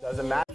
Doesn't matter.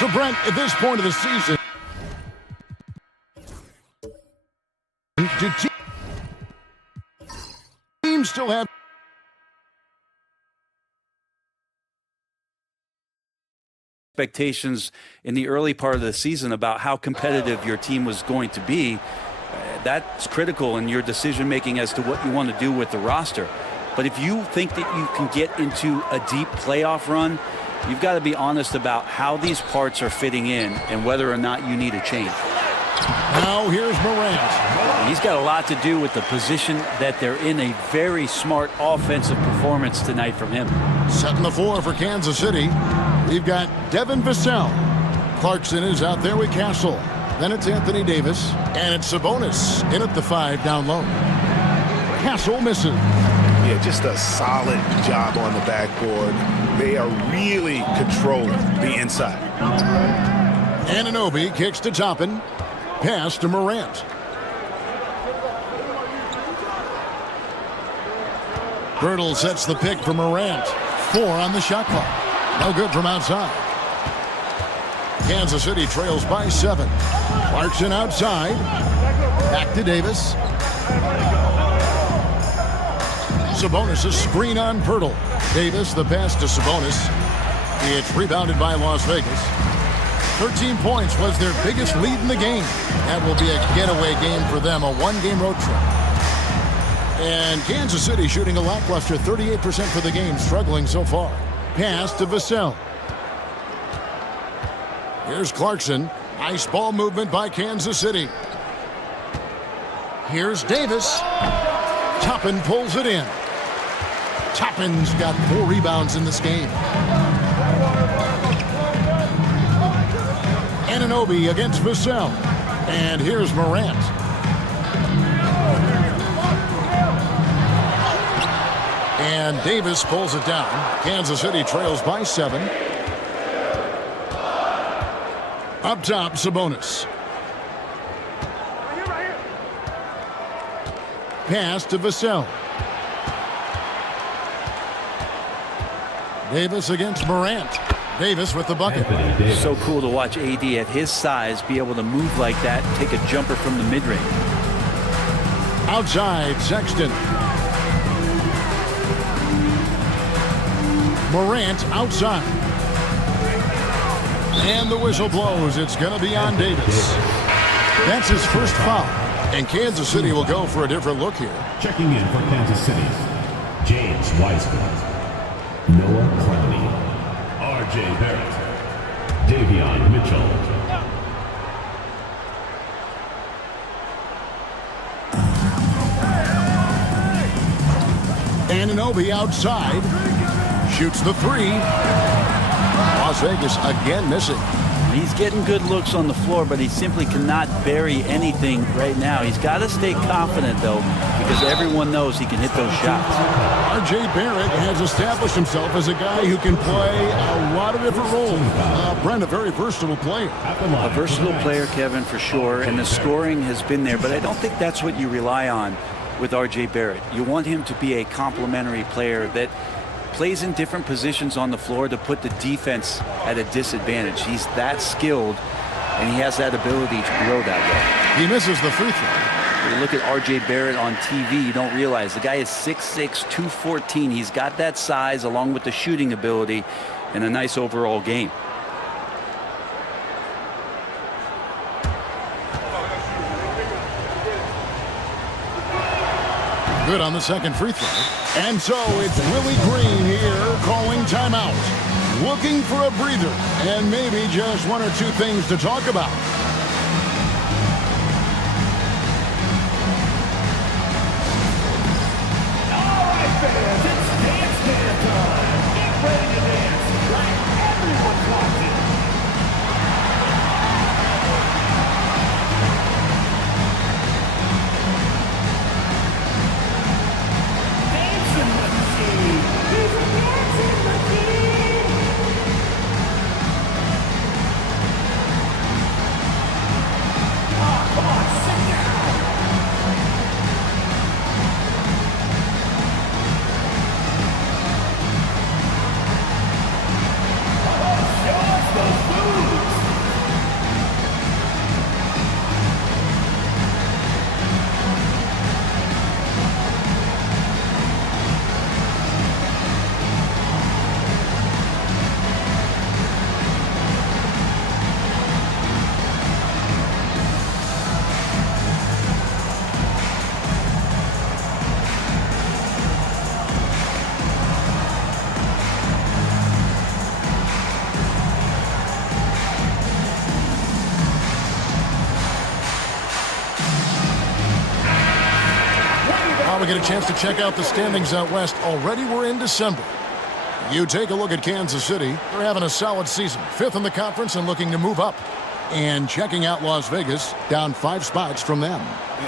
So, Brent, at this point of the season, do teams still have expectations in the early part of the season about how competitive your team was going to be? That's critical in your decision making as to what you want to do with the roster. But if you think that you can get into a deep playoff run, you've got to be honest about how these parts are fitting in and whether or not you need a change. Now here's Morant. He's got a lot to do with the position that they're in. A very smart offensive performance tonight from him. Setting the floor for Kansas City. We've got Devin Vassell. Clarkson is out there with Castle. Then it's Anthony Davis. And it's Sabonis in at the 5 down low. Castle misses. Yeah, just a solid job on the backboard. They are really controlling the inside. Anunoby kicks to Toppin. Pass to Morant. Birtle sets the pick for Morant. 4 on the shot clock. No good from outside. Kansas City trails by 7. Clarkson outside. Back to Davis. Sabonis a screen on Pirtle. Davis the pass to Sabonis. It's rebounded by Las Vegas. 13 points was their biggest lead in the game. That will be a getaway game for them, a one-game road trip. And Kansas City shooting a lackluster 38% for the game, struggling so far. Pass to Vassell. Here's Clarkson. Nice ball movement by Kansas City. Here's Davis. Toppin pulls it in. Toppin's got 4 rebounds in this game. Anunoby against Vassell. And here's Morant. And Davis pulls it down. Kansas City trails by 7. Up top, Sabonis. Pass to Vassell. Davis against Morant. Davis with the bucket. So cool to watch AD at his size be able to move like that and take a jumper from the mid-range. Outside, Sexton. Morant outside. And the whistle blows. It's going to be on Davis. That's his first foul. And Kansas City will go for a different look here. Checking in for Kansas City, James Wiseman, Noah Clowney, R.J. Barrett. Davion Mitchell. Anunoby outside. Shoots the three. Las Vegas again missing. He's getting good looks on the floor, but he simply cannot bury anything right now. He's got to stay confident, though, because everyone knows he can hit those shots. R.J. Barrett has established himself as a guy who can play a lot of different roles. Brent, a very versatile player. A versatile player, Kevin, for sure, and the scoring has been there, but I don't think that's what you rely on with R.J. Barrett. You want him to be a complementary player that plays in different positions on the floor to put the defense at a disadvantage. He's that skilled, and he has that ability to grow that way. He misses the free throw. When you look at R.J. Barrett on TV, you don't realize the guy is 6'6", 214. He's got that size along with the shooting ability and a nice overall game. Good on the second free throw. And so it's Willie Green here calling timeout. Looking for a breather and maybe just one or two things to talk about. All right, fans, it's dance time. Get ready to dance like everyone's watching. We get a chance to check out the standings out west. Already we're in December. You take a look at Kansas City. They're having a solid season. 5th in the conference and looking to move up. And checking out Las Vegas, down 5 spots from them.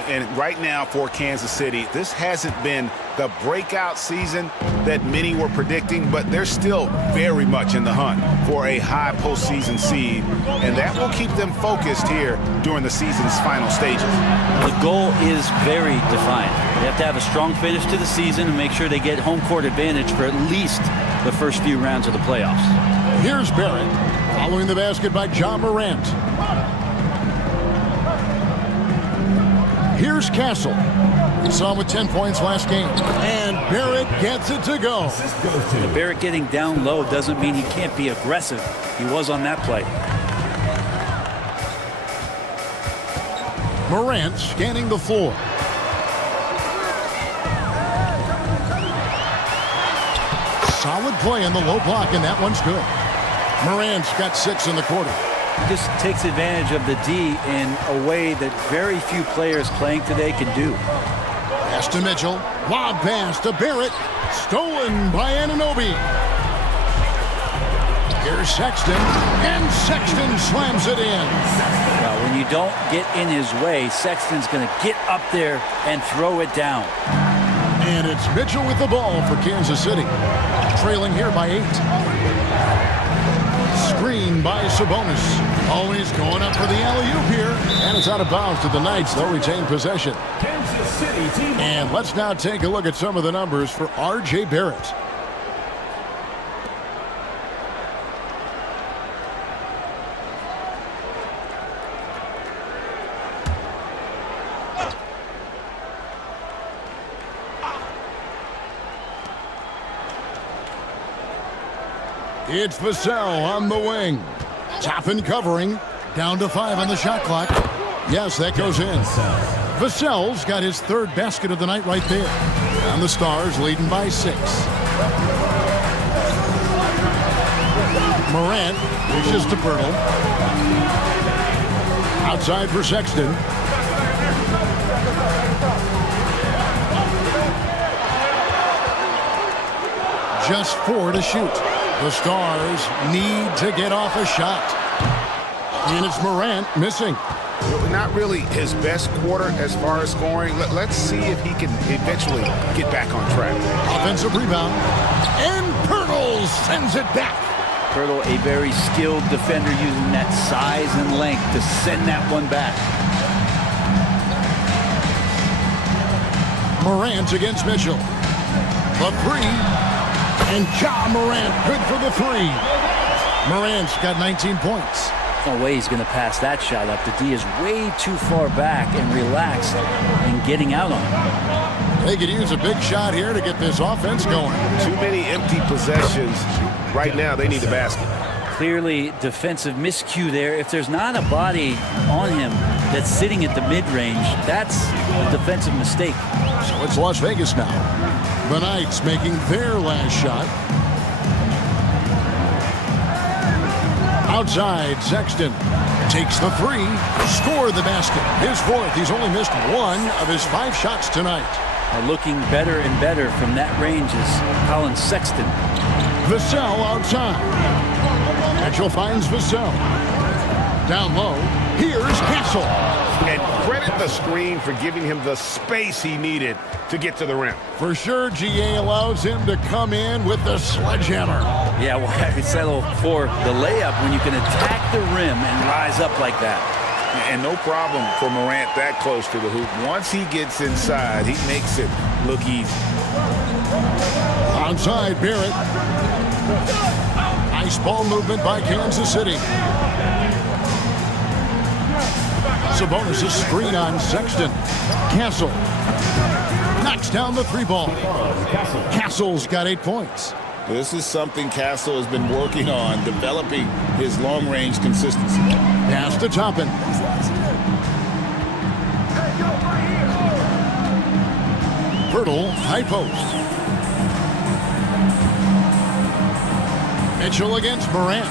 And right now for Kansas City, this hasn't been the breakout season that many were predicting, but they're still very much in the hunt for a high postseason seed, and that will keep them focused here during the season's final stages. The goal is very defined. They have to have a strong finish to the season and make sure they get home court advantage for at least the first few rounds of the playoffs. Here's Barrett, following the basket by Ja Morant. Here's Castle. We saw him with 10 points last game. And Barrett gets it to go. Barrett getting down low doesn't mean he can't be aggressive. He was on that play. Morant scanning the floor. Solid play in the low block, and that one's good. Morant's got 6 in the quarter. He just takes advantage of the D in a way that very few players playing today can do. Pass to Mitchell. Lob pass to Barrett. Stolen by Anunoby. Here's Sexton. And Sexton slams it in. Well, when you don't get in his way, Sexton's going to get up there and throw it down. And it's Mitchell with the ball for Kansas City. Trailing here by 8. Screen by Sabonis. Always going up for the alley-oop here. And it's out of bounds to the Knights. They'll retain possession. Kansas City team. And let's now take a look at some of the numbers for R.J. Barrett. It's Vassell on the wing. Top and covering. Down to 5 on the shot clock. Yes, that goes in. Vassell's got his 3rd basket of the night right there. And the Stars leading by 6. Morant reaches to Pirtle. Outside for Sexton. Just 4 to shoot. The Stars need to get off a shot. And it's Morant missing. Not really his best quarter as far as scoring. Let's see if he can eventually get back on track. Offensive rebound. And Pirtle sends it back. Pirtle, a very skilled defender, using that size and length to send that one back. Morant against Mitchell. The 3. And Ja Morant, good for the 3. Morant's got 19 points. No way he's going to pass that shot up. The D is way too far back and relaxed and getting out on him. They could use a big shot here to get this offense going. Too many empty possessions. Right now, they need the basket. Clearly defensive miscue there. If there's not a body on him that's sitting at the mid-range, that's a defensive mistake. So it's Las Vegas now. The Knights making their last shot. Outside, Sexton takes the 3, score the basket. His 4th. He's only missed 1 of his 5 shots tonight. Looking better and better from that range is Colin Sexton. Vassell outside. Mitchell finds Vassell. Down low, here's Castle. And credit the screen for giving him the space he needed to get to the rim. For sure, GA allows him to come in with the sledgehammer. Yeah, why settle for the layup when you can attack the rim and rise up like that? And no problem for Morant that close to the hoop. Once he gets inside, he makes it look easy. Onside, Barrett. Nice ball movement by Kansas City. Sabonis' screen on Sexton. Castle knocks down the 3 ball. Castle's got 8 points. This is something Castle has been working on, developing his long-range consistency. Pass to Toppin. Pirtle, high post. Mitchell against Morant.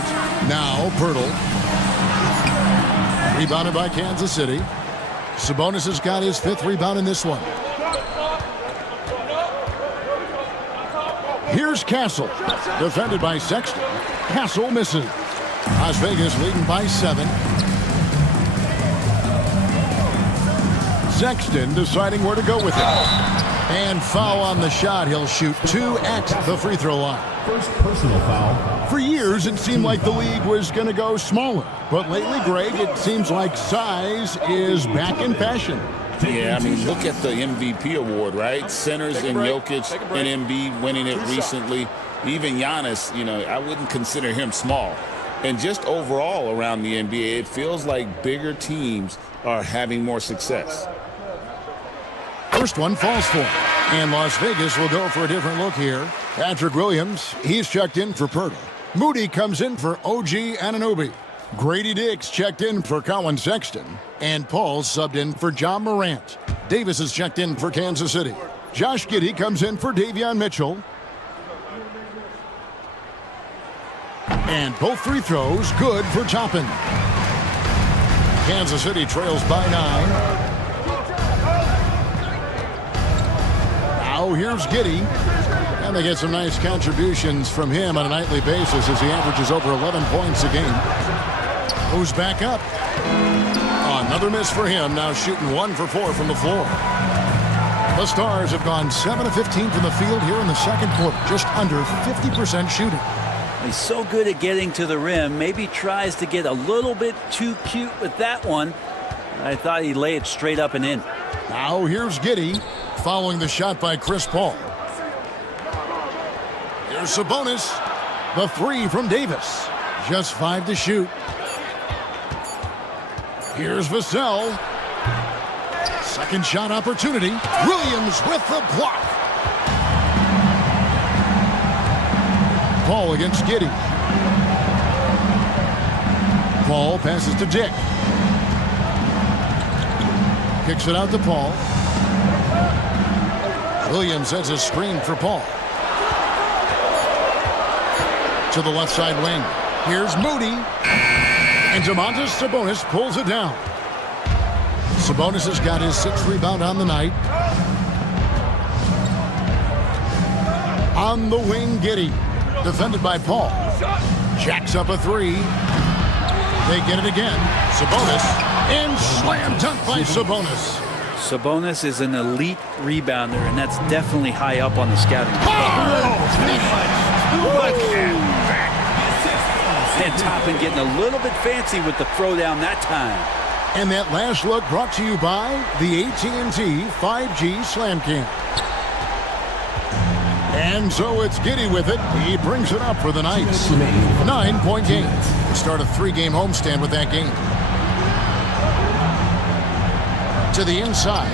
Now Pirtle. Rebounded by Kansas City. Sabonis has got his 5th rebound in this one. Here's Castle. Defended by Sexton. Castle misses. Las Vegas leading by 7. Sexton deciding where to go with it. And foul on the shot. He'll shoot 2 at the free throw line. First personal foul. For years, it seemed like the league was going to go smaller. But lately, Greg, it seems like size is back in fashion. Yeah, I mean, look at the MVP award, right? Centers and Jokic and Embiid winning it recently. Even Giannis, you know, I wouldn't consider him small. And just overall around the NBA, it feels like bigger teams are having more success. First one falls for him. And Las Vegas will go for a different look here. Patrick Williams, he's checked in for Pirtle. Moody comes in for OG Anunoby. Grady Dix checked in for Colin Sexton. And Paul subbed in for John Morant. Davis is checked in for Kansas City. Josh Giddey comes in for Davion Mitchell. And both free throws good for Toppin. Kansas City trails by 9. Now here's Giddey. And they get some nice contributions from him on a nightly basis as he averages over 11 points a game. Moves back up. Another miss for him, now shooting 1 for 4 from the floor. The Stars have gone 7 of 15 from the field here in the second quarter, just under 50% shooting. He's so good at getting to the rim. Maybe tries to get a little bit too cute with that one. I thought he'd lay it straight up and in. Now here's Giddey, following the shot by Chris Paul. Here's Sabonis. The 3 from Davis. Just 5 to shoot. Here's Vassell. Second shot opportunity. Williams with the block. Paul against Giddey. Paul passes to Dick. Kicks it out to Paul. Williams has a screen for Paul. To the left side wing. Here's Moody. And Domantas Sabonis pulls it down. Sabonis has got his 6th rebound on the night. On the wing, Giddey. Defended by Paul. Jacks up a 3. They get it again. Sabonis. And slam dunk by Sabonis. Sabonis is an elite rebounder, and that's definitely high up on the scouting report. Look at that. And Toppin getting a little bit fancy with the throwdown that time. And that last look brought to you by the AT&T 5G Slam Cam. And so it's Giddey with it. He brings it up for the Knights. 9-point game. The start of 3-game homestand with that game. To the inside.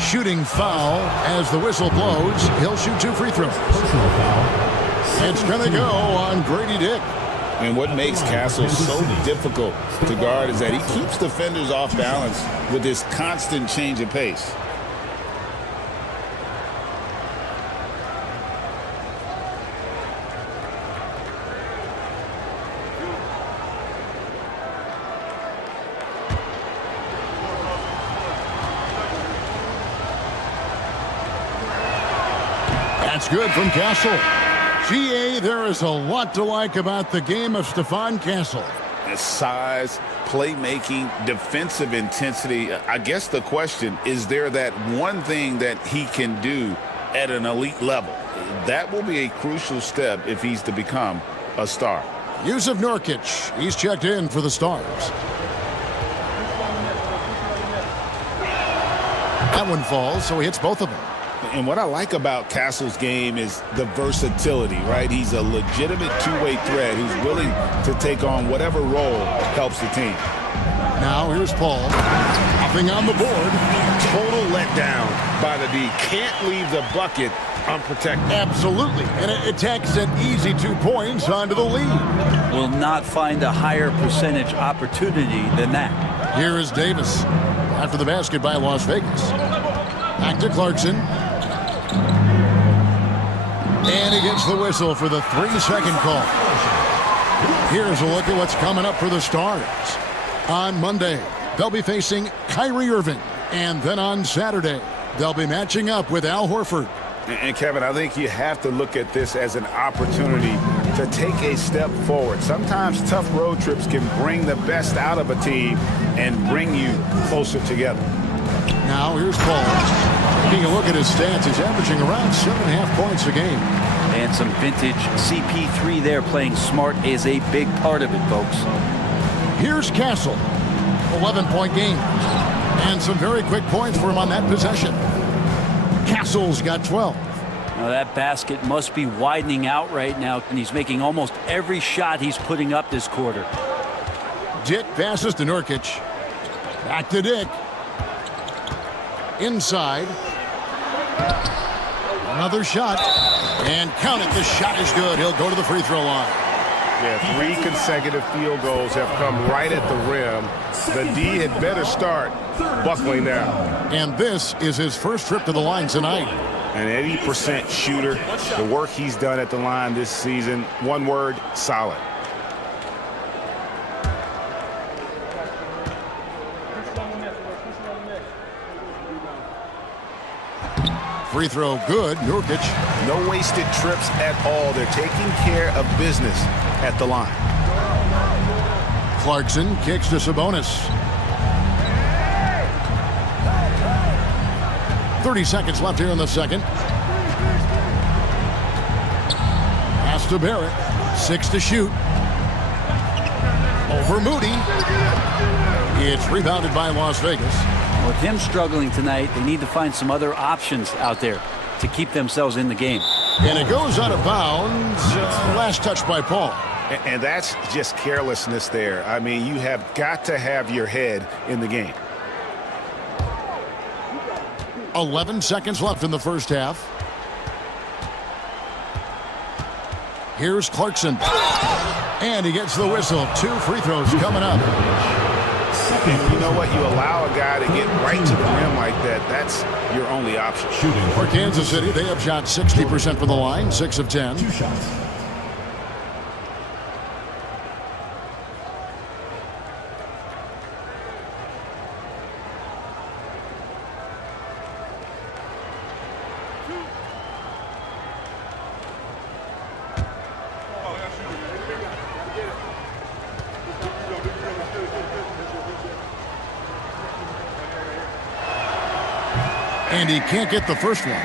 Shooting foul as the whistle blows. He'll shoot 2 free throws. Personal foul. It's going to go on Grady Dick. And what makes Castle so difficult to guard is that he keeps defenders off balance with this constant change of pace. That's good from Castle. GA, there is a lot to like about the game of Stephon Castle. His size, playmaking, defensive intensity. I guess the question, is there that one thing that he can do at an elite level? That will be a crucial step if he's to become a star. Yusuf Nurkic, he's checked in for the Stars. That one falls, so he hits both of them. And what I like about Castle's game is the versatility, right? He's a legitimate two-way threat who's willing to take on whatever role helps the team. Now here's Paul. Nothing on the board. Total letdown by the D. Can't leave the bucket unprotected. Absolutely. And it takes an easy 2 points onto the lead. Will not find a higher percentage opportunity than that. Here is Davis. After the basket by Las Vegas. Back to Clarkson. And he gets the whistle for the 3-second call. Here's a look at what's coming up for the Stars. On Monday, they'll be facing Kyrie Irving. And then on Saturday, they'll be matching up with Al Horford. And Kevin, I think you have to look at this as an opportunity to take a step forward. Sometimes tough road trips can bring the best out of a team and bring you closer together. Now here's Paul. Taking a look at his stats, he's averaging around 7.5 points a game. And some vintage CP3 there. Playing smart is a big part of it, folks. Here's Castle. 11-point game. And some very quick points for him on that possession. Castle's got 12. Now that basket must be widening out right now, and he's making almost every shot he's putting up this quarter. Dick passes to Nurkic. Back to Dick. Inside. Another shot. And count it. The shot is good. He'll go to the free throw line. Yeah, 3 consecutive field goals have come right at the rim. The D had better start buckling down. And this is his first trip to the line tonight. An 80% shooter. The work he's done at the line this season, one word, solid. Free throw good. Nurkic. No wasted trips at all. They're taking care of business at the line. Clarkson kicks to Sabonis. 30 seconds left here in the second. Pass to Barrett. 6 to shoot. Over Moody. It's rebounded by Las Vegas. With him struggling tonight, they need to find some other options out there to keep themselves in the game. And it goes out of bounds. Last touch by Paul. And that's just carelessness there. I mean, you have got to have your head in the game. 11 seconds left in the first half. Here's Clarkson. And he gets the whistle. 2 free throws coming up. And you know what? You allow a guy to get right to the rim like that. That's your only option. For Kansas City, they have shot 60% from the line, 6 of 10. 2 shots. And he can't get the first one.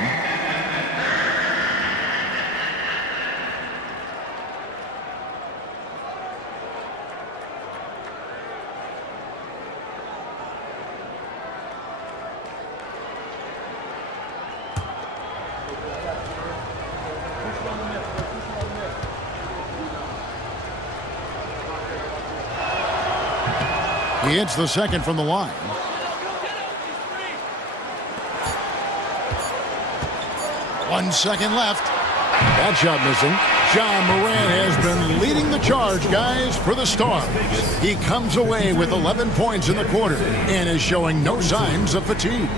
He hits the second from the line. One second left. That shot missing. John Morant has been leading the charge, guys, for the Stars. He comes away with 11 points in the quarter and is showing no signs of fatigue.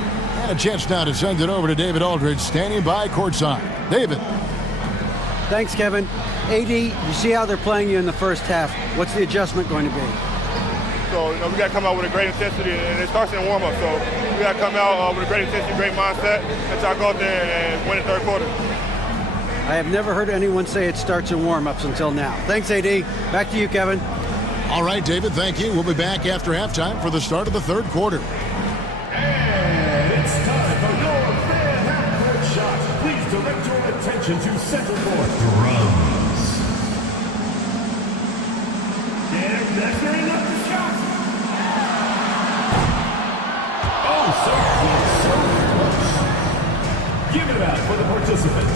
And a chance now to send it over to David Aldridge, standing by courtside. David. Thanks, Kevin. AD, you see how they're playing you in the first half. What's the adjustment going to be? So, we got to come out with a great intensity, and it starts in the warm-up. So, we got to come out with a great intensity, great mindset, and try to go out there and win the third quarter. I have never heard anyone say it starts in warm-ups until now. Thanks, AD. Back to you, Kevin. All right, David, thank you. We'll be back after halftime for the start of the third quarter. And it's time for your fan half-court shot. Please direct your attention to center court. Drums. And measuring up the shot. Oh, so close. Give it up for the participants.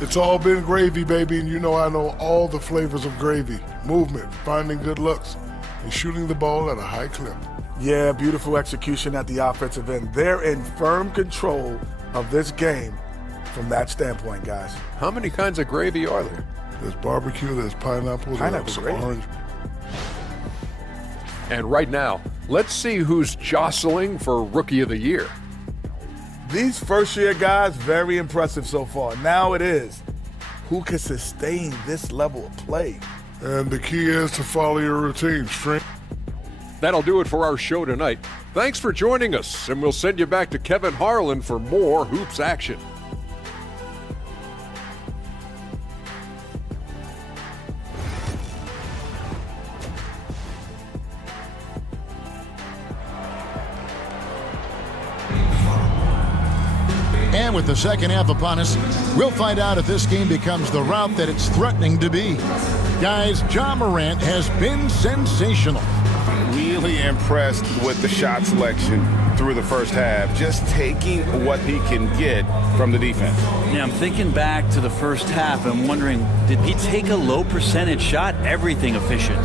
It's all been gravy, baby, and you know I know all the flavors of gravy. Movement, finding good looks, and shooting the ball at a high clip. Yeah, beautiful execution at the offensive end. They're in firm control of this game from that standpoint, guys. How many kinds of gravy are there? There's barbecue, there's pineapple, there's gravy. orange. And right now, let's see who's jostling for Rookie of the Year. These first-year guys, very impressive so far. Now it is, who can sustain this level of play? And the key is to follow your routine. Strength. That'll do it for our show tonight. Thanks for joining us, and we'll send you back to Kevin Harlan for more Hoops action. And with the second half upon us, we'll find out if this game becomes the route that it's threatening to be. Guys, John Morant has been sensational. Really impressed with the shot selection through the first half, just taking what he can get from the defense. Yeah, I'm thinking back to the first half. I'm wondering, did he take a low percentage shot? Everything efficient.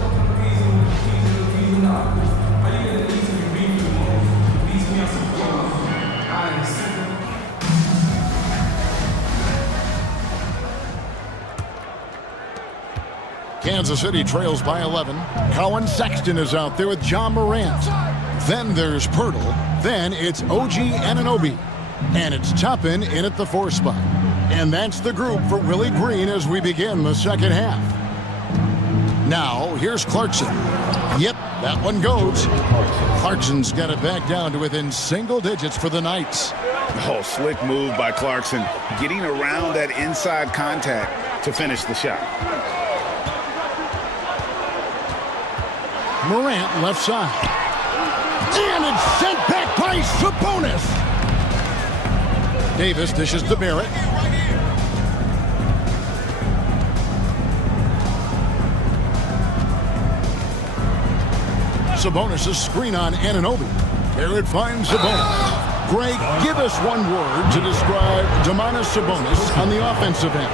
Kansas City trails by 11. Colin Sexton is out there with John Morant. Then there's Pirtle. Then it's OG Anunoby. And it's Toppin in at the 4 spot. And that's the group for Willie Green as we begin the second half. Now, here's Clarkson. Yep, that one goes. Clarkson's got it back down to within single digits for the Knights. Oh, slick move by Clarkson, getting around that inside contact to finish the shot. Morant left side. And it's sent back by Sabonis. Davis dishes to Barrett. Sabonis' screen on Anunoby. Barrett finds Sabonis. Greg, give us one word to describe Domantas Sabonis on the offensive end.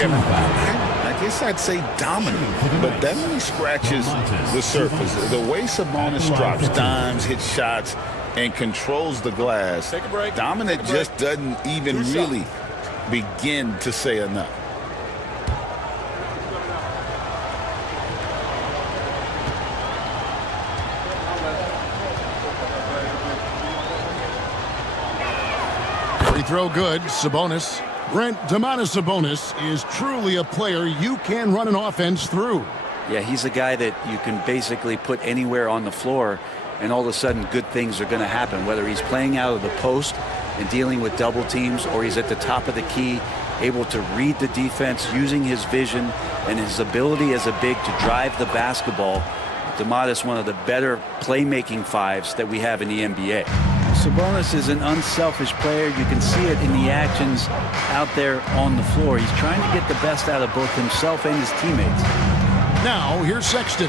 Kevin, I guess I'd say dominant, but that only scratches the surface. The way Sabonis drops dimes, hits shots, and controls the glass, dominant just doesn't even really begin to say enough. Free throw good. Sabonis. Brent, Domantas Sabonis is truly a player you can run an offense through. Yeah, he's a guy that you can basically put anywhere on the floor, and all of a sudden good things are going to happen, whether he's playing out of the post and dealing with double teams, or he's at the top of the key able to read the defense, using his vision and his ability as a big to drive the basketball. Domantas, one of the better playmaking fives that we have in the NBA. Sabonis is an unselfish player. You can see it in the actions out there on the floor. He's trying to get the best out of both himself and his teammates. Now, here's Sexton.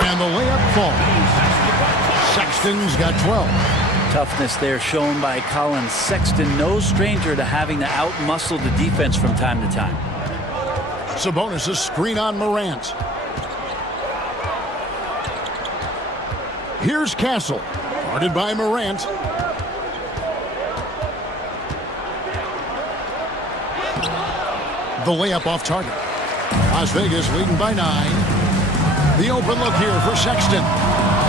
And the layup falls. Sexton's got 12. Toughness there shown by Colin Sexton. No stranger to having to outmuscle the defense from time to time. Sabonis' screen on Morant. Here's Castle, guarded by Morant. The layup off target. Las Vegas leading by 9. The open look here for Sexton.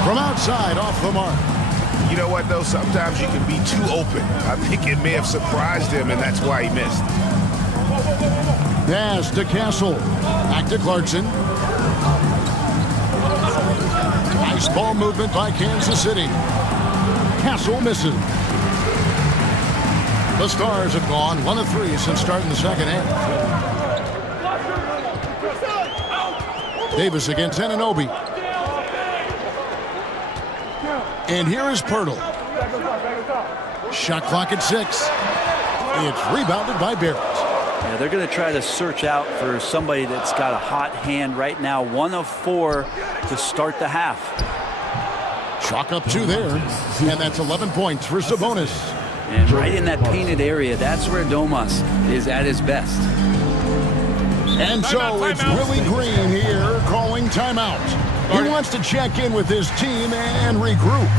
From outside, off the mark. You know what, though? Sometimes you can be too open. I think it may have surprised him, and that's why he missed. Pass to Castle. Back to Clarkson. Nice ball movement by Kansas City. Castle misses. The Stars have gone 1 of 3 since starting the second half. Davis against Anunoby. And here is Pirtle. Shot clock at 6. It's rebounded by Barrett. Yeah, they're going to try to search out for somebody that's got a hot hand right now. 1 of 4 to start the half. Chalk up 2 there. And that's 11 points for Sabonis. And right in that painted area, that's where Domas is at his best. And so it's Willie Green here calling timeout. He wants to check in with his team and regroup.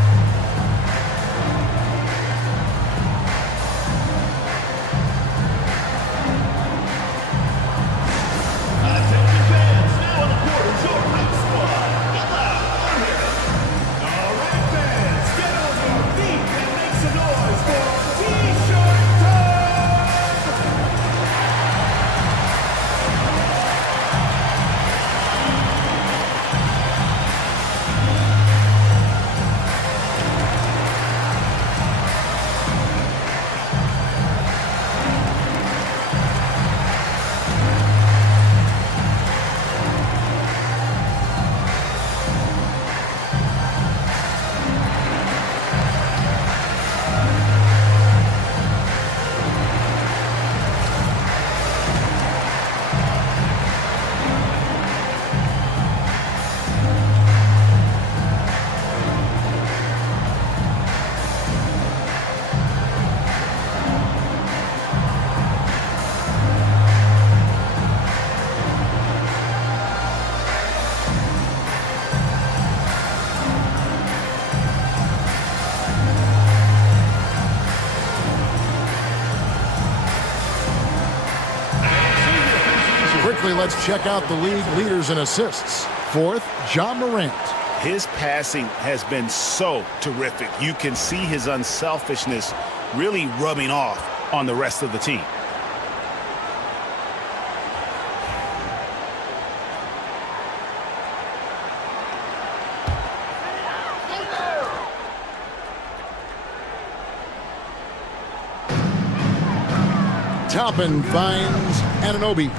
Let's check out the league leaders in assists. 4th, Ja Morant. His passing has been so terrific. You can see his unselfishness really rubbing off on the rest of the team. Toppin finds Anunoby.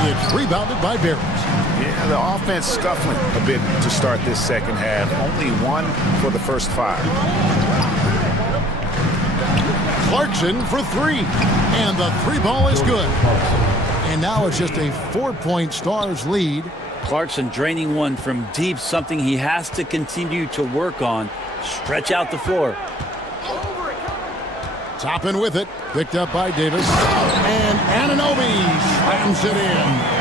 It's rebounded by Barrett. Yeah, the offense scuffling a bit to start this second half. Only 1 for the first 5. Clarkson for 3. And the 3 ball is good. And now it's just a 4-point Stars lead. Clarkson draining one from deep, something he has to continue to work on. Stretch out the floor. Toppin with it. Picked up by Davis. And Anunoby slams it in.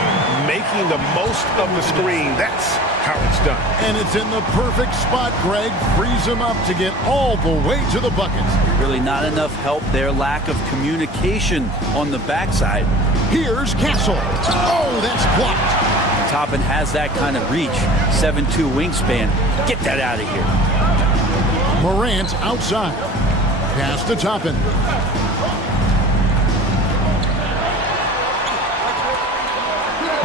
Making the most of the screen. That's how it's done. And it's in the perfect spot. Greg frees him up to get all the way to the bucket. Really not enough help there. Lack of communication on the backside. Here's Castle. Oh, that's blocked. Toppin has that kind of reach. 7'2" wingspan. Get that out of here. Morant outside. Pass to Toppin.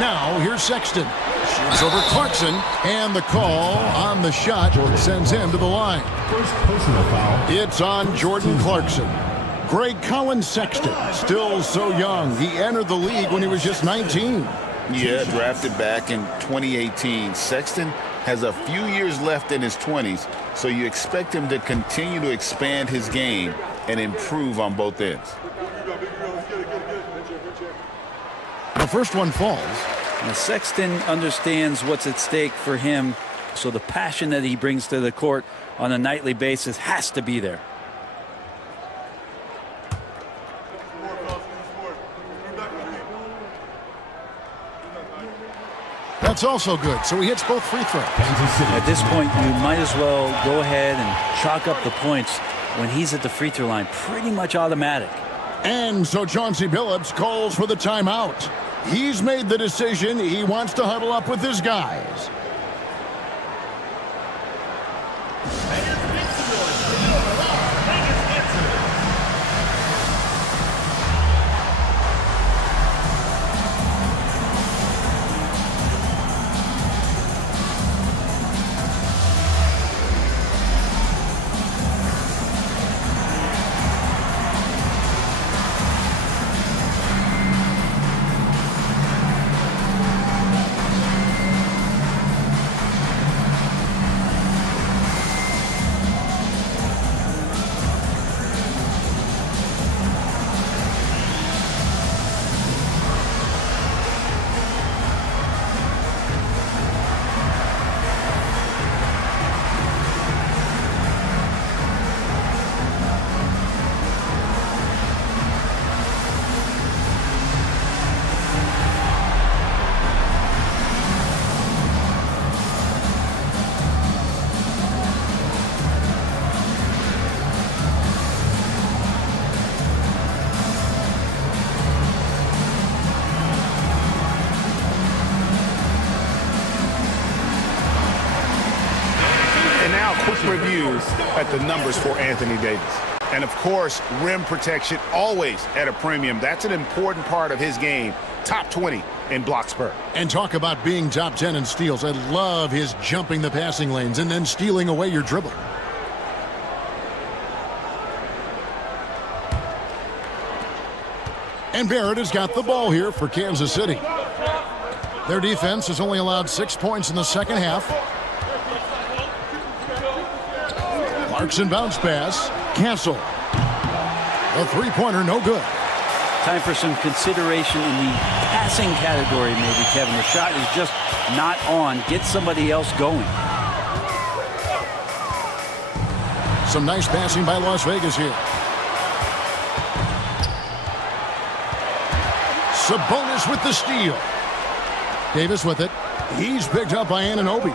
Now here's Sexton. Shoots over Clarkson, and the call on the shot sends him to the line. First personal foul. It's on Jordan Clarkson. Greg Collins Sexton, still so young. He entered the league when he was just 19. Yeah, drafted back in 2018. Sexton has a few years left in his 20s, so you expect him to continue to expand his game and improve on both ends. The first one falls. Now, Sexton understands what's at stake for him, so the passion that he brings to the court on a nightly basis has to be there. That's also good, so he hits both free throws. At this point, you might as well go ahead and chalk up the points when he's at the free throw line. Pretty much automatic. And so Chauncey Billups calls for the timeout. He's made the decision. He wants to huddle up with his guys. Quick review at the numbers for Anthony Davis. And, of course, rim protection always at a premium. That's an important part of his game. Top 20 in blocks per. And talk about being top 10 in steals. I love his jumping the passing lanes and then stealing away your dribble. And Barrett has got the ball here for Kansas City. Their defense has only allowed 6 points in the second half. Clarkson bounce pass. Cancel. A three-pointer, no good. Time for some consideration in the passing category, maybe, Kevin. The shot is just not on. Get somebody else going. Some nice passing by Las Vegas here. Sabonis with the steal. Davis with it. He's picked up by Anunoby.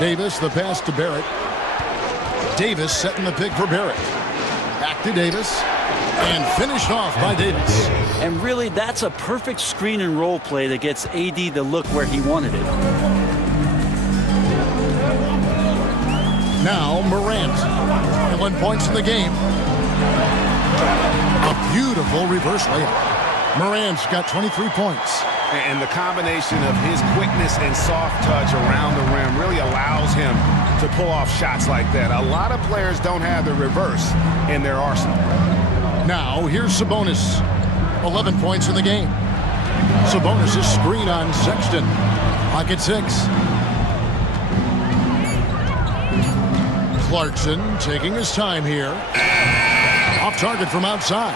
Davis, the pass to Barrett. Davis setting the pick for Barrett. Back to Davis. And finished off by Davis. And really, that's a perfect screen and roll play that gets AD to look where he wanted it. Now Morant. 11 points in the game. A beautiful reverse layup. Morant's got 23 points. And the combination of his quickness and soft touch around the rim really allows him to pull off shots like that. A lot of players don't have the reverse in their arsenal. Now, here's Sabonis. 11 points in the game. Sabonis' screen on Sexton. Clock at 6. Clarkson taking his time here. Off target from outside.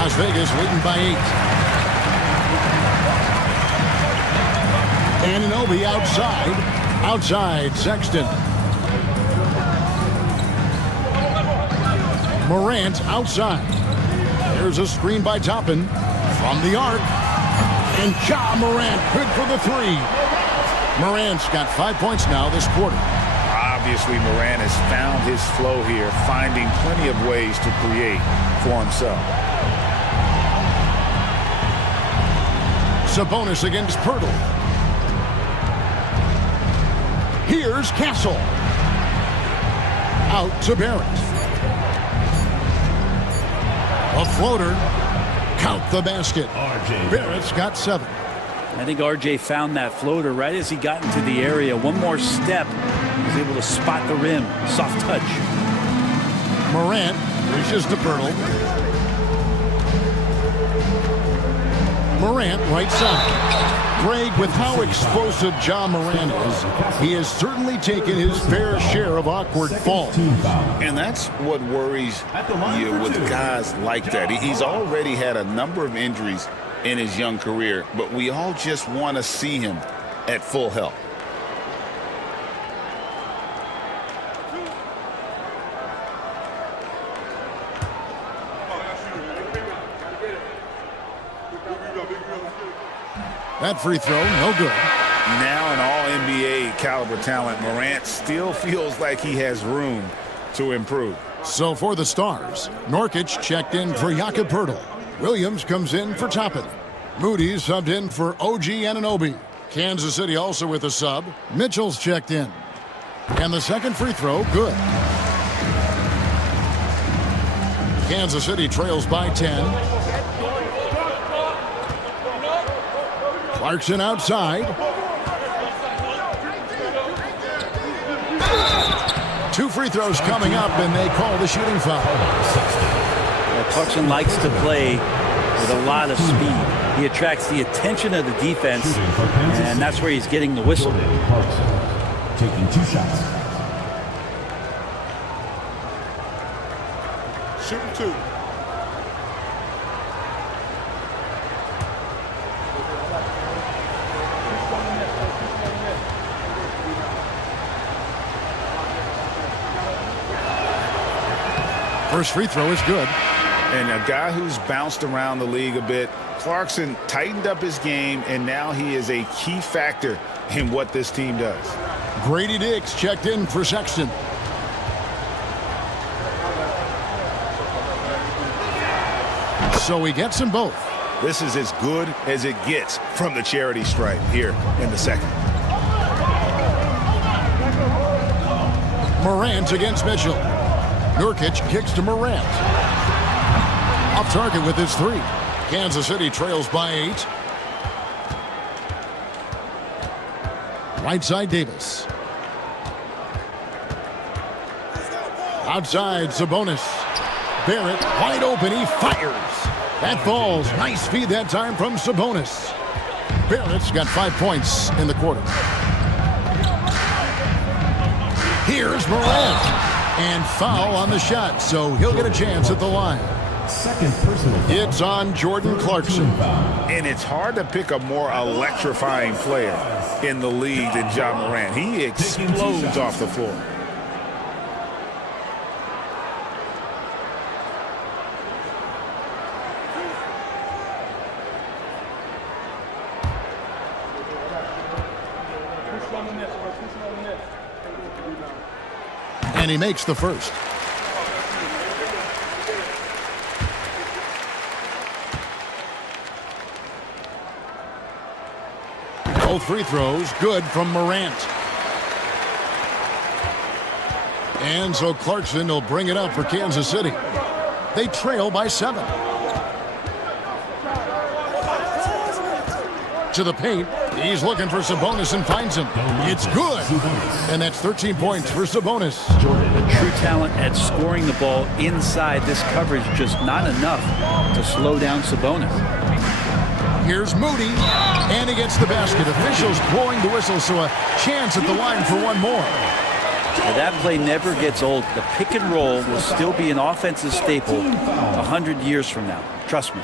Las Vegas leading by 8. Anunoby outside. Outside, Sexton. Morant outside. There's a screen by Toppin from the arc. And Ja Morant good for the three. Morant's got 5 points now this quarter. Obviously, Morant has found his flow here, finding plenty of ways to create for himself. Sabonis against Pirtle. Here's Castle. Out to Barrett. A floater. Count the basket. Barrett's got 7. I think RJ found that floater right as he got into the area. One more step, he was able to spot the rim. Soft touch. Morant reaches to Pirtle. Morant, right side. Greg, with how explosive John Morant is, he has certainly taken his fair share of awkward falls. And that's what worries you with guys like that. He's already had a number of injuries in his young career, but we all just want to see him at full health. That free throw, no good. Now an all-NBA caliber talent, Morant still feels like he has room to improve. So for the Stars, Nurkic checked in for Jakob Poeltl. Williams comes in for Toppin. Moody subbed in for OG Anunoby. Kansas City also with a sub. Mitchell's checked in. And the second free throw, good. Kansas City trails by 10. Clarkson outside. Two free throws coming up, and they call the shooting foul. Well, Clarkson likes to play with a lot of speed. He attracts the attention of the defense, and that's where he's getting the whistle. Taking 2 shots. Shooting 2. First free throw is good. And a guy who's bounced around the league a bit, Clarkson tightened up his game, and now he is a key factor in what this team does. Grady Dix checked in for Sexton. So he gets them both. This is as good as it gets from the charity stripe here in the second. Morant against Mitchell. Nurkic kicks to Morant. Off target with his 3. Kansas City trails by 8. Right side Davis. Outside Sabonis. Barrett wide open. He fires. That falls. Nice feed that time from Sabonis. Barrett's got 5 points in the quarter. Here's Morant. And foul on the shot, so he'll get a chance at the line. Second personal foul. It's on Jordan Clarkson. And it's hard to pick a more electrifying player in the league than John Morant. He explodes off the floor. And he makes the first. Both free throws good from Morant. And so Clarkson will bring it up for Kansas City. They trail by 7. To the paint. He's looking for Sabonis and finds him. It's good. And that's 13 points for Sabonis. A true talent at scoring the ball inside this coverage, just not enough to slow down Sabonis. Here's Moody, and he gets the basket. Officials blowing the whistle, so a chance at the line for one more. Now, that play never gets old. The pick and roll will still be an offensive staple 100 years from now. Trust me.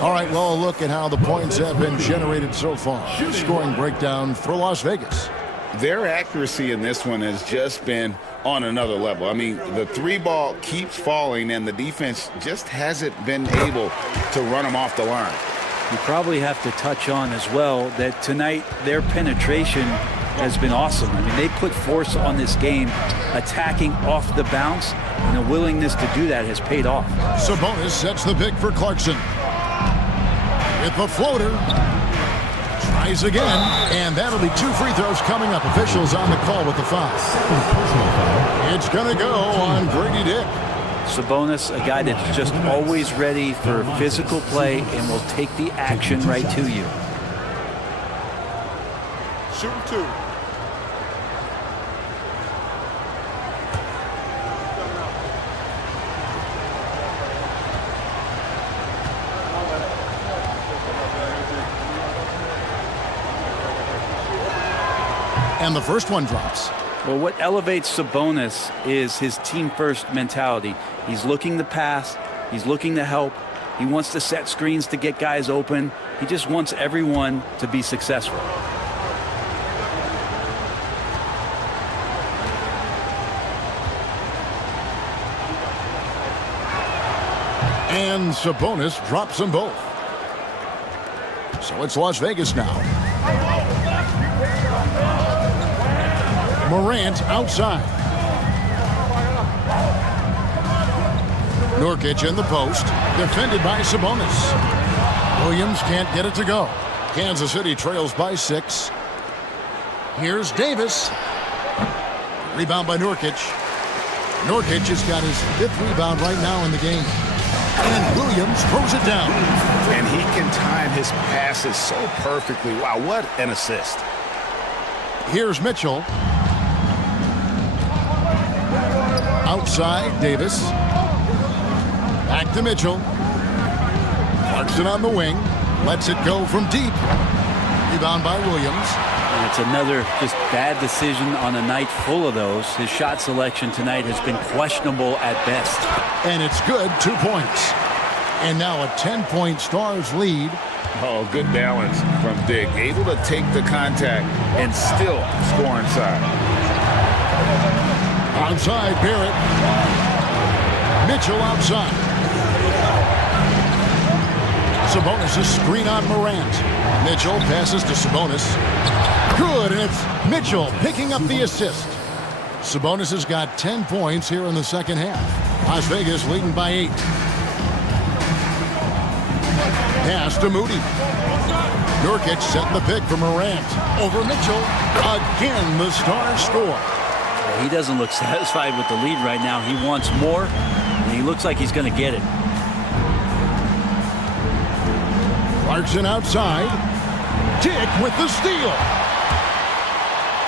All right, well, a look at how the points have been generated so far. Scoring breakdown for Las Vegas. Their accuracy in this one has just been on another level. I mean, the 3 ball keeps falling, and the defense just hasn't been able to run them off the line. You probably have to touch on as well that tonight their penetration has been awesome. I mean, they put force on this game, attacking off the bounce, and a willingness to do that has paid off. Sabonis sets the pick for Clarkson. With the floater. Tries again, and that'll be 2 free throws coming up. Officials on the call with the foul. It's going to go on Grady Dick. Sabonis, a guy that's just always ready for physical play and will take the action right to you. Shooting 2. And the first one drops. Well, what elevates Sabonis is his team-first mentality. He's looking to pass. He's looking to help. He wants to set screens to get guys open. He just wants everyone to be successful. And Sabonis drops them both. So it's Las Vegas now. Morant outside. Nurkic in the post, defended by Sabonis. Williams can't get it to go. Kansas City trails by 6. Here's Davis. Rebound by Nurkic. Nurkic has got his 5th rebound right now in the game. And Williams throws it down. And he can time his passes so perfectly. Wow, what an assist. Here's Mitchell. Outside, Davis. Back to Mitchell. Clarkson on the wing. Lets it go from deep. Rebound by Williams. And it's another just bad decision on a night full of those. His shot selection tonight has been questionable at best. And it's good, 2 points. And now a 10-point Stars lead. Oh, good balance from Dick. Able to take the contact and still score inside. Outside, Barrett. Mitchell outside. Sabonis' screen on Morant. Mitchell passes to Sabonis. Good, and it's Mitchell picking up the assist. Sabonis has got 10 points here in the second half. Las Vegas leading by 8. Pass to Moody. Nurkic setting the pick for Morant. Over Mitchell. Again, the Stars score. He doesn't look satisfied with the lead right now. He wants more, and he looks like he's going to get it. Clarkson outside. Dick with the steal.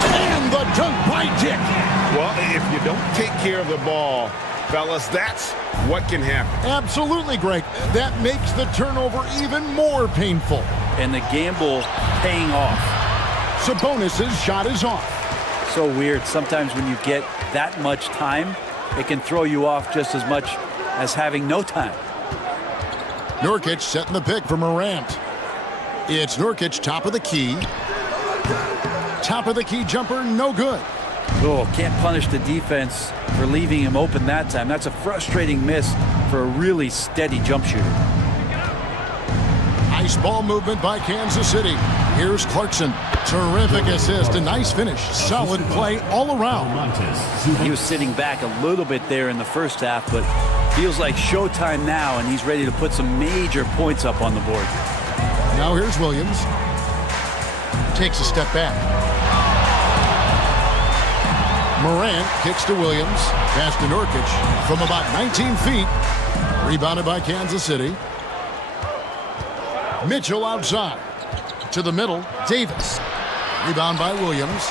And the dunk by Dick. Well, if you don't take care of the ball, fellas, that's what can happen. Absolutely, Greg. That makes the turnover even more painful. And the gamble paying off. Sabonis' shot is off. So weird. Sometimes when you get that much time, it can throw you off just as much as having no time. Nurkic setting the pick for Morant. It's Nurkic, top of the key. Top of the key jumper, no good. Oh, can't punish the defense for leaving him open that time. That's a frustrating miss for a really steady jump shooter. Nice ball movement by Kansas City. Here's Clarkson. Terrific assist, a nice finish. Solid play all around. He was sitting back a little bit there in the first half, but feels like showtime now, and he's ready to put some major points up on the board. Now here's Williams. Takes a step back. Morant kicks to Williams. Pass to Nurkic from about 19 feet. Rebounded by Kansas City. Mitchell outside. To the middle, Davis. Rebound by Williams.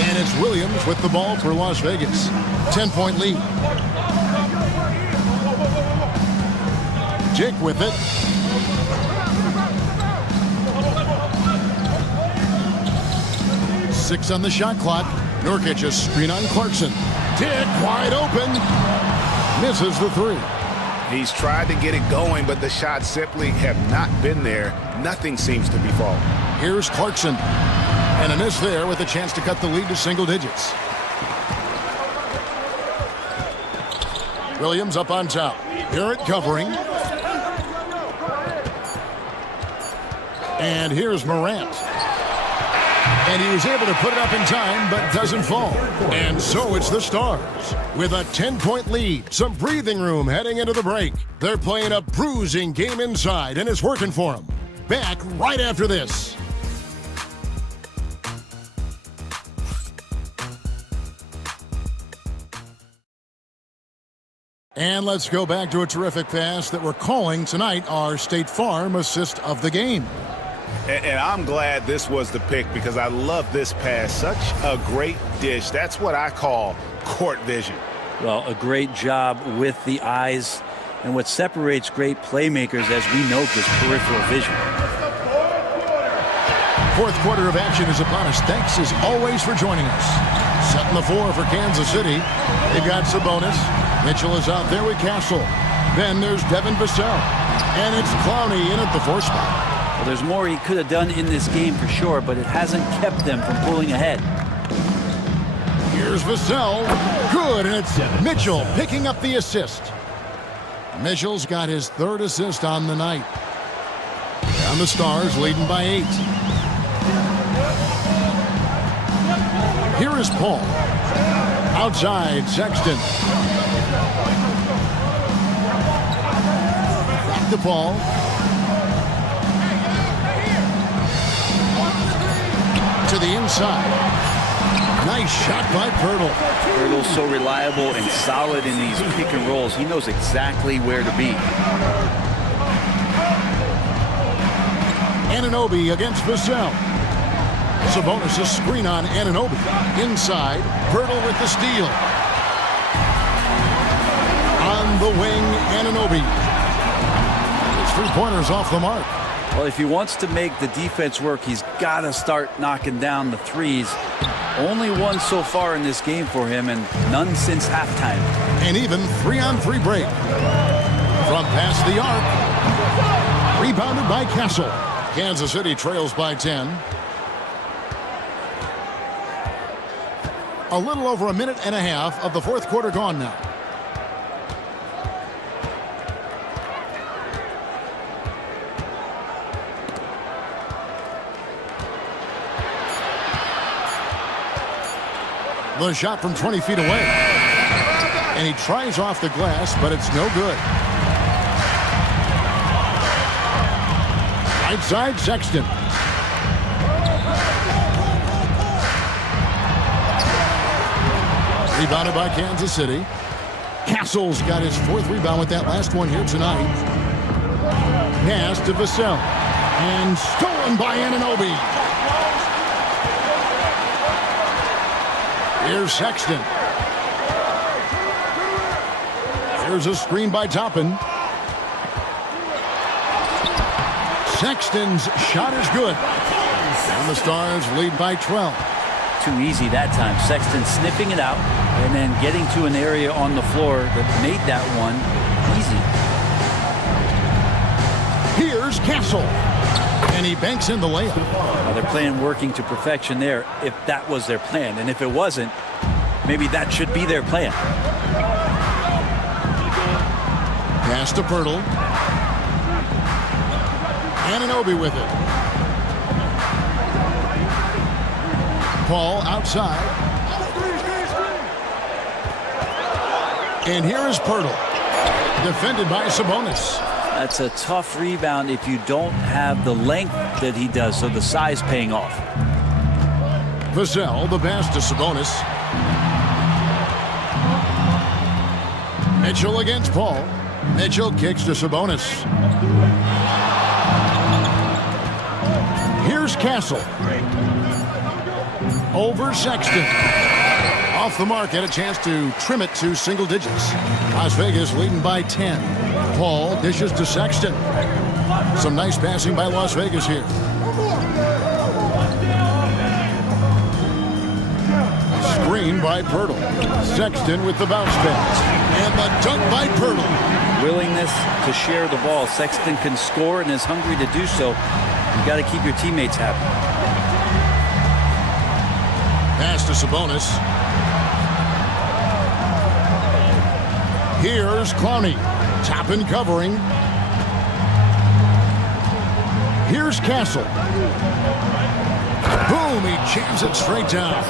And it's Williams with the ball for Las Vegas. 10-point lead. Dick with it. Six on the shot clock. Nurkic a screen on Clarkson. Dick wide open. Misses the 3. He's tried to get it going, but the shots simply have not been there. Nothing seems to be falling. Here's Clarkson. And a miss there with a chance to cut the lead to single digits. Williams up on top. Barrett covering. And here's Morant. And he was able to put it up in time, but doesn't fall. And so it's the Stars with a 10-point lead. Some breathing room heading into the break. They're playing a bruising game inside, and it's working for them. Back right after this. And let's go back to a terrific pass that we're calling tonight our State Farm assist of the game. And I'm glad this was the pick because I love this pass. Such a great dish. That's what I call court vision. Well, a great job with the eyes. And what separates great playmakers, as we know, is peripheral vision. Fourth quarter of action is upon us. Thanks as always for joining us. Setting the floor for Kansas City. They've got Sabonis. Mitchell is out there with Castle. Then there's Devin Vassell. And it's Clowney in at the 4 spot. Well, there's more he could have done in this game for sure, but it hasn't kept them from pulling ahead. Here's Vassell. Good, and it's Mitchell picking up the assist. Mitchell's got his 3rd assist on the night. And the Stars leading by 8. Here is Paul. Outside, Sexton. Back to Paul. To the inside. Nice shot by Pirtle. Pirtle's so reliable and solid in these pick and rolls. He knows exactly where to be. Anunoby against Vassell. Sabonis' screen on Anunoby. Inside, Pirtle with the steal. On the wing, Anunoby. His 3-pointers off the mark. Well, if he wants to make the defense work, he's got to start knocking down the threes. Only one so far in this game for him, and none since halftime. And even 3-on-3 break. From past the arc. Rebounded by Castle. Kansas City trails by 10. A little over a minute and a half of the 4th quarter gone now. The shot from 20 feet away. And he tries off the glass, but it's no good. Right side, Sexton. Rebounded by Kansas City. Castle's got his 4th rebound with that last one here tonight. Pass to Vassell. And stolen by Anunoby. Here's Sexton. Here's a screen by Toppin. Sexton's shot is good. And the Stars lead by 12. Too easy that time. Sexton sniffing it out and then getting to an area on the floor that made that one easy. Here's Castle. And he banks in the layup. Well, they're playing working to perfection there if that was their plan. And if it wasn't, maybe that should be their plan. Pass to Pirtle. Anunoby with it. Paul outside. And here is Pirtle. Defended by Sabonis. That's a tough rebound if you don't have the length that he does, so the size paying off. Vassell, the pass to Sabonis. Mitchell against Paul. Mitchell kicks to Sabonis. Here's Castle. Over Sexton. Off the mark, had a chance to trim it to single digits. Las Vegas leading by 10. Paul dishes to Sexton. Some nice passing by Las Vegas here. Screen by Pirtle. Sexton with the bounce pass. And the dunk by Pirtle. Willingness to share the ball. Sexton can score and is hungry to do so. You got to keep your teammates happy. Pass to Sabonis. Here's Clowney. Toppin covering. Here's Castle. Boom, he jams it straight down.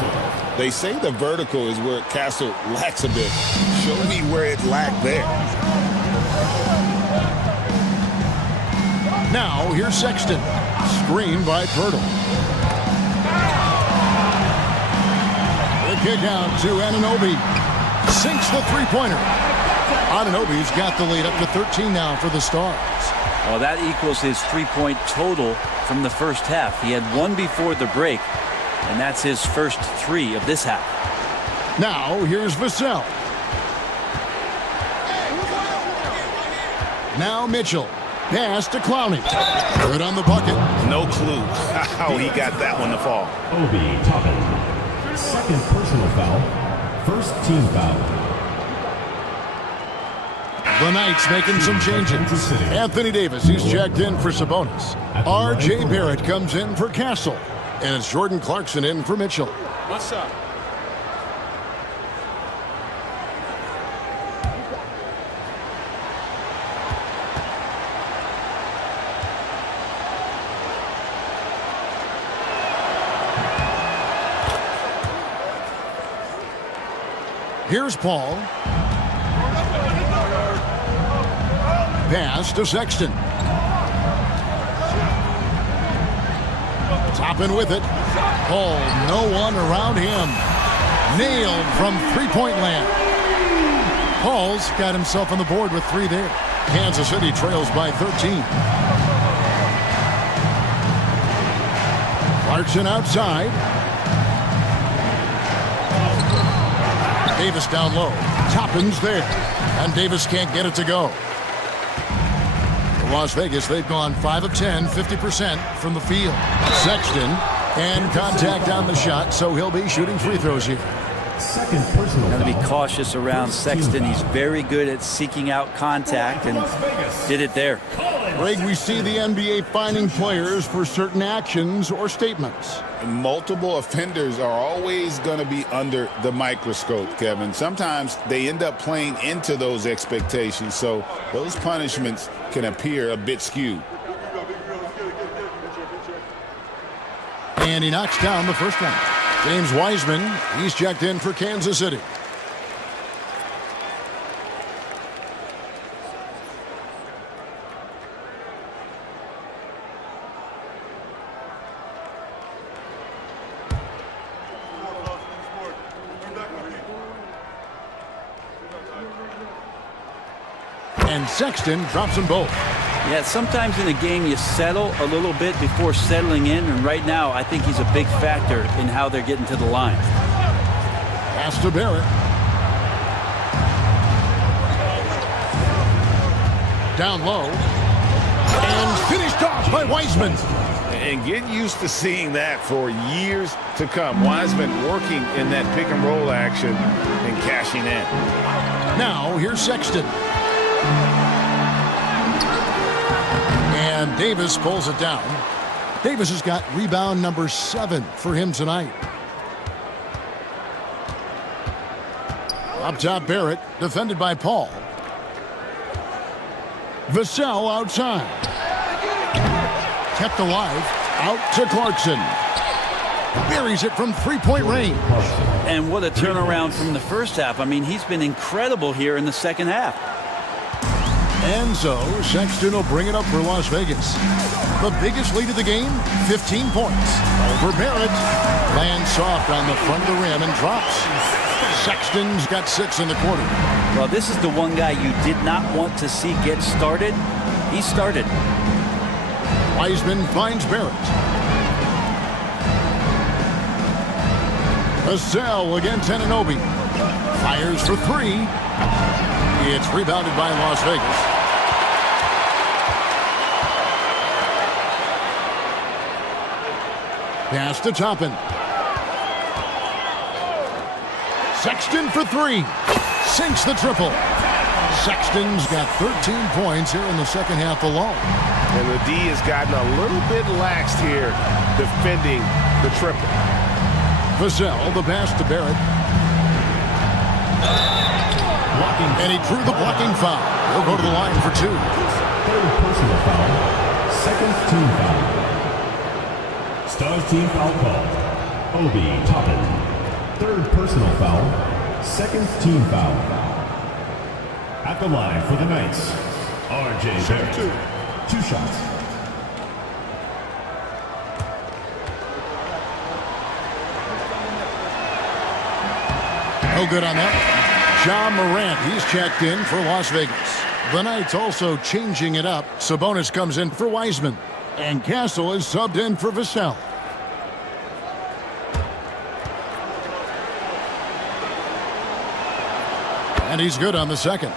They say the vertical is where Castle lacks a bit. Show me where it lacked there. Now, here's Sexton. Screen by Pirtle. The kick out to Anunoby. Sinks the three-pointer. Anunoby's got the lead up to 13 now for the Stars. Well, that equals his 3-point total from the first half. He had one before the break, and that's his first 3 of this half. Now, here's Vassell. Now Mitchell. Pass to Clowney. Good on the bucket. No clue how he got that one to fall. Obi Toppin. Second personal foul. First team foul. The Knights making some changes. Anthony Davis, he's checked in for Sabonis. R.J. Barrett comes in for Castle. And it's Jordan Clarkson in for Mitchell. What's up? Here's Paul. Pass to Sexton. Toppin with it. Paul, no one around him. Nailed from three-point land. Paul's got himself on the board with 3 there. Kansas City trails by 13. Clarkson outside. Davis down low. Toppin's there. And Davis can't get it to go. For Las Vegas, they've gone 5 of 10, 50% from the field. Sexton, and contact on the shot, so he'll be shooting free throws here. Second personal Got to be foul. cautious around Sexton. He's very good at seeking out contact and did it there. Greg, we see the NBA fining players for certain actions or statements. Multiple offenders are always going to be under the microscope, Kevin. Sometimes they end up playing into those expectations, so those punishments can appear a bit skewed. And he knocks down the first one. James Wiseman, he's checked in for Kansas City. And Sexton drops them both. Yeah, sometimes in a game you settle a little bit before settling in, and right now I think he's a big factor in how they're getting to the line. Pass to Barrett. Down low. And finished off by Wiseman. And get used to seeing that for years to come. Wiseman working in that pick and roll action and cashing in. Now here's Sexton. And Davis pulls it down. Davis has got rebound number 7 for him tonight. Up top, Barrett, defended by Paul. Vassell outside. Kept alive. Out to Clarkson. Buries it from three-point range. And what a turnaround from the first half. I mean, he's been incredible here in the second half. And so, Sexton will bring it up for Las Vegas. The biggest lead of the game, 15 points. Over Barrett. Lands soft on the front of the rim and drops. Sexton's got 6 in the quarter. Well, this is the one guy you did not want to see get started. He started. Wiseman finds Barrett. Vassell against Anunoby. Fires for 3. It's rebounded by Las Vegas. Pass to Toppin. Sexton for 3. Sinks the triple. Sexton's got 13 points here in the second half alone. And the D has gotten a little bit laxed here defending the triple. Vassell, the pass to Barrett. And he drew the blocking foul. He'll go to the line for 2. Third personal foul. Second team foul. Stars team foul call. Obi Toppin. Third personal foul. Second team foul. At the line for the Knights, R.J. Barrett. 2 shots. No good on that. John Morant, he's checked in for Las Vegas. The Knights also changing it up. Sabonis comes in for Wiseman. And Castle is subbed in for Vassell. And he's good on the second.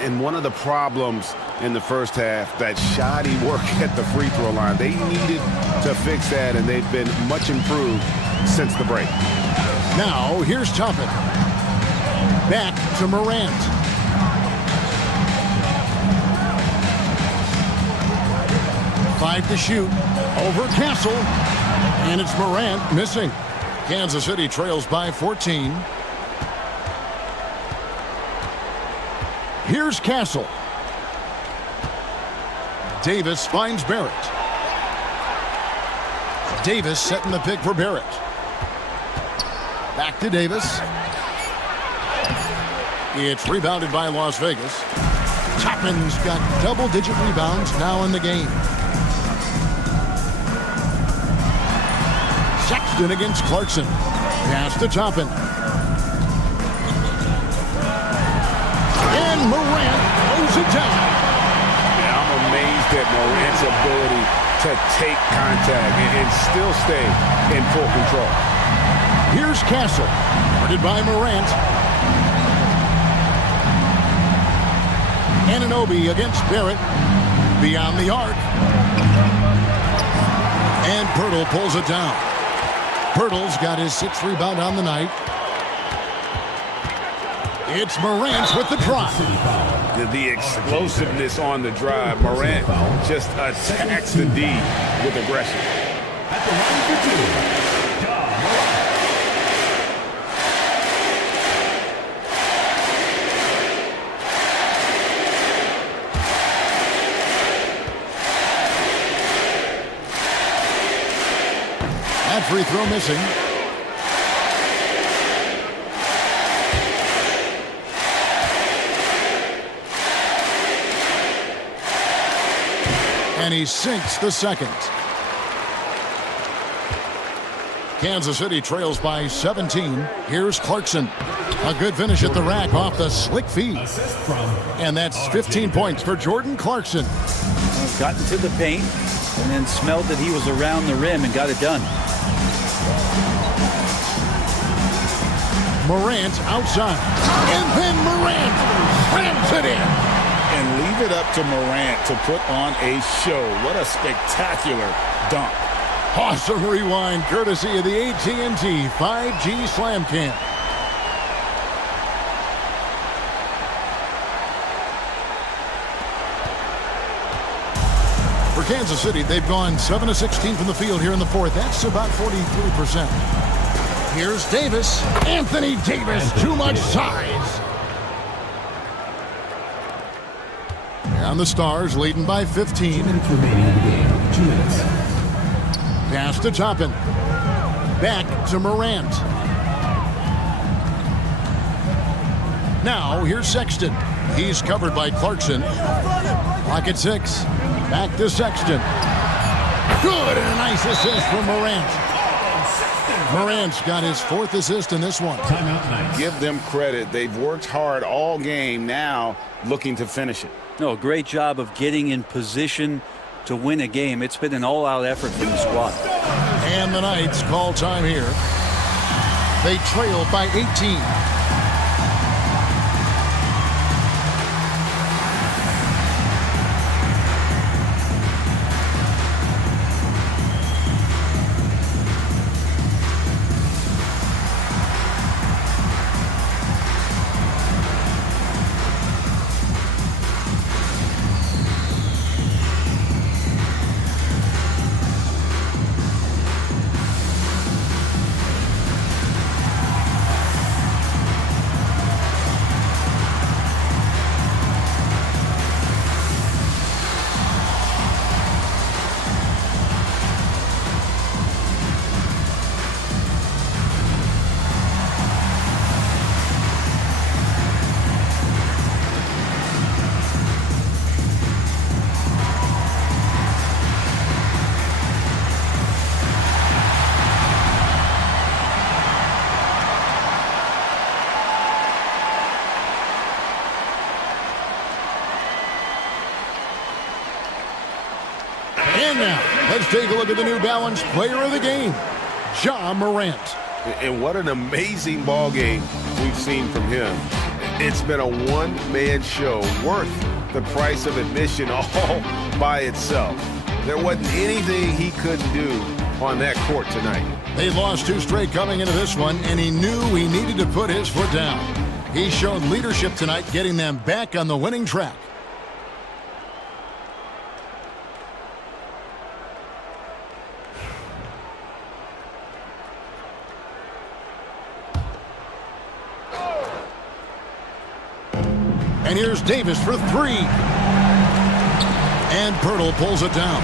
And one of the problems in the first half, that shoddy work at the free throw line. They needed to fix that, and they've been much improved since the break. Now, here's Toppin. Back to Morant. Five to shoot. Over Castle. And it's Morant missing. Kansas City trails by 14. Here's Castle. Davis finds Barrett. Davis setting the pick for Barrett. Back to Davis. It's rebounded by Las Vegas. Toppin's got double-digit rebounds now in the game. Sexton against Clarkson. Pass to Toppin. And Morant throws it down. Yeah, I'm amazed at Morant's ability to take contact and still stay in full control. Here's Castle. Guarded by Morant. Anunoby against Barrett. Beyond the arc. And Pirtle pulls it down. Pirtle's got his 6th rebound on the night. It's Morant with the drive. The explosiveness on the drive. Morant just attacks the D with aggression. At the line for two, That free throw missing. And he sinks the second. Kansas City trails by 17. Here's Clarkson. A good finish at the rack off the slick feed. And that's 15 points for Jordan Clarkson. Got into the paint and then smelled that he was around the rim and got it done. Morant outside. And then Morant rams it in. And leave it up to Morant to put on a show. What a spectacular dunk. Awesome rewind courtesy of the AT&T 5G Slam Cam. For Kansas City, they've gone 7 of 16 from the field here in the fourth. That's about 43%. Here's Davis. Anthony Davis, too much size. And the Stars leading by 15. 2 minutes remaining in the game. 2 minutes. Pass to Toppin. Back to Morant. Now here's Sexton. He's covered by Clarkson. Clock at 6. Back to Sexton. Good, and a nice assist from Morant. Morant's got his 4th assist in this one. Timeout, Knights. Give them credit. They've worked hard all game, now looking to finish it. No, great job of getting in position to win a game. It's been an all-out effort from the squad. And the Knights call time here. They trail by 18. And now, let's take a look at the New Balance Player of the Game, Ja Morant. And what an amazing ball game we've seen from him. It's been a one-man show worth the price of admission all by itself. There wasn't anything he couldn't do on that court tonight. They lost 2 straight coming into this one, and he knew he needed to put his foot down. He showed leadership tonight, getting them back on the winning track. And here's Davis for 3. And Pirtle pulls it down.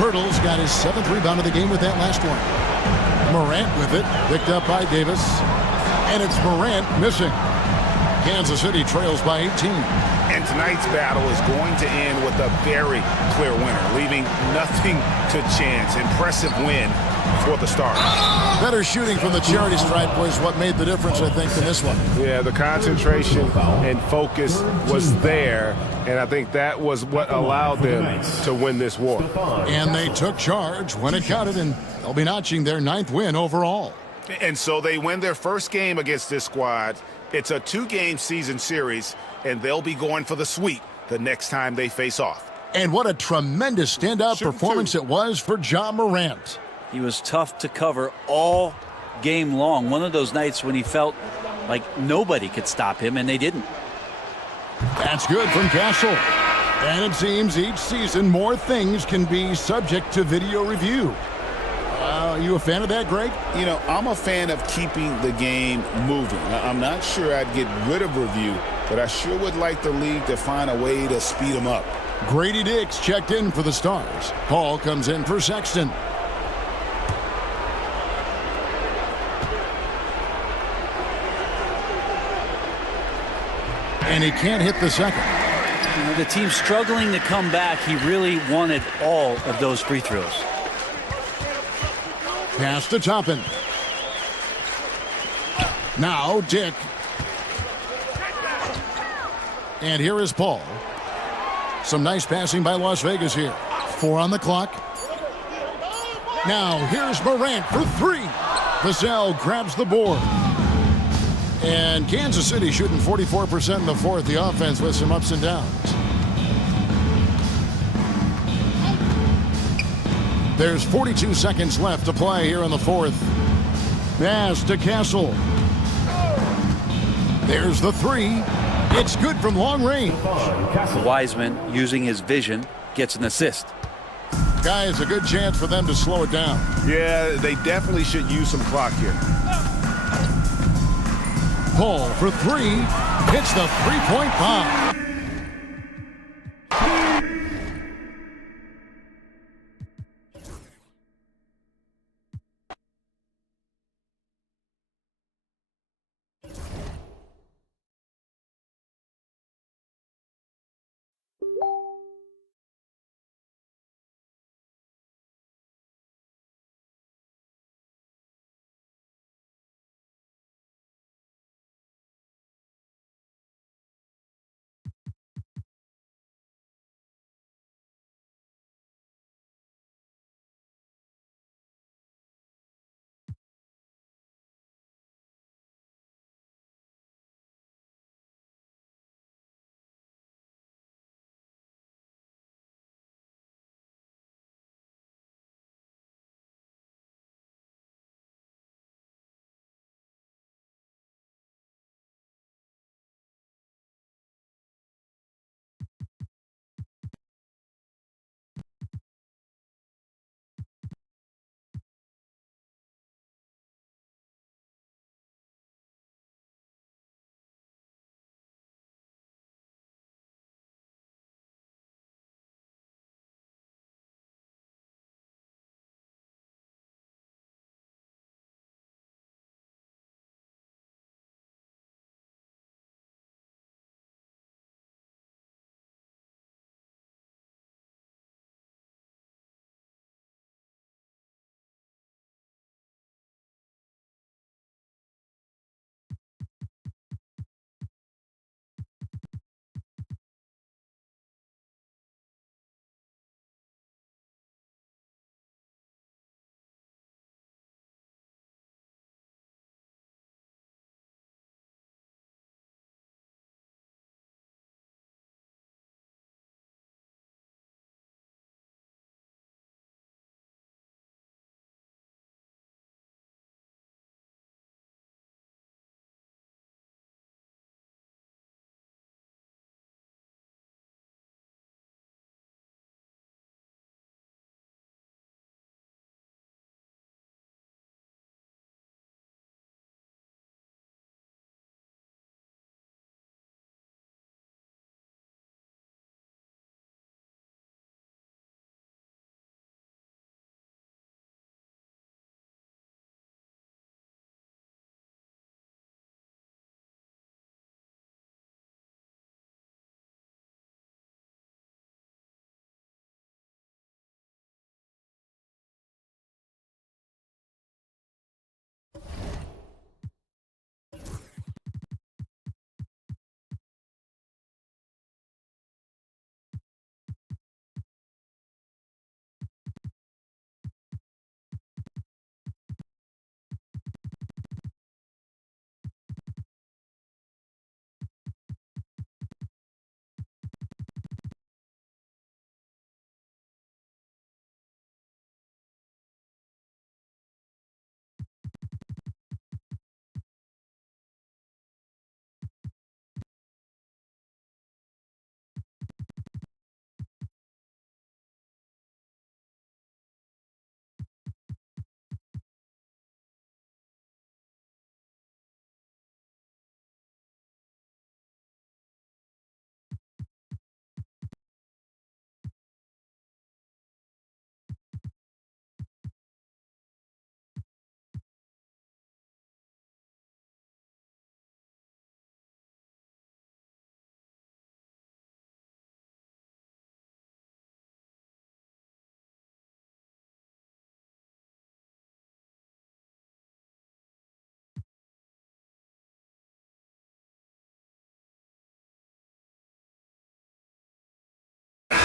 Pirtle's got his 7th rebound of the game with that last one. Morant with it, picked up by Davis. And it's Morant missing. Kansas City trails by 18. And tonight's battle is going to end with a very clear winner, leaving nothing to chance. Impressive win for the Stars. Better shooting from the charity stripe was what made the difference, I think, in this one. Yeah, the concentration and focus was there, and I think that was what allowed them to win this war. And they took charge when it counted, and they'll be notching their 9th win overall. And so they win their first game against this squad. It's a 2-game season series, and they'll be going for the sweep the next time they face off. And what a tremendous standout performance it was for Ja Morant. He was tough to cover all game long. One of those nights when he felt like nobody could stop him, and they didn't. That's good from Castle. And it seems each season more things can be subject to video review. You a fan of that, Greg? You know, I'm a fan of keeping the game moving. I'm not sure I'd get rid of review, but I sure would like the league to find a way to speed them up. Grady Dix checked in for the Stars. Paul comes in for Sexton. And he can't hit the second. You know, the team's struggling to come back. He really wanted all of those free throws. Pass to Toppin. Now Dick. And here is Paul. Some nice passing by Las Vegas here. 4 on the clock. Now here's Morant for 3. Vassell grabs the board. And Kansas City shooting 44% in the 4th. The offense with some ups and downs. There's 42 seconds left to play here in the 4th. Pass to Castle. There's the 3. It's good from long range. Wiseman, using his vision, gets an assist. Guys, a good chance for them to slow it down. Yeah, they definitely should use some clock here. Paul for 3. Hits the 3-point bomb.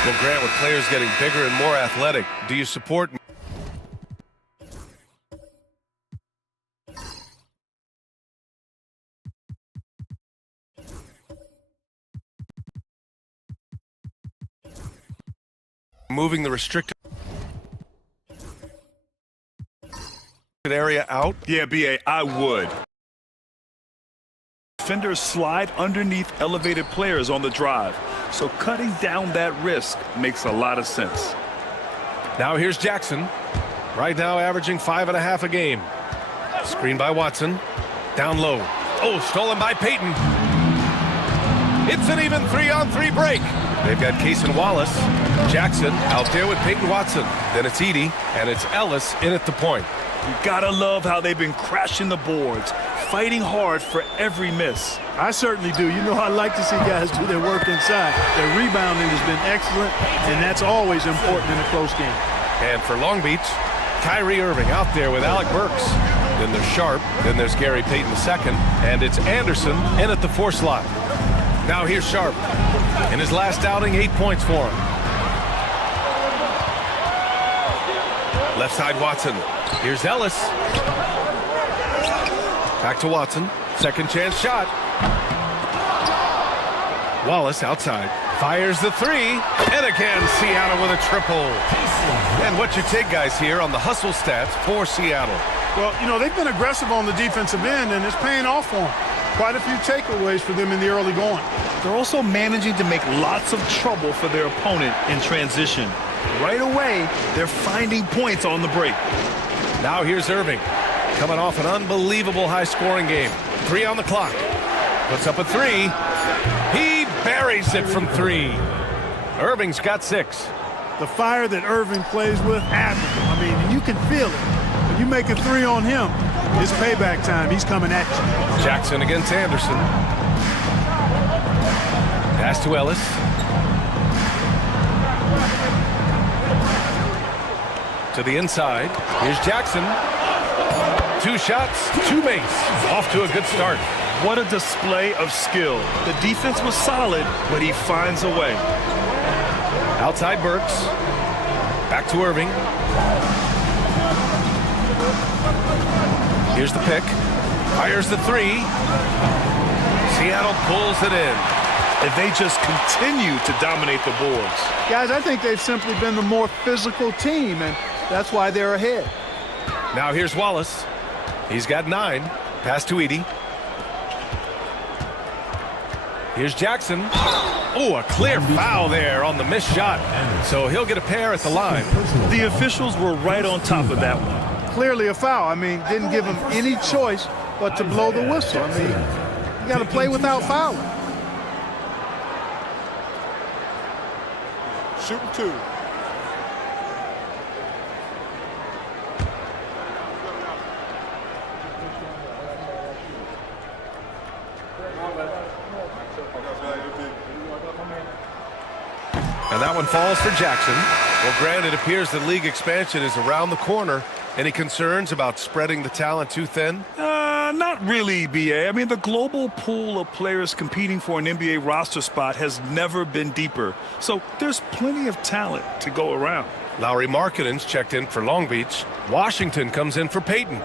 Well, Grant, with players getting bigger and more athletic, do you support moving the restricted area out? Yeah, BA, I would. Defenders slide underneath elevated players on the drive, so cutting down that risk makes a lot of sense. Now here's Jackson. Right now averaging 5.5 a game. Screen by Watson. Down low. Oh, stolen by Peyton. It's an even 3-on-3 break. They've got Case and Wallace. Jackson out there with Peyton Watson. Then it's Edey, and it's Ellis in at the point. You gotta love how they've been crashing the boards, fighting hard for every miss. I certainly do. You know, I like to see guys do their work inside. Their rebounding has been excellent, and that's always important in a close game. And for Long Beach, Kyrie Irving out there with Alec Burks. Then there's Sharp. Then there's Gary Payton II. And it's Anderson in at the 4 slot. Now here's Sharp. In his last outing, 8 points for him. Left side Watson. Here's Ellis. Back to Watson. Second chance shot. Wallace outside. Fires the 3. And again, Seattle with a triple. And what's your take, guys, here on the hustle stats for Seattle? Well, you know, they've been aggressive on the defensive end, and it's paying off for them. Quite a few takeaways for them in the early going. They're also managing to make lots of trouble for their opponent in transition. Right away, they're finding points on the break. Now here's Irving, coming off an unbelievable high-scoring game. 3 on the clock. Puts up a 3. He buries it from 3. Irving's got 6. The fire that Irving plays with, admirable. I mean, you can feel it. When you make a 3 on him, it's payback time. He's coming at you. Jackson against Anderson. Pass to Ellis. To the inside. Here's Jackson. 2 shots, 2 makes. Off to a good start. What a display of skill. The defense was solid, but he finds a way. Outside Burks. Back to Irving. Here's the pick. Fires the 3. Seattle pulls it in. And they just continue to dominate the boards. Guys, I think they've simply been the more physical team, and that's why they're ahead. Now here's Wallace. He's got 9. Pass to Edey. Here's Jackson. Oh, a clear foul there on the missed shot. So he'll get a pair at the line. The officials were right on top of that one. Clearly a foul. I mean, didn't give him any choice but to blow the whistle. I mean, you got to play without fouling. Shooting 2. And that one falls for Jackson. Well, Grant, it appears that league expansion is around the corner. Any concerns about spreading the talent too thin? Not really, BA. I mean, the global pool of players competing for an NBA roster spot has never been deeper. So there's plenty of talent to go around. Lauri Markkanen's checked in for Long Beach. Washington comes in for Peyton.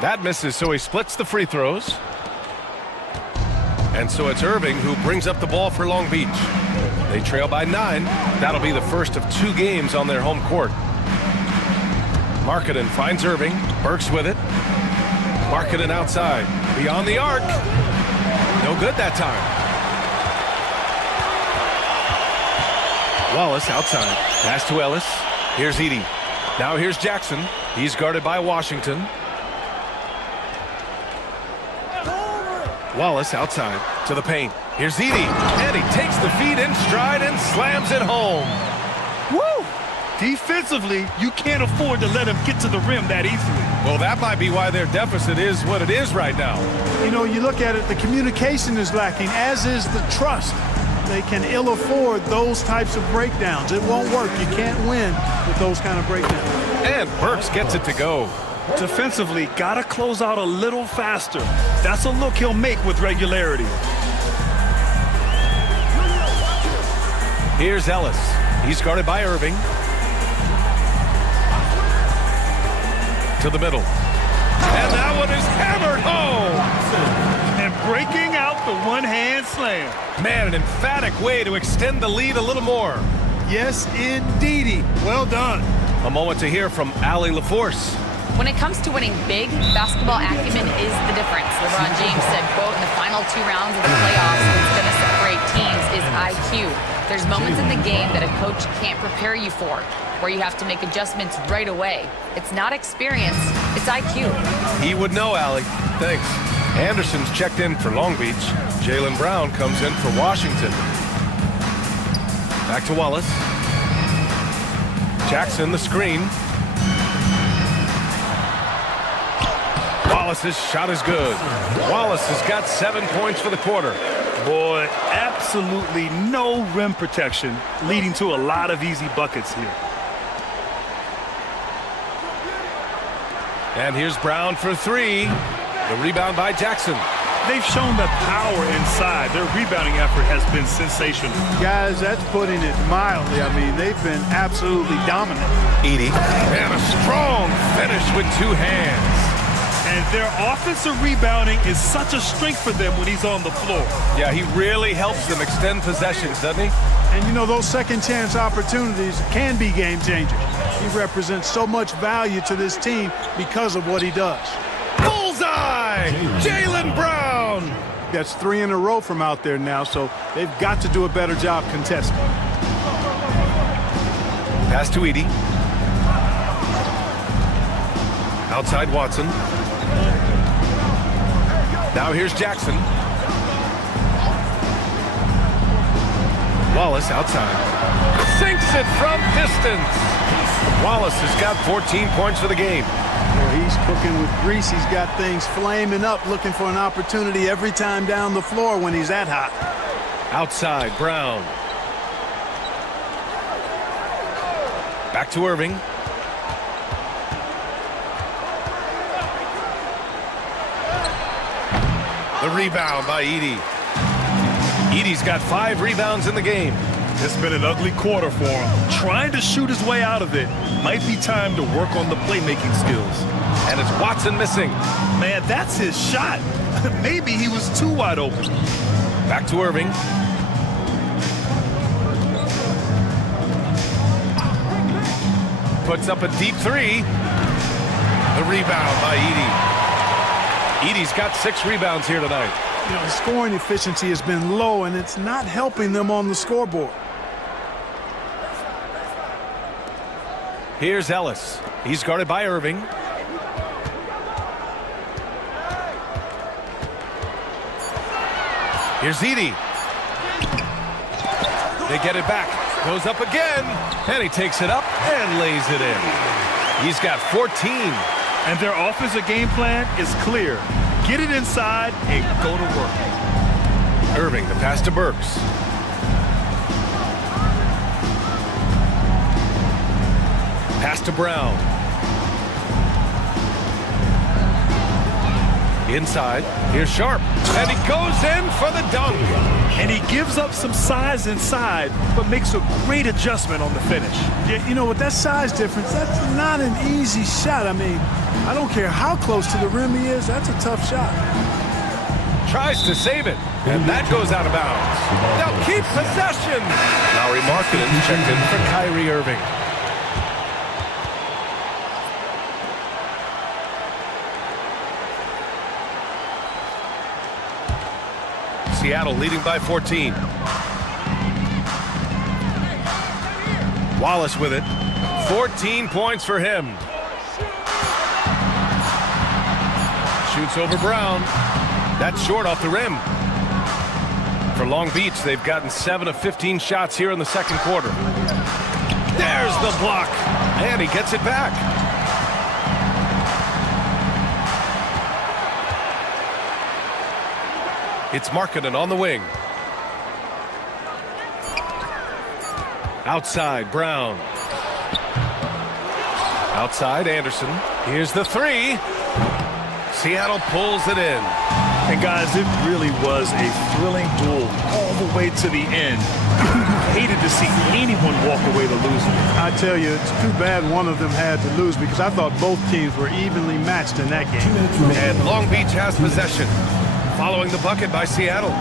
That misses, so he splits the free throws. And so it's Irving who brings up the ball for Long Beach. They trail by 9. That'll be the first of 2 games on their home court. Markkanen finds Irving. Burks with it. Markkanen outside. Beyond the arc. No good that time. Wallace outside. Pass to Ellis. Here's Edey. Now here's Jackson. He's guarded by Washington. Wallace outside to the paint. Here's Edey, and he takes the feed in stride and slams it home. Woo! Defensively, you can't afford to let him get to the rim that easily. Well, that might be why their deficit is what it is right now. You know, you look at it, the communication is lacking, as is the trust. They can ill afford those types of breakdowns. It won't work. You can't win with those kind of breakdowns. And Burks gets it to go. Defensively, got to close out a little faster. That's a look he'll make with regularity. Here's Ellis. He's guarded by Irving. To the middle. And that one is hammered home. And breaking out the one-hand slam. Man, an emphatic way to extend the lead a little more. Yes, indeedy. Well done. A moment to hear from Allie LaForce. When it comes to winning big, basketball acumen is the difference. LeBron James said, quote, in the final 2 rounds of the playoffs, what's going to separate teams is IQ. There's moments in the game that a coach can't prepare you for, where you have to make adjustments right away. It's not experience, it's IQ. He would know, Allie. Thanks. Anderson's checked in for Long Beach. Jaylen Brown comes in for Washington. Back to Wallace. Jackson, the screen. Wallace's shot is good. Wallace has got 7 points for the quarter. Boy, absolutely no rim protection, leading to a lot of easy buckets here. And here's Brown for 3. The rebound by Jackson. They've shown the power inside. Their rebounding effort has been sensational. Guys, that's putting it mildly. I mean, they've been absolutely dominant. Edie. And a strong finish with 2 hands. And their offensive rebounding is such a strength for them when he's on the floor. Yeah, he really helps them extend possessions, doesn't he? And, you know, those second chance opportunities can be game changers. He represents so much value to this team because of what he does. Bullseye! Jaylen Brown! That's 3 in a row from out there now, so they've got to do a better job contesting. Pass to Edie. Outside Watson. Now here's Jackson. Wallace outside. Sinks it from distance. Wallace has got 14 points for the game. Well, he's cooking with grease. He's got things flaming up, looking for an opportunity every time down the floor when he's that hot. Outside, Brown. Back to Irving. The rebound by Edie. Edie's got 5 rebounds in the game. It's been an ugly quarter for him. Trying to shoot his way out of it. Might be time to work on the playmaking skills. And it's Watson missing. Man, that's his shot. Maybe he was too wide open. Back to Irving. Puts up a deep 3. The rebound by Edie. Edie's got 6 rebounds here tonight. You know, his scoring efficiency has been low, and it's not helping them on the scoreboard. Here's Ellis. He's guarded by Irving. Here's Edie. They get it back. Goes up again. And he takes it up and lays it in. He's got 14. And their offensive game plan is clear. Get it inside and go to work. Irving, the pass to Burks. Pass to Brown. Inside. Here's Sharp. And he goes in for the dunk. And he gives up some size inside, but makes a great adjustment on the finish. Yeah, you know, with that size difference, that's not an easy shot. I mean, I don't care how close to the rim he is, that's a tough shot. Tries to save it, and that goes out of bounds. They'll keep possession. Lowry Markkanen checked in for Kyrie Irving. Seattle leading by 14. Wallace with it. 14 points for him. Shoots over Brown. That's short off the rim. For Long Beach, they've gotten 7 of 15 shots here in the second quarter. There's the block. And he gets it back. It's Markkanen on the wing. Outside, Brown. Outside, Anderson. Here's the three. Seattle pulls it in. And guys, it really was a thrilling duel all the way to the end. You hated to see anyone walk away the loser. I tell you, it's too bad one of them had to lose because I thought both teams were evenly matched in that game. And Long Beach has possession, following the bucket by Seattle.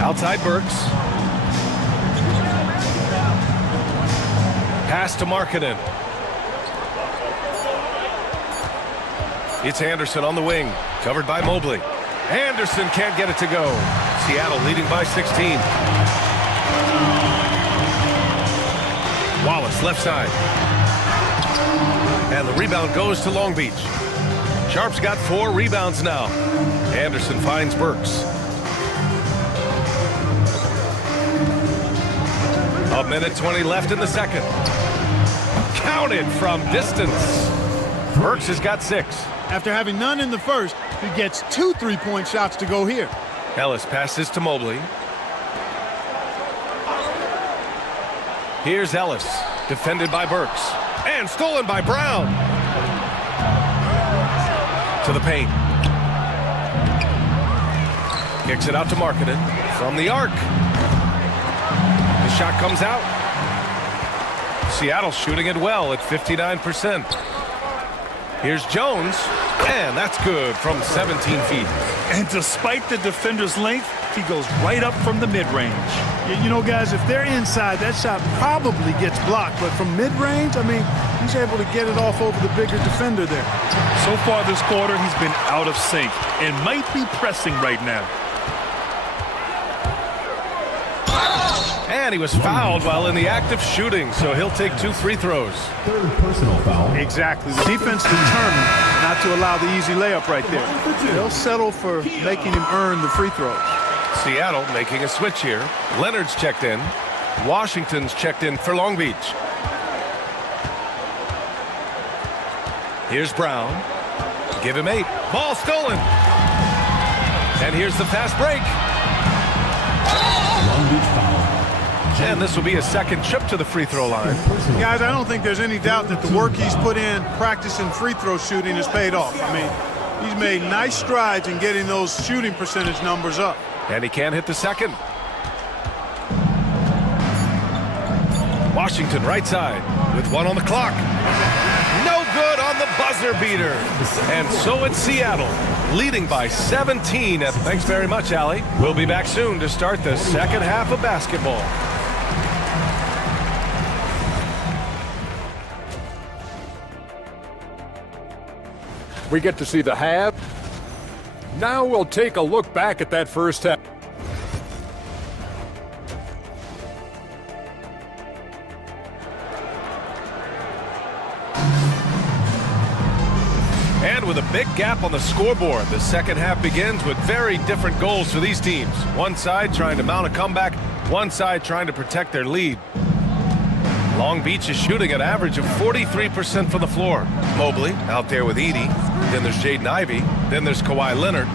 Outside Burks. Pass to Markkanen. It's Anderson on the wing, covered by Mobley. Anderson can't get it to go. Seattle leading by 16. Wallace left side. And the rebound goes to Long Beach. Sharp's got 4 rebounds now. Anderson finds Burks. A minute 20 left in the second. Counted from distance. Burks has got 6. After having none in the first, he gets 2 3-point shots to go here. Ellis passes to Mobley. Here's Ellis, defended by Burks. And stolen by Brown. To the paint. Kicks it out to Markkanen from the arc. The shot comes out. Seattle shooting it well at 59%. Here's Jones, and that's good from 17 feet. And despite the defender's length, he goes right up from the mid-range. You know, guys, if they're inside, that shot probably gets blocked. But from mid-range, I mean, he's able to get it off over the bigger defender there. So far this quarter, he's been out of sync and might be pressing right now. And he was fouled while in the act of shooting, so he'll take 2 free throws. Third personal foul. Exactly. The defense determined not to allow the easy layup right there. They'll settle for making him earn the free throws. Seattle making a switch here. Leonard's checked in. Washington's checked in for Long Beach. Here's Brown. Give him 8. Ball stolen. And here's the fast break. Long Beach foul. And this will be a second trip to the free throw line. Guys, I don't think there's any doubt that the work he's put in practicing free throw shooting has paid off. I mean, he's made nice strides in getting those shooting percentage numbers up. And he can't hit the second. Washington right side with 1 on the clock. No good on the buzzer beater. And so it's Seattle leading by 17. And thanks very much, Allie. We'll be back soon to start the second half of basketball. We get to see the half. Now we'll take a look back at that first half. And with a big gap on the scoreboard, the second half begins with very different goals for these teams. One side trying to mount a comeback, one side trying to protect their lead. Long Beach is shooting an average of 43% from the floor. Mobley out there with Edey. Then there's Jaden Ivey. Then there's Kawhi Leonard.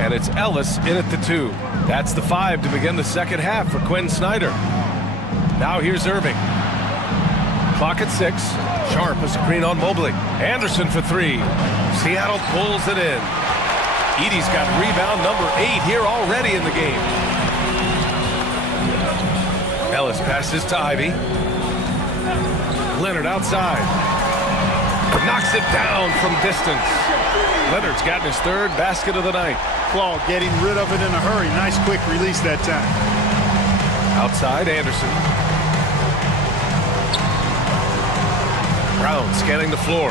And it's Ellis in at the 2. That's the 5 to begin the second half for Quinn Snyder. Now here's Irving. Clock at 6. Sharp a screen on Mobley. Anderson for 3. Seattle pulls it in. Edey's got rebound number 8 here already in the game. Ellis passes to Ivey. Leonard outside. Knocks it down from distance. Leonard's gotten his 3rd basket of the night. Claw getting rid of it in a hurry. Nice quick release that time. Outside, Anderson. Brown scanning the floor.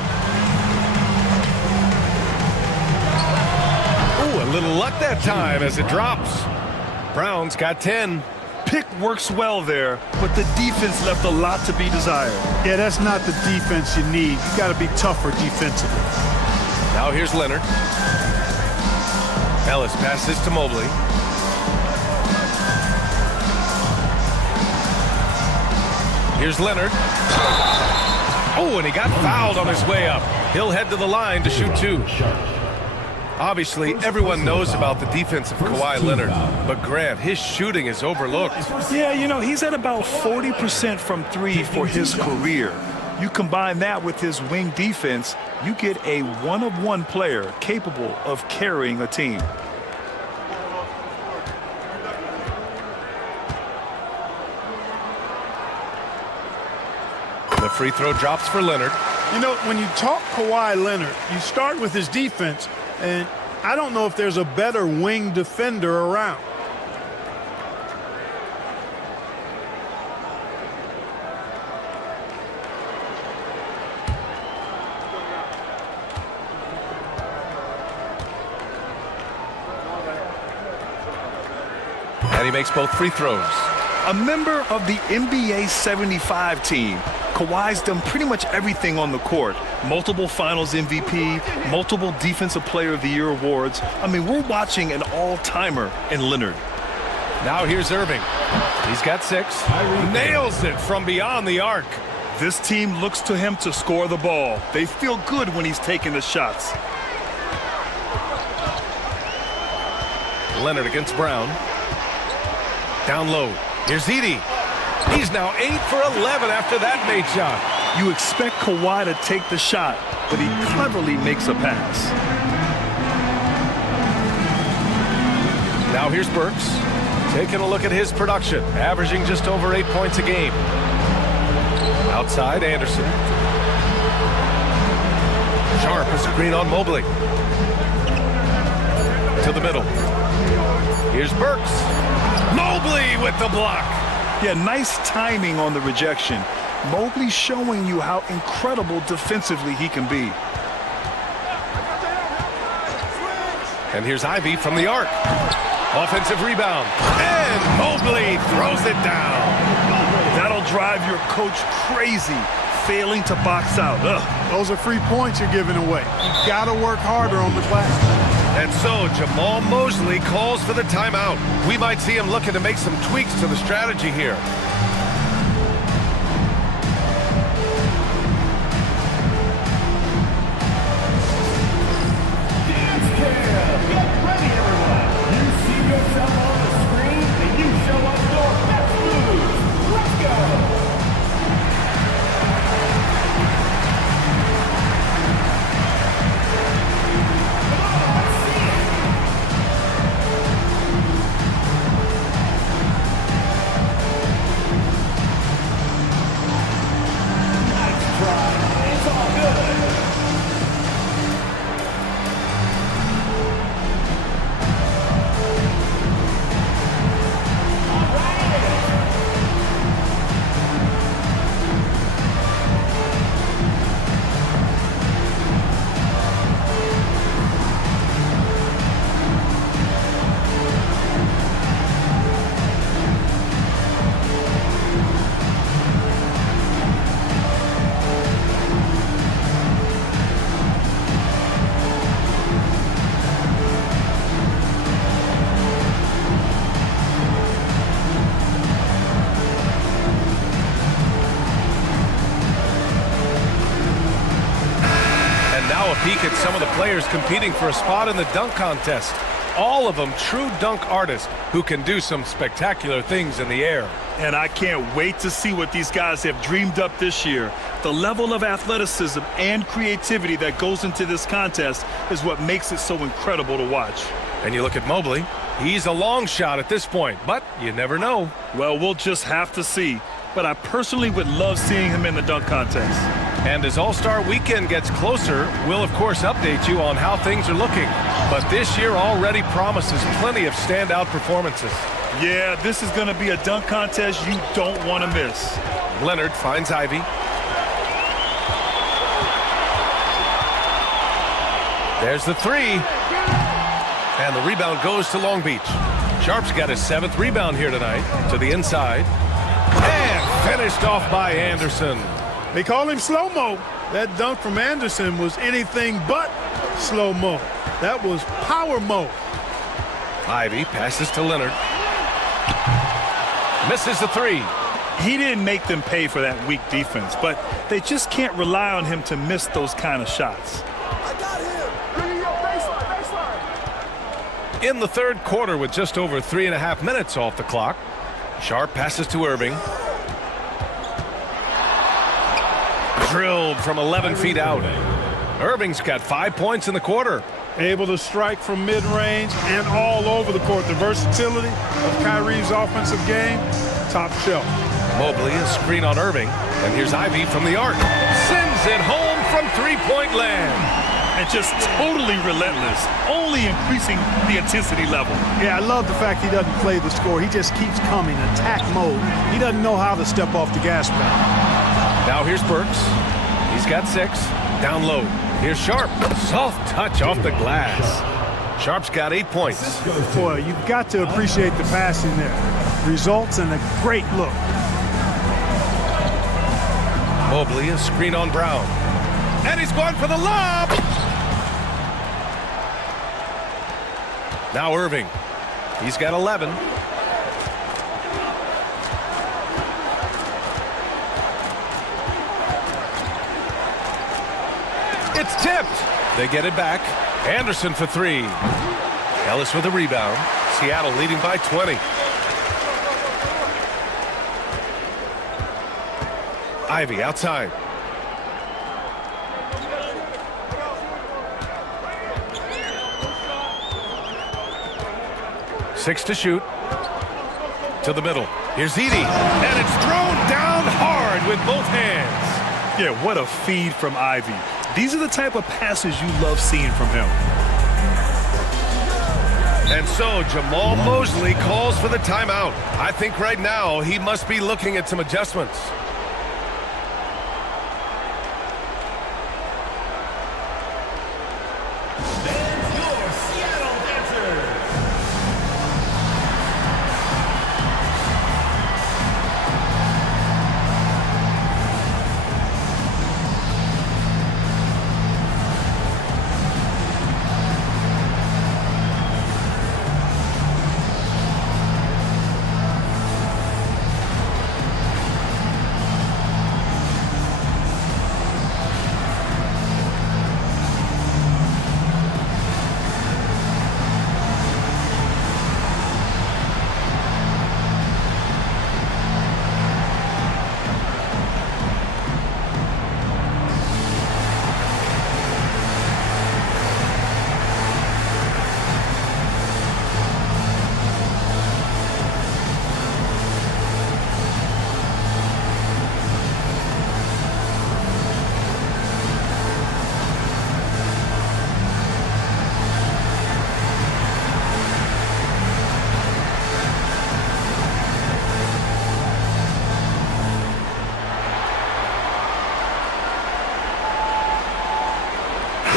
Ooh, a little luck that time as it drops. Brown's got 10. Pick works well there, but the defense left a lot to be desired. Yeah, that's not the defense you need. You got to be tougher defensively. Now here's Leonard. Ellis passes to Mobley. Here's Leonard. Oh, and he got fouled on his way up. He'll head to the line to shoot 2. Obviously, everyone knows about the defense of Kawhi Leonard, but Grant, his shooting is overlooked. Yeah, you know, he's at about 40% from three for his career. You combine that with his wing defense, you get a one-of-one player capable of carrying a team. The free throw drops for Leonard. You know, when you talk Kawhi Leonard, you start with his defense, and I don't know if there's a better wing defender around. And he makes both free throws. A member of the NBA 75 team, Kawhi's done pretty much everything on the court. Multiple Finals MVP, multiple Defensive Player of the Year awards. I mean, we're watching an all-timer in Leonard. Now here's Irving. He's got 6. Nails it from beyond the arc. This team looks to him to score the ball. They feel good when he's taking the shots. Leonard against Brown. Down low. Here's Edey. He's now 8 for 11 after that made shot. You expect Kawhi to take the shot, but he cleverly makes a pass. Now here's Burks. Taking a look at his production, averaging just over 8 points a game. Outside, Anderson. Sharp a screen on Mobley. To the middle. Here's Burks. Mobley with the block. Yeah, nice timing on the rejection. Mobley showing you how incredible defensively he can be. And here's Ivy from the arc. Offensive rebound. And Mobley throws it down. That'll drive your coach crazy, failing to box out. Ugh. Those are free points you're giving away. You got to work harder on the glass. And so Jamal Mosley calls for the timeout. We might see him looking to make some tweaks to the strategy here. Dance Cam! Get ready, everyone! You see yourself on the screen, and you show us your best moves. Let's go! Peek at some of the players competing for a spot in the dunk contest. All of them true dunk artists who can do some spectacular things in the air. And I can't wait to see what these guys have dreamed up this year. The level of athleticism and creativity that goes into this contest is what makes it so incredible to watch. And you look at Mobley. He's a long shot at this point, but you never know. Well, we'll just have to see. But I personally would love seeing him in the dunk contest. And as All-Star Weekend gets closer, we'll of course update you on how things are looking. But this year already promises plenty of standout performances. Yeah, this is going to be a dunk contest you don't want to miss. Leonard finds Ivy. There's the three. And the rebound goes to Long Beach. Sharp's got his 7th rebound here tonight. To the inside. And finished off by Anderson. They call him slow-mo. That dunk from Anderson was anything but slow-mo. That was power-mo. Ivy passes to Leonard. Misses the three. He didn't make them pay for that weak defense, but they just can't rely on him to miss those kind of shots. I got him. Bring your baseline. in the third quarter with just over 3.5 minutes off the clock. Sharp passes to Irving. Drilled from 11 feet out. Irving's got 5 points in the quarter. Able to strike from mid-range and all over the court. The versatility of Kyrie's offensive game, top shelf. Mobley, a screen on Irving. And here's Ivy from the arc. Sends it home from three-point land. And just totally relentless, only increasing the intensity level. Yeah, I love the fact he doesn't play the score. He just keeps coming, attack mode. He doesn't know how to step off the gas pedal. Now here's Burks. He's got 6. Down low. Here's Sharp. Soft touch off the glass. Sharp's got 8 points. Boy, you've got to appreciate the passing there. Results in a great look. Mobley, a screen on Brown. And he's going for the lob. Now Irving. He's got 11. It's tipped. They get it back. Anderson for 3. Ellis with a rebound. Seattle leading by 20. Ivy outside. Six to shoot. To the middle. Here's Edey. And it's thrown down hard with both hands. Yeah, what a feed from Ivy. These are the type of passes you love seeing from him. And so Jamal Mosley calls for the timeout. I think right now he must be looking at some adjustments.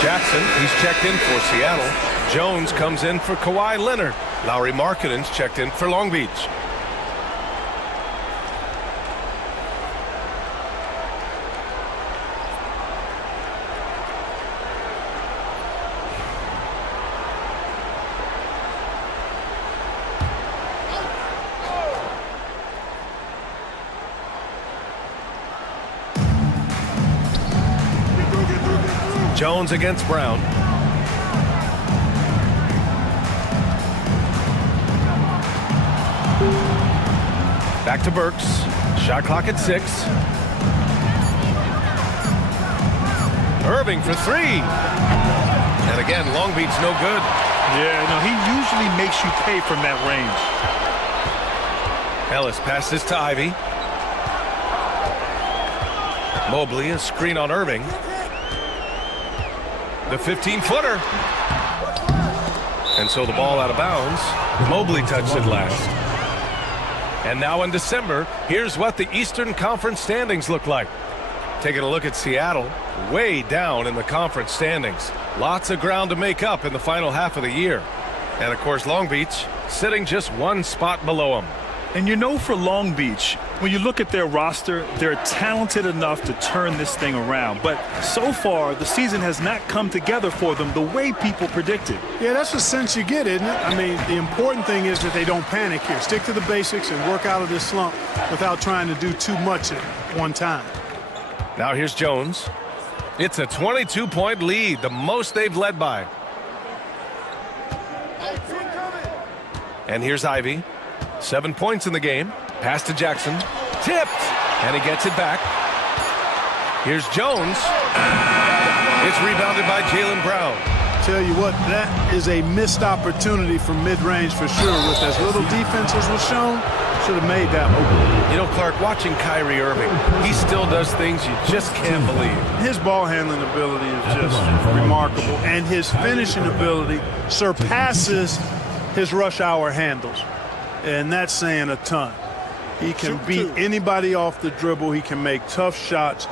Jackson, he's checked in for Seattle. Jones comes in for Kawhi Leonard. Lauri Markkanen's checked in for Long Beach. Jones against Brown. Back to Burks. Shot clock at 6. Irving for 3. And again, Long Beach no good. Yeah, no, he usually makes you pay from that range. Ellis passes to Ivy. Mobley, a screen on Irving. The 15-footer. And so the ball out of bounds. Mobley touched it last. And now in December, here's what the Eastern Conference standings look like. Taking a look at Seattle, way down in the conference standings. Lots of ground to make up in the final half of the year. And of course, Long Beach sitting just one spot below them. And you know, for Long Beach, when you look at their roster, they're talented enough to turn this thing around. But so far, the season has not come together for them the way people predicted. Yeah, that's the sense you get, isn't it? I mean, the important thing is that they don't panic here. Stick to the basics and work out of this slump without trying to do too much at one time. Now here's Jones. It's a 22-point lead, the most they've led by. And here's Ivy. 7 points in the game. Pass to Jackson. Tipped. And he gets it back. Here's Jones. It's rebounded by Jaylen Brown. Tell you what, that is a missed opportunity from mid-range for sure. With as little defense as was shown, should have made that one. You know, Clark, watching Kyrie Irving, he still does things you just can't believe. His ball handling ability is just remarkable, and his finishing ability surpasses his rush hour handles, and that's saying a ton. He can beat anybody off the dribble. He can make tough shots.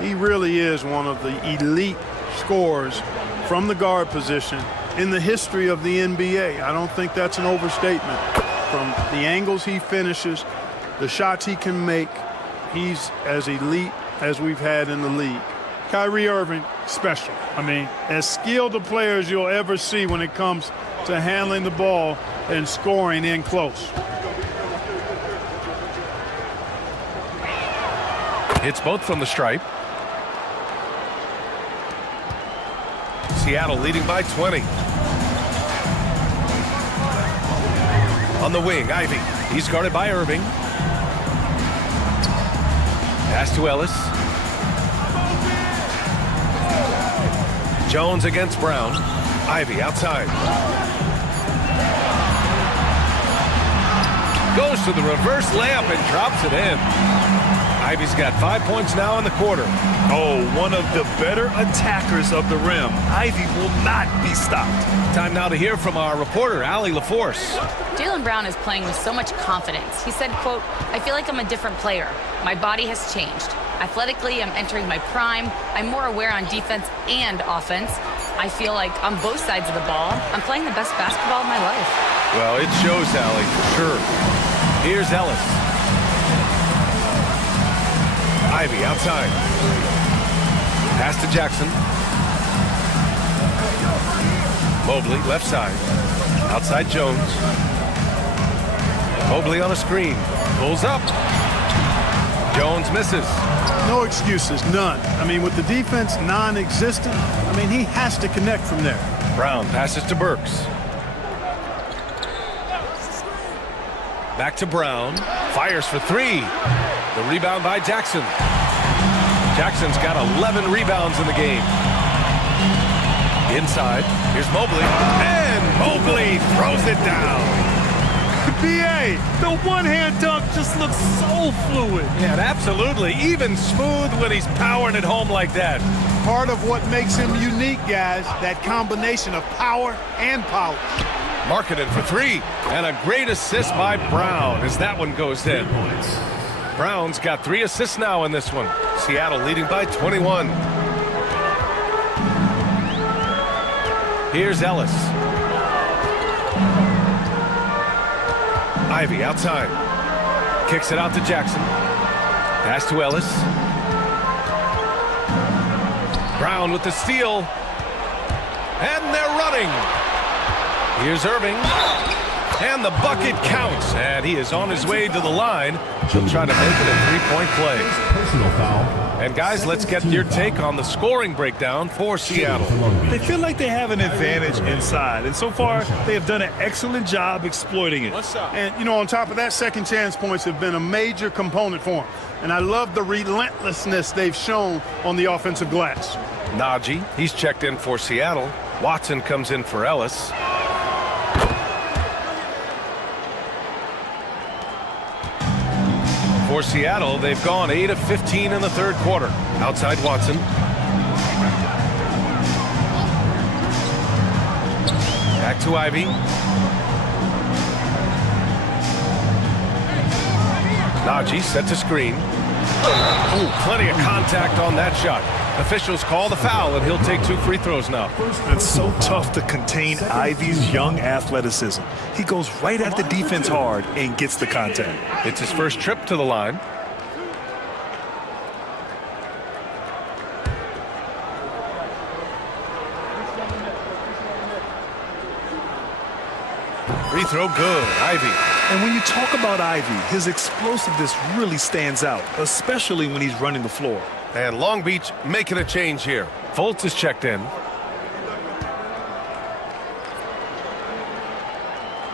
He really is one of the elite scorers from the guard position in the history of the NBA. I don't think that's an overstatement. From the angles he finishes, the shots he can make, he's as elite as we've had in the league. Kyrie Irving, special. I mean, as skilled a player as you'll ever see when it comes to handling the ball and scoring in close. Hits both from the stripe. Seattle leading by 20. On the wing, Ivy. He's guarded by Irving. Pass to Ellis. Jones against Brown. Ivy outside. Goes to the reverse layup and drops it in. Ivy's got 5 points now in the quarter. Oh, one of the better attackers of the rim. Ivy will not be stopped. Time now to hear from our reporter, Allie LaForce. Jaylen Brown is playing with so much confidence. He said, quote, "I feel like I'm a different player. My body has changed. Athletically, I'm entering my prime. I'm more aware on defense and offense. I feel like on both sides of the ball, I'm playing the best basketball of my life." Well, it shows, Allie, for sure. Here's Ellis. Ivy outside. Pass to Jackson. Mobley left side. Outside Jones. Mobley on a screen. Pulls up. Jones misses. No excuses, none. I mean, with the defense non-existent, I mean, he has to connect from there. Brown passes to Burks. Back to Brown. Fires for three. The rebound by Jackson. Jackson's got 11 rebounds in the game. Inside. Here's Mobley. And Mobley throws it down. BA, the one-hand dunk just looks so fluid. Yeah, absolutely. Even smooth when he's powering it home like that. Part of what makes him unique, guys, that combination of power and polish. Marketed for three. And a great assist by Brown as that one goes in. Brown's got 3 assists now in this one. Seattle leading by 21. Here's Ellis. Ivy outside. Kicks it out to Jackson. Pass to Ellis. Brown with the steal. And they're running. Here's Irving. And the bucket counts. And he is on his way to the line. He'll try to make it a three-point play. Personal foul. And guys, let's get your take on the scoring breakdown for Seattle. They feel like they have an advantage inside, and so far they have done an excellent job exploiting it. And, you know, on top of that, second chance points have been a major component for them. And I love the relentlessness they've shown on the offensive glass. Najee, he's checked in for Seattle. Watson comes in for Ellis. For Seattle, they've gone 8 of 15 in the third quarter. Outside Watson. Back to Ivy. Najee sets a screen. Ooh, plenty of contact on that shot. Officials call the foul, and he'll take 2 free throws now. It's so tough to contain Ivy's young athleticism. He goes right at the defense hard and gets the contact. It's his first trip to the line. Free throw good. Ivy. And when you talk about Ivy, his explosiveness really stands out, especially when he's running the floor. And Long Beach making a change here. Fultz is checked in.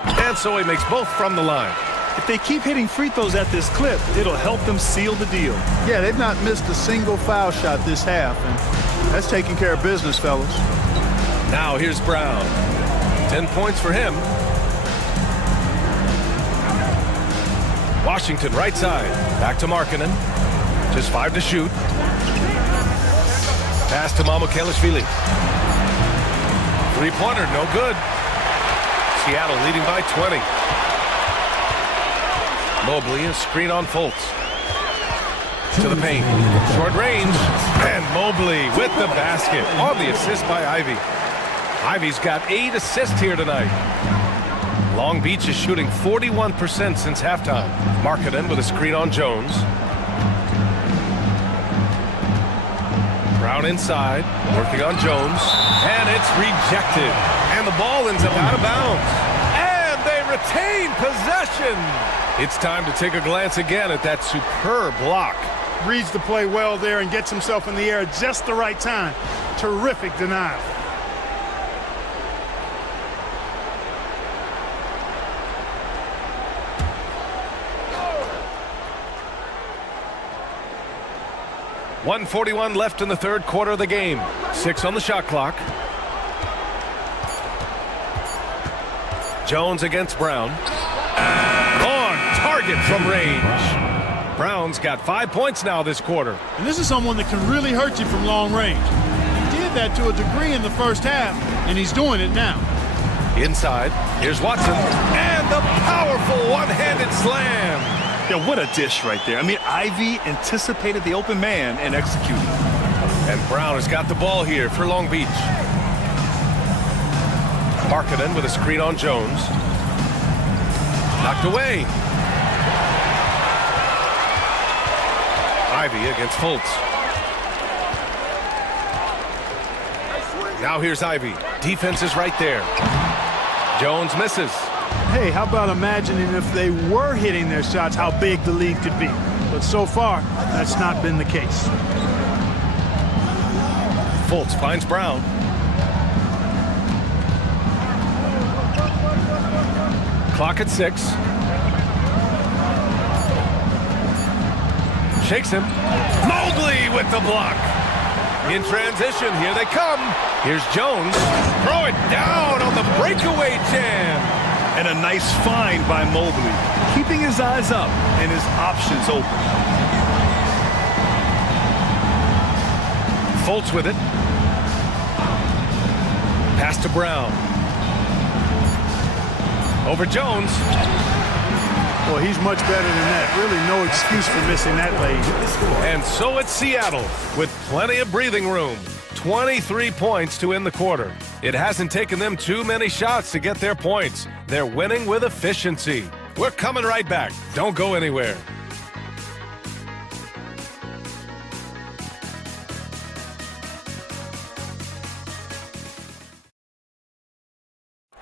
And And so he makes both from the line. If they keep hitting free throws at this clip, it'll help them seal the deal. Yeah, they've not missed a single foul shot this half, and that's taking care of business, fellas. Now here's Brown. 10 points for him. Washington right side. Back to Markkanen. Just 5 to shoot. Pass to Mamukelashvili. Three-pointer, no good. Seattle leading by 20. Mobley, a screen on Fultz. To the paint. Short range. And Mobley with the basket on the assist by Ivy. Ivy's got 8 assists here tonight. Long Beach is shooting 41% since halftime. Markkanen with a screen on Jones. Brown inside, working on Jones. And it's rejected. And the ball ends up out of bounds. And they retain possession. It's time to take a glance again at that superb block. Reads the play well there and gets himself in the air at just the right time. Terrific denial. .141 left in the third quarter of the game. 6 on the shot clock. Jones against Brown. On target from range. Brown's got 5 points now this quarter. And this is someone that can really hurt you from long range. He did that to a degree in the first half, and he's doing it now. Inside, here's Watson. And the powerful one-handed slam. Yeah, what a dish right there. I mean, Ivy anticipated the open man and executed. And Brown has got the ball here for Long Beach. Markkanen with a screen on Jones. Knocked away. Ivy against Fultz. Now here's Ivy. Defense is right there. Jones misses. Hey, how about imagining if they were hitting their shots, how big the lead could be? But so far, that's not been the case. Fultz finds Brown. Clock at 6. Shakes him. Mobley with the block. In transition, here they come. Here's Jones. Throw it down on the breakaway jam. And a nice find by Mobley, keeping his eyes up and his options open. Fultz with it. Pass to Brown. Over Jones. Well, he's much better than that. Really no excuse for missing that lane. And so it's Seattle with plenty of breathing room. 23 points to end the quarter. It hasn't taken them too many shots to get their points. They're winning with efficiency. We're coming right back. Don't go anywhere.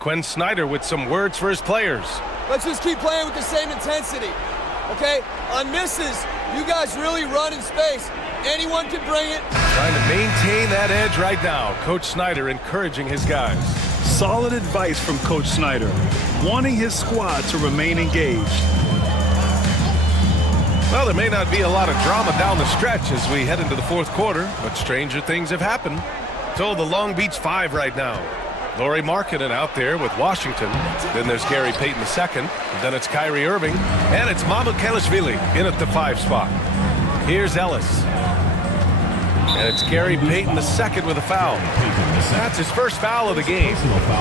Quinn Snyder with some words for his players. Let's just keep playing with the same intensity, okay? On misses, you guys really run in space. Anyone can bring it. Trying to maintain that edge right now. Coach Snyder encouraging his guys. Solid advice from Coach Snyder, wanting his squad to remain engaged. Well, there may not be a lot of drama down the stretch as we head into the fourth quarter, but stranger things have happened. So the Long Beach Five right now. Lauri Markkanen out there with Washington. Then there's Gary Payton II. Then it's Kyrie Irving. And it's Mamukelashvili in at the 5 spot. Here's Ellis. And it's Gary Payton II with a foul. That's his first foul of the game.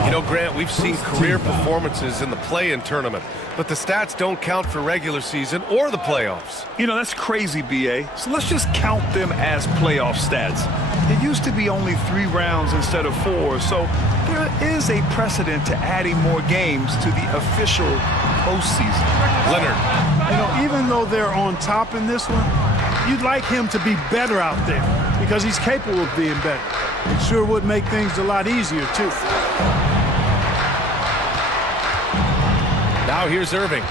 You know, Grant, we've seen career performances in the play-in tournament, but the stats don't count for regular season or the playoffs. You know, that's crazy, B.A. So let's just count them as playoff stats. It used to be only 3 rounds instead of 4, so there is a precedent to adding more games to the official postseason. Leonard. You know, even though they're on top in this one, you'd like him to be better out there because he's capable of being better. It sure would make things a lot easier, too. Now here's Irving.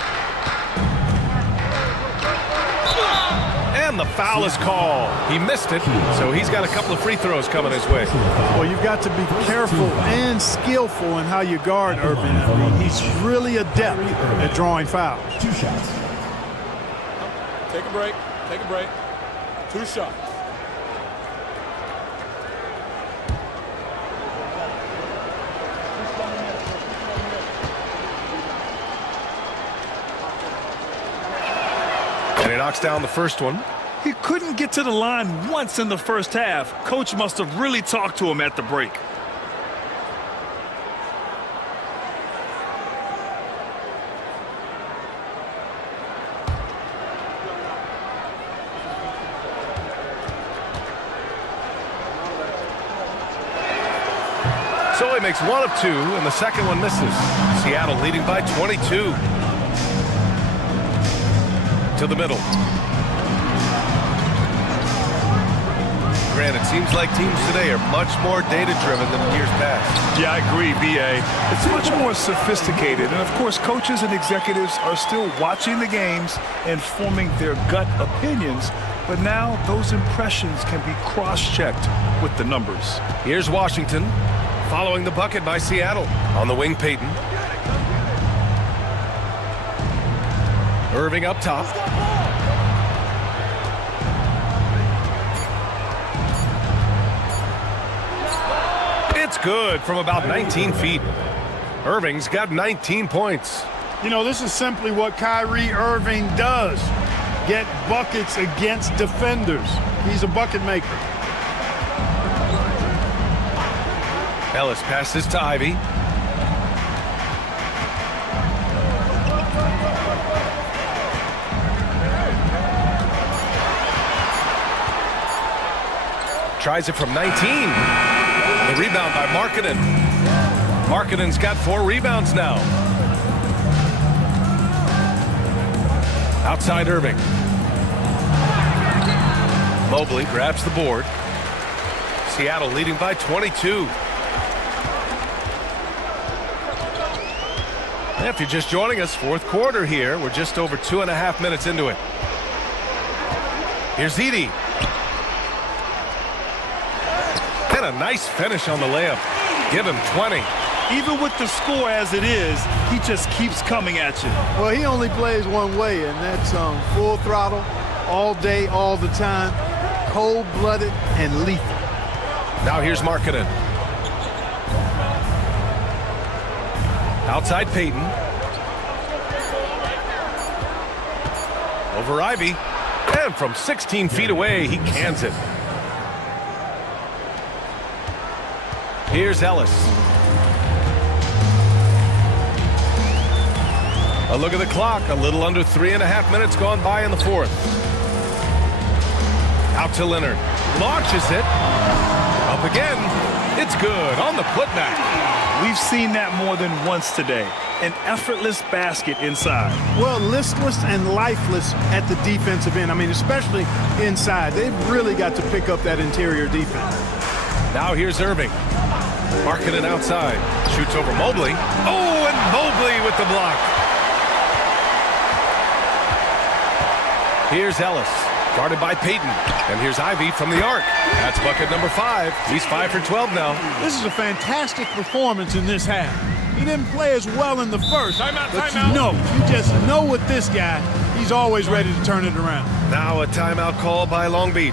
And And the foul is called. He missed it, so he's got a couple of free throws coming his way. Well, you've got to be careful and skillful in how you guard Irving. I mean, he's really adept at drawing fouls. 2 shots. Take a break. Take a break. 2 shots. And he knocks down the first one. He couldn't get to the line once in the first half. Coach must have really talked to him at the break. So he makes 1 of 2, and the second one misses. Seattle leading by 22. To the middle. Grant, it seems like teams today are much more data-driven than in years past. Yeah, I agree, B.A. It's much more sophisticated. And, of course, coaches and executives are still watching the games and forming their gut opinions. But now those impressions can be cross-checked with the numbers. Here's Washington following the bucket by Seattle. On the wing, Payton. Irving up top. It's good from about 19 feet. Irving's got 19 points. You know, this is simply what Kyrie Irving does. Get buckets against defenders. He's a bucket maker. Ellis passes to Ivy. Tries it from 19. The rebound by Markkanen. Markkanen's got 4 rebounds now. Outside Irving. Mobley grabs the board. Seattle leading by 22. If you're just joining us, 4th quarter here. We're just over 2.5 minutes into it. Here's Edey. And a nice finish on the layup. Give him 20. Even with the score as it is, he just keeps coming at you. Well, he only plays one way, and that's full throttle, all day, all the time, cold-blooded and lethal. Now here's Markkanen. Outside Payton. Over Ivy. And from 16 feet away, he cans it. Here's Ellis. A look at the clock. A little under 3.5 minutes gone by in the 4th. Out to Leonard. Launches it. Up again. It's good on the putback. We've seen that more than once today. An effortless basket inside. Well, listless and lifeless at the defensive end. I mean, especially inside. They've really got to pick up that interior defense. Now here's Irving. Markkanen outside. Shoots over Mobley. Oh, and Mobley with the block. Here's Ellis. Guarded by Payton. And here's Ivy from the arc. That's bucket number 5. He's 5 for 12 now. This is a fantastic performance in this half. He didn't play as well in the first. But you just know with this guy, he's always ready to turn it around. Now a timeout call by Long Beach.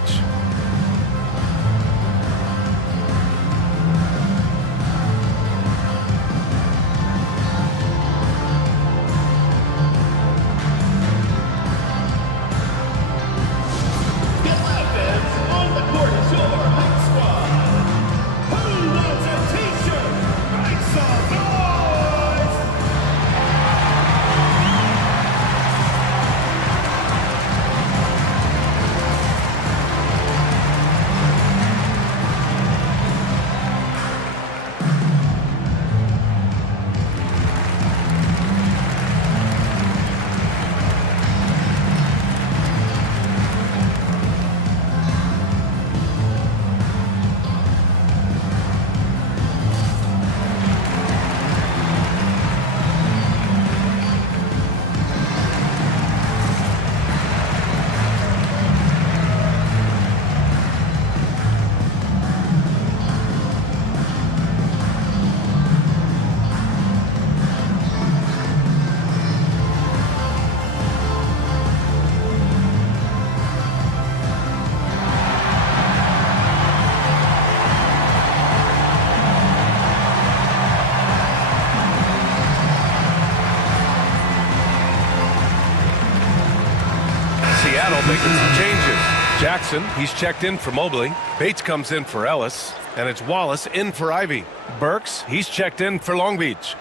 Jackson, he's checked in for Mobley. Bates comes in for Ellis. And it's Wallace in for Ivy. Burks, he's checked in for Long Beach.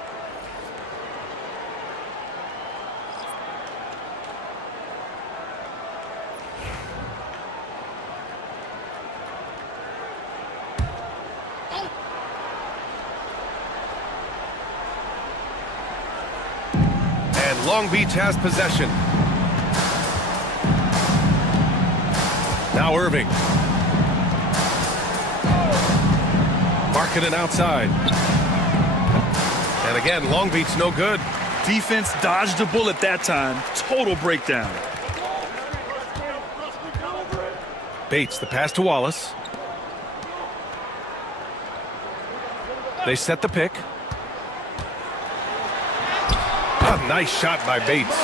And Long Beach has possession. Now Irving. Marketing outside. And again, Long Beach no good. Defense dodged a bullet that time. Total breakdown. Bates, the pass to Wallace. They set the pick. A nice shot by Bates.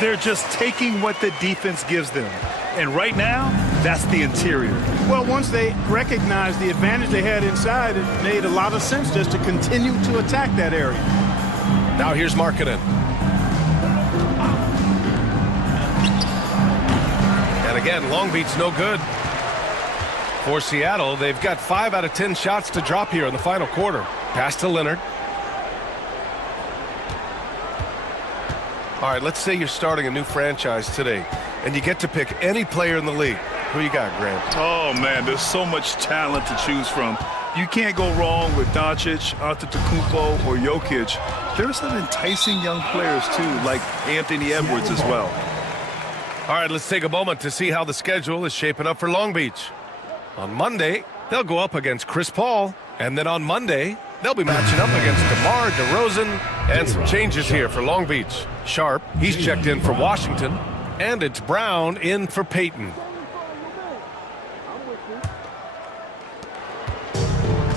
They're just taking what the defense gives them. And right now, that's the interior. Well, once they recognized the advantage they had inside, it made a lot of sense just to continue to attack that area. Now here's Markkanen. And again, Long Beach no good. For Seattle, they've got 5 out of 10 shots to drop here in the final quarter. Pass to Leonard. All right, let's say you're starting a new franchise today, and you get to pick any player in the league. Who you got, Grant? Oh, man, there's so much talent to choose from. You can't go wrong with Doncic, Antetokounmpo, or Jokic. There's some enticing young players, too, like Anthony Edwards as well. All right, let's take a moment to see how the schedule is shaping up for Long Beach. On Monday, they'll go up against Chris Paul, and then on Monday, they'll be matching up against DeMar DeRozan, and some changes here for Long Beach. Sharp, he's checked in for Washington, and it's Brown in for Payton.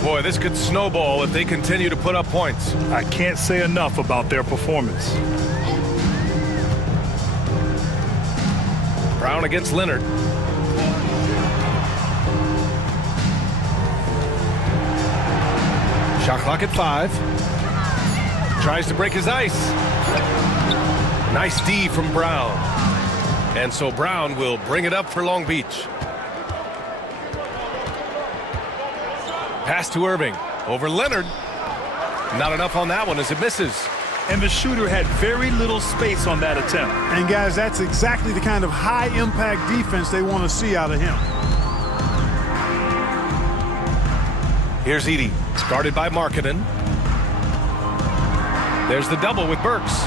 Boy, this could snowball if they continue to put up points. I can't say enough about their performance. Brown against Leonard. Shot clock at 5. Tries to break his ice. Nice D from Brown. And so Brown will bring it up for Long Beach. Pass to Irving. Over Leonard. Not enough on that one as it misses. And the shooter had very little space on that attempt. And guys, that's exactly the kind of high-impact defense they want to see out of him. Here's Edey. It's guarded by Markkanen. There's the double with Burks.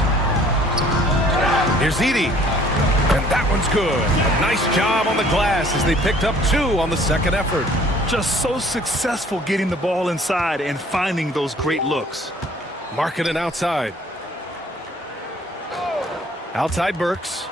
Here's Edey. And that one's good. A nice job on the glass as they picked up 2 on the second effort. Just so successful getting the ball inside and finding those great looks. Markkanen outside. Outside Burks.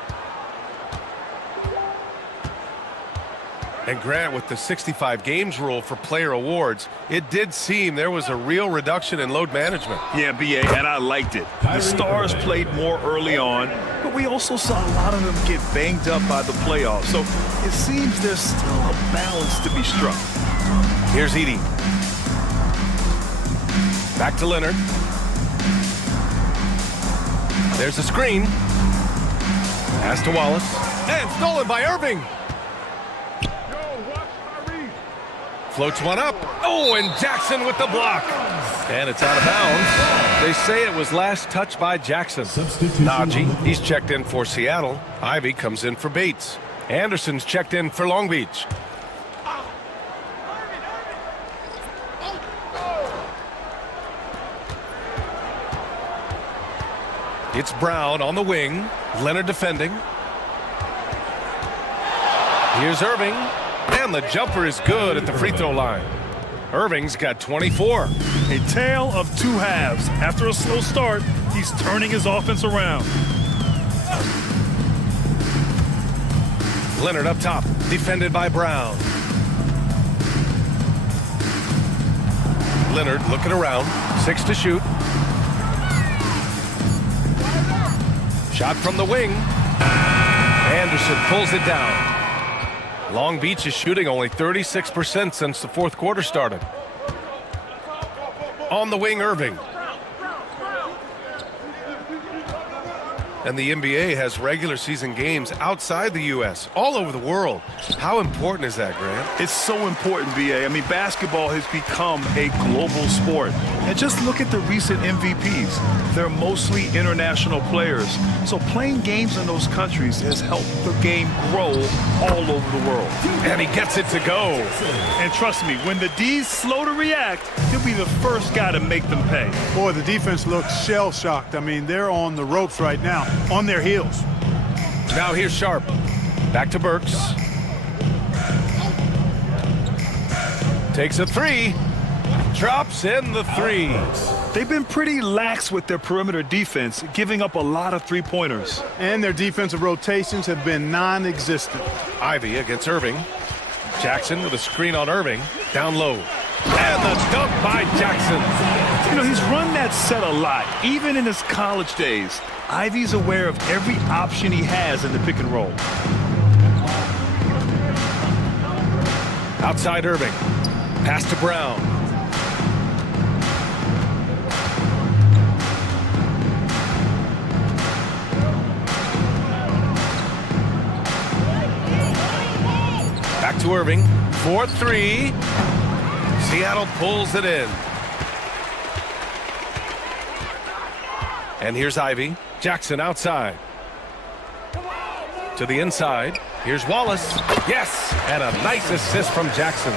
And Grant, with the 65 games rule for player awards, it did seem there was a real reduction in load management. Yeah, B.A., and I liked it. The stars played more early on, but we also saw a lot of them get banged up by the playoffs. So it seems there's still a balance to be struck. Here's Edey. Back to Leonard. There's a screen. Pass to Wallace. And stolen by Irving. Floats one up. Oh, and Jackson with the block. And it's out of bounds. They say it was last touched by Jackson. Najee, he's checked in for Seattle. Ivy comes in for Bates. Anderson's checked in for Long Beach. It's Brown on the wing. Leonard defending. Here's Irving. And the jumper is good at the free throw line. Irving's got 24. A tale of 2 halves. After a slow start, he's turning his offense around. Leonard up top, defended by Brown. Leonard looking around, 6 to shoot. Shot from the wing. Anderson pulls it down. Long Beach is shooting only 36% since the fourth quarter started. On the wing, Irving. And the NBA has regular season games outside the U.S., all over the world. How important is that, Grant? It's so important, BA. I mean, basketball has become a global sport. And just look at the recent MVPs. They're mostly international players. So playing games in those countries has helped the game grow all over the world. And he gets it to go. And trust me, when the D's slow to react, he'll be the first guy to make them pay. Boy, the defense looks shell-shocked. I mean, they're on the ropes right now, on their heels. Now here's Sharp. Back to Burks. Takes a three. Drops in the three. They've been pretty lax with their perimeter defense, giving up a lot of three-pointers. And their defensive rotations have been non-existent. Ivy against Irving. Jackson with a screen on Irving. Down low. And the dunk by Jackson. You know, he's run that set a lot, even in his college days. Ivy's aware of every option he has in the pick and roll. Outside Irving. Pass to Brown. Back to Irving. 4-3. Seattle pulls it in. And here's Ivy. Jackson outside. To the inside. Here's Wallace. Yes! And a nice assist from Jackson.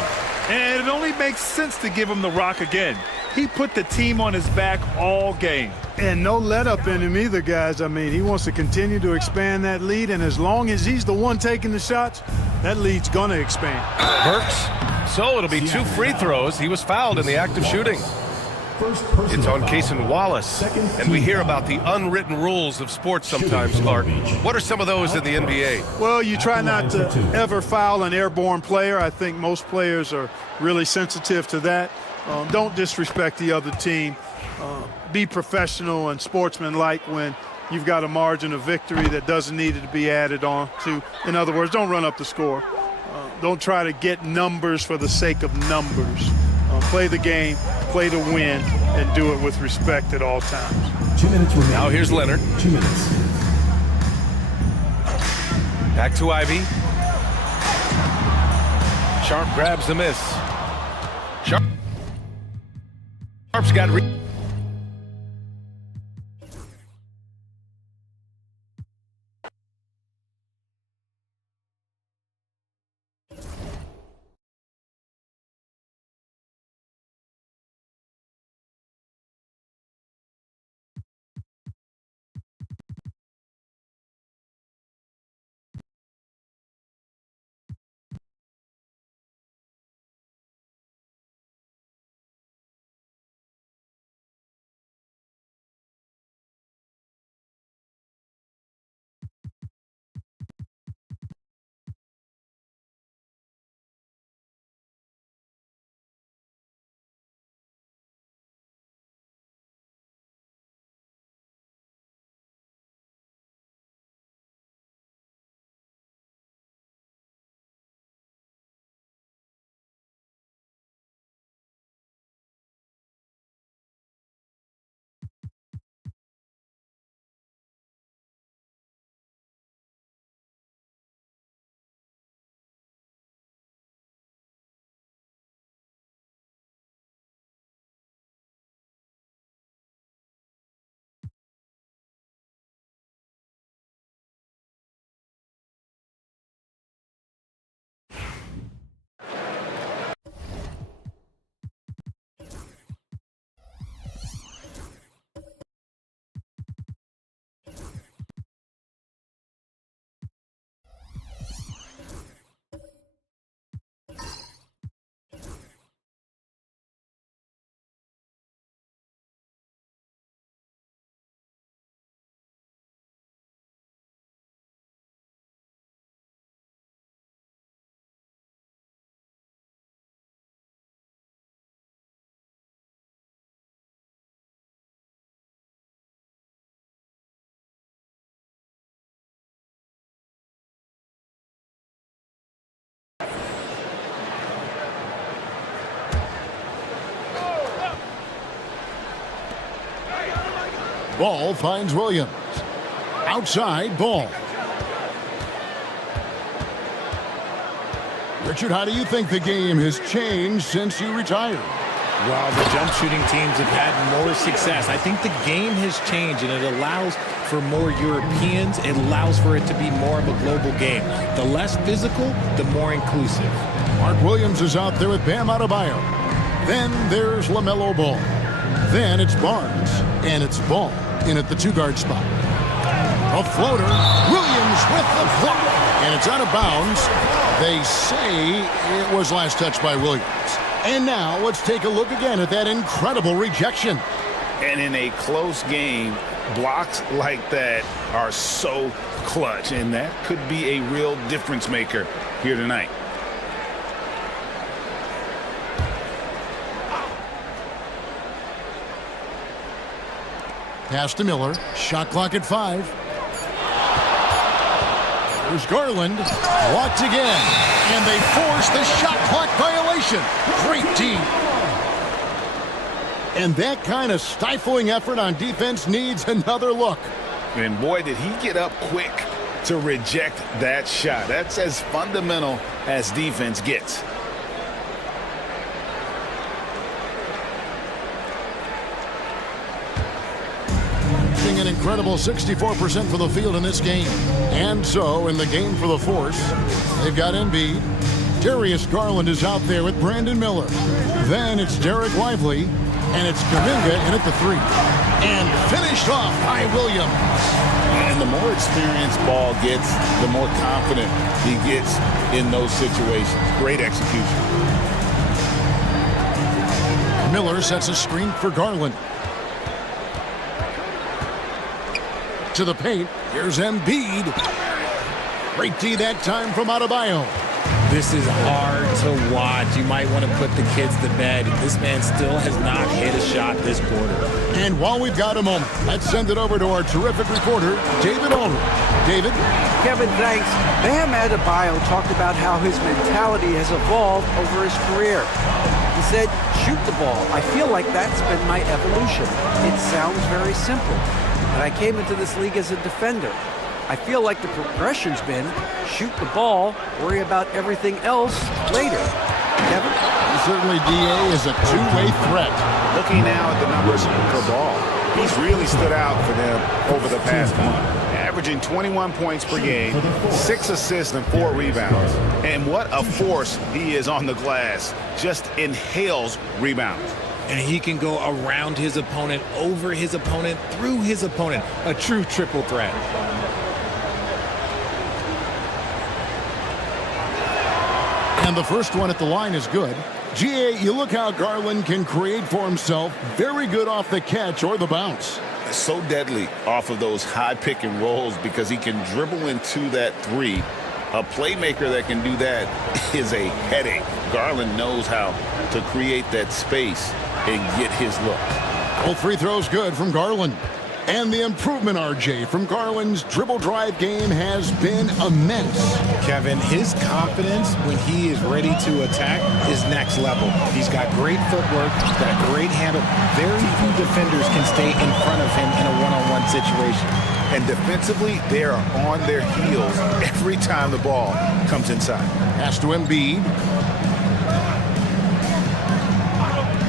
And it only makes sense to give him the rock again. He put the team on his back all game. And no let-up in him either, guys. I mean, he wants to continue to expand that lead, and as long as he's the one taking the shots, that lead's going to expand. Burks. So it'll be 2 free throws. He was fouled in the act of shooting. It's on Cason Wallace, and we hear about the unwritten rules of sports sometimes, Clark. What are some of those in the NBA? Well, you try not to ever foul an airborne player. I think most players are really sensitive to that. Don't disrespect the other team. Be professional and sportsmanlike when you've got a margin of victory that doesn't need to be added on to. In other words, don't run up the score. Don't try to get numbers for the sake of numbers. Play the game, play to win, and do it with respect at all times. 2 minutes remaining. Now here's Leonard. 2 minutes. Back to Ivy. Sharp grabs the miss. Sharp's got Ball finds Williams. Outside ball. Richard, how do you think the game has changed since you retired? Well, the jump shooting teams have had more success. I think the game has changed, and it allows for more Europeans. It allows for it to be more of a global game. The less physical, the more inclusive. Mark Williams is out there with Bam Adebayo. Then there's LaMelo Ball. Then it's Barnes, and it's Ball in at the 2-guard spot. A floater. Williams with the block, and it's out of bounds. They say it was last touched by Williams. And now let's take a look again at that incredible rejection. And in a close game, blocks like that are so clutch, and that could be a real difference maker here tonight. Pass to Miller. Shot clock at 5. There's Garland. Blocked again. And they force the shot clock violation. Great team. And that kind of stifling effort on defense needs another look. And boy, did he get up quick to reject that shot. That's as fundamental as defense gets. An incredible 64% for the field in this game. And so, in the game for the force, they've got Embiid. Darius Garland is out there with Brandon Miller. Then it's Derek Lively, and it's Kuminga in at the 3. And finished off by Williams. And the more experienced Ball gets, the more confident he gets in those situations. Great execution. Miller sets a screen for Garland. To the paint. Here's Embiid. Great D that time from Adebayo. This is hard to watch. You might want to put the kids to bed. This man still has not hit a shot this quarter. And while we've got a moment, let's send it over to our terrific reporter, David Aldridge. David? Kevin, thanks. Bam Adebayo talked about how his mentality has evolved over his career. He said, shoot the ball. I feel like that's been my evolution. It sounds very simple. But I came into this league as a defender. I feel like the progression's been shoot the ball, worry about everything else later. Kevin? Certainly, DA is a two-way threat. Looking now at the numbers for Ball, he's really stood out for them over the past month. Averaging 21 points per game, 6 assists and 4 rebounds. And what a force he is on the glass. Just inhales rebounds. And he can go around his opponent, over his opponent, through his opponent. A true triple threat. And the first one at the line is good. GA, you look how Garland can create for himself. Very good off the catch or the bounce. So deadly off of those high pick and rolls because he can dribble into that 3. A playmaker that can do that is a headache. Garland knows how to create that space and get his look. Both free throws good from Garland. And the improvement, RJ, from Garland's dribble drive game has been immense. Kevin, his confidence when he is ready to attack is next level. He's got great footwork. He's got a great handle. Very few defenders can stay in front of him in a one-on-one situation. And defensively, they are on their heels every time the ball comes inside. Pass to Embiid.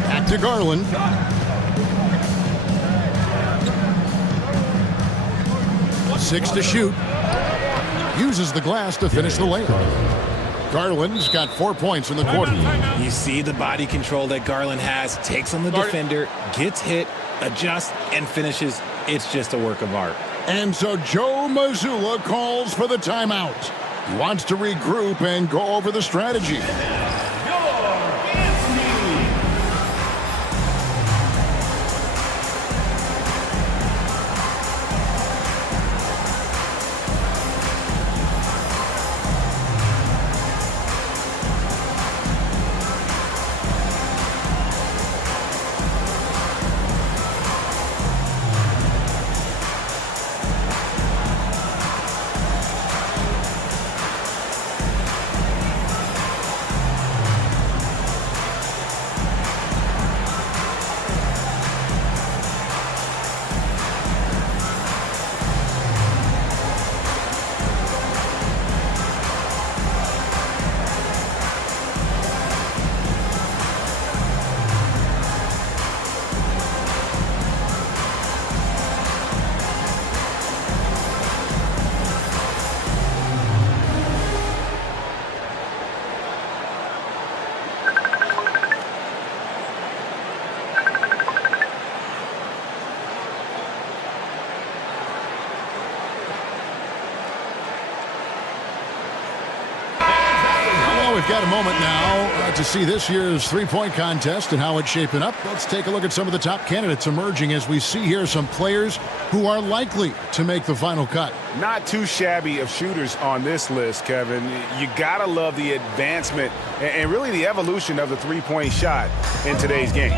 Back to Garland. Six to shoot. Uses the glass to finish the layup. Garland's got 4 points in the quarter. You see the body control that Garland has. Takes on the defender, gets hit, adjusts, and finishes. It's just a work of art. And so Joe Mazzulla calls for the timeout. He wants to regroup and go over the strategy. got a moment now to see this year's three-point contest and how it's shaping up. Let's take a look at some of the top candidates emerging as we see here some players who are likely to make the final cut. Not too shabby of shooters on this list, Kevin. You gotta love the advancement and really the evolution of the three-point shot in today's game.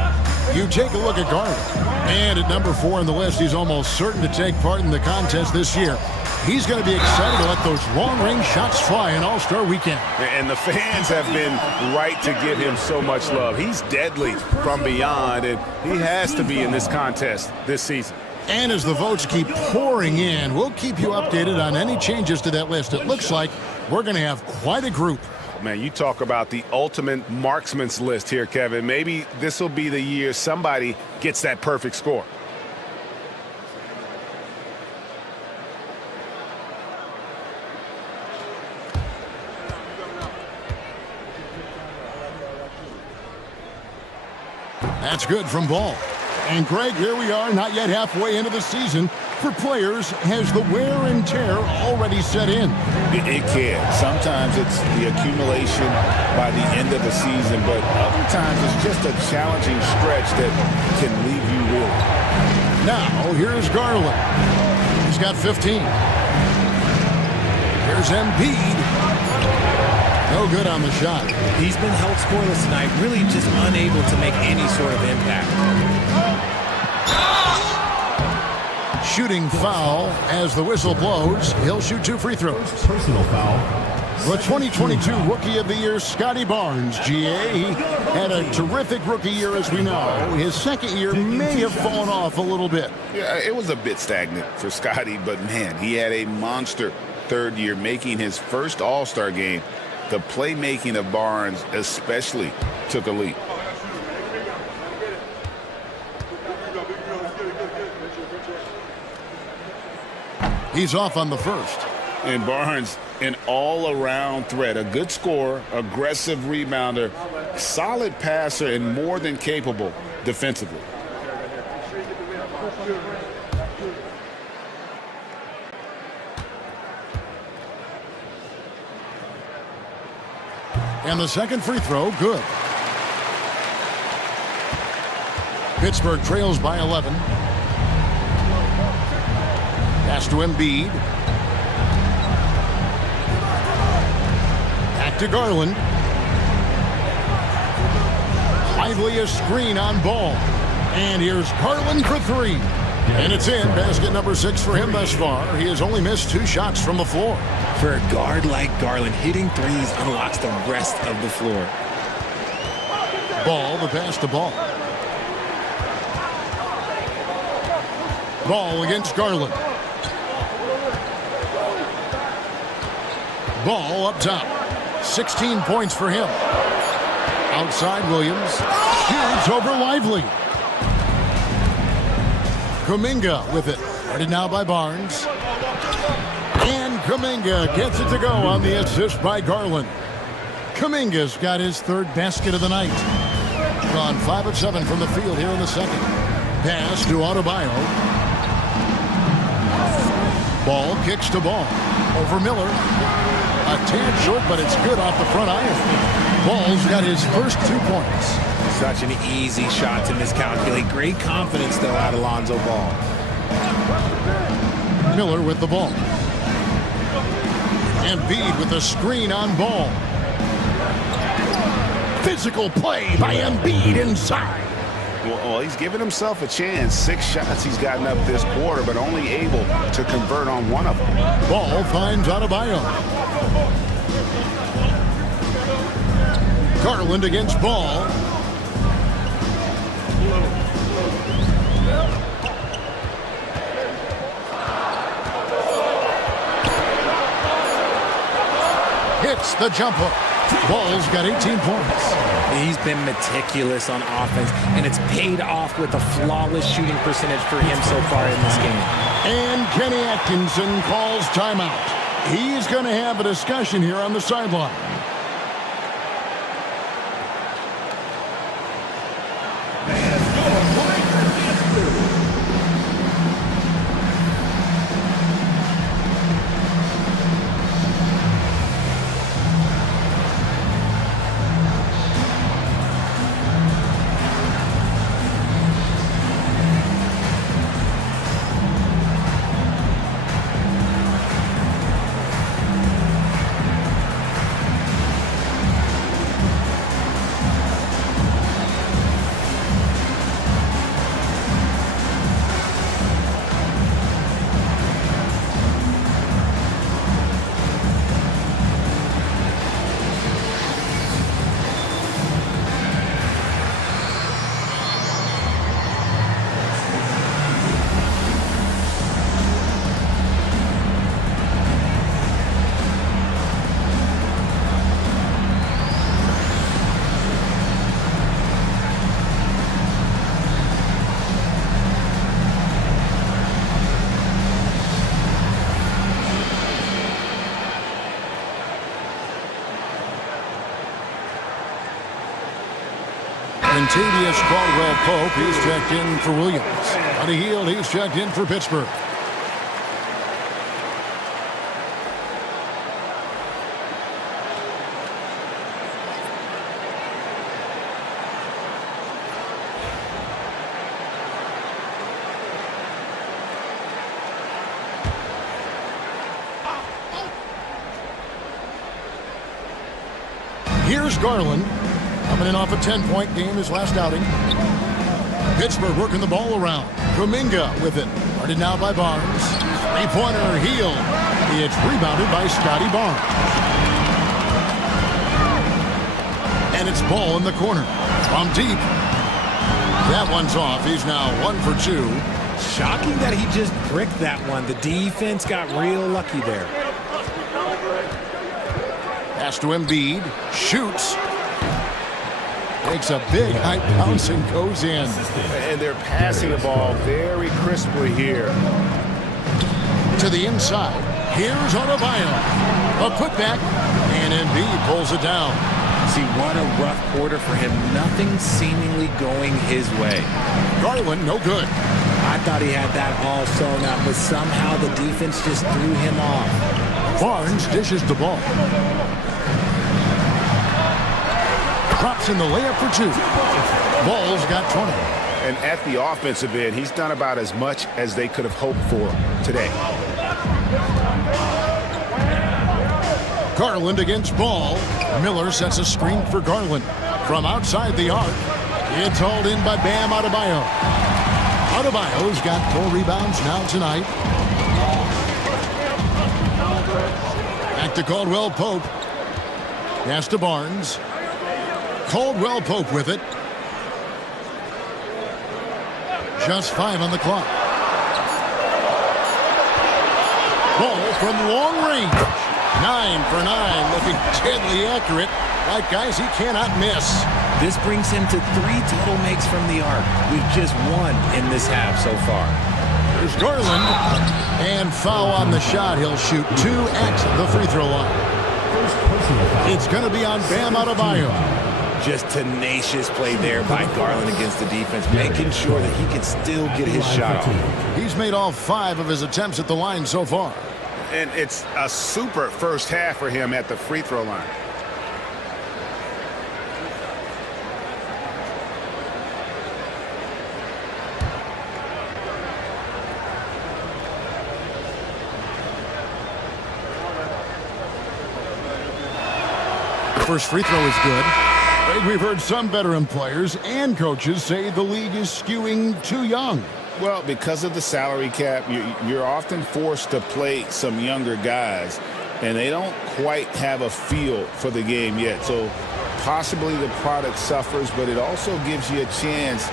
You take a look at Garland, and at number 4 on the list, he's almost certain to take part in the contest this year. He's going to be excited to let those long-range shots fly in All-Star Weekend. And the fans have been right to give him so much love. He's deadly from beyond, and he has to be in this contest this season. And as the votes keep pouring in, we'll keep you updated on any changes to that list. It looks like we're going to have quite a group. Man, you talk about the ultimate marksman's list here, Kevin. Maybe this will be the year somebody gets that perfect score. That's good from Ball. And Greg, here we are, not yet halfway into the season. For players, has the wear and tear already set in? It can. Sometimes it's the accumulation by the end of the season, but other times it's just a challenging stretch that can leave you weary. Now, here's Garland. He's got 15. Here's Embiid. No good on the shot. He's been held scoreless tonight, really just unable to make any sort of impact. Shooting foul as the whistle blows. He'll shoot 2 free throws. Personal foul. The 2022 Rookie of the Year, Scotty Barnes, GA. He had a terrific rookie year, as we know. His second year may have fallen off a little bit. Yeah, it was a bit stagnant for Scotty, but man, he had a monster third year, making his first All-Star game. The playmaking of Barnes especially took a leap. He's off on the first. And Barnes, an all-around threat, a good scorer, aggressive rebounder, solid passer, and more than capable defensively. And the second free throw, good. Pittsburgh trails by 11. Pass to Embiid. Back to Garland. Lively a screen on Ball. And here's Garland for 3. And it's in. Basket number 6 for him thus far. He has only missed 2 shots from the floor. For a guard like Garland, hitting threes unlocks the rest of the floor. Ball, the pass to Ball. Ball against Garland. Ball up top. 16 points for him. Outside Williams. Shoots over Lively. Kuminga with it. Guarded now by Barnes. And Kuminga gets it to go on the assist by Garland. Kuminga's got his 3rd basket of the night. Gone 5 of 7 from the field here in the second. Pass to Adebayo. Ball kicks to Ball. Over Miller. A tad short, but it's good off the front iron. Ball's got his first 2 points. Such an easy shot to miscalculate. Great confidence, though, out of Lonzo Ball. Miller with the ball. Embiid with the screen on Ball. Physical play by Embiid inside. Well, he's given himself a chance. 6 shots he's gotten up this quarter, but only able to convert on 1 of them. Ball finds Adebayo. Garland against Ball. Hits the jump hook. Ball's got 18 points. He's been meticulous on offense, and it's paid off with a flawless shooting percentage for him so far in this game. And Kenny Atkinson calls timeout. He's going to have a discussion here on the sideline. Quintavious Caldwell-Pope, he's checked in for Williams. Buddy Hield, he's checked in for Pittsburgh. Here's Garland, coming in off a 10-point game his last outing. Pittsburgh working the ball around. Kuminga with it. Guarded now by Barnes. Three-pointer, Hield. It's rebounded by Scotty Barnes. And it's ball in the corner. From deep. That one's off. He's now 1 for 2. Shocking that he just bricked that one. The defense got real lucky there. Pass to Embiid. Shoots. Makes a big high bounce and goes in. And they're passing the ball very crisply here. To the inside. Here's Adebayo. A putback. And Embiid pulls it down. See, what a rough quarter for him. Nothing seemingly going his way. Garland, no good. I thought he had that all sewn up, but somehow the defense just threw him off. Barnes dishes the ball. Drops in the layup for 2. Ball's got 20. And at the offensive end, he's done about as much as they could have hoped for today. Garland against Ball. Miller sets a screen for Garland. From outside the arc, it's hauled in by Bam Adebayo. Adebayo's got 4 rebounds now tonight. Back to Caldwell-Pope. Pass to Barnes. Caldwell-Pope with it. Just 5 on the clock. Ball from long range. 9 for 9, looking deadly accurate. Like guys he cannot miss. This brings him to 3 total makes from the arc. We've just 1 in this half so far. There's Garland. And foul on the shot. He'll shoot 2 at the free throw line. It's going to be on Bam Adebayo. Just tenacious play there by Garland against the defense, making sure that he can still get his shot off. He's made all 5 of his attempts at the line so far. And it's a super first half for him at the free throw line. First free throw is good. We've heard some veteran players and coaches say the league is skewing too young. Well, because of the salary cap, you're often forced to play some younger guys, and they don't quite have a feel for the game yet. So possibly the product suffers, but it also gives you a chance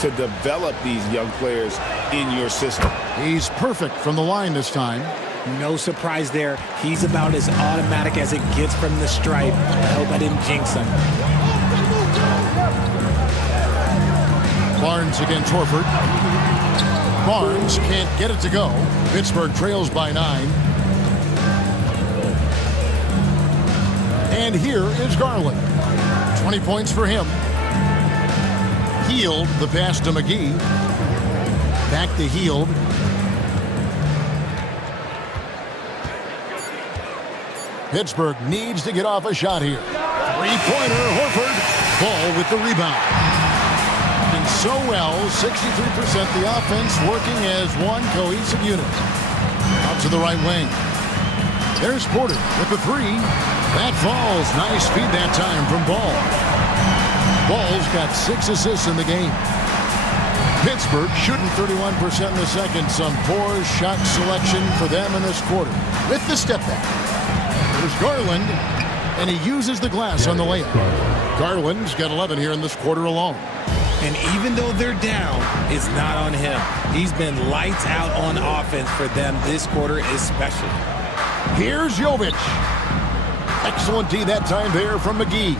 to develop these young players in your system. He's perfect from the line this time. No surprise there. He's about as automatic as it gets from the stripe. I hope I didn't jinx him. Barnes against Horford. Barnes can't get it to go. Pittsburgh trails by 9. And here is Garland. 20 points for him. Hield the pass to McGee. Back to Hield. Pittsburgh needs to get off a shot here. Three-pointer, Horford. Ball with the rebound. And so well, 63% the offense working as one cohesive unit. Out to the right wing. There's Porter with the 3. That falls. Nice feed that time from Ball. Ball's got 6 assists in the game. Pittsburgh shooting 31% in the second. Some poor shot selection for them in this quarter. With the step back. There's Garland, and he uses the glass on the layup. Garland's got 11 here in this quarter alone. And even though they're down, it's not on him. He's been lights out on offense for them this quarter especially. Here's Jovic. Excellent D that time there from McGee.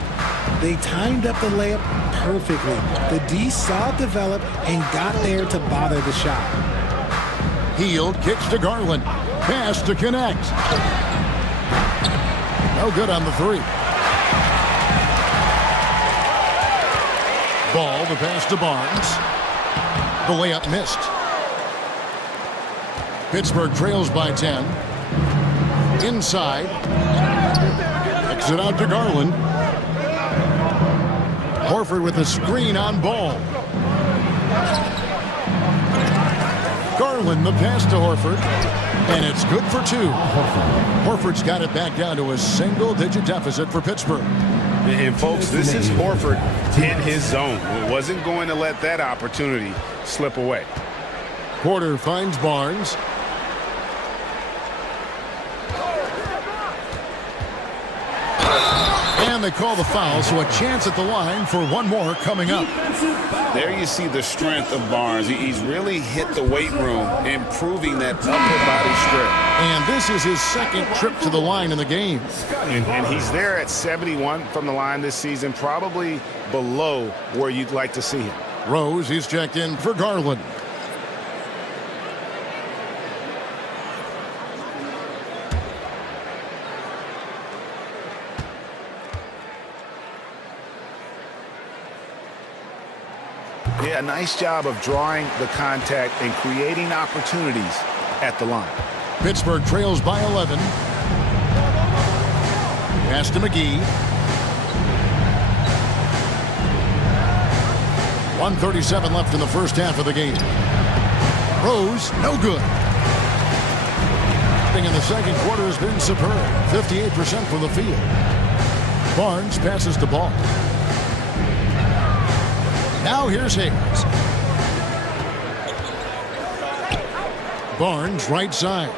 They timed up the layup perfectly. The D saw it develop and got there to bother the shot. Hield kicks to Garland. Pass to connect. No good on the 3. Ball, the pass to Barnes. The layup missed. Pittsburgh trails by 10. Inside. Kicks it out to Garland. Horford with a screen on Ball. Garland, the pass to Horford. And it's good for 2. Horford's got it back down to a single-digit deficit for Pittsburgh. And folks, this is Horford in his zone. He wasn't going to let that opportunity slip away. Porter finds Barnes. And they call the foul, so a chance at the line for one more coming up. There you see the strength of Barnes. He's really hit the weight room, improving that upper body strip. And this is his second trip to the line in the game. And he's there at 71 from the line this season, probably below where you'd like to see him. Rose, he's checked in for Garland. Yeah, nice job of drawing the contact and creating opportunities at the line. Pittsburgh trails by 11. Pass to McGee. 1:37 left in the first half of the game. Rose, no good. In the second quarter has been superb. 58% from the field. Barnes passes the ball. Now here's Hayes. Barnes, right side.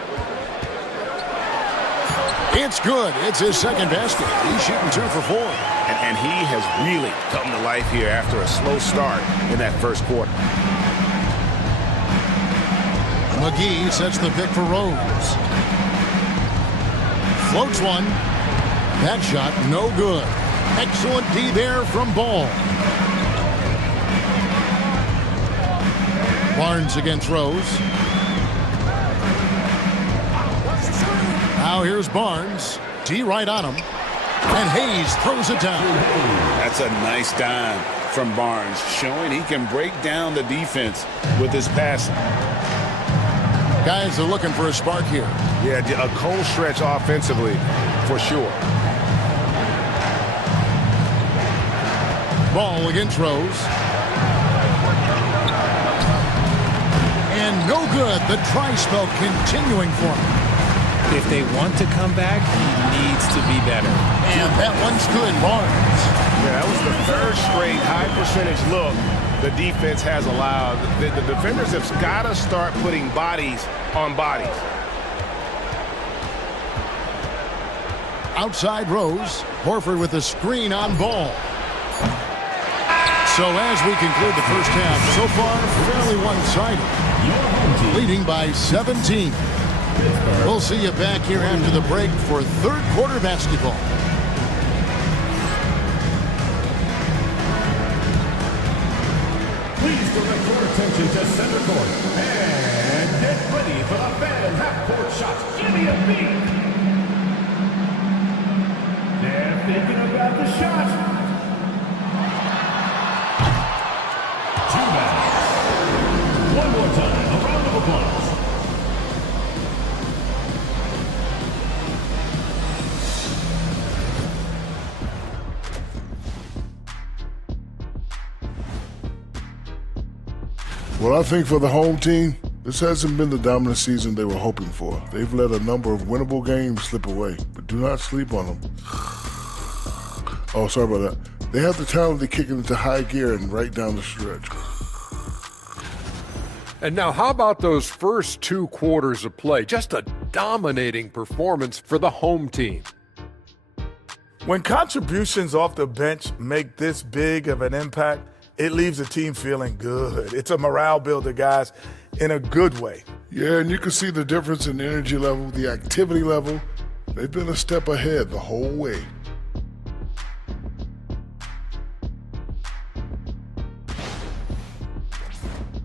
It's good. It's his second basket. He's shooting 2 for 4. And he has really come to life here after a slow start in that first quarter. McGee sets the pick for Rose. Floats one. That shot no good. Excellent D there from Ball. Barnes against Rose. Now here's Barnes. D right on him. And Hayes throws it down. That's a nice dime from Barnes, showing he can break down the defense with his passing. Guys are looking for a spark here. Yeah, a cold stretch offensively, for sure. Ball against Rose. And no good. The try spell continuing for him. If they want to come back, he needs to be better. And that one's good, Barnes. Yeah, that was the third straight high percentage look the defense has allowed. The defenders have got to start putting bodies on bodies. Outside Rose. Horford with a screen on Ball. So as we conclude the first half, so far fairly one-sided. Leading by 17. We'll see you back here after the break for third quarter basketball. Please direct your attention to center court and get ready for the fan half-court shot. Give me a beat. They're thinking about the shot. Two back. One more time. A round of applause. Well, I think for the home team, this hasn't been the dominant season they were hoping for. They've let a number of winnable games slip away, but do not sleep on them. Oh, sorry about that. They have the talent to kick it into high gear and right down the stretch. And now how about those first 2 quarters of play? Just a dominating performance for the home team. When contributions off the bench make this big of an impact, it leaves the team feeling good. It's a morale builder, guys, in a good way. Yeah, and you can see the difference in energy level, the activity level. They've been a step ahead the whole way.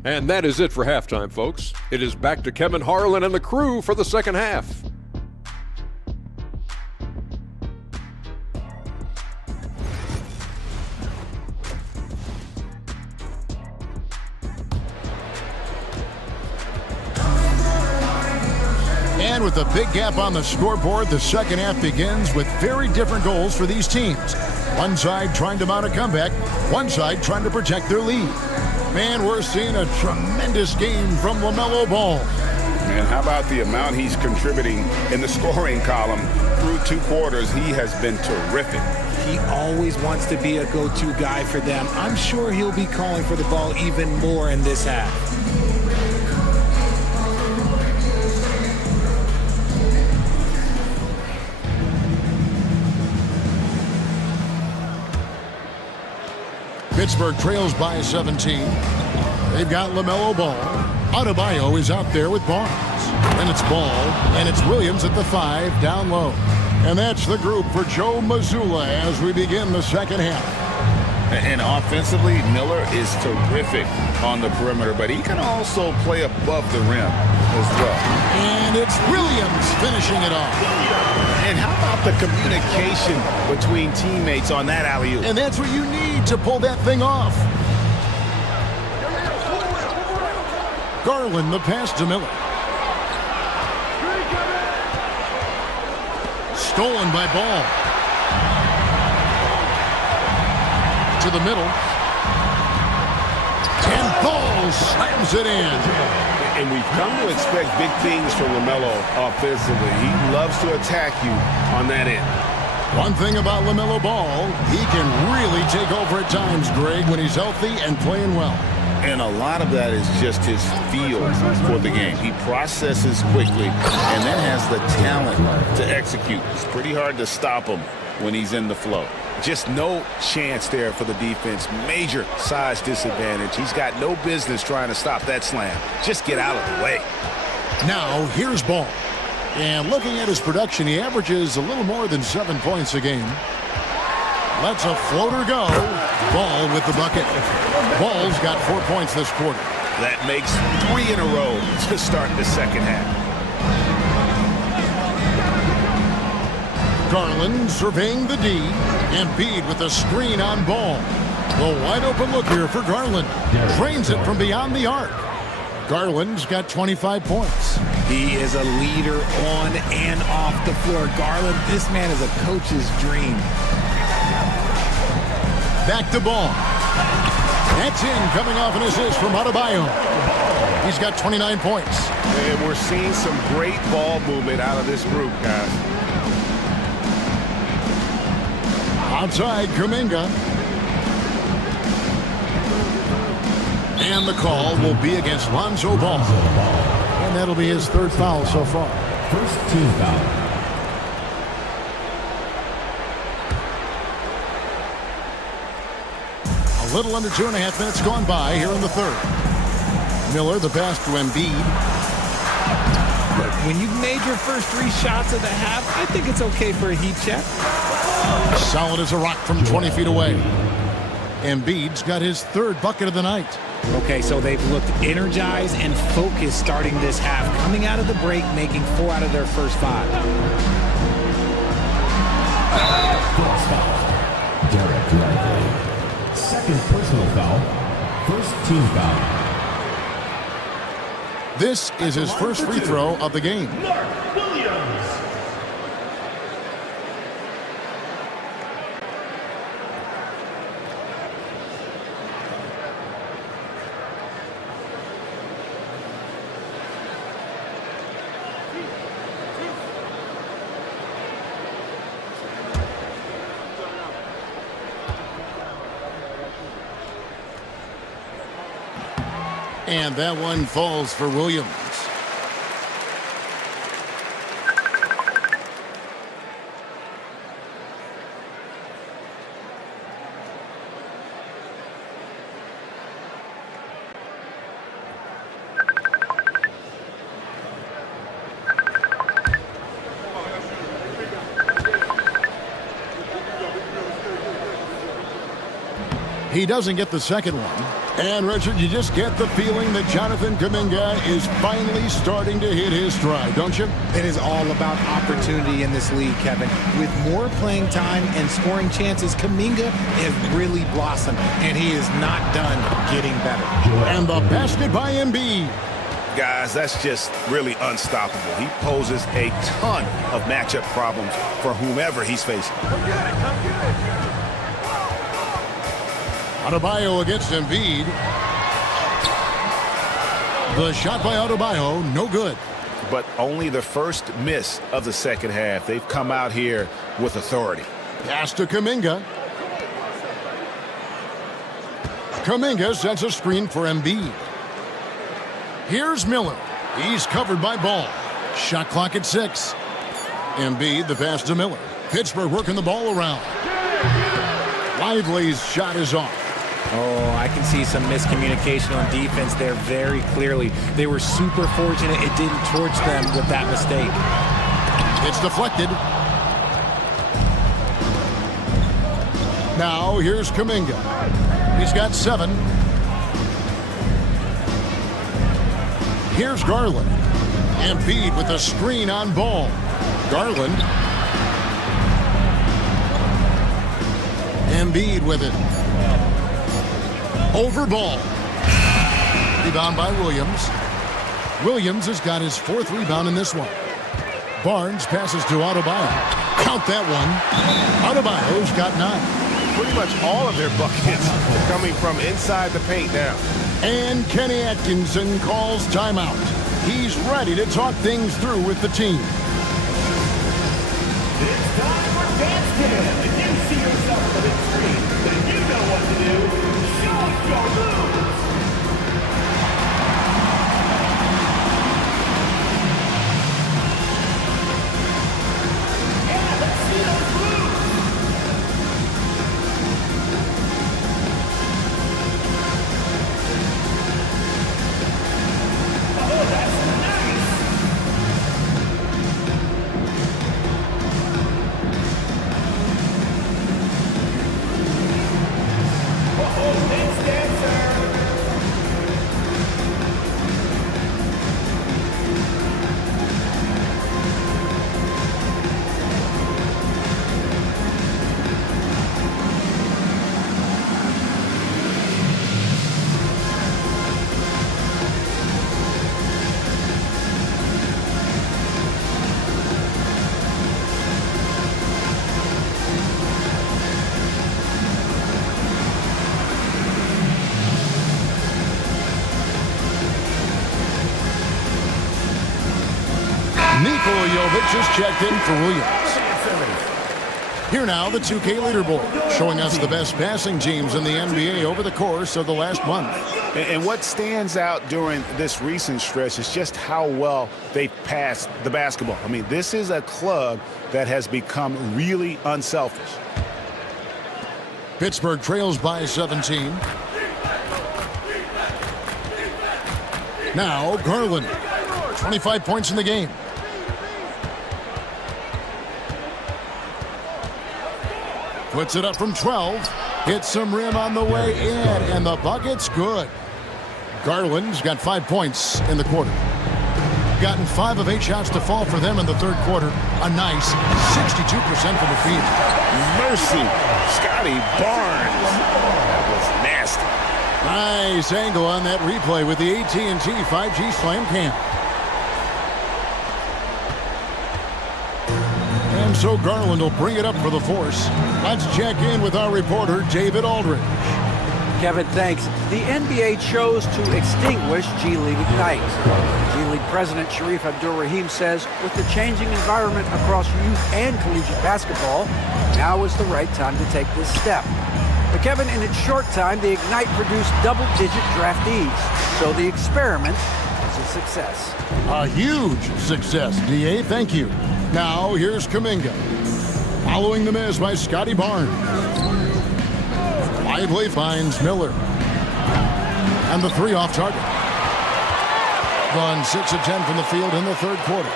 And that is it for halftime, folks. It is back to Kevin Harlan and the crew for the second half. And with the big gap on the scoreboard, the second half begins with very different goals for these teams. One side trying to mount a comeback, one side trying to protect their lead. Man, we're seeing a tremendous game from LaMelo Ball. And how about the amount he's contributing in the scoring column through 2 quarters? He has been terrific. He always wants to be a go-to guy for them. I'm sure he'll be calling for the ball even more in this half. Pittsburgh trails by 17. They've got LaMelo Ball. Adebayo is out there with Barnes. And it's Ball, and it's Williams at the 5, down low. And that's the group for Joe Mazzulla as we begin the second half. And offensively, Miller is terrific on the perimeter, but he can also play above the rim as well. And it's Williams finishing it off. And how about the communication between teammates on that alley-oop? And that's what you need to pull that thing off. Garland, the pass to Miller. Stolen by Ball. To the middle. And Ball slams it in. And we've come to expect big things from LaMelo offensively. He loves to attack you on that end. One thing about LaMelo Ball, he can really take over at times, Greg, when he's healthy and playing well. And a lot of that is just his feel for the game. He processes quickly and then has the talent to execute. It's pretty hard to stop him when he's in the flow. Just no chance there for the defense. Major size disadvantage. He's got no business trying to stop that slam. Just get out of the way. Now, here's Ball. And looking at his production, he averages a little more than 7 points a game. Lets a floater go. Ball with the bucket. Ball's got 4 points this quarter. That makes 3 in a row to start the second half. Garland surveying the D. Embiid with a screen on Ball. The wide open look here for Garland. Drains it from beyond the arc. Garland's got 25 points. He is a leader on and off the floor. Garland, this man is a coach's dream. Back to Ball. That's in, coming off an assist from Adebayo. He's got 29 points. And we're seeing some great ball movement out of this group, guys. Outside, Kuminga. And the call will be against Lonzo Ball. And that'll be his 3rd foul so far. First team foul. A little under 2.5 minutes gone by here in the 3rd. Miller, the pass to Embiid. Look, when you've made your first 3 shots of the half, I think it's okay for a heat check. Solid as a rock from 20 feet away. Embiid's got his 3rd bucket of the night. Okay, so they've looked energized and focused starting this half. Coming out of the break, making 4 out of their first 5. First foul. Derek Lively. 2nd personal foul. 1st team foul. This is his first free throw of the game. And that one falls for Williams. He doesn't get the second one. And, Richard, you just get the feeling that Jonathan Kuminga is finally starting to hit his stride, don't you? It is all about opportunity in this league, Kevin. With more playing time and scoring chances, Kuminga has really blossomed, and he is not done getting better. And the basket by Embiid. guys, that's just really unstoppable. He poses a ton of matchup problems for whomever he's facing. Adebayo against Embiid. The shot by Adebayo, no good. But only the first miss of the second half. They've come out here with authority. Pass to Kuminga. Kuminga sets a screen for Embiid. Here's Miller. He's covered by Ball. Shot clock at 6. Embiid, the pass to Miller. Pittsburgh working the ball around. Lively's shot is off. Oh, I can see some miscommunication on defense there very clearly. They were super fortunate it didn't torch them with that mistake. It's deflected. Now here's Kuminga. He's got 7. Here's Garland. Embiid with a screen on Ball. Garland. Embiid with it. Over Ball. Rebound by Williams. Williams has got his 4th rebound in this one. Barnes passes to Adebayo. Count that one. Adebayo's got 9. Pretty much all of their buckets coming from inside the paint now. And Kenny Atkinson calls timeout. He's ready to talk things through with the team. It's time for Dance Cam. If you see yourself on the big screen, then you know what to do. Show us your moves. Yeah, let's see those moves. Oh, that's nice. Nikola Jovic has checked in for Williams. Here now, the 2K leaderboard, showing us the best passing teams in the NBA over the course of the last month. And what stands out during this recent stretch is just how well they passed the basketball. I mean, this is a club that has become really unselfish. Pittsburgh trails by 17. Now, Garland, 25 points in the game. Puts it up from 12. Hits some rim on the way in, and the bucket's good. Garland's got 5 points in the quarter. Gotten 5 of 8 shots to fall for them in the third quarter. A nice 62% from the field. Mercy. Scotty Barnes. That was nasty. Nice angle on that replay with the AT&T 5G Slam Cam. And so Garland will bring it up for the force. Let's check in with our reporter, David Aldridge. Kevin, thanks. The NBA chose to extinguish G League Ignite. G League President Sharif Abdul-Rahim says with the changing environment across youth and collegiate basketball, now is the right time to take this step. But Kevin, in its short time, the Ignite produced double-digit draftees. So the experiment was a success. A huge success, DA. Thank you. Now, here's Kuminga. Following the miss by Scotty Barnes. Lively finds Miller. And the 3 off target. Gone 6 of 10 from the field in the third quarter.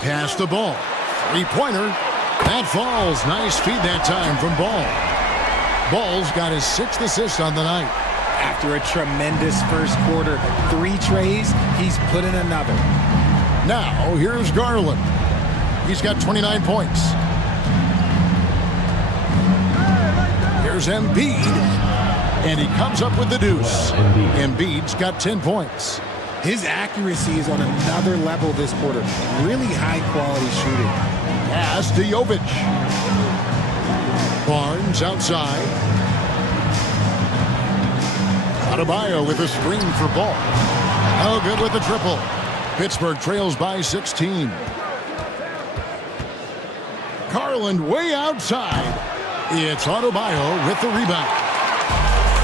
Pass the Ball. 3-pointer. That falls. Nice feed that time from Ball. Ball's got his 6th assist on the night. After a tremendous first quarter, 3 trays, he's put in another. Now, here's Garland. He's got 29 points. Here's Embiid. And he comes up with the deuce. Embiid's got 10 points. His accuracy is on another level this quarter. Really high-quality shooting. Pass to Jovic. Barnes outside. Adebayo with a screen for Ball. Oh, good with the triple. Pittsburgh trails by 16. Garland way outside. It's Adebayo with the rebound.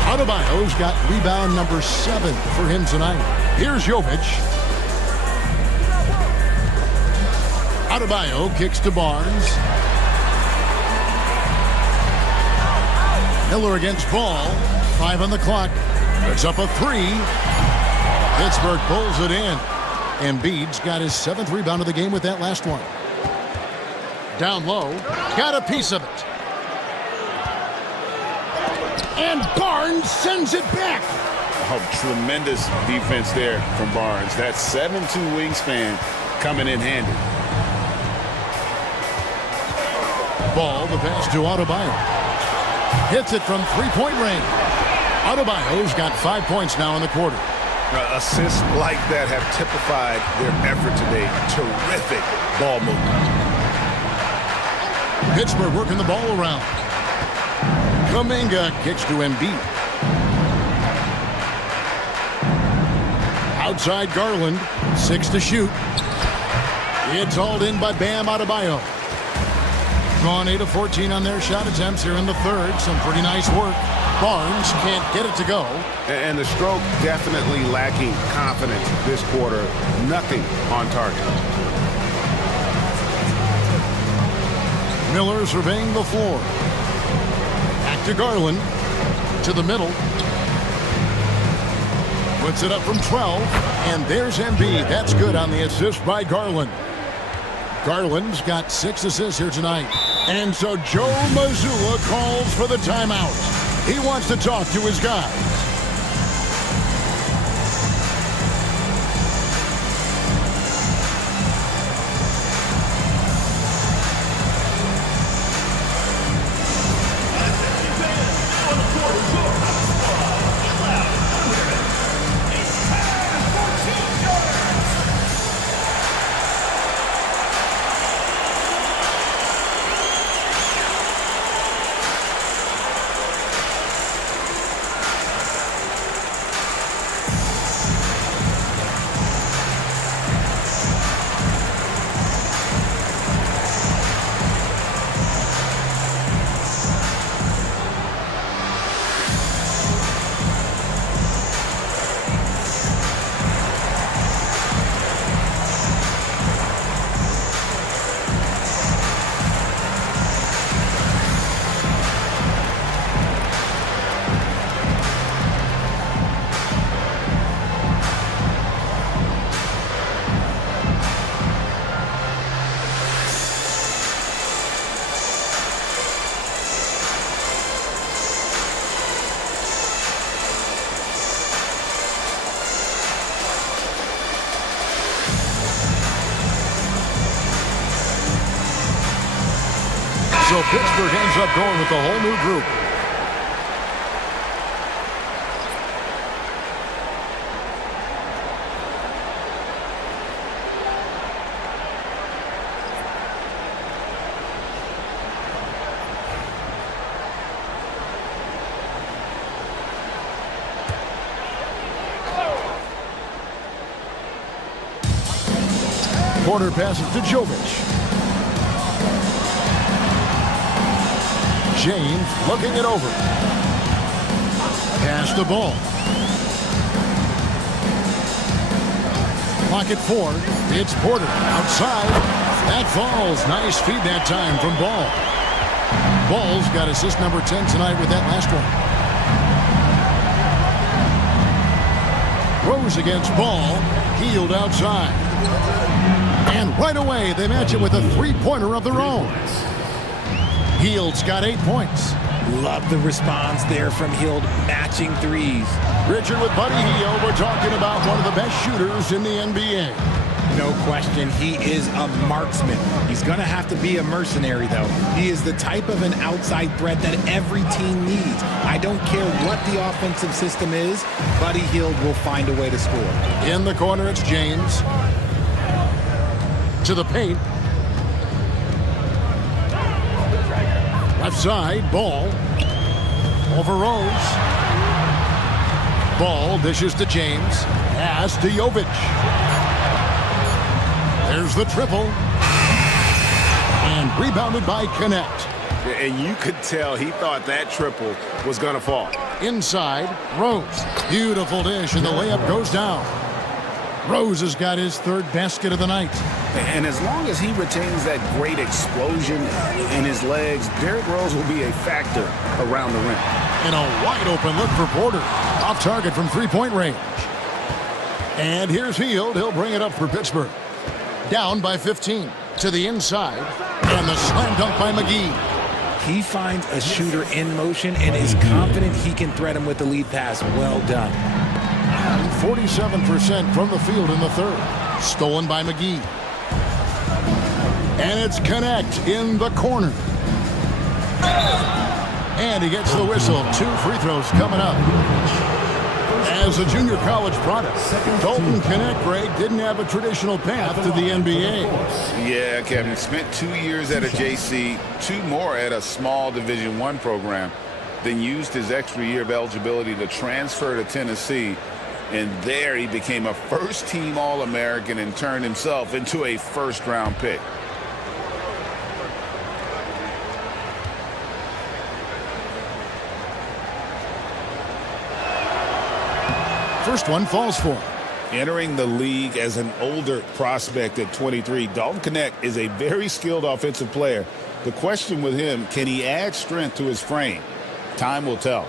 Adebayo's got rebound number 7 for him tonight. Here's Jovic. Adebayo kicks to Barnes. Miller against Ball. 5 on the clock. It's up a 3. Pittsburgh pulls it in. Embiid's got his 7th rebound of the game with that last one. Down low. Got a piece of it. And Barnes sends it back. Oh, tremendous defense there from Barnes. That 7'2" wingspan coming in handy. Ball, the pass to Adebayo. Hits it from three-point range. Adebayo's got 5 points now in the quarter. Assists like that have typified their effort today. Terrific ball movement. Pittsburgh working the ball around. Kuminga kicks to Embiid. Outside Garland, 6 to shoot. It's hauled in by Bam Adebayo. Gone 8 of 14 on their shot attempts here in the third. Some pretty nice work. Barnes can't get it to go. And the stroke definitely lacking confidence this quarter. Nothing on target. Miller surveying the floor. Back to Garland. To the middle. Puts it up from 12. And there's Embiid. That's good on the assist by Garland. Garland's got 6 assists here tonight. And so Joe Mazzulla calls for the timeout. He wants to talk to his guys. So Pittsburgh ends up going with the whole new group. Porter passes to Jovic. James looking it over. Pass the ball. Clock at 4. It's Porter outside. That falls. Nice feed that time from Ball. Ball's got assist number 10 tonight with that last one. Rose against Ball. Healed outside. And right away they match it with a three-pointer of their own. Hield's got 8 points. Love the response there from Hield, matching threes. Richard with Buddy Hield. We're talking about one of the best shooters in the NBA. No question, he is a marksman. He's going to have to be a mercenary, though. He is the type of an outside threat that every team needs. I don't care what the offensive system is, Buddy Hield will find a way to score. In the corner, it's James. To the paint. Left side, Ball. Over Rose. Ball dishes to James. Pass to Jovic. There's the triple. And rebounded by Connect. And you could tell he thought that triple was going to fall. Inside, Rose. Beautiful dish, and the layup goes down. Rose has got his third basket of the night. And as long as he retains that great explosion in his legs, Derrick Rose will be a factor around the rim. And a wide open look for Porter. Off target from three-point range. And here's Hield. He'll bring it up for Pittsburgh. Down by 15 to the inside. And the slam dunk by McGee. He finds a shooter in motion and is confident he can thread him with the lead pass. Well done. 47% from the field in the third. Stolen by McGee. And it's Connect in the corner. And he gets the whistle. 2 free throws coming up. As a junior college product, Dalton Connect, Greg, didn't have a traditional path to the NBA. Yeah, Kevin. Spent 2 years at a JC, 2 more at a small Division I program, then used his extra year of eligibility to transfer to Tennessee. And there he became a first-team All-American and turned himself into a first-round pick. First one falls for him. Entering the league as an older prospect at 23, Dalton Connect is a very skilled offensive player. The question with him, can he add strength to his frame? Time will tell.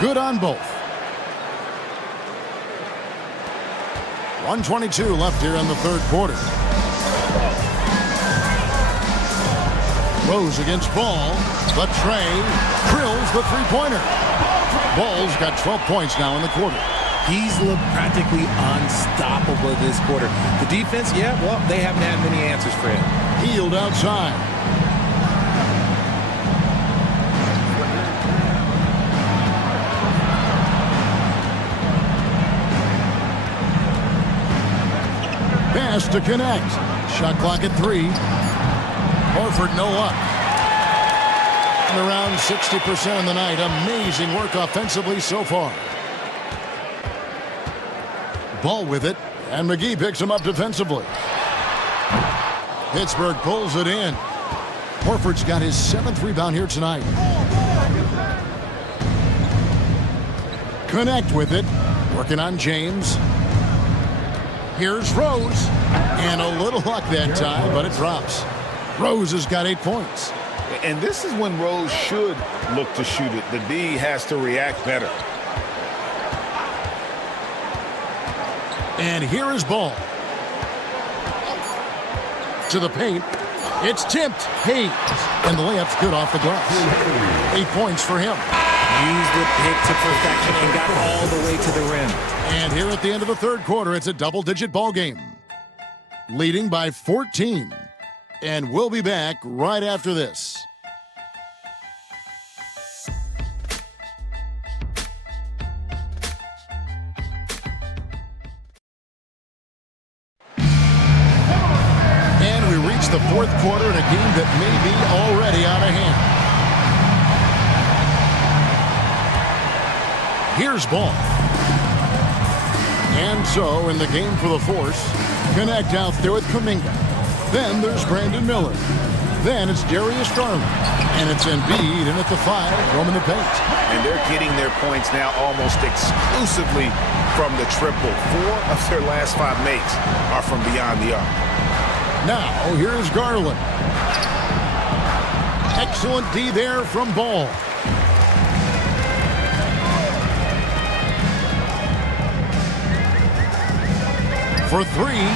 Good on both. 1:22 left here in the third quarter. Rose against Ball. The tray. Drills the three-pointer. Ball's got 12 points now in the quarter. He's looked practically unstoppable this quarter. The defense, yeah, well, they haven't had many answers for him. Hield outside. Pass to Connect. Shot clock at 3. Horford no luck. And around 60% on the night. Amazing work offensively so far. Ball with it, and McGee picks him up defensively. Pittsburgh pulls it in. Horford's got his 7th rebound here tonight. Connect with it. Working on James. Here's Rose. And a little luck that time, but it drops. Rose has got 8 points. And this is when Rose should look to shoot it. The D has to react better. And here is Ball. To the paint. It's tipped. Hayes. And the layup's good off the glass. 8 points for him. Used the pick to perfection and got all the way to the rim. And here at the end of the third quarter, it's a double-digit ball game. Leading by 14. And we'll be back right after this. And we reach the fourth quarter in a game that may be already out of hand. Here's Ball. And so, in the game for the Force, Connect out there with Kuminga. Then there's Brandon Miller. Then it's Darius Garland. And it's Embiid in at the 5, roaming the paint. And they're getting their points now almost exclusively from the triple. 4 of their last 5 makes are from beyond the arc. Now, here's Garland. Excellent D there from Ball. For 3.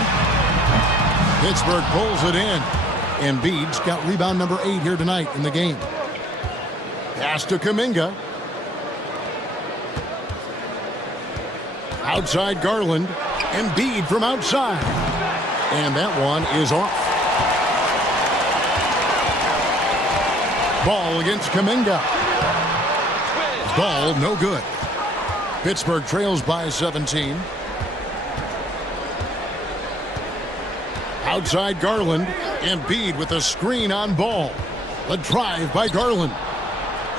Pittsburgh pulls it in. Embiid's got rebound number 8 here tonight in the game. Pass to Kuminga. Outside Garland. Embiid from outside. And that one is off. Ball against Kuminga. Ball no good. Pittsburgh trails by 17. Outside Garland. Embiid with a screen on Ball. The drive by Garland.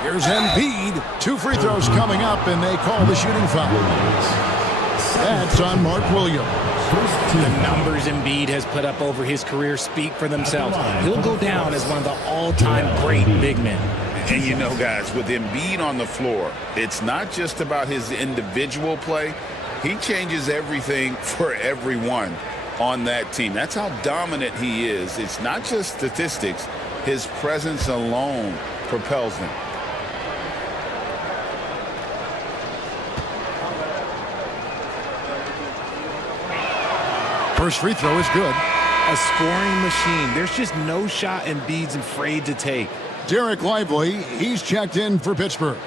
Here's Embiid. 2 free throws coming up, and they call the shooting foul. That's on Mark Williams. The numbers Embiid has put up over his career speak for themselves. He'll go down as one of the all-time great big men. And you know, guys, with Embiid on the floor, it's not just about his individual play. He changes everything for everyone on that team. That's how dominant he is. It's not just statistics. His presence alone propels them. First free throw is good. A scoring machine. There's just no shot Embiid's afraid to take. Derek Lively, he's checked in for Pittsburgh.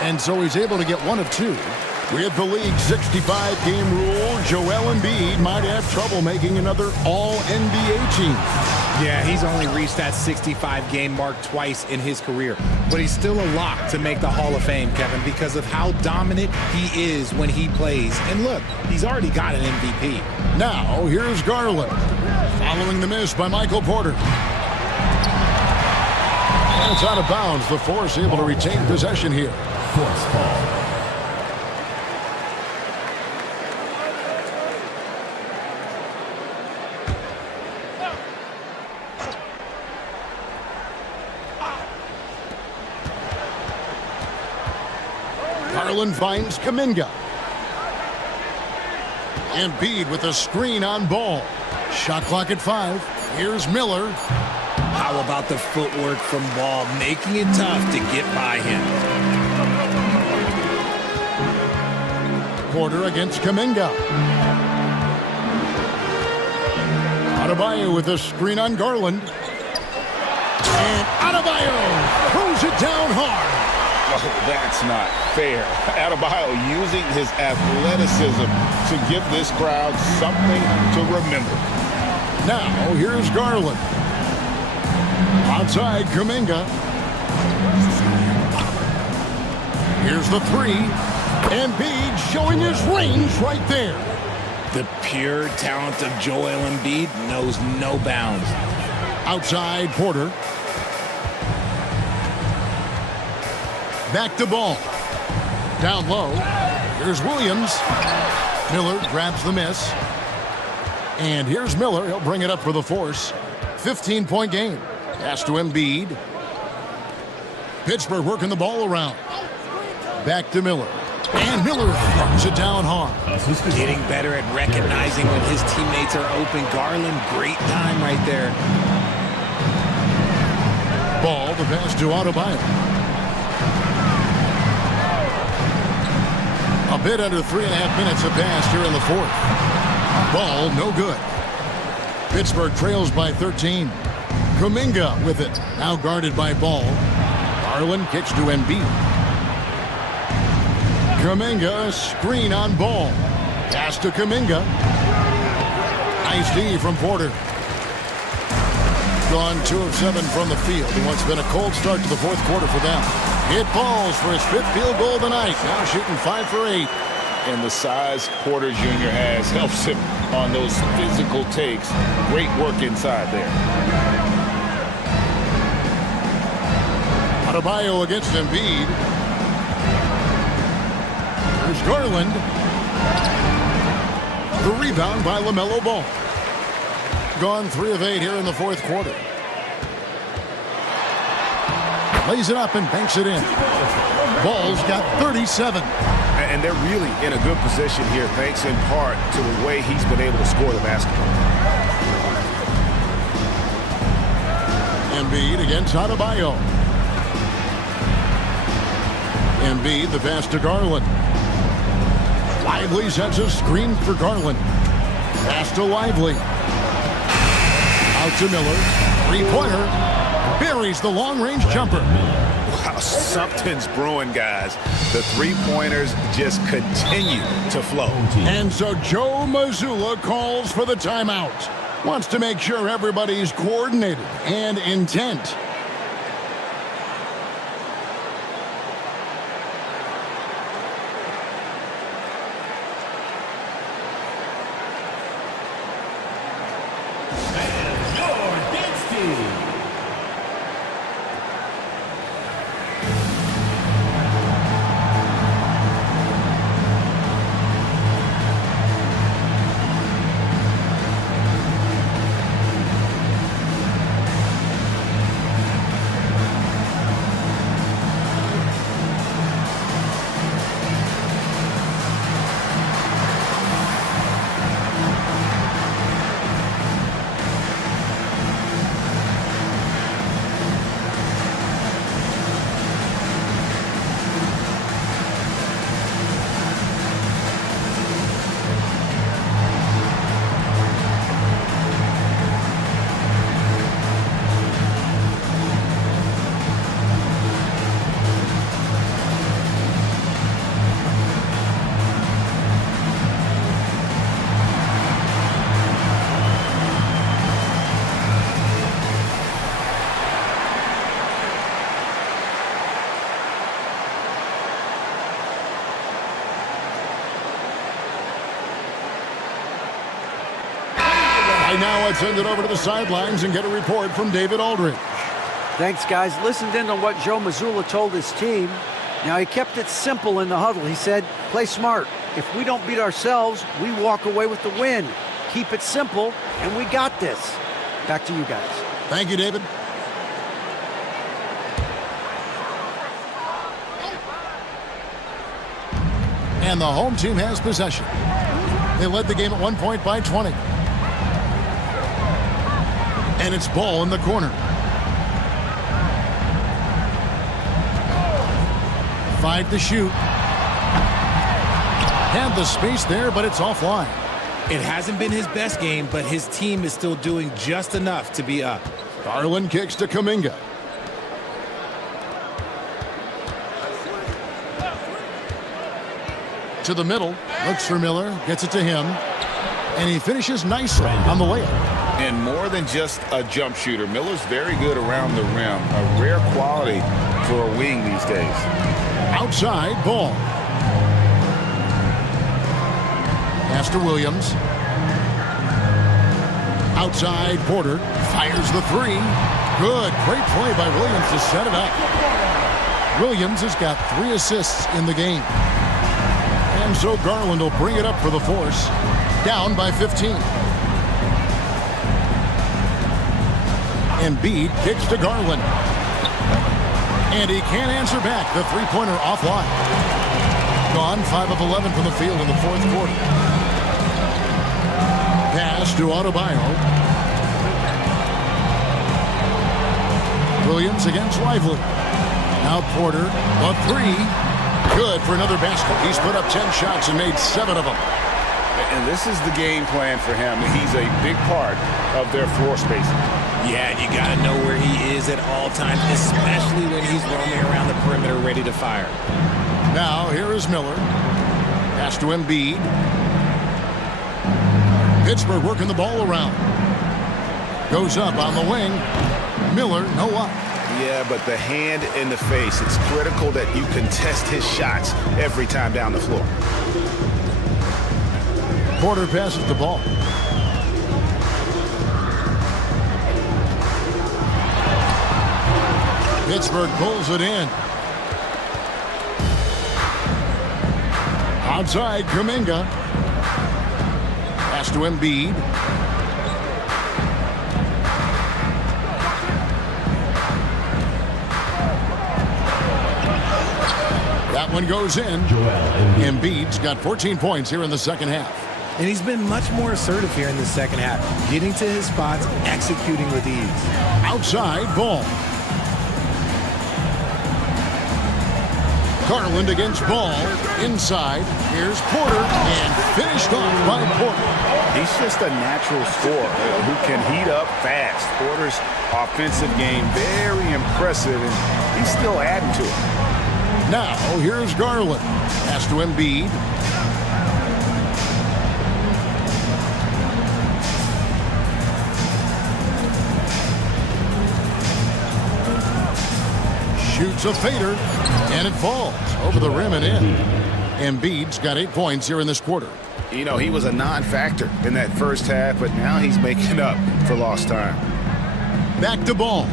And so he's able to get 1 of 2. With the league's 65-game rule, Joel Embiid might have trouble making another All-NBA team. Yeah, he's only reached that 65-game mark twice in his career. But he's still a lock to make the Hall of Fame, Kevin, because of how dominant he is when he plays. And look, he's already got an MVP. Now, here's Garland. Following the miss by Michael Porter. And it's out of bounds. The Force able to retain possession here. Force ball. Garland finds Kuminga. Embiid with a screen on Ball. Shot clock at 5. Here's Miller. How about the footwork from Ball, making it tough to get by him. Porter against Kuminga. Adebayo with a screen on Garland. And Adebayo throws it down hard. Oh, that's not fair. Adebayo using his athleticism to give this crowd something to remember. Now, here's Garland. Outside Kuminga. Here's the 3. Embiid showing his range right there. The pure talent of Joel Embiid knows no bounds. Outside Porter. Back to Ball. Down low. Here's Williams. Miller grabs the miss. And here's Miller. He'll bring it up for the Force. 15-point game. Pass to Embiid. Pittsburgh working the ball around. Back to Miller. And Miller throws it down hard. Getting better at recognizing when his teammates are open. Garland, great time right there. Ball, the pass to Adebayo. A bit under 3.5 minutes have passed here in the 4th. Ball, no good. Pittsburgh trails by 13. Kuminga with it. Now guarded by Ball. Garland kicks to Embiid. Kuminga, screen on Ball. Pass to Kuminga. Nice D from Porter. Gone 2 of 7 from the field. And what's been a cold start to the 4th quarter for them. Hit balls for his 5th field goal of the night. Now shooting 5 for 8. And the size Porter Jr. has helps him on those physical takes. Great work inside there. Adebayo against Embiid. There's Garland. The rebound by LaMelo Ball. Gone 3 of 8 here in the 4th quarter. Lays it up and banks it in. Ball's got 37. And they're really in a good position here, thanks in part to the way he's been able to score the basketball. Embiid against Adebayo. Embiid, the pass to Garland. Lively sets a screen for Garland. Pass to Lively. Out to Miller. Three-pointer. Buries the long-range jumper. Wow, something's brewing, guys. The three-pointers just continue to flow. And so Joe Mazzulla calls for the timeout. Wants to make sure everybody's coordinated and intent. Now let's send it over to the sidelines and get a report from David Aldridge. Thanks, guys. Listened in on what Joe Mazzulla told his team. Now, he kept it simple in the huddle. He said, play smart. If we don't beat ourselves, we walk away with the win. Keep it simple, and we got this. Back to you guys. Thank you, David. And the home team has possession. They led the game at 1 point by 20. And it's ball in the corner. 5 to shoot. Had the space there, but it's offline. It hasn't been his best game, but his team is still doing just enough to be up. Garland kicks to Kuminga. To the middle. Looks for Miller. Gets it to him. And he finishes nicely on the layup. And more than just a jump shooter, Miller's very good around the rim. A rare quality for a wing these days. Outside, ball. Pass to Williams. Outside, Porter fires the three. Good, great play by Williams to set it up. Williams has got 3 assists in the game. And so Garland will bring it up for the Force. Down by 15. Embiid kicks to Garland. And he can't answer back. The three-pointer offline. Gone 5 of 11 from the field in the fourth quarter. Pass to Adebayo. Williams against Lively. Now Porter, the three. Good for another basket. He's put up 10 shots and made 7 of them. And this is the game plan for him. He's a big part of their floor spacing. Yeah, you got to know where he is at all times, especially when he's roaming around the perimeter ready to fire. Now, here is Miller. Pass to Embiid. Pittsburgh working the ball around. Goes up on the wing. Miller, no up. Yeah, but the hand in the face, it's critical that you contest his shots every time down the floor. Porter passes the ball. Pittsburgh pulls it in. Outside, Kuminga. Pass to Embiid. That one goes in. Embiid's got 14 points here in the second half. And he's been much more assertive here in the second half, getting to his spots, executing with ease. Outside ball. Garland against Ball. Inside. Here's Porter. And finished off by Porter. He's just a natural scorer who can heat up fast. Porter's offensive game very impressive, and he's still adding to it. Now, here's Garland. Pass to Embiid. Shoots a fader, and it falls over the rim and in. Embiid's got 8 points here in this quarter. You know, he was a non-factor in that first half, but now he's making up for lost time. Back to Ball.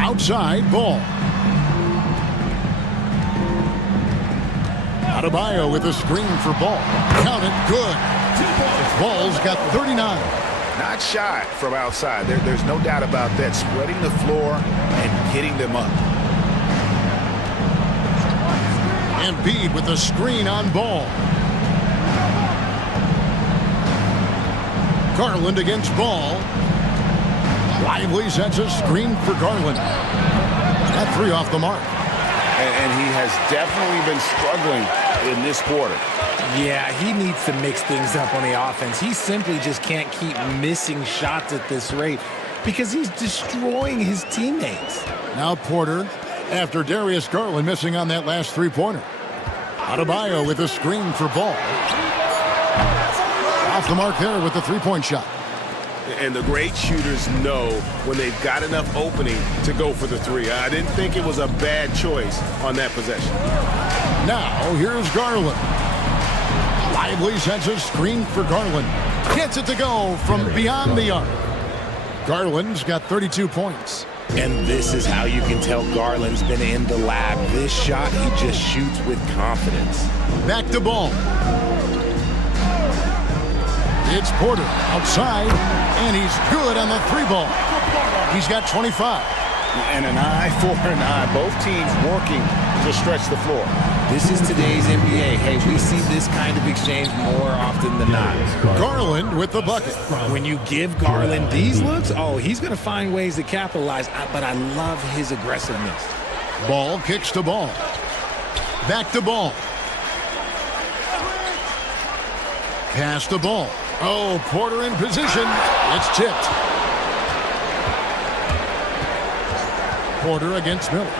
Outside Ball. Adebayo with a screen for Ball. Count it, good. Ball's got 39. Not shy from outside. There's no doubt about that. Spreading the floor and getting them up. Embiid with a screen on Ball. Garland against Ball. Lively sets a screen for Garland. That 3 off the mark. And he has definitely been struggling in this quarter. Yeah, he needs to mix things up on the offense. He simply just can't keep missing shots at this rate because he's destroying his teammates. Now Porter, after Darius Garland missing on that last 3-pointer. Adebayo with a screen for Ball. Off the mark there with the 3-point shot. And the great shooters know when they've got enough opening to go for the 3. I didn't think it was a bad choice on that possession. Now here's Garland. Lively sends a screen for Garland. Gets it to go from beyond the arc. Garland's got 32 points. And this is how you can tell Garland's been in the lab. This shot, he just shoots with confidence. Back to Ball. It's Porter outside, and he's good on the 3-ball. He's got 25. And an eye for an eye. Both teams working to stretch the floor. This is today's NBA. Hey, we see this kind of exchange more often than not. Garland with the bucket. When you give Garland these looks, oh, he's going to find ways to capitalize. But I love his aggressiveness. Ball kicks to Ball. Back to Ball. Pass to Ball. Oh, Porter in position. It's tipped. Porter against Miller.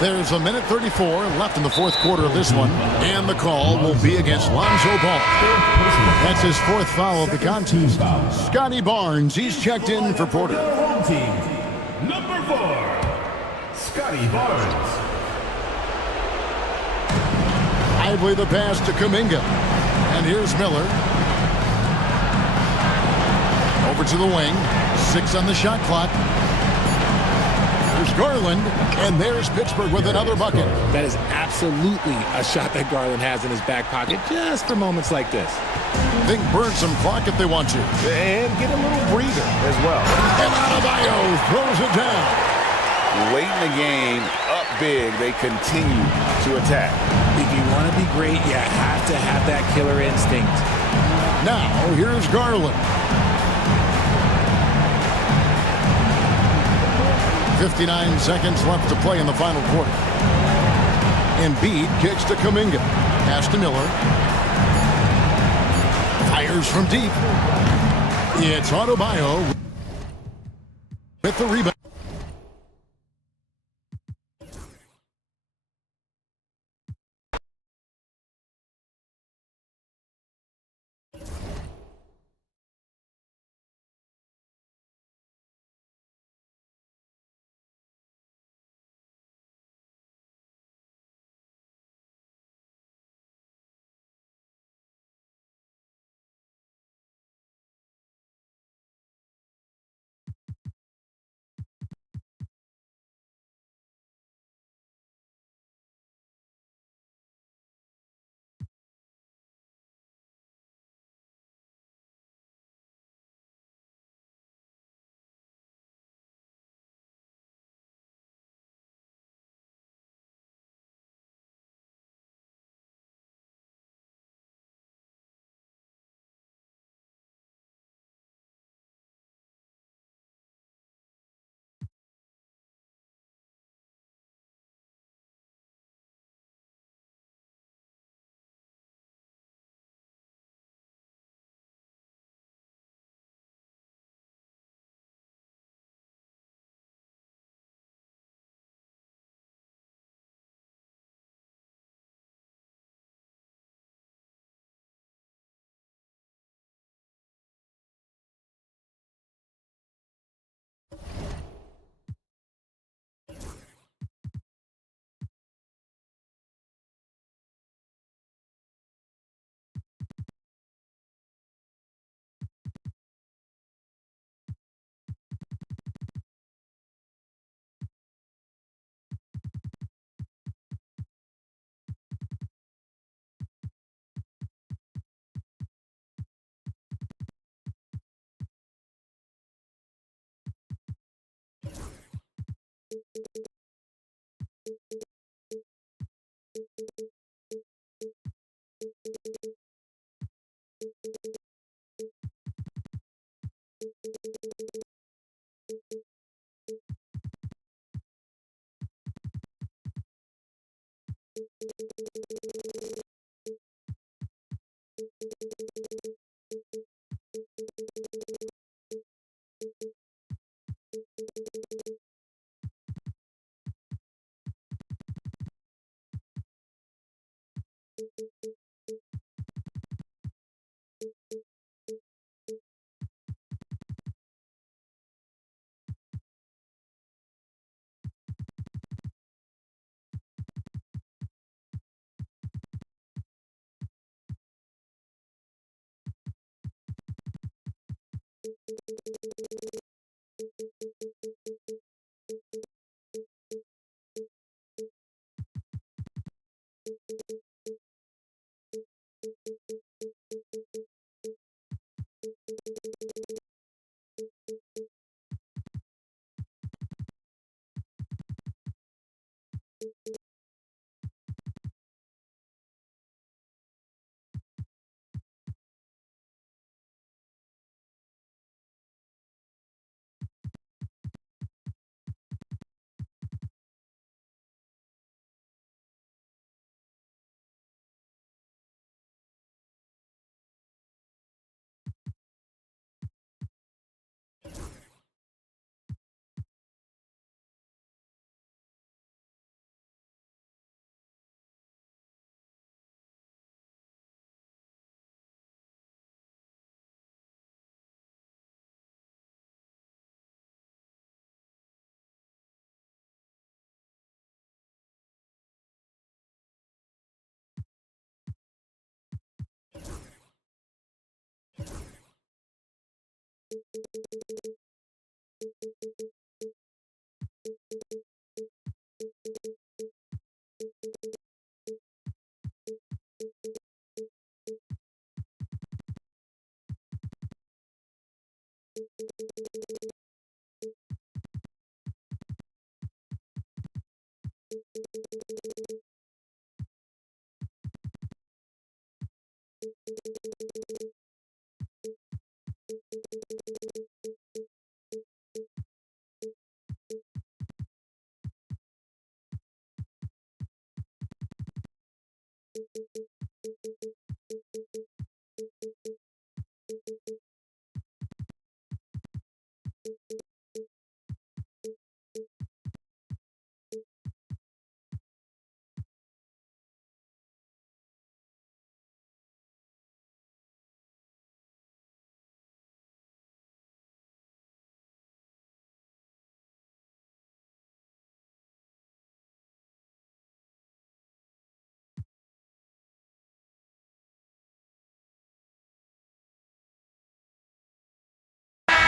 There's a minute 34 left in the fourth quarter of this one, and the call will be against Lonzo Ball. That's his 4th foul of the contest. Scotty Barnes, he's checked in for Porter. Home team, number 4, Scotty Barnes. Lively the pass to Kuminga. And here's Miller. Over to the wing. 6 on the shot clock. There's Garland, and there's Pittsburgh with another bucket. That is absolutely a shot that Garland has in his back pocket just for moments like this. Think burn some clock if they want to. And get a little breather as well. And Adebayo throws it down. Late in the game, up big, they continue to attack. If you want to be great, you have to have that killer instinct. Now, here's Garland. 59 seconds left to play in the final quarter. Embiid kicks to Kuminga. Pass to Miller. Fires from deep. It's Adebayo with the rebound.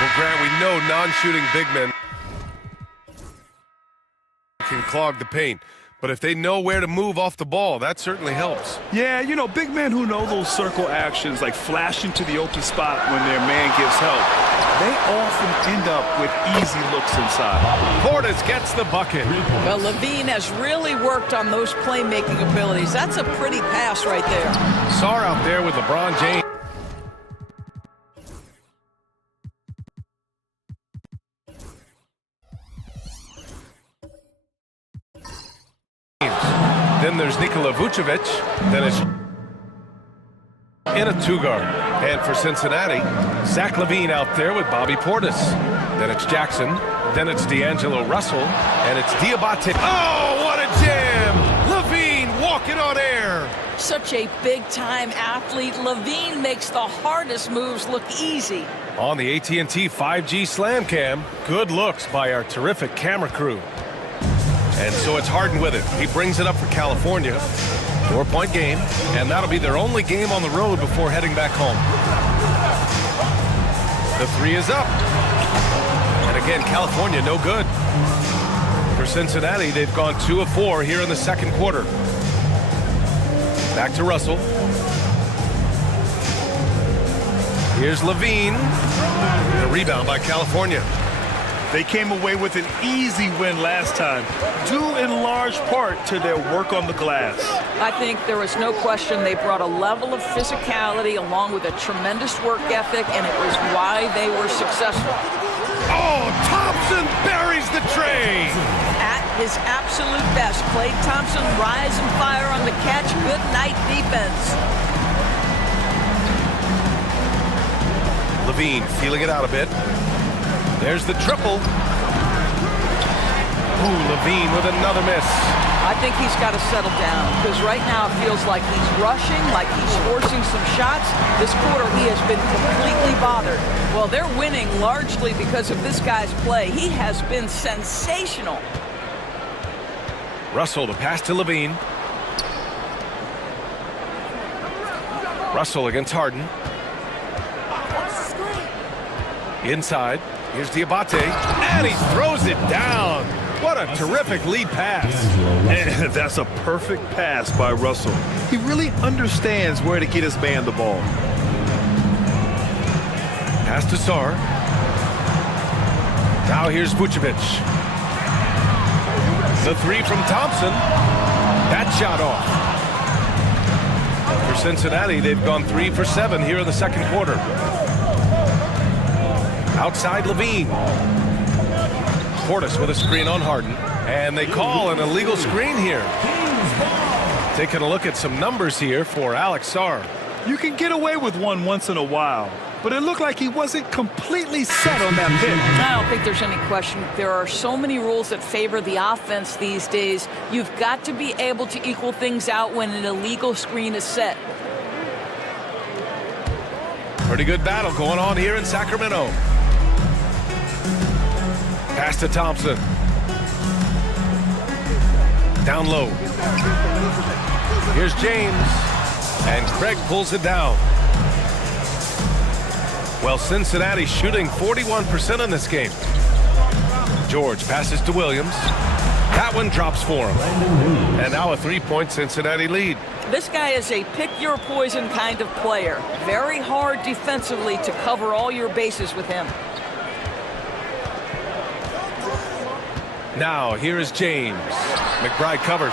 Well, Grant, we know non-shooting big men can clog the paint. But if they know where to move off the ball, that certainly helps. Yeah, you know, big men who know those circle actions, like flashing to the open spot when their man gives help, they often end up with easy looks inside. Portis gets the bucket. Well, Levine has really worked on those playmaking abilities. That's a pretty pass right there. Sarr out there with LeBron James. Then there's Nikola Vucevic. Then it's in a two-guard. And for Cincinnati, Zach LaVine out there with Bobby Portis. Then it's Jackson. Then it's D'Angelo Russell. And it's Diabate. Oh, what a jam! LaVine walking on air. Such a big-time athlete. LaVine makes the hardest moves look easy. On the AT&T 5G Slam Cam, good looks by our terrific camera crew. And so it's Harden with it. He brings it up for California. 4-point game, and that'll be their only game on the road before heading back home. The three is up. And again, California no good. For Cincinnati, they've gone 2 of 4 here in the second quarter. Back to Russell. Here's LaVine. The rebound by California. They came away with an easy win last time, due in large part to their work on the glass. I think there was no question they brought a level of physicality along with a tremendous work ethic, and it was why they were successful. Oh, Thompson buries the tray. At his absolute best. Klay Thompson, rise and fire on the catch. Good night defense. Levine feeling it out a bit. There's the triple. Ooh, Levine with another miss. I think he's got to settle down because right now it feels like he's rushing, like he's forcing some shots. This quarter he has been completely bothered. Well, they're winning largely because of this guy's play. He has been sensational. Russell, the pass to Levine. Russell against Harden. Inside. Here's Diabate. And he throws it down. What a terrific lead pass. And that's a perfect pass by Russell. He really understands where to get his man the ball. Pass to Sarr. Now here's Vucevic. The three from Thompson. That shot off. For Cincinnati, they've gone 3 for 7 here in the second quarter. Outside Levine. Portis with a screen on Harden. And they call an illegal screen here. Taking a look at some numbers here for Alex Sarr. You can get away with one once in a while, but it looked like he wasn't completely set on that pick. I don't think there's any question. There are so many rules that favor the offense these days. You've got to be able to equal things out when an illegal screen is set. Pretty good battle going on here in Sacramento. Pass to Thompson. Down low. Here's James. And Craig pulls it down. Well, Cincinnati shooting 41% in this game. George passes to Williams. That one drops for him. And now a 3-point Cincinnati lead. This guy is a pick-your-poison kind of player. Very hard defensively to cover all your bases with him. Now, here is James. McBride covers.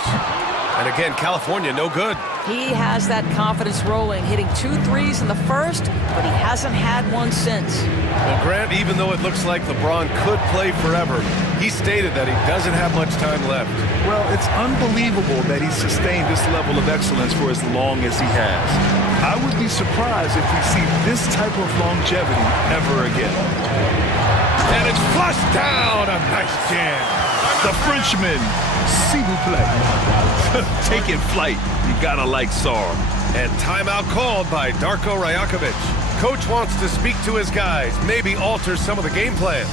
And again, California, no good. He has that confidence rolling, hitting 2 threes in the first, but he hasn't had one since. Well, Grant, even though it looks like LeBron could play forever, he stated that he doesn't have much time left. Well, it's unbelievable that he sustained this level of excellence for as long as he has. I would be surprised if we see this type of longevity ever again. And it's flushed down. A nice jam. The Frenchman, s'il vous plaît. Taking flight. You gotta like Sarr. And timeout called by Darko Rajakovic. Coach wants to speak to his guys, maybe alter some of the game plan.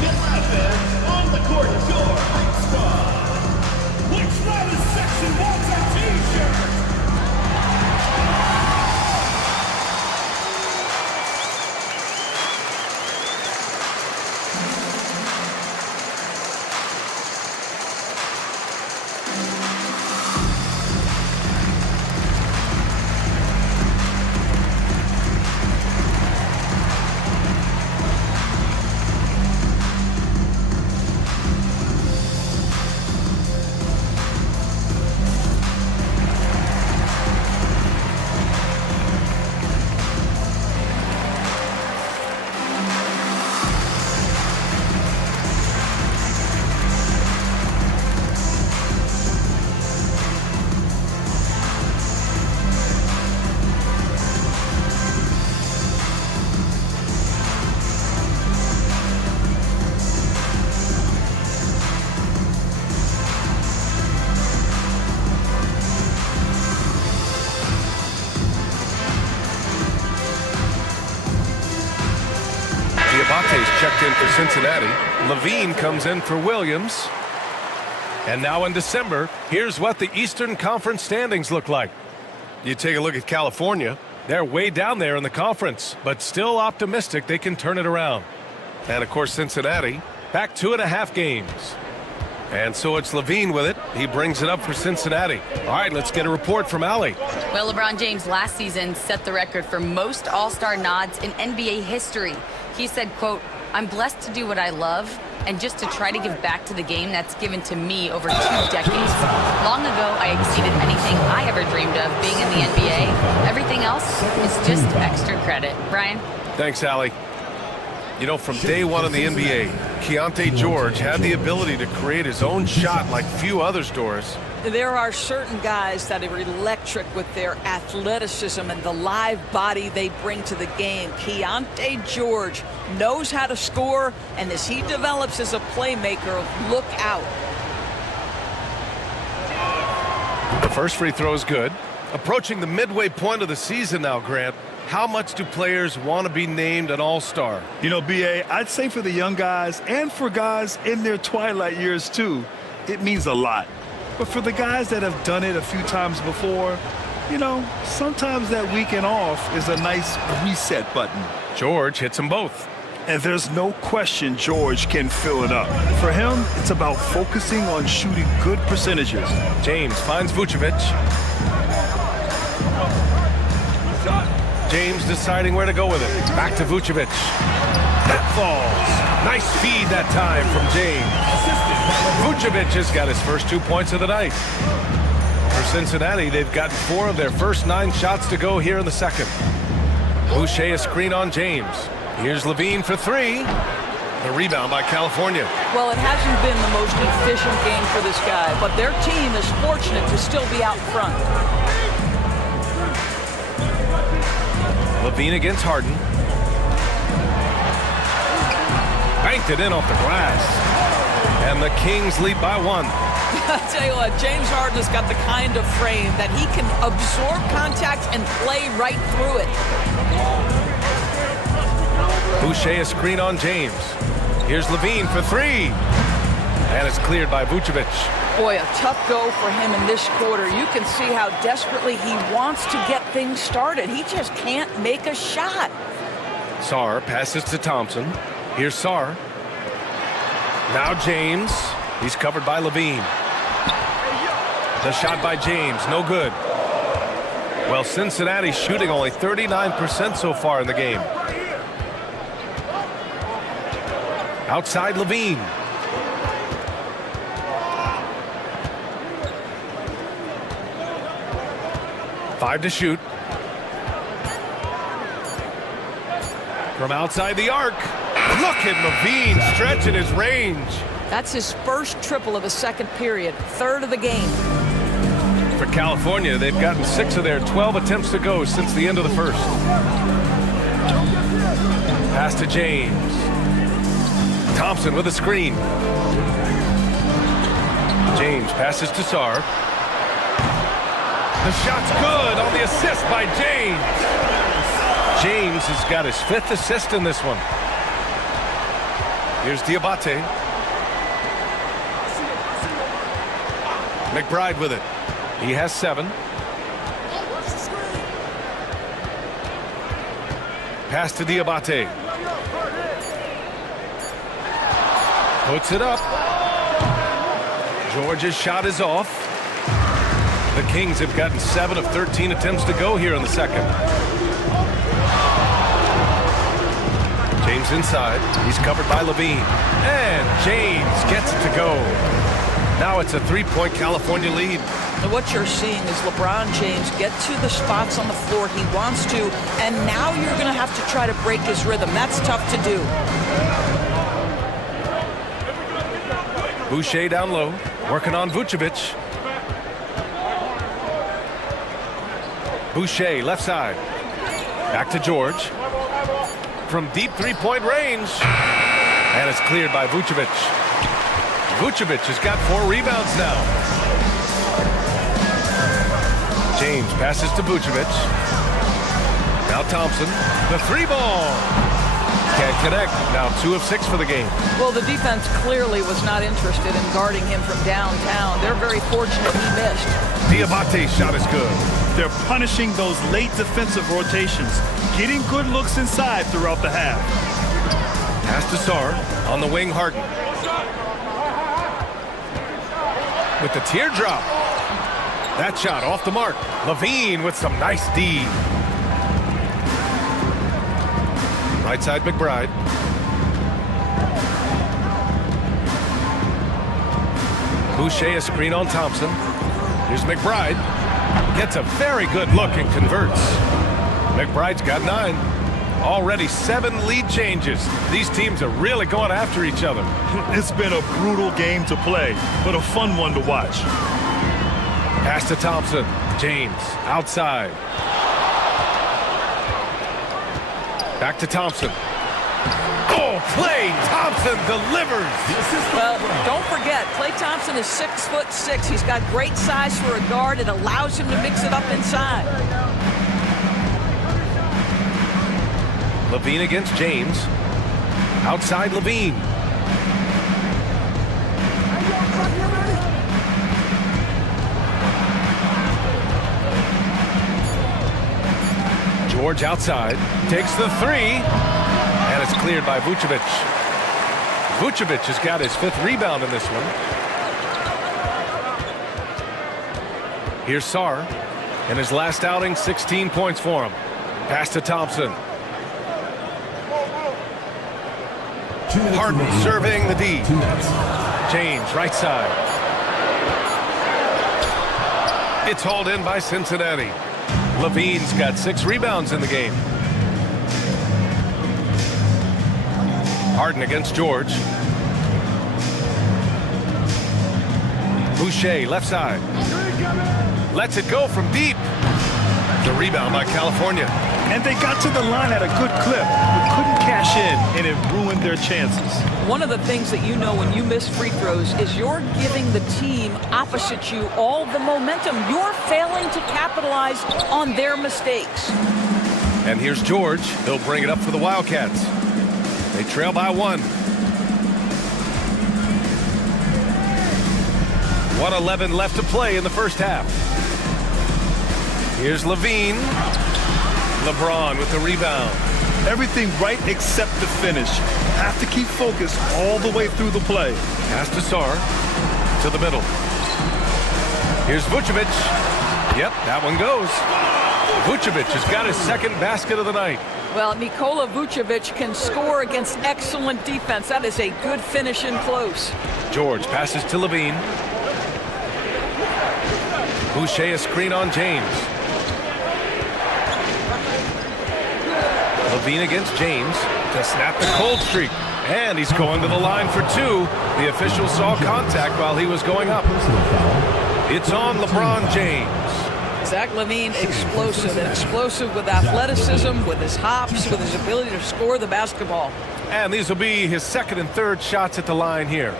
Get that then. On the court, your hype squad. Which latest section wants a t-shirt? Diabate's checked in for Cincinnati. Levine comes in for Williams. And now in December, here's what the Eastern Conference standings look like. You take a look at California. They're way down there in the conference, but still optimistic they can turn it around. And, of course, Cincinnati, back 2.5 games. And so it's Levine with it. He brings it up for Cincinnati. All right, let's get a report from Allie. Well, LeBron James last season set the record for most All-Star nods in NBA history. He said, quote, "I'm blessed to do what I love and just to try to give back to the game that's given to me over 2 decades. Long ago, I exceeded anything I ever dreamed of being in the NBA. Everything else is just extra credit." Brian? Thanks, Allie. You know, from day one in the NBA, Keontae George had the ability to create his own shot like few others, Doris. There are certain guys that are electric with their athleticism and the live body they bring to the game. Keontae George knows how to score, and as he develops as a playmaker, look out. The first free throw is good. Approaching the midway point of the season now, Grant. How much do players want to be named an all-star? You know, B.A., I'd say for the young guys and for guys in their twilight years too, it means a lot. But for the guys that have done it a few times before, you know, sometimes that weekend off is a nice reset button. George hits them both. And there's no question George can fill it up. For him, it's about focusing on shooting good percentages. James finds Vucevic. James deciding where to go with it. Back to Vucevic. That falls. Nice feed that time from James. Vucevic has got his first 2 points of the night. For Cincinnati, they've gotten 4 of their first 9 shots to go here in the second. Boucher a screen on James. Here's Levine for 3. The rebound by California. Well, it hasn't been the most efficient game for this guy, but their team is fortunate to still be out front. Levine against Harden. Banked it in off the glass. And the Kings lead by 1. I tell you what, James Harden has got the kind of frame that he can absorb contact and play right through it. Boucher a screen on James. Here's Levine for 3. And it's cleared by Vucevic. Boy, a tough go for him in this quarter. You can see how desperately he wants to get things started. He just can't make a shot. Sarr passes to Thompson. Here's Sarr. Now James. He's covered by Levine. The shot by James, no good. Well, Cincinnati's shooting only 39% so far in the game. Outside Levine. Five to shoot. From outside the arc. Look at Levine stretching his range. That's his first triple of the second period, third of the game. For California, they've gotten 6 of their 12 attempts to go since the end of the first. Pass to James. Thompson with a screen. James passes to Sarr. The shot's good on the assist by James. James has got his 5th assist in this one. Here's Diabate. McBride with it. He has 7. Pass to Diabate. Puts it up. George's shot is off. The Kings have gotten 7 of 13 attempts to go here in the second. James inside. He's covered by Levine. And James gets it to go. Now it's a 3-point California lead. And what you're seeing is LeBron James get to the spots on the floor he wants to, and now you're going to have to try to break his rhythm. That's tough to do. Boucher down low, working on Vucevic. Boucher, left side. Back to George. From deep 3-point range. And it's cleared by Vucevic. Vucevic has got 4 rebounds now. James passes to Vucevic. Now Thompson. The 3-ball. Can't connect. Now 2 of 6 for the game. Well, the defense clearly was not interested in guarding him from downtown. They're very fortunate he missed. Diabate's shot is good. They're punishing those late defensive rotations, getting good looks inside throughout the half. Pass to Sarr. On the wing, Harden. With the teardrop. That shot off the mark. Levine with some nice D. Right side, McBride. Boucher a screen on Thompson. Here's McBride. Gets a very good look and converts. McBride's got 9. Already 7 lead changes. These teams are really going after each other. It's been a brutal game to play, but a fun one to watch. Pass to Thompson. James outside. Back to Thompson. Oh, Klay Thompson delivers. Well, don't forget, Klay Thompson is 6'6". He's got great size for a guard. It allows him to mix it up inside. Levine against James. Outside Levine. George outside. Takes the 3. And it's cleared by Vucevic. Vucevic has got his 5th rebound in this one. Here's Sarr. In his last outing, 16 points for him. Pass to Thompson. Harden serving the D. James, right side. It's hauled in by Cincinnati. Levine's got 6 rebounds in the game. Harden against George. Boucher, left side. Lets it go from deep. The rebound by California. And they got to the line at a good clip, but couldn't cash in, and it ruined their chances. One of the things that you know when you miss free throws is you're giving the team opposite you all the momentum. You're failing to capitalize on their mistakes. And here's George. He'll bring it up for the Wildcats. They trail by 1. 1:11 left to play in the first half. Here's Levine. LeBron with the rebound. Everything right except the finish. Have to keep focused all the way through the play. Pass to Sarr. To the middle. Here's Vucevic. Yep, that one goes. Vucevic has got his 2nd basket of the night. Well, Nikola Vucevic can score against excellent defense. That is a good finish in close. George passes to Levine. Boucher a screen on James. Levine against James to snap the cold streak. And he's going to the line for 2. The official saw contact while he was going up. It's on LeBron James. Zach LaVine, explosive, and explosive with athleticism, with his hops, with his ability to score the basketball. And these will be his 2nd and 3rd shots at the line here.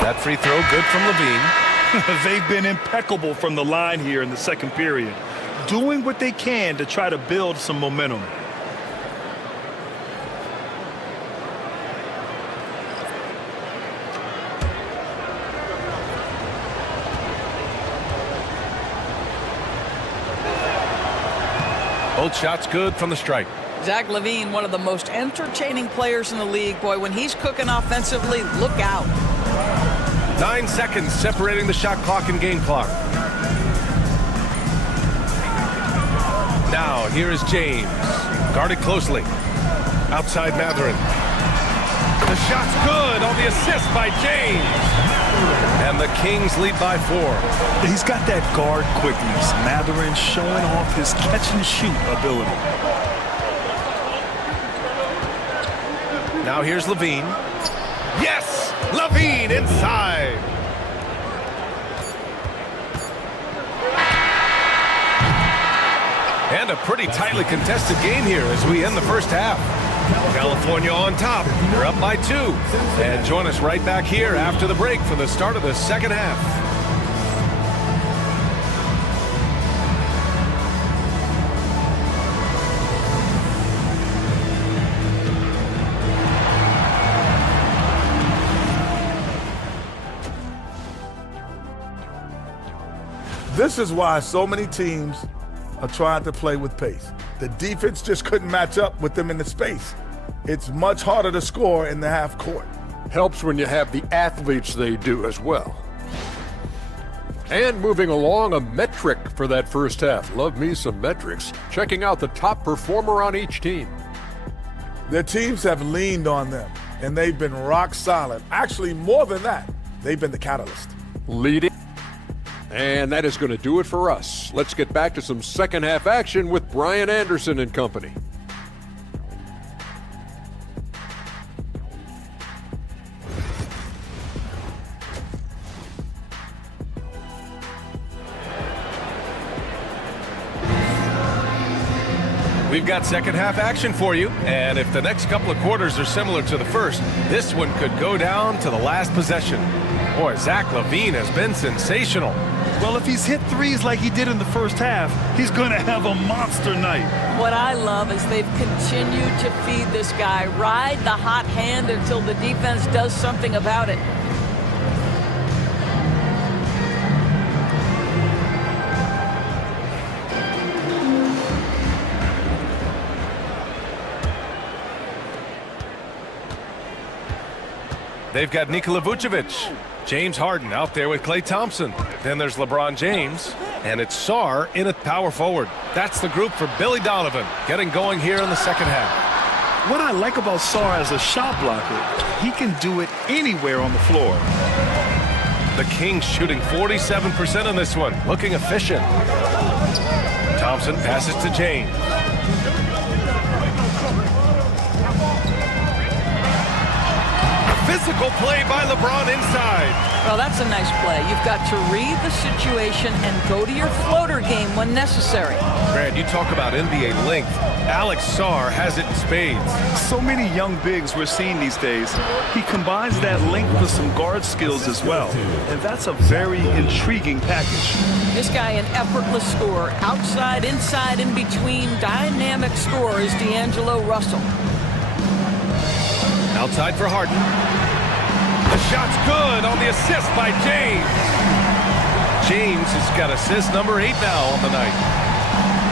That free throw good from Levine. They've been impeccable from the line here in the 2nd period, doing what they can to try to build some momentum. Both shots good from the strike. Zach LaVine, one of the most entertaining players in the league. Boy, when he's cooking offensively, look out. 9 seconds separating the shot clock and game clock. Now, here is James. Guarded closely. Outside Mathurin. The shot's good on the assist by James. And the Kings lead by 4. He's got that guard quickness. Mathurin showing off his catch-and-shoot ability. Now here's Levine. Yes! Levine inside. And a pretty tightly contested game here as we end the first half. California on top. They're up by 2. And join us right back here after the break for the start of the second half. This is why so many teams are trying to play with pace. The defense just couldn't match up with them in the space. It's much harder to score in the half court. Helps when you have the athletes they do as well. And moving along, a metric for that first half. Love me some metrics. Checking out the top performer on each team. Their teams have leaned on them and they've been rock solid. Actually, more than that, they've been the catalyst. Leading. And that is going to do it for us. Let's get back to some second half action with Brian Anderson and company. We've got second half action for you, and if the next couple of quarters are similar to the first, this one could go down to the last possession. Boy, Zach LaVine has been sensational. Well, if he's hit threes like he did in the first half, he's going to have a monster night. What I love is they've continued to feed this guy, ride the hot hand until the defense does something about it. They've got Nikola Vucevic, James Harden out there with Klay Thompson. Then there's LeBron James, and it's Sarr in at power forward. That's the group for Billy Donovan, getting going here in the second half. What I like about Sarr as a shot blocker, he can do it anywhere on the floor. The Kings shooting 47% on this one, looking efficient. Thompson passes to James. Physical play by LeBron inside. Well, that's a nice play. You've got to read the situation and go to your floater game when necessary. Brad, you talk about NBA length. Alex Sarr has it in spades. So many young bigs we're seeing these days. He combines that length with some guard skills as well. And that's a very intriguing package. This guy, an effortless scorer. Outside, inside, in between. Dynamic scorer is D'Angelo Russell. Outside for Harden. The shot's good on the assist by James. James has got assist number 8 now on the night.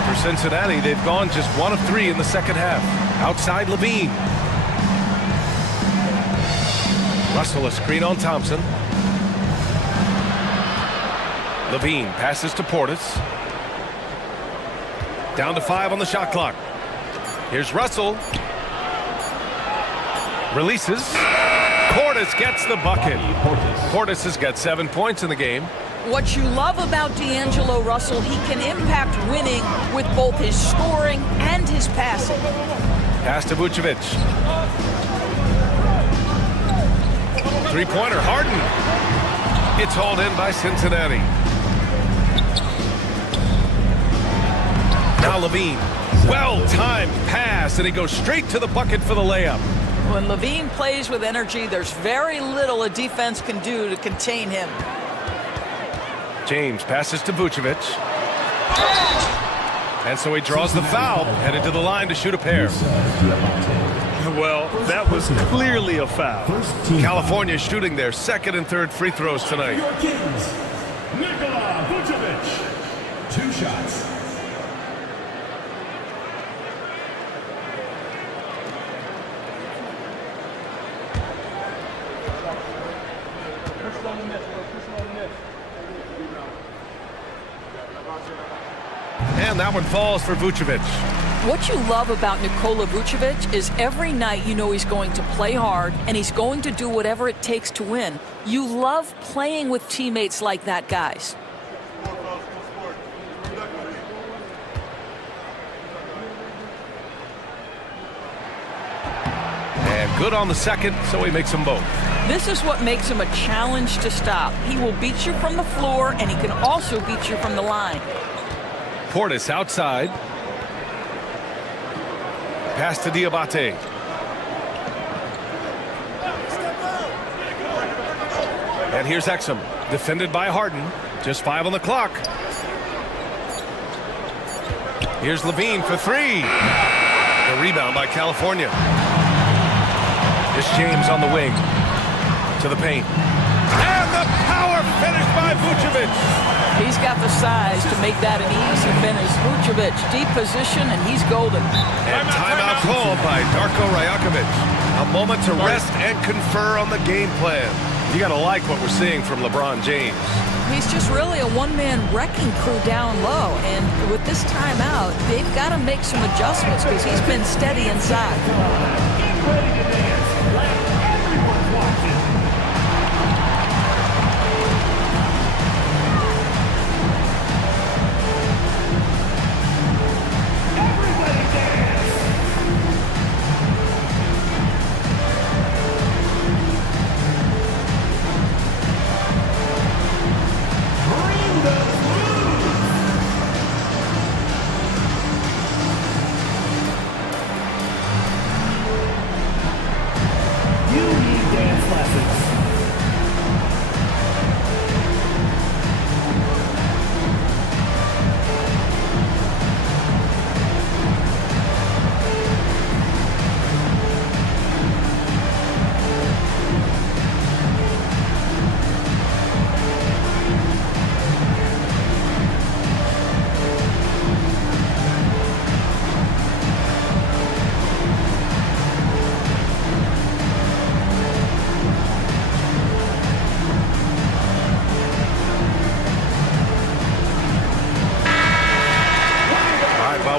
For Cincinnati, they've gone just 1 of 3 in the second half. Outside LaVine. Russell a screen on Thompson. LaVine passes to Portis. Down to 5 on the shot clock. Here's Russell. Releases. Portis gets the bucket. Portis has got 7 points in the game. What you love about D'Angelo Russell, he can impact winning with both his scoring and his passing. Pass to Vucevic. Three-pointer, Harden. It's hauled in by Cincinnati. Now LaVine. Well-timed pass, and he goes straight to the bucket for the layup. When LaVine plays with energy, there's very little a defense can do to contain him. James passes to Vucevic. And so he draws the foul, headed to the line to shoot a pair. Well, that was clearly a foul. California shooting their second and third free throws tonight. Your Kings, Nikola Vucevic. 2 shots. And that one falls for Vucevic. What you love about Nikola Vucevic is every night you know he's going to play hard and he's going to do whatever it takes to win. You love playing with teammates like that, guys. And good on the second, so he makes them both. This is what makes him a challenge to stop. He will beat you from the floor, and he can also beat you from the line. Portis outside. Pass to Diabate. And here's Exum, defended by Harden. Just 5 on the clock. Here's LaVine for 3. The rebound by California. Here's James on the wing. To the paint. And the power finish by Vucevic. He's got the size to make that an easy finish. Vucevic, deep position, and he's golden. And timeout called by Darko Rajakovic. A moment to rest and confer on the game plan. You got to like what we're seeing from LeBron James. He's just really a one-man wrecking crew down low. And with this timeout, they've got to make some adjustments because he's been steady inside.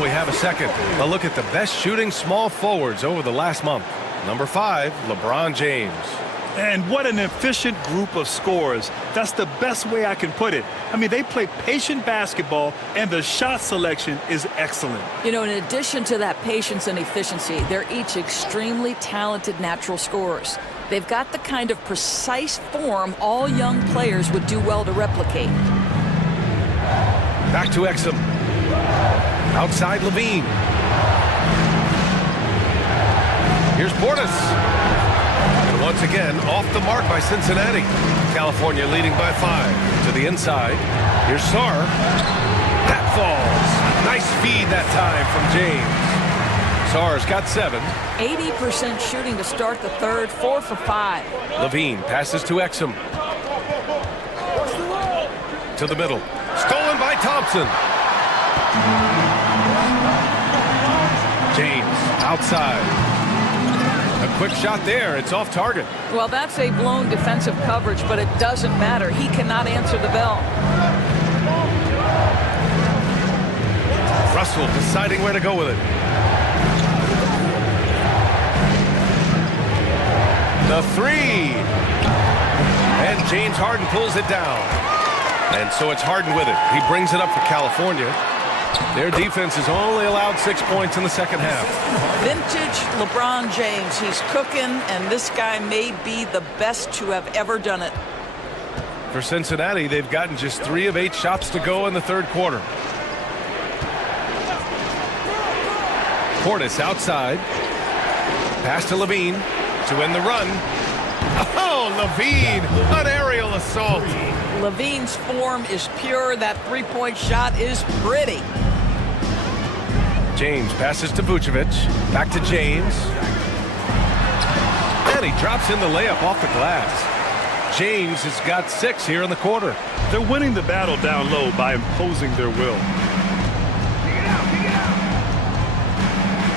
we have a second. A look at the best shooting small forwards over the last month. Number 5, LeBron James. And what an efficient group of scorers. That's the best way I can put it. I mean, they play patient basketball, and the shot selection is excellent. You know, in addition to that patience and efficiency, they're each extremely talented natural scorers. They've got the kind of precise form all young players would do well to replicate. Back to Exum. Outside Levine. Here's Portis. And once again, off the mark by Cincinnati. California leading by 5. To the inside. Here's Sarr. That falls. Nice feed that time from James. Sarr's got 7. 80% shooting to start the third, 4 for 5. Levine passes to Exum. To the middle. Stolen by Thompson. James outside. A quick shot there. It's off target. Well, that's a blown defensive coverage, but it doesn't matter. He cannot answer the bell. Russell deciding where to go with it. The 3. And James Harden pulls it down. And so it's Harden with it. He brings it up for California. Their defense has only allowed 6 points in the second half. Vintage LeBron James. He's cooking, and this guy may be the best to have ever done it. For Cincinnati, they've gotten just 3 of 8 shots to go in the third quarter. Portis outside. Pass to Levine to end the run. Oh, Levine, an aerial assault. Levine's form is pure. That three-point shot is pretty. James passes to Vucevic. Back to James. And he drops in the layup off the glass. James has got 6 here in the quarter. They're winning the battle down low by imposing their will.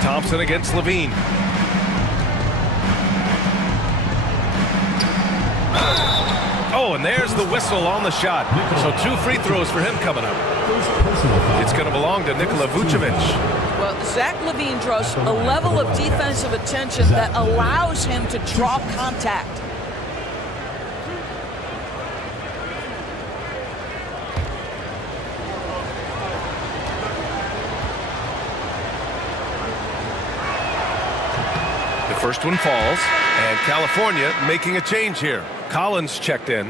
Thompson against Levine. Oh, and there's the whistle on the shot. So 2 free throws for him coming up. It's going to belong to Nikola Vucevic. Well, Zach LaVine draws a level of defensive attention that allows him to draw contact. The first one falls, and California making a change here. Collins checked in.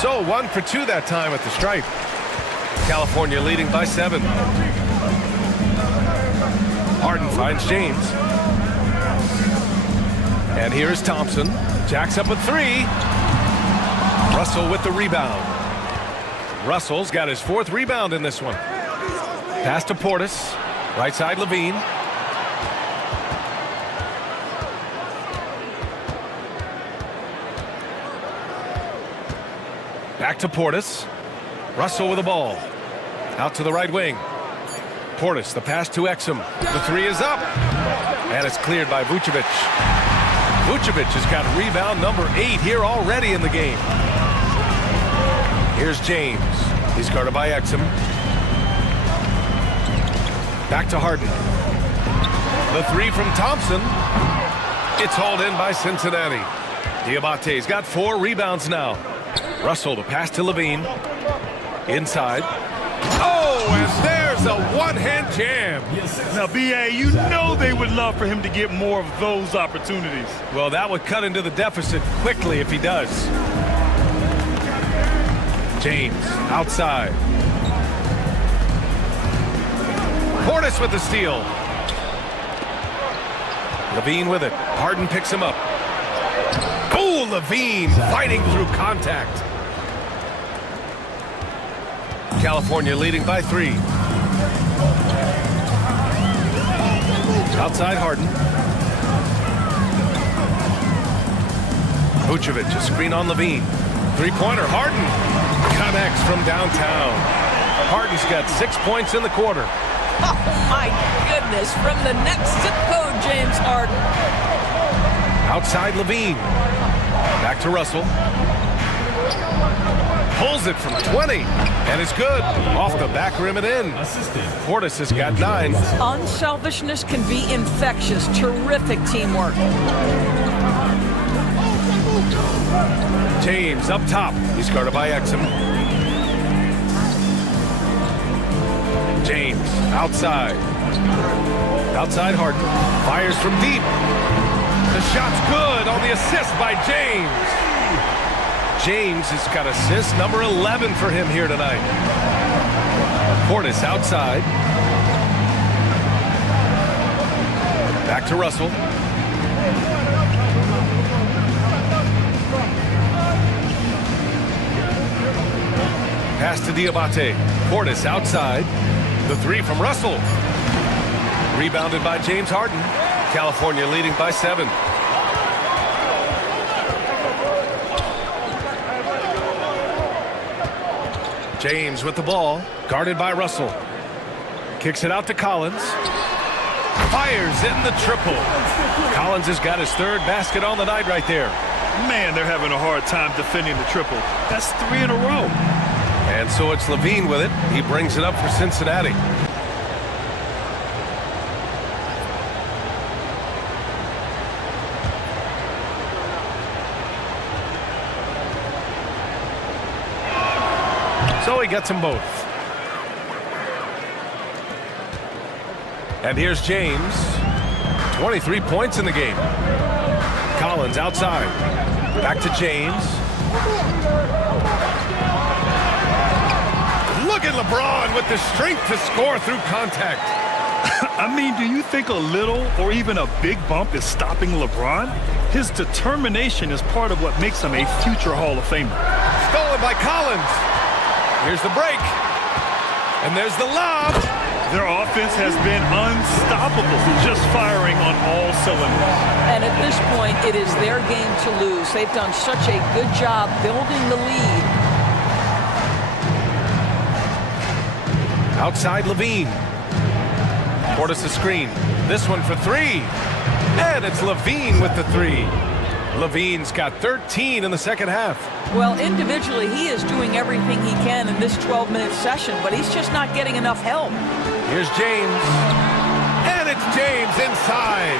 So 1 for 2 that time at the stripe. California leading by 7. Harden finds James. And here's Thompson. Jacks up a 3. Russell with the rebound. Russell's got his 4th rebound in this one. Pass to Portis. Right side Levine. Back to Portis. Russell with the ball. Out to the right wing. Portis, the pass to Exum. The 3 is up. And it's cleared by Vucevic. Vucevic has got rebound number 8 here already in the game. Here's James. He's guarded by Exum. Back to Harden. The 3 from Thompson. It's hauled in by Cincinnati. Diabate's got 4 rebounds now. Russell to pass to Levine. Inside. Oh, and there's a one-hand jam. Now, B.A., you know they would love for him to get more of those opportunities. Well, that would cut into the deficit quickly if he does. James outside. Portis with the steal. Levine with it. Harden picks him up. Oh, Levine fighting through contact. California leading by 3. Outside Harden. Vucevic, a screen on Levine. 3-pointer, Harden connects from downtown. Harden's got 6 points in the quarter. Oh, my goodness. From the next zip code, James Harden. Outside Levine. Back to Russell. Pulls it from 20, and it's good. Off the back rim and in. Portis has got 9. Unselfishness can be infectious. Terrific teamwork. James up top. He's guarded by Exum. James outside. Outside Harden. Fires from deep. The shot's good on the assist by James. James has got assist number 11 for him here tonight. Portis outside. Back to Russell. Pass to Diabate. Portis outside. The 3 from Russell. Rebounded by James Harden. California leading by 7. James with the ball, guarded by Russell. Kicks it out to Collins. Fires in the triple. Collins has got his 3rd basket on the night right there. Man, they're having a hard time defending the triple. That's 3 in a row. And so it's Levine with it. He brings it up for Cincinnati. So he gets them both. And here's James. 23 points in the game. Collins outside. Back to James. Look at LeBron with the strength to score through contact. I mean, do you think a little or even a big bump is stopping LeBron? His determination is part of what makes him a future Hall of Famer. Stolen by Collins. Here's the break. And there's the lob. Their offense has been unstoppable, just firing on all cylinders. And at this point, it is their game to lose. They've done such a good job building the lead. Outside Levine. Portis a screen. This one for 3. And it's Levine with the 3. Levine's got 13 in the second half. Well, individually, he is doing everything he can in this 12-minute session, but he's just not getting enough help. Here's James. And it's James inside.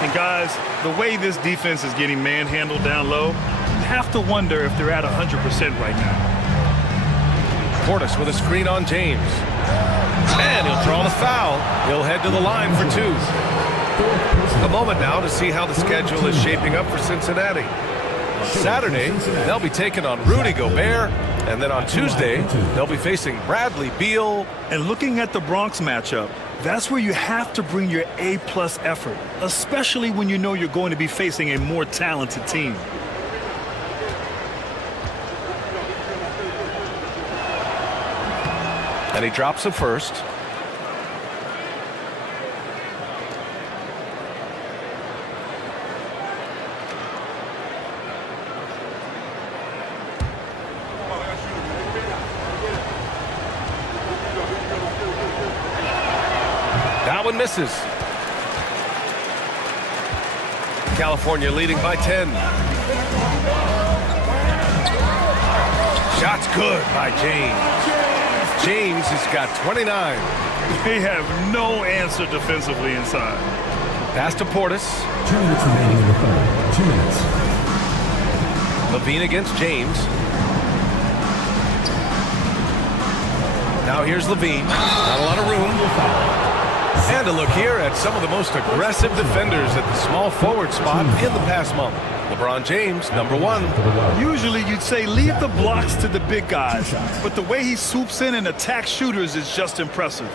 And guys, the way this defense is getting manhandled down low, you have to wonder if they're at 100% right now. Portis with a screen on James. And he'll draw the foul. He'll head to the line for 2. A moment now to see how the schedule is shaping up for Cincinnati. On Saturday, they'll be taking on Rudy Gobert. And then on Tuesday, they'll be facing Bradley Beal. And looking at the Bronx matchup, that's where you have to bring your A-plus effort, especially when you know you're going to be facing a more talented team. And he drops it first. That one misses. California leading by 10. Shot's good by James. James has got 29. They have no answer defensively inside. Pass to Portis. 2 minutes remaining in the third. 2 minutes. Levine against James. Now here's Levine. Not a lot of room. And a look here at some of the most aggressive defenders at the small forward spot in the past month. LeBron James, number 1. Usually you'd say leave the blocks to the big guys, but the way he swoops in and attacks shooters is just impressive.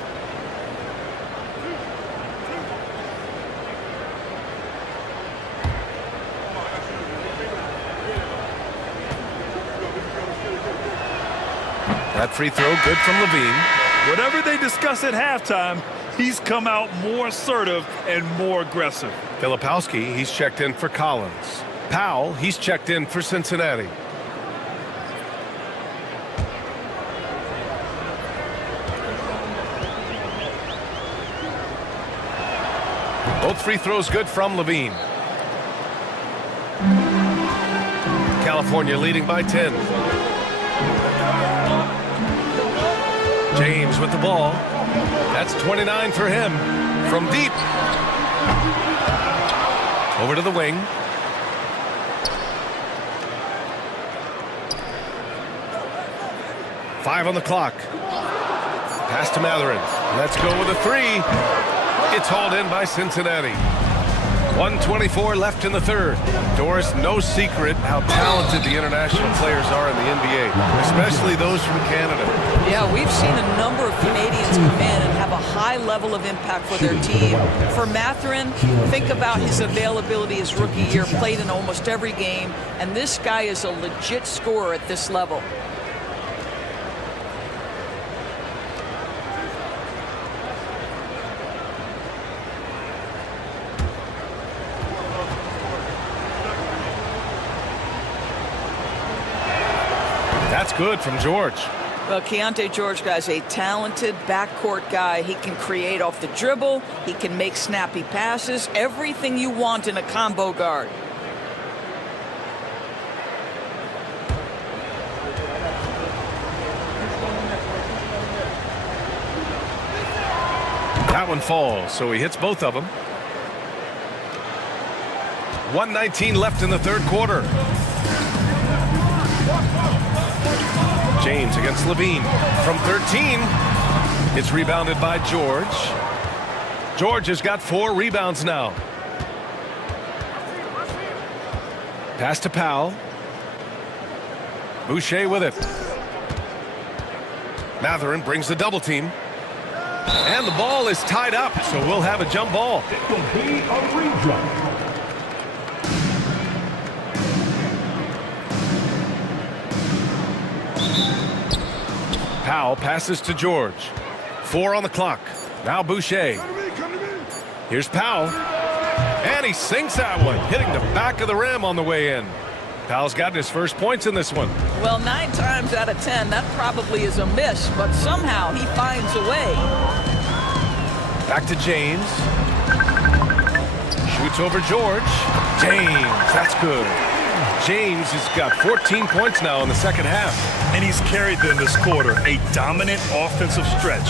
That free throw good from Levine. Whatever they discuss at halftime, he's come out more assertive and more aggressive. Filipowski, he's checked in for Collins. Powell, he's checked in for Cincinnati. Both free throws good from Levine. California leading by 10. James with the ball. That's 29 for him. From deep. Over to the wing. Five on the clock. Pass to Matherin. Let's go with a three. It's hauled in by Cincinnati. 1:24 left in the third. Doris, no secret how talented the international players are in the NBA, especially those from Canada. Yeah, we've seen a number of Canadians come in and have a high level of impact for their team. For Matherin, think about his availability his rookie year, played in almost every game, and this guy is a legit scorer at this level. That's good from George. Well, Keontae George, guys, a talented backcourt guy. He can create off the dribble. He can make snappy passes. Everything you want in a combo guard. That one falls, so he hits both of them. 1:19 left in the third quarter. James against Levine from 13. It's rebounded by George. George has got 4 rebounds now. Pass to Powell. Boucher with it. Matherin brings the double team. And the ball is tied up, so we'll have a jump ball. It will be a redrop. Powell passes to George. 4 on the clock. Now Boucher. Here's Powell. And he sinks that one, hitting the back of the rim on the way in. Powell's gotten his first points in this one. Well, 9 times out of 10, that probably is a miss, but somehow he finds a way. Back to James. Shoots over George. James, that's good. James has got 14 points now in the second half. And he's carried them this quarter, a dominant offensive stretch.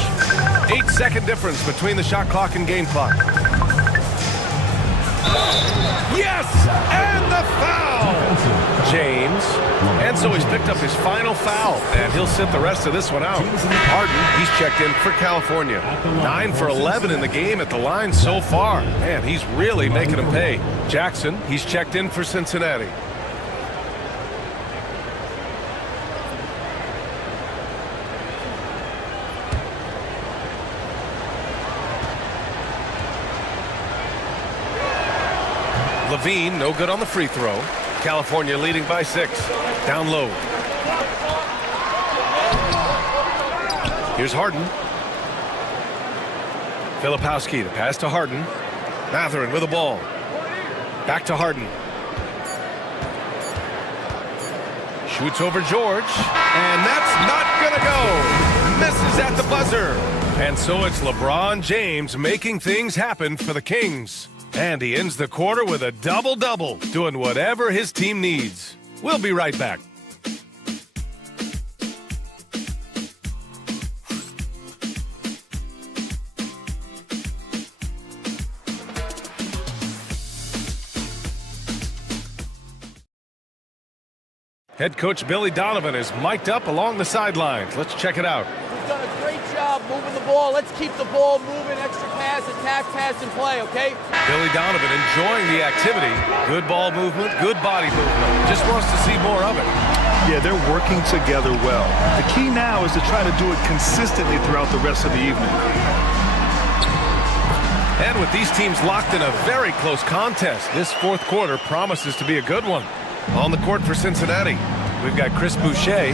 8-second difference between the shot clock and game clock. Yes! And the foul! James. And so he's picked up his final foul, and he'll sit the rest of this one out. Harden, he's checked in for California. 9 for 11 in the game at the line so far. Man, he's really making them pay. Jackson, he's checked in for Cincinnati. Levine, no good on the free throw. California leading by 6. Down low. Here's Harden. Filipowski, the pass to Harden. Matherin with the ball. Back to Harden. Shoots over George. And that's not gonna go. Misses at the buzzer. And so it's LeBron James making things happen for the Kings. And he ends the quarter with a double-double, doing whatever his team needs. We'll be right back. Head coach Billy Donovan is mic'd up along the sidelines. Let's check it out. We've done a great job moving the ball. Let's keep the ball moving, extra pass, attack, pass, and play, okay? Billy Donovan enjoying the activity. Good ball movement, good body movement. Just wants to see more of it. Yeah, they're working together well. The key now is to try to do it consistently throughout the rest of the evening. And with these teams locked in a very close contest, this fourth quarter promises to be a good one. On the court for Cincinnati, we've got Chris Boucher,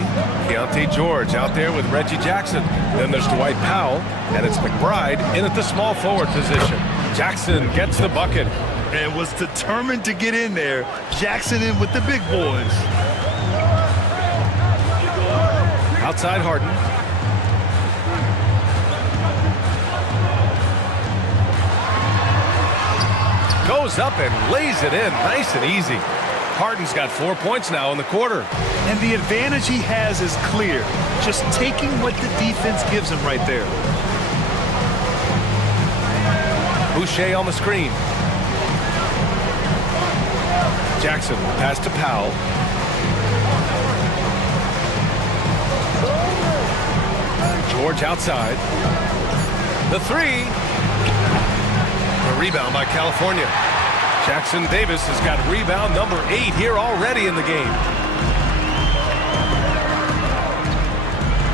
Keontae George out there with Reggie Jackson. Then there's Dwight Powell, and it's McBride in at the small forward position. Jackson gets the bucket. And was determined to get in there. Jackson in with the big boys. Outside Harden. Goes up and lays it in nice and easy. Harden's got 4 points now in the quarter. And the advantage he has is clear. Just taking what the defense gives him right there. Boucher on the screen. Jackson pass to Powell. George outside. The three. The rebound by California. Jackson Davis has got rebound number 8 here already in the game.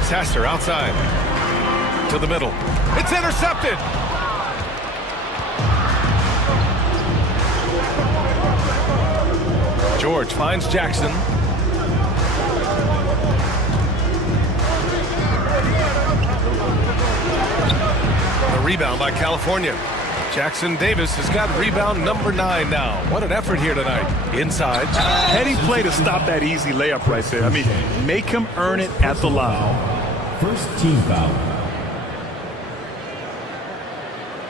Sasser outside. To the middle. It's intercepted. George finds Jackson. The rebound by California. Jackson Davis has got rebound number 9 now. What an effort here tonight. Inside. Heady play to stop that easy layup right there. I mean, make him earn it at the line. First team foul.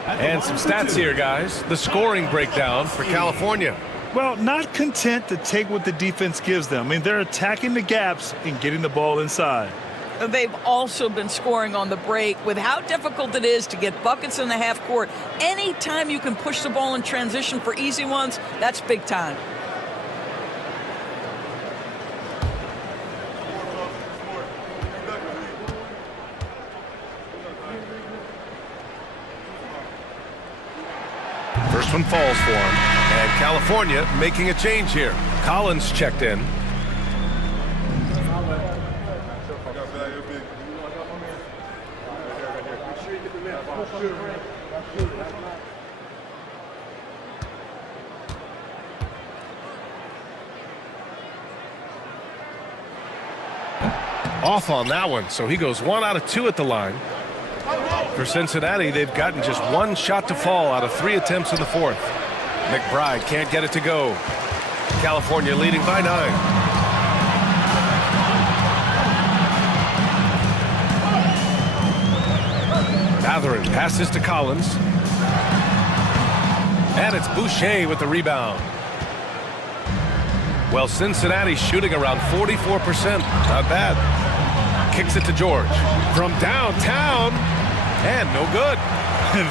And some stats here, guys. The scoring breakdown for California. Well, not content to take what the defense gives them. I mean, they're attacking the gaps and getting the ball inside. They've also been scoring on the break. With how difficult it is to get buckets in the half court, anytime you can push the ball in transition for easy ones, that's big time. First one falls for him. And California making a change here. Collins checked in. Off on that one, so he goes 1 out of 2 at the line. For Cincinnati, they've gotten just 1 shot to fall out of 3 attempts in the fourth. McBride can't get it to go. California leading by 9. Matherin passes to Collins. And it's Boucher with the rebound. Well, Cincinnati shooting around 44%. Not bad. Kicks it to George. From downtown. And no good.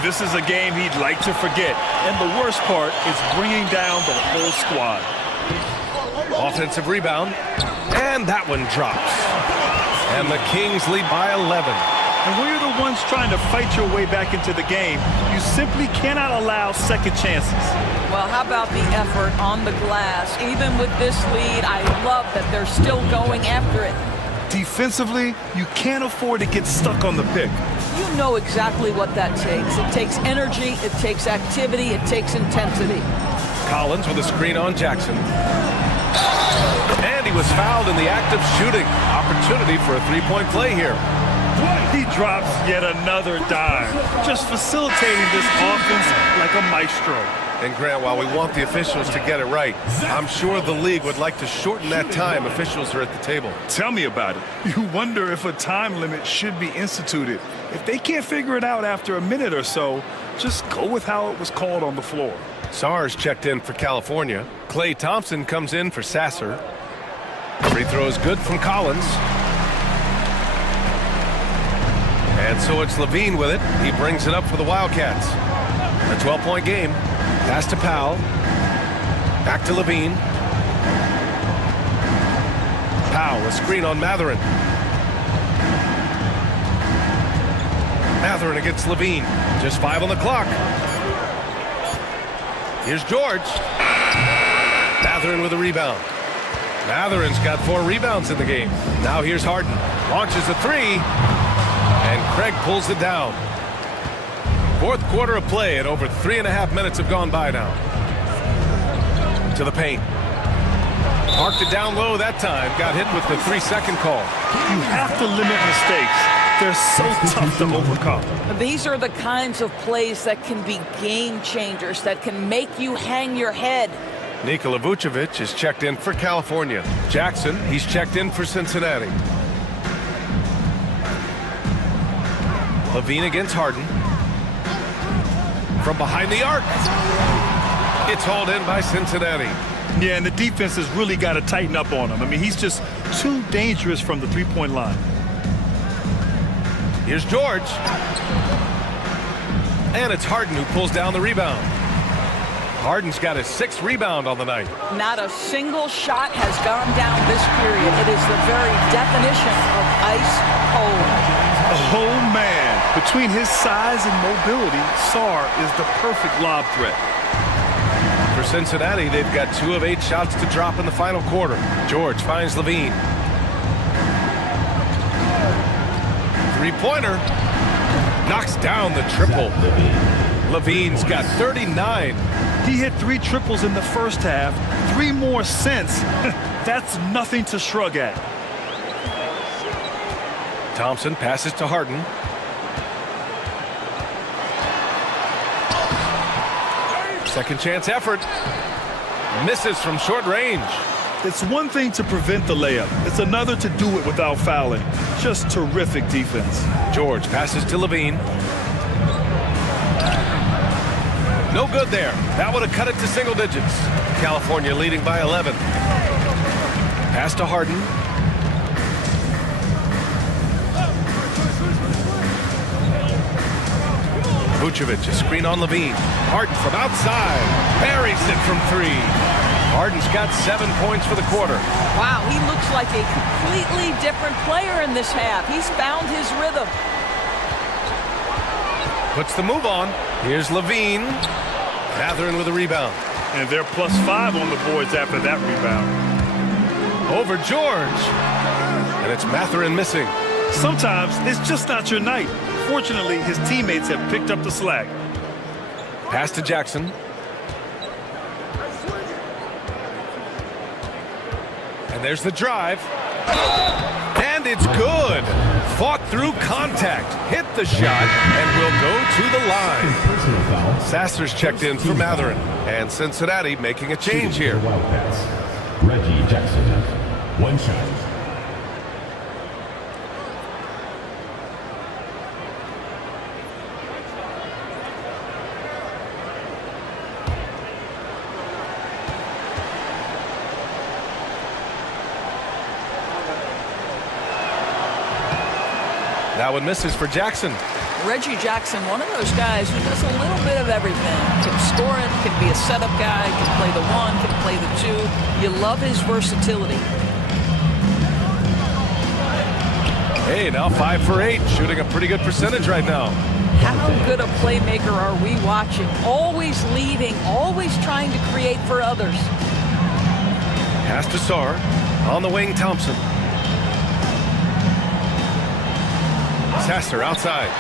This is a game he'd like to forget. And the worst part is bringing down the whole squad. Offensive rebound. And that one drops. And the Kings lead by 11. And when you're the ones trying to fight your way back into the game, you simply cannot allow second chances. Well, how about the effort on the glass? Even with this lead, I love that they're still going after it. Defensively, you can't afford to get stuck on the pick. You know exactly what that takes. It takes energy, it takes activity, it takes intensity. Collins with a screen on Jackson. And he was fouled in the act of shooting. Opportunity for a three-point play here. He drops yet another dime, just facilitating this offense like a maestro. And Grant, while we want the officials to get it right, I'm sure the league would like to shorten that time officials are at the table. Tell me about it. You wonder if a time limit should be instituted. If they can't figure it out after a minute or so, just go with how it was called on the floor. Sars checked in for California. Klay Thompson comes in for Sasser. Free throw is good from Collins. And so it's Levine with it. He brings it up for the Wildcats. A 12-point game. Pass to Powell. Back to Levine. Powell, a screen on Matherin. Matherin against Levine. Just 5 on the clock. Here's George. Matherin with a rebound. Matherin's got 4 rebounds in the game. Now here's Harden. Launches a 3. And Craig pulls it down. Fourth quarter of play, and over 3.5 minutes have gone by now. To the paint. Marked it down low that time. Got hit with the 3-second call. You have to limit mistakes. They're so tough to overcome. These are the kinds of plays that can be game changers, that can make you hang your head. Nikola Vucevic is checked in for California. Jackson, he's checked in for Cincinnati. Levine against Harden. From behind the arc. It's hauled in by Cincinnati. Yeah, and the defense has really got to tighten up on him. I mean, he's just too dangerous from the three-point line. Here's George. And it's Harden who pulls down the rebound. Harden's got his 6th rebound on the night. Not a single shot has gone down this period. It is the very definition of ice cold. Oh, man. Between his size and mobility, Sarr is the perfect lob threat. For Cincinnati, they've got 2 of 8 shots to drop in the final quarter. George finds Levine. Three-pointer. Knocks down the triple. Levine's got 39. He hit 3 triples in the first half, 3 more since. That's nothing to shrug at. Thompson passes to Harden. Second chance effort. Misses from short range. It's one thing to prevent the layup. It's another to do it without fouling. Just terrific defense. George passes to Levine. No good there. That would have cut it to single digits. California leading by 11. Pass to Harden. Vucevic, a screen on Levine. Harden from outside. Buries it from 3. Harden's got 7 points for the quarter. Wow, he looks like a completely different player in this half. He's found his rhythm. Puts the move on. Here's Levine. Mathurin with a rebound. And they're +5 on the boards after that rebound. Over George. And it's Mathurin missing. Sometimes it's just not your night. Fortunately, his teammates have picked up the slack. Pass to Jackson. And there's the drive. And it's good. Fought through contact. Hit the shot and will go to the line. Sasser's checked in for Mathurin. And Cincinnati making a change here. Reggie Jackson, 1 shot. That one misses for Jackson. Reggie Jackson, one of those guys who does a little bit of everything. Can score it, can be a setup guy, can play the 1, can play the 2. You love his versatility. Hey, now 5 for 8, shooting a pretty good percentage right now. How good a playmaker are we watching? Always leading, always trying to create for others. Pass to Sarr. On the wing, Thompson. Sasser outside.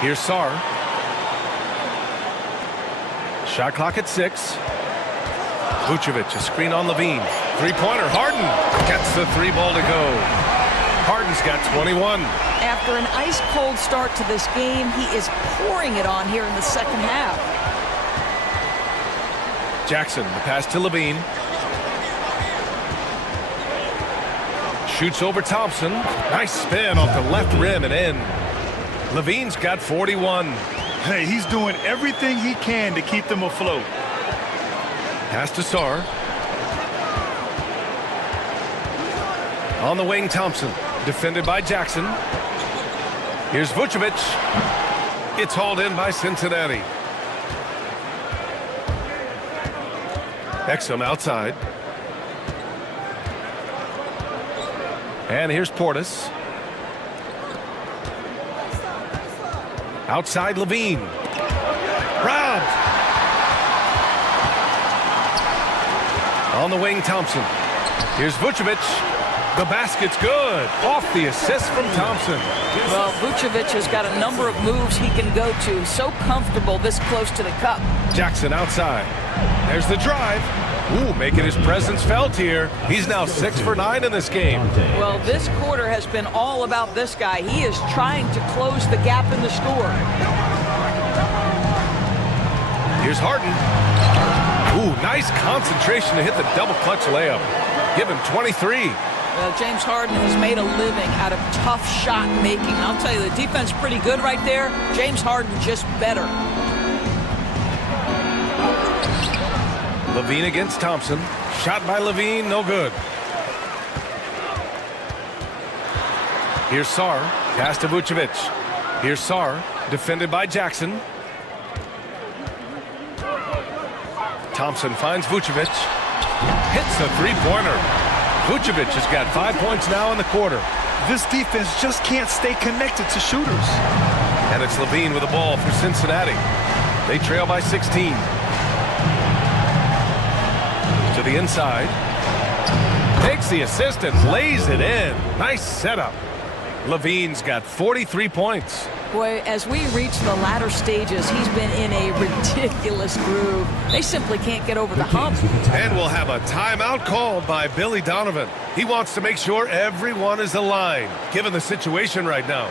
Here's Sarr. Shot clock at 6. Vucevic, a screen on Levine. Three-pointer, Harden gets the 3-ball to go. Harden's got 21. After an ice-cold start to this game, he is pouring it on here in the second half. Jackson, the pass to Levine. Shoots over Thompson. Nice spin off the left rim and in. Levine's got 41. Hey, he's doing everything he can to keep them afloat. Pass to Sarr. On the wing, Thompson. Defended by Jackson. Here's Vucevic. It's hauled in by Cincinnati. Exum outside. And here's Portis. Outside Levine. Robbed. On the wing, Thompson. Here's Vucevic. The basket's good. Off the assist from Thompson. Well, Vucevic has got a number of moves he can go to. So comfortable this close to the cup. Jackson outside. There's the drive. Ooh, making his presence felt here. He's now 6 for 9 in this game. Well, this quarter has been all about this guy. He is trying to close the gap in the score. Here's Harden. Ooh, nice concentration to hit the double clutch layup. Give him 23. Well, James Harden has made a living out of tough shot making. I'll tell you, the defense pretty good right there. James Harden just better. Levine against Thompson. Shot by Levine, no good. Here's Sarr, pass to Vucevic. Here's Sarr, defended by Jackson. Thompson finds Vucevic. Hits a three-pointer. Vucevic has got 5 points now in the quarter. This defense just can't stay connected to shooters. And it's Levine with the ball for Cincinnati. They trail by 16. To the inside. Takes the assist and lays it in. Nice setup. Levine's got 43 points. Boy, as we reach the latter stages, he's been in a ridiculous groove. They simply can't get over the hump. And we'll have a timeout called by Billy Donovan. He wants to make sure everyone is aligned, given the situation right now.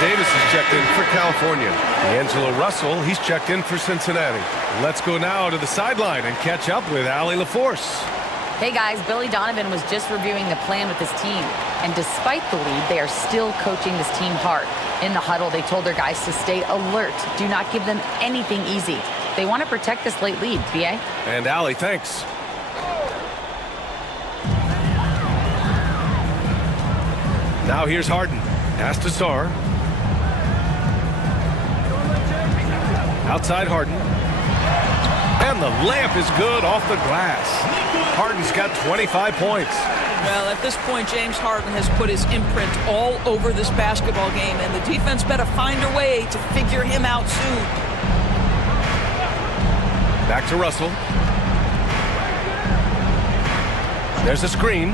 Davis is checked in for California. D'Angelo Russell, he's checked in for Cincinnati. Let's go now to the sideline and catch up with Allie LaForce. Hey guys, Billy Donovan was just reviewing the plan with his team. And despite the lead, they are still coaching this team hard. In the huddle, they told their guys to stay alert. Do not give them anything easy. They want to protect this late lead, BA. And Allie, thanks. Now here's Harden. Pass to Sarr. Outside Harden. And the layup is good off the glass. Harden's got 25 points. Well, at this point, James Harden has put his imprint all over this basketball game, and the defense better find a way to figure him out soon. Back to Russell. There's a screen.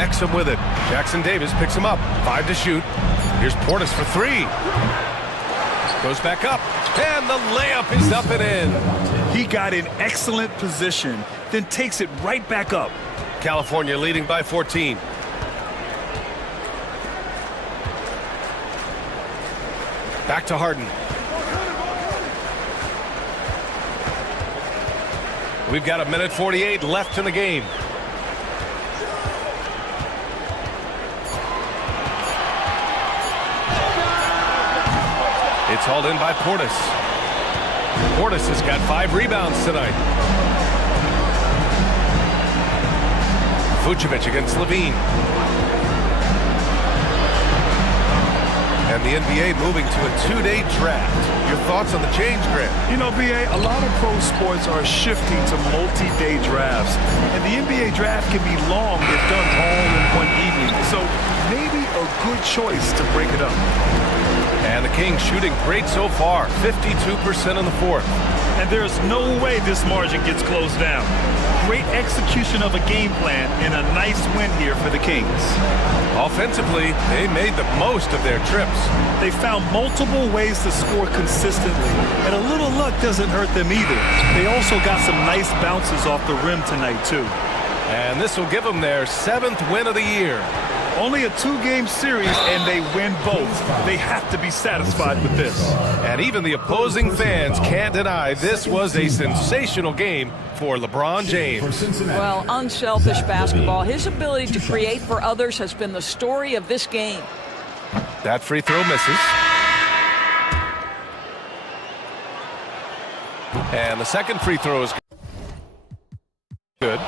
Exum with it. Jackson Davis picks him up. 5 to shoot. Here's Portis for 3. Goes back up. And the layup is up and in. He got in excellent position, then takes it right back up. California leading by 14. Back to Harden. We've got 1:48 left in the game. It's hauled in by Portis. Portis has got 5 rebounds tonight. Vucevic against Levine. And the NBA moving to a 2-day draft. Your thoughts on the change, Grant? You know, BA, a lot of pro sports are shifting to multi-day drafts. And the NBA draft can be long if done all in one evening. So maybe a good choice to break it up. And the Kings shooting great so far. 52% in the fourth. And there's no way this margin gets closed down. Great execution of a game plan and a nice win here for the Kings. Offensively, they made the most of their trips. They found multiple ways to score consistently, and a little luck doesn't hurt them either. They also got some nice bounces off the rim tonight, too. And this will give them their 7th win of the year. Only a 2-game series, and they win both. They have to be satisfied with this. And even the opposing fans can't deny this was a sensational game for LeBron James. Well, unselfish basketball. His ability to create for others has been the story of this game. That free throw misses. And the second free throw is good.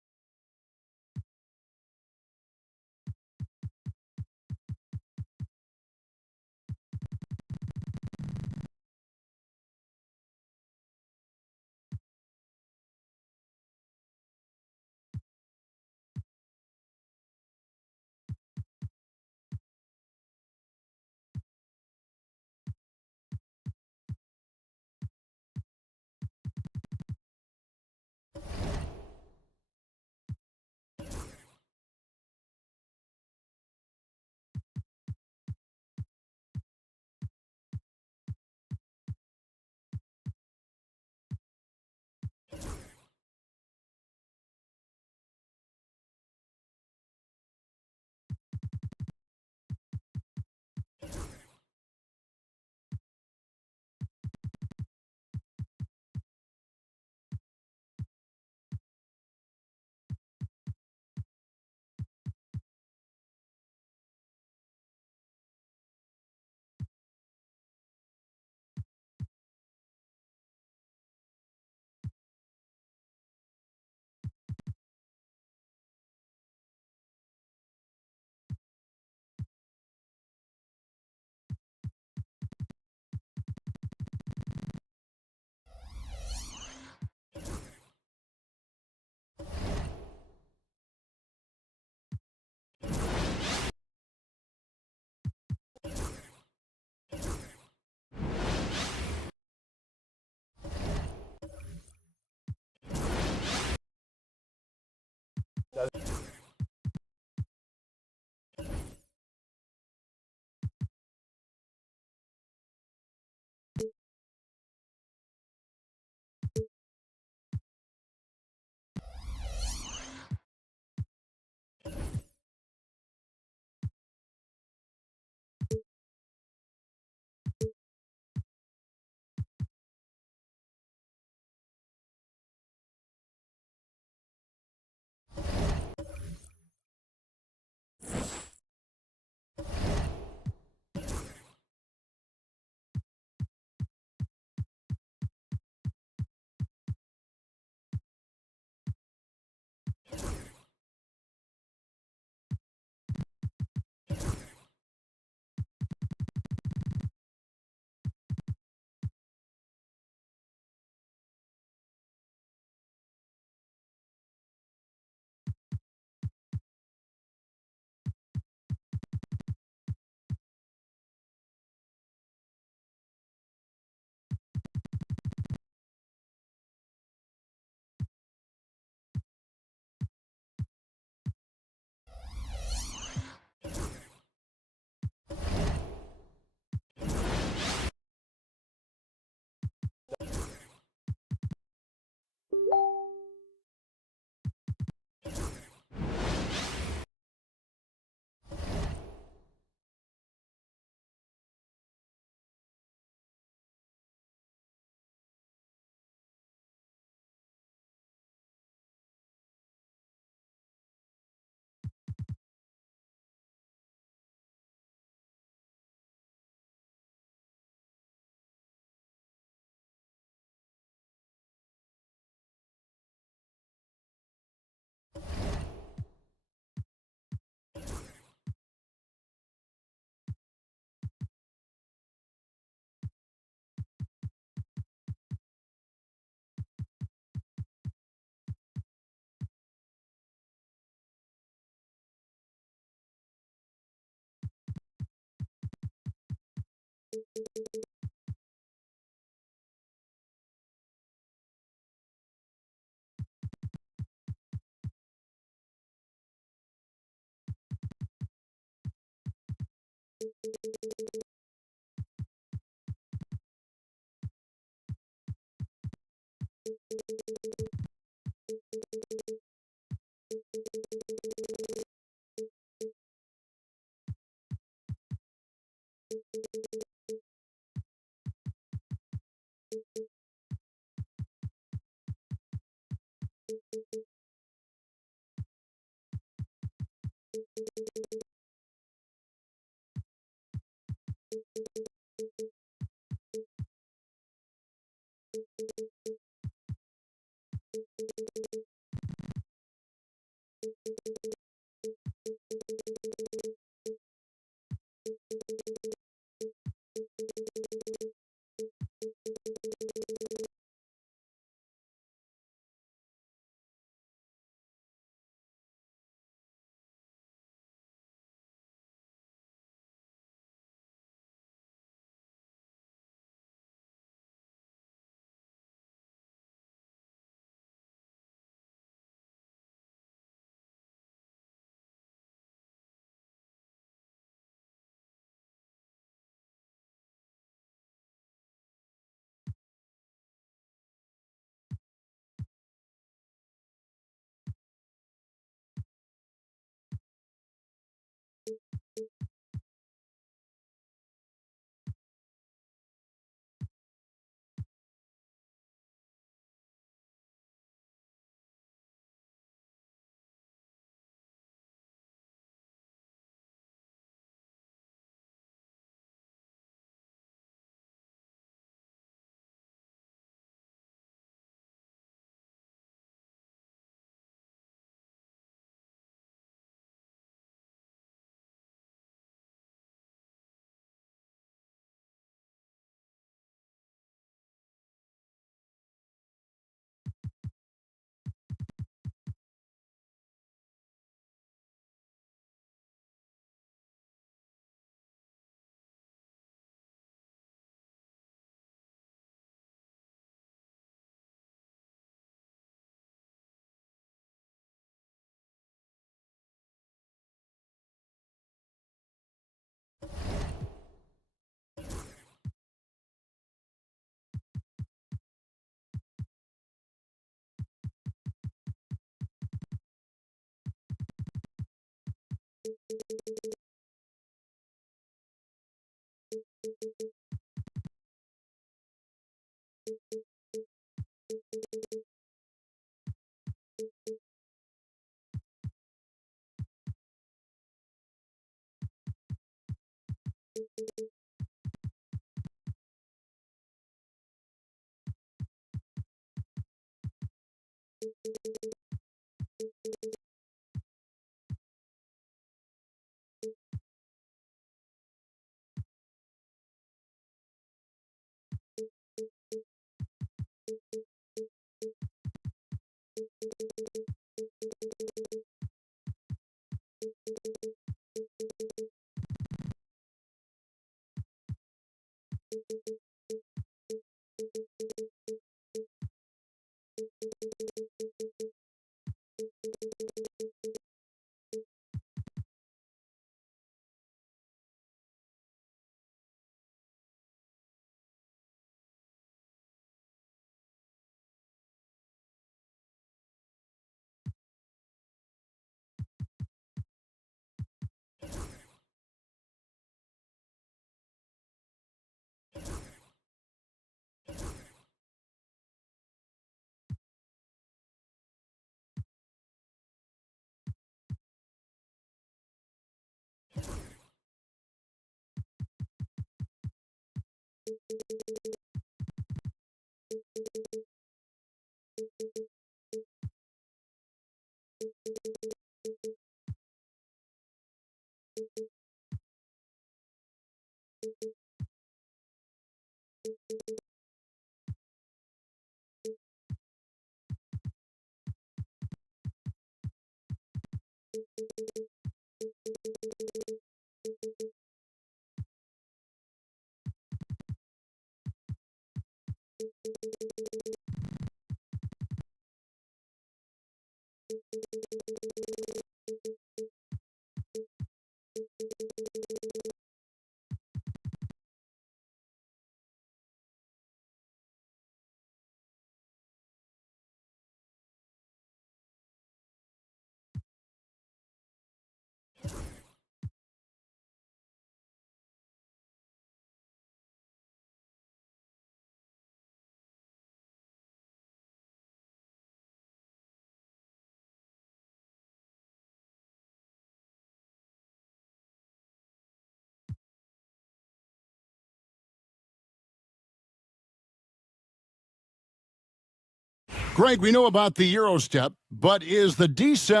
Greg, we know about the Euro step, but is the decel...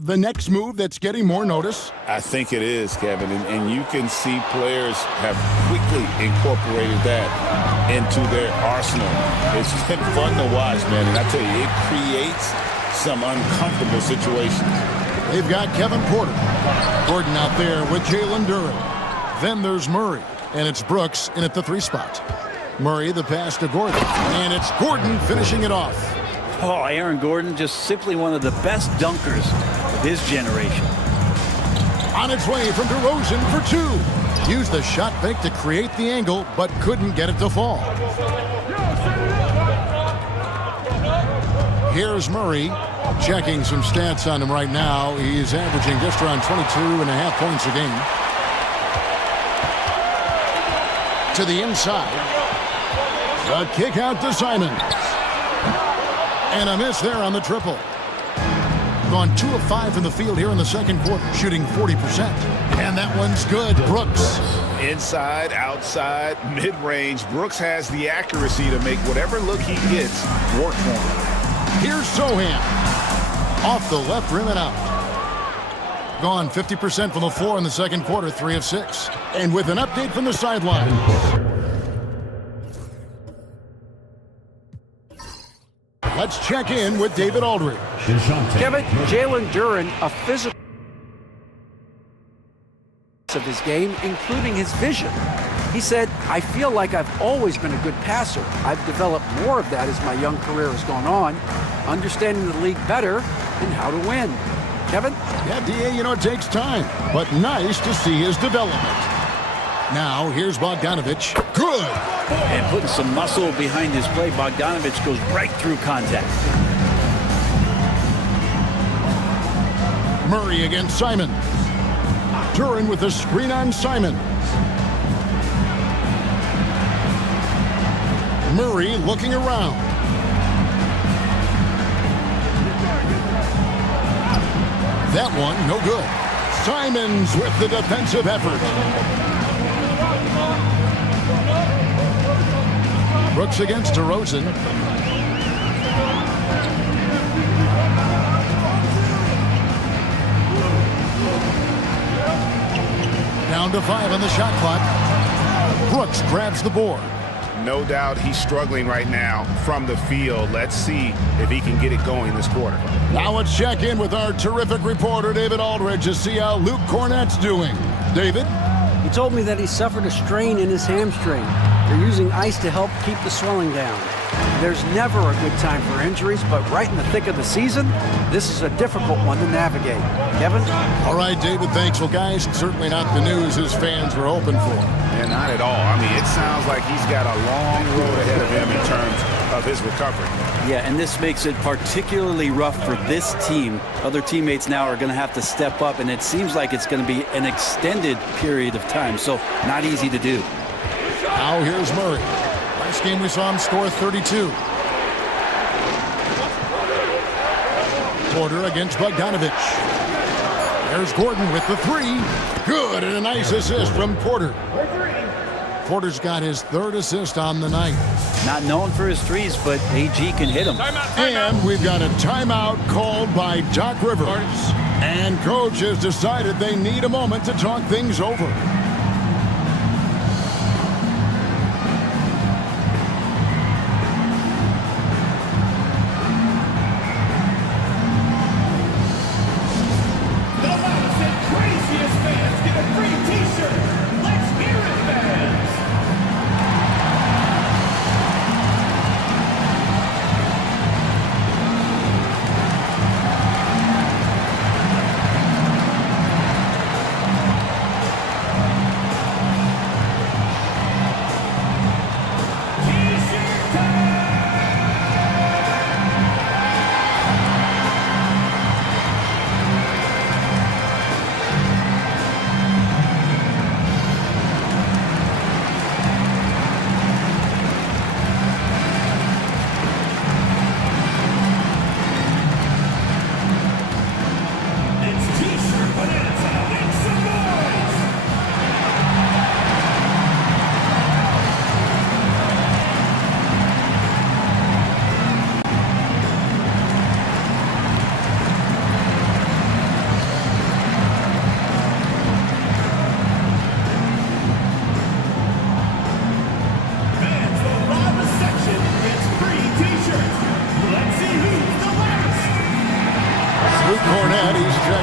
the next move that's getting more notice? I think it is, Kevin, and you can see players have quickly incorporated that into their arsenal. It's been fun to watch, man, and I tell you, it creates some uncomfortable situations. They've got Kevin Porter. Gordon out there with Jalen Duren. Then there's Murray, and it's Brooks in at the 3 spot. Murray, the pass to Gordon, and it's Gordon finishing it off. Oh, Aaron Gordon, just simply one of the best dunkers of his generation. On its way from DeRozan for 2. Used the shot fake to create the angle, but couldn't get it to fall. Here's Murray, checking some stats on him right now. He's averaging just around 22.5 points a game. To the inside. The kick out to Simons. And a miss there on the triple. Gone 2 of 5 from the field here in the second quarter, shooting 40%. And that one's good. Brooks. Inside, outside, mid-range. Brooks has the accuracy to make whatever look he gets work for him. Here's Sohan. Off the left rim and out. Gone 50% from the floor in the second quarter, 3 of 6. And with an update from the sideline. Let's check in with David Aldridge. Kevin, Jalen Duren, a physical of his game, including his vision. He said, I feel like I've always been a good passer. I've developed more of that as my young career has gone on, understanding the league better and how to win. Kevin? Yeah, D.A., you know, it takes time, but nice to see his development. Now, here's Bogdanovich. Good! And putting some muscle behind his play, Bogdanovich goes right through contact. Murray against Simons. Duren with a screen on Simons. Murray looking around. That one, no good. Simons with the defensive effort. Brooks against DeRozan. Down to 5 on the shot clock. Brooks grabs the board. No doubt he's struggling right now from the field. Let's see if he can get it going this quarter. Now let's check in with our terrific reporter, David Aldridge, to see how Luke Cornett's doing. David? He told me that he suffered a strain in his hamstring. They're using ice to help keep the swelling down. There's never a good time for injuries, but right in the thick of the season, this is a difficult one to navigate. Kevin? All right, David, thanks. Well, guys, certainly not the news his fans were hoping for. And not at all. I mean, it sounds like he's got a long road ahead of him in terms of his recovery. Yeah, and this makes it particularly rough for this team. Other teammates now are going to have to step up, and it seems like it's going to be an extended period of time, so not easy to do. Now here's Murray. Last game we saw him score 32. Porter against Bogdanovich. There's Gordon with the 3. Good, and a nice assist from Porter. Porter's got his 3rd assist on the night. Not known for his threes, but AG can hit them. And we've got a timeout called by Doc Rivers. And Coach has decided they need a moment to talk things over.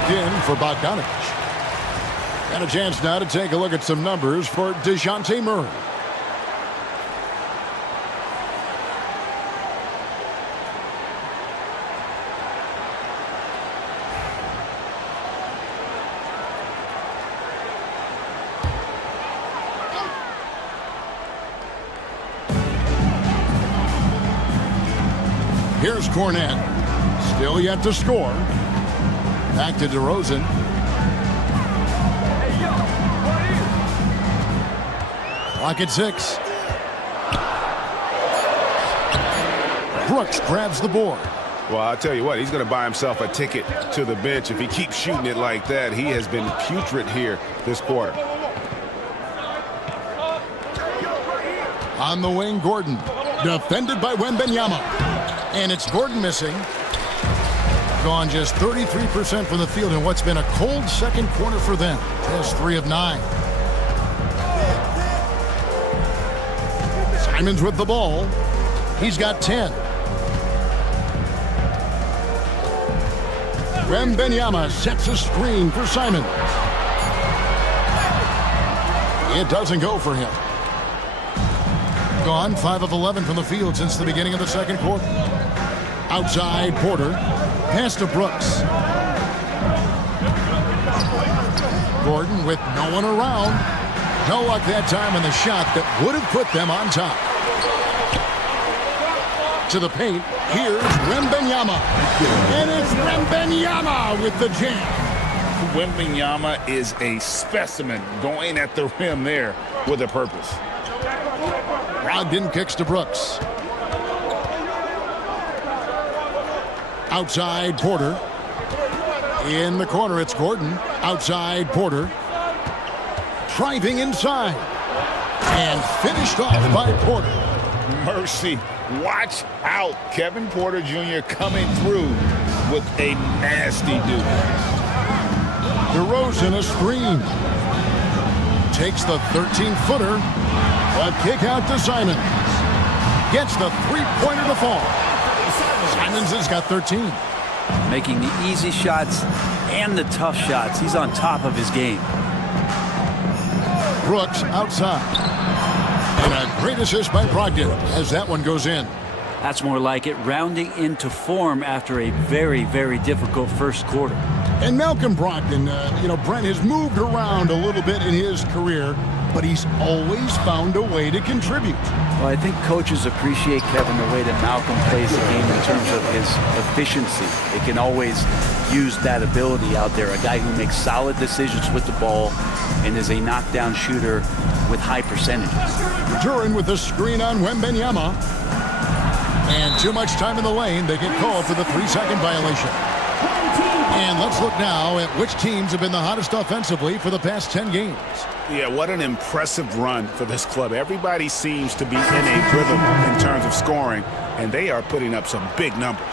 checked in for Bogdanovich. And a chance now to take a look at some numbers for DeJounte Murray. Here's Cornette. Still yet to score. Back to DeRozan. Clock at 6. Brooks grabs the board. Well, I'll tell you what, he's going to buy himself a ticket to the bench if he keeps shooting it like that. He has been putrid here this quarter. On the wing, Gordon. Defended by Wembanyama. And it's Gordon missing. Gone just 33% from the field in what's been a cold second quarter for them. Just 3 of 9. Simon's with the ball. He's got 10. Wembanyama sets a screen for Simon. It doesn't go for him. Gone 5 of 11 from the field since the beginning of the second quarter. Outside, Porter. Pass to Brooks. Gordon with no one around. No luck that time in the shot that would have put them on top. To the paint. Here's Wembanyama. And it's Wembanyama with the jam. Wembanyama is a specimen going at the rim there with a purpose. Brogdon kicks to Brooks. Outside, Porter. In the corner, it's Gordon. Outside, Porter. Driving inside. And finished off by Porter. Mercy. Watch out. Kevin Porter Jr. coming through with a nasty dude. DeRozan a screen. Takes the 13-footer. A kick out to Simons. Gets the three-pointer to fall. Simons has got 13. Making the easy shots and the tough shots. He's on top of his game. Brooks outside. And a great assist by Brogdon as that one goes in. That's more like it, rounding into form after a very, very difficult first quarter. And Malcolm Brogdon, Brent has moved around a little bit in his career, but he's always found a way to contribute. Well, I think coaches appreciate, Kevin, the way that Malcolm plays the game in terms of his efficiency. They can always use that ability out there. A guy who makes solid decisions with the ball and is a knockdown shooter with high percentages. Duran with the screen on Wembanyama. And too much time in the lane. They get called for the 3-second violation. And let's look now at which teams have been the hottest offensively for the past 10 games. Yeah, what an impressive run for this club. Everybody seems to be in a rhythm in terms of scoring, and they are putting up some big numbers.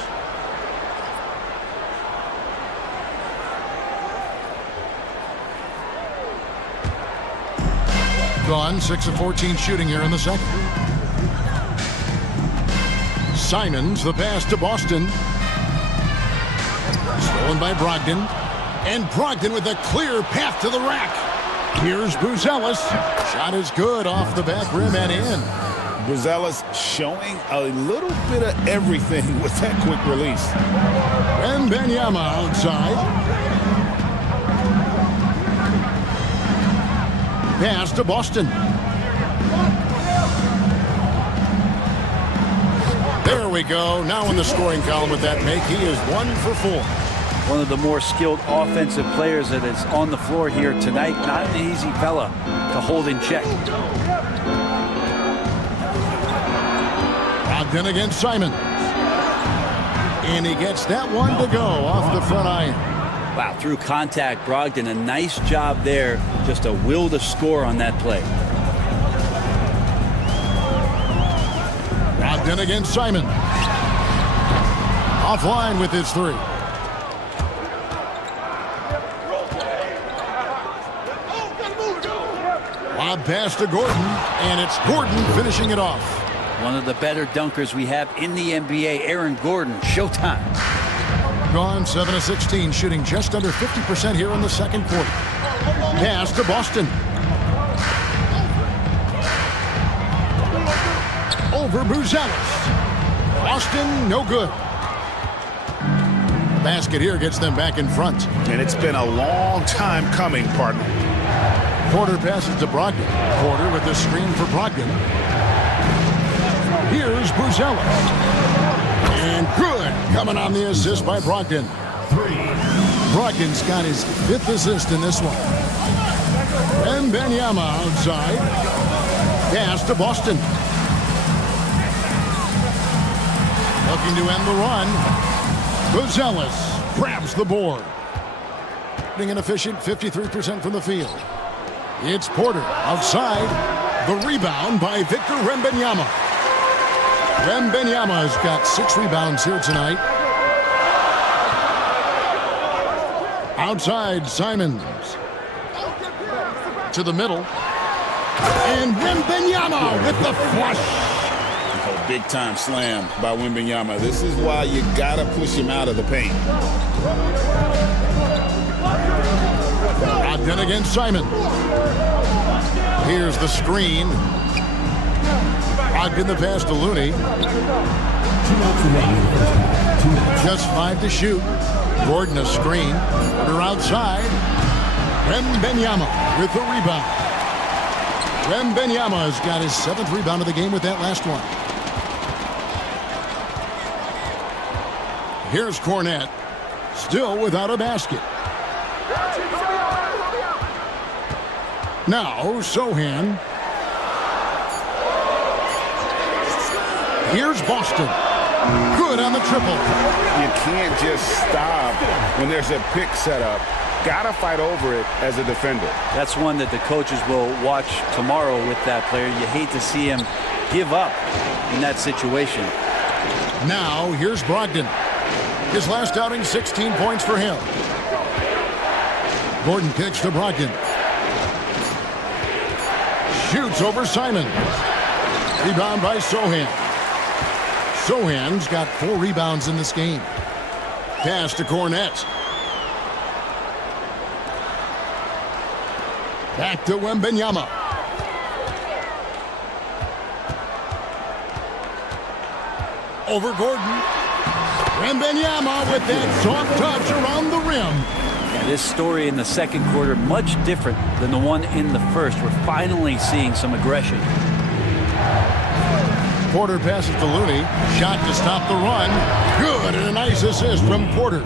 Gone 6 of 14 shooting here in the second. Simons, the pass to Boston. Stolen by Brogdon. And Brogdon with a clear path to the rack. Here's Buzelis. Shot is good off the back rim and in. Buzelis showing a little bit of everything with that quick release. Wembanyama outside. Pass to Boston. There we go. Now in the scoring column with that make. He is 1 for 4. One of the more skilled offensive players that is on the floor here tonight. Not an easy fella to hold in check. Brogdon against Simon. And he gets that one to go off the front iron. Wow, through contact, Brogdon, a nice job there. Just a will to score on that play. Brogdon against Simon. Offline with his 3. Lob pass to Gordon, and it's Gordon finishing it off. One of the better dunkers we have in the NBA, Aaron Gordon. Showtime. gone, 7 of 16, shooting just under 50% here in the second quarter. Pass to Boston. Over Buzelis. Boston, no good. The basket here gets them back in front. And it's been a long time coming, partner. Porter passes to Brogdon. Porter with the screen for Brogdon. Here's Buzelis. And good. Coming on the assist by Brogdon. Brogdon's got his 5th assist in this one. And Benyama outside. Pass to Boston. Looking to end the run. Buzelis grabs the board. Being an efficient 53% from the field. It's Porter outside. The rebound by Victor Wembanyama. Wembanyama's got 6 rebounds here tonight. Outside, Simons. To the middle. And Wembanyama with the flush. A big-time slam by Wembanyama. This is why you got to push him out of the paint. Brogdon against Simon. Here's the screen. Brogdon the pass to Looney. Just 5 to shoot. Gordon a screen. Porter outside. Wembanyama with the rebound. Wembanyama has got his 7th rebound of the game with that last one. Here's Cornette. Still without a basket. Now, Sohan. Here's Boston. Good on the triple. You can't just stop when there's a pick set up. Gotta fight over it as a defender. That's one that the coaches will watch tomorrow with that player. You hate to see him give up in that situation. Now, here's Brogdon. His last outing, 16 points for him. Gordon kicks to Brogdon. Shoots over Simons. Rebound by Sohan. Sohan's got 4 rebounds in this game. Pass to Cornette. Back to Wembanyama. Over Gordon. Wembanyama with that soft touch around the rim. Yeah, this story in the second quarter, much different than the one in the first. We're finally seeing some aggression. Porter passes to Looney. Shot to stop the run. Good, and a nice assist from Porter.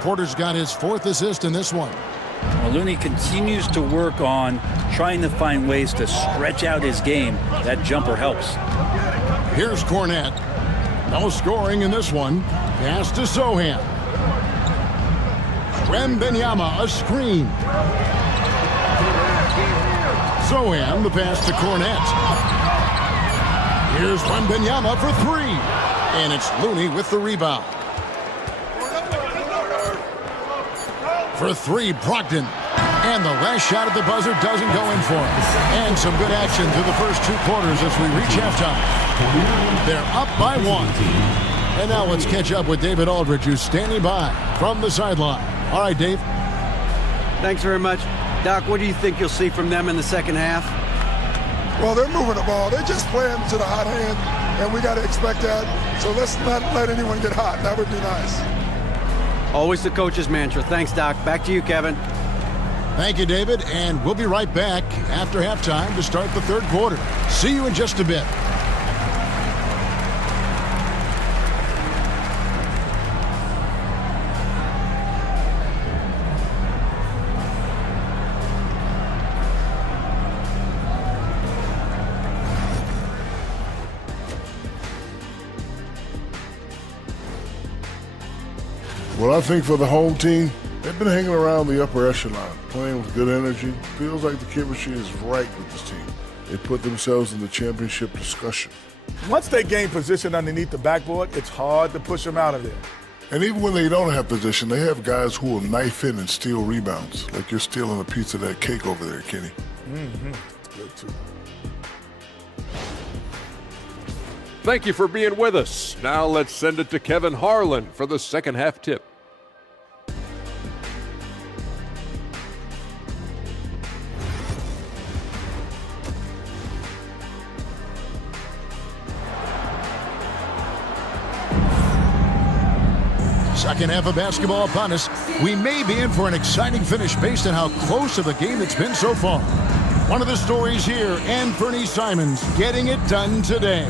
Porter's got his 4th assist in this one. Well, Looney continues to work on trying to find ways to stretch out his game. That jumper helps. Here's Cornette. No scoring in this one. Pass to Sohan. Wembanyama, a screen. Sohan, the pass to Cornette. Here's Wembanyama for 3. And it's Looney with the rebound. For 3, Brogdon. And the last shot at the buzzer doesn't go in for him. And some good action through the first 2 quarters as we reach halftime. They're up by 1. And now let's catch up with David Aldridge, who's standing by from the sideline. All right, Dave. Thanks very much. Doc, what do you think you'll see from them in the second half? Well, they're moving the ball. They're just playing to the hot hand, and we got to expect that. So let's not let anyone get hot. That would be nice. Always the coach's mantra. Thanks, Doc. Back to you, Kevin. Thank you, David, and we'll be right back after halftime to start the third quarter. See you in just a bit. Well, I think for the home team, they've been hanging around the upper echelon, playing with good energy. Feels like the chemistry is right with this team. They put themselves in the championship discussion. Once they gain position underneath the backboard, it's hard to push them out of there. And even when they don't have position, they have guys who will knife in and steal rebounds, like you're stealing a piece of that cake over there, Kenny. Mm-hmm. Good, too. Thank you for being with us. Now let's send it to Kevin Harlan for the second half tip. Second half of basketball upon us. We may be in for an exciting finish based on how close of a game it's been so far. One of the stories here, Anthony Simons getting it done today.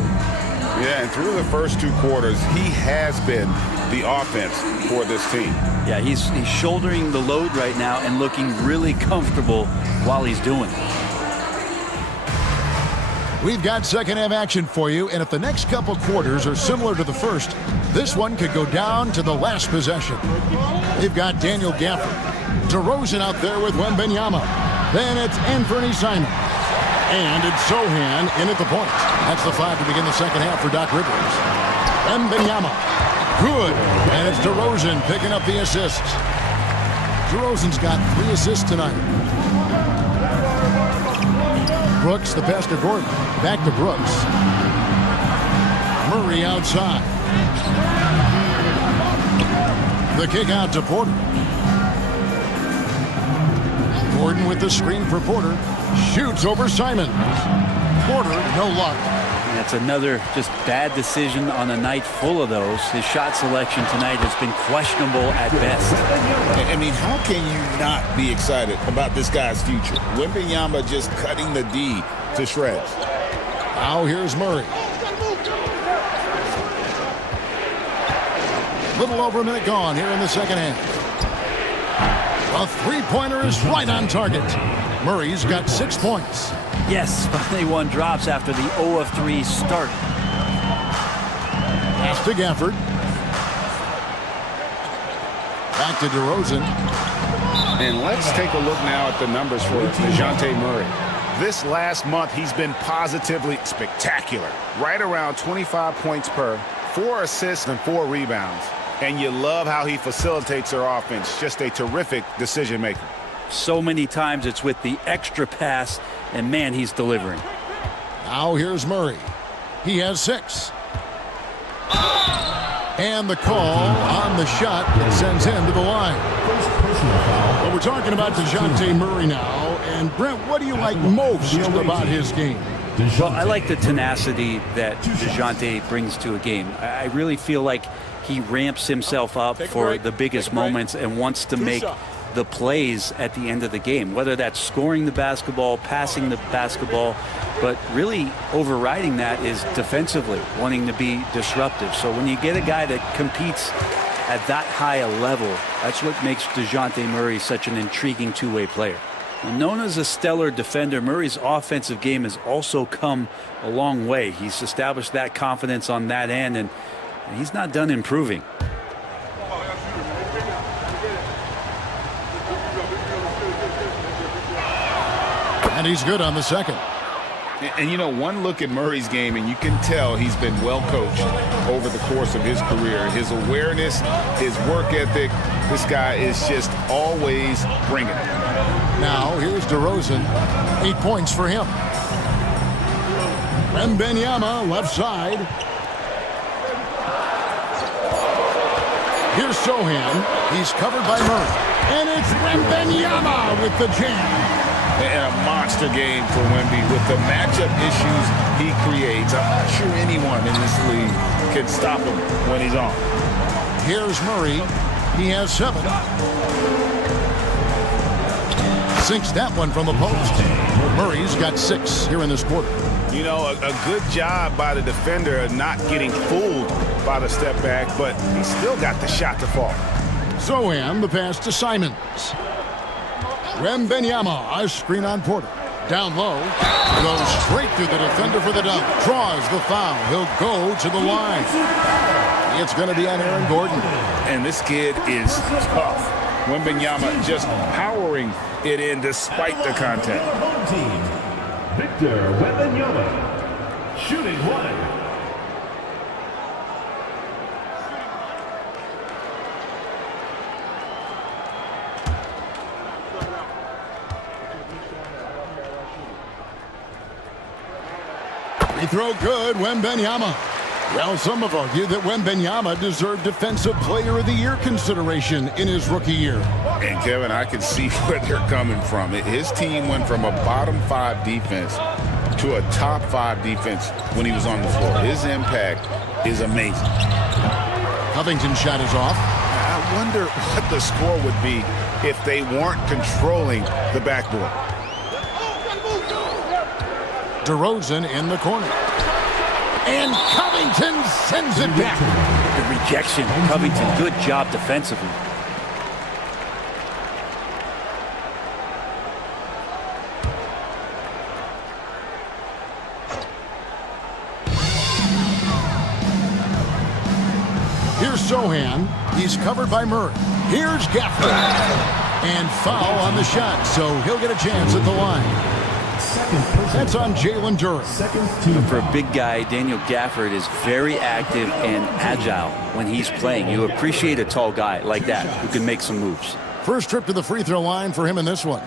Yeah, and through the first 2 quarters, he has been the offense for this team. Yeah, he's shouldering the load right now and looking really comfortable while he's doing it. We've got second half action for you, and if the next couple quarters are similar to the first, this one could go down to the last possession. They've got Daniel Gafford. DeRozan out there with Wembanyama. Then it's Anthony Simons. And it's Sohan in at the point. That's the 5 to begin the second half for Doc Rivers. Wembanyama. Good. And it's DeRozan picking up the assists. DeRozan's got 3 assists tonight. Brooks, the pass to Gordon. Back to Brooks. Murray outside. The kick out to Porter. Gordon with the screen for Porter. Shoots over Simons. Porter, no luck. That's another just bad decision on a night full of those. His shot selection tonight has been questionable at best. I mean, how can you not be excited about this guy's future? Wembanyama just cutting the D to shreds. Now here's Murray. Little over a minute gone here in the second half. A three-pointer is right on target. Murray's got 6 points. Yes, finally one drops after the 0 of 3 start. Pass to Gafford. Back to DeRozan. And let's take a look now at the numbers for DeJounte Murray. This last month, he's been positively spectacular. Right around 25 points per, 4 assists and 4 rebounds. And you love how he facilitates their offense. Just a terrific decision maker. So many times it's with the extra pass, and man, he's delivering. Now here's Murray. He has 6. And the call on the shot that sends him to the line. Well, we're talking about DeJounte Murray now. And Brent, what do you like most about his game? Well, I like the tenacity that DeJounte brings to a game. I really feel like he ramps himself up for the biggest moments and wants to make the plays at the end of the game, whether that's scoring the basketball, passing the basketball, but really overriding that is defensively, wanting to be disruptive. So when you get a guy that competes at that high a level, that's what makes DeJounte Murray such an intriguing two-way player. Known as a stellar defender, Murray's offensive game has also come a long way. He's established that confidence on that end, and he's not done improving. And he's good on the second. And you know, one look at Murray's game, and you can tell he's been well coached over the course of his career. His awareness, his work ethic, this guy is just always bringing it. Now, here's DeRozan. 8 points for him. Wembanyama, left side. Here's Sohan. He's covered by Murray. And it's Wembanyama with the jam. And a monster game for Wemby with the matchup issues he creates. I'm not sure anyone in this league can stop him when he's on. Here's Murray. He has 7. Sinks that one from the post. Murray's got 6 here in this quarter. You know, a good job by the defender of not getting fooled by the step back, but he still got the shot to fall. Sohan, the pass to Simons. Wembanyama, a screen on Porter. Down low, goes straight through the defender for the dunk. Draws the foul. He'll go to the line. It's going to be on Aaron Gordon. And this kid is tough. Wembanyama just powering it in despite the contact. Victor Wembanyama, shooting 1. Free throw good, Wembanyama. Well, some have argued that Wembanyama deserved Defensive Player of the Year consideration in his rookie year. And, Kevin, I can see where they're coming from. His team went from a bottom 5 defense to a top 5 defense when he was on the floor. His impact is amazing. Covington's shot is off. I wonder what the score would be if they weren't controlling the backboard. DeRozan in the corner. And Covington sends it back. The rejection. Covington, good job defensively. Here's Sohan. He's covered by Murray. Here's Gafford. And foul on the shot, so he'll get a chance at the line. That's on Jalen Duren. For a big guy, Daniel Gafford is very active and agile when he's playing. You appreciate a tall guy like that who can make some moves. First trip to the free throw line for him in this one.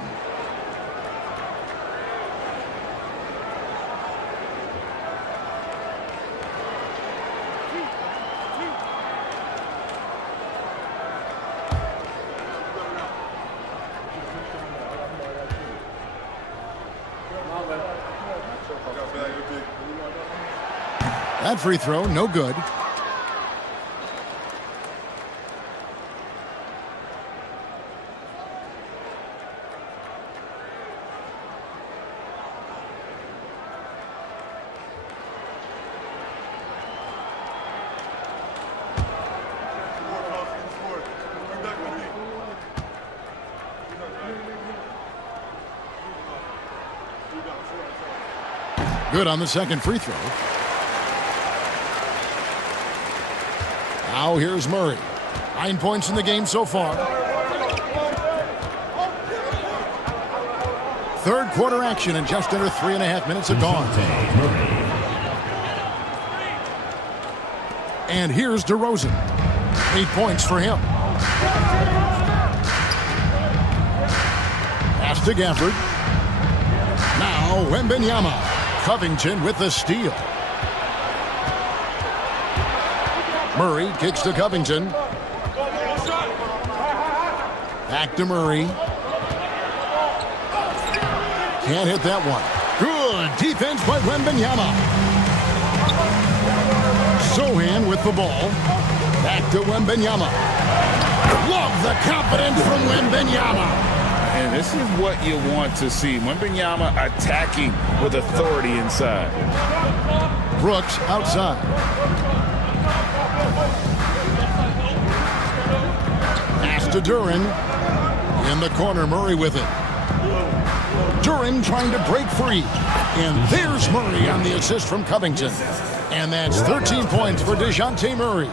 That free throw, no good. Good on the second free throw. Now here's Murray. 9 points in the game so far. Third quarter action in just under 3.5 minutes have gone. And here's DeRozan. 8 points for him. Pass to Gafford. Now Wembanyama. Covington with the steal. Murray kicks to Covington. Back to Murray. Can't hit that one. Good defense by Wembanyama. Sohan with the ball. Back to Wembanyama. Love the confidence from Wembanyama. And this is what you want to see. Wembanyama attacking with authority inside. Brooks outside. Pass to Duren. In the corner, Murray with it. Duren trying to break free. And there's Murray on the assist from Covington. And that's 13 points for DeJounte Murray.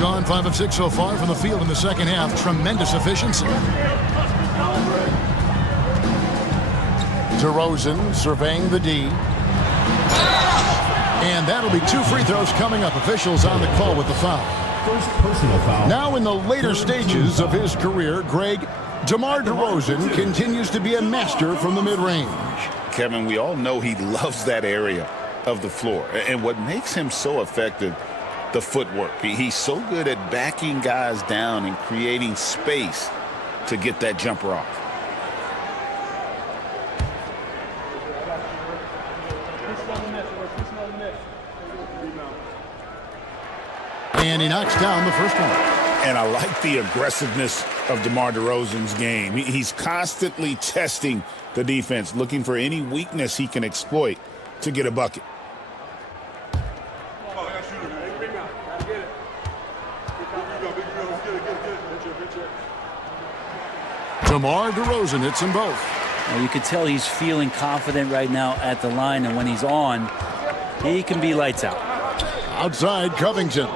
Gone 5 of 6 so far from the field in the second half. Tremendous efficiency. DeRozan surveying the D. And that'll be 2 free throws coming up. Officials on the call with the foul. First personal foul. Now in the later stages of his career, Greg, DeMar DeRozan continues to be a master from the mid-range. Kevin, we all know he loves that area of the floor. And what makes him so effective, the footwork. He's so good at backing guys down and creating space to get that jumper off. And he knocks down the first one. And I like the aggressiveness of DeMar DeRozan's game. He's constantly testing the defense, looking for any weakness he can exploit to get a bucket. DeMar DeRozan hits them both. Well, you could tell he's feeling confident right now at the line, and when he's on, he can be lights out. Outside, Covington.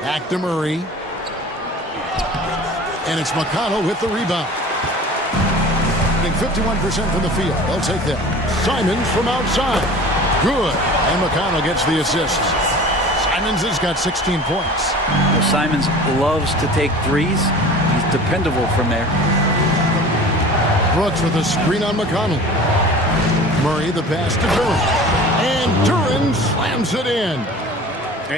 Back to Murray. And it's McConnell with the rebound. Getting 51% from the field. They'll take that. Simons from outside. Good. And McConnell gets the assist. Simons has got 16 points. Well, Simons loves to take threes. He's dependable from there. Brooks with a screen on McConnell. Murray the pass to Duren. And Duren slams it in.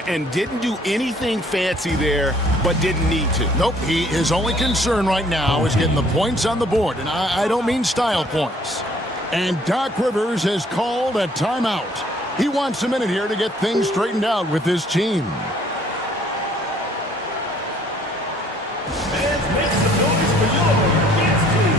And didn't do anything fancy there, but didn't need to. Nope, his only concern right now is getting the points on the board, and I don't mean style points. And Doc Rivers has called a timeout. He wants a minute here to get things straightened out with his team. Fans, make some noise for your dance team.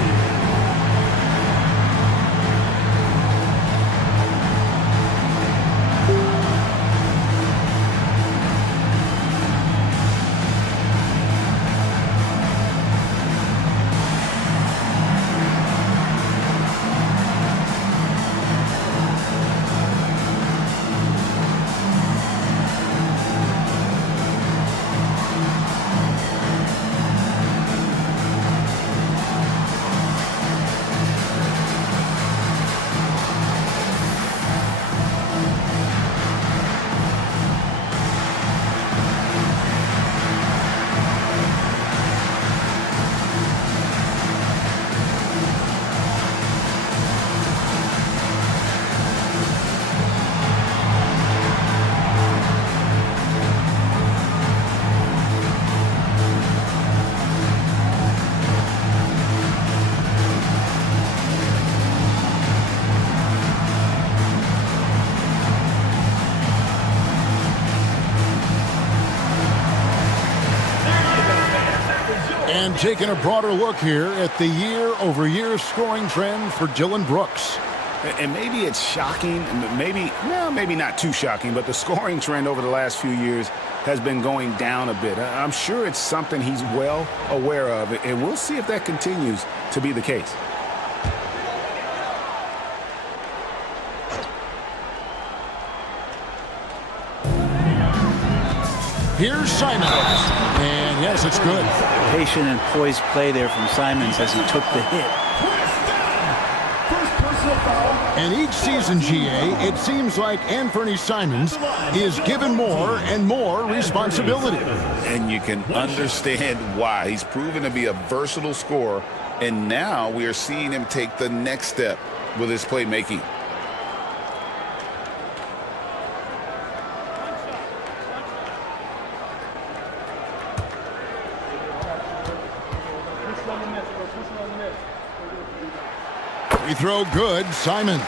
And taking a broader look here at the year-over-year scoring trend for Dillon Brooks. And maybe it's shocking, maybe not too shocking, but the scoring trend over the last few years has been going down a bit. I'm sure it's something he's well aware of, and we'll see if that continues to be the case. Here's Simons, and yes, it's good. Patient and poised play there from Simons as he took the hit. And each season, GA, it seems like Anthony Simons is given more and more responsibility. And you can understand why. He's proven to be a versatile scorer, and now we are seeing him take the next step with his playmaking. Free throw good, Simons.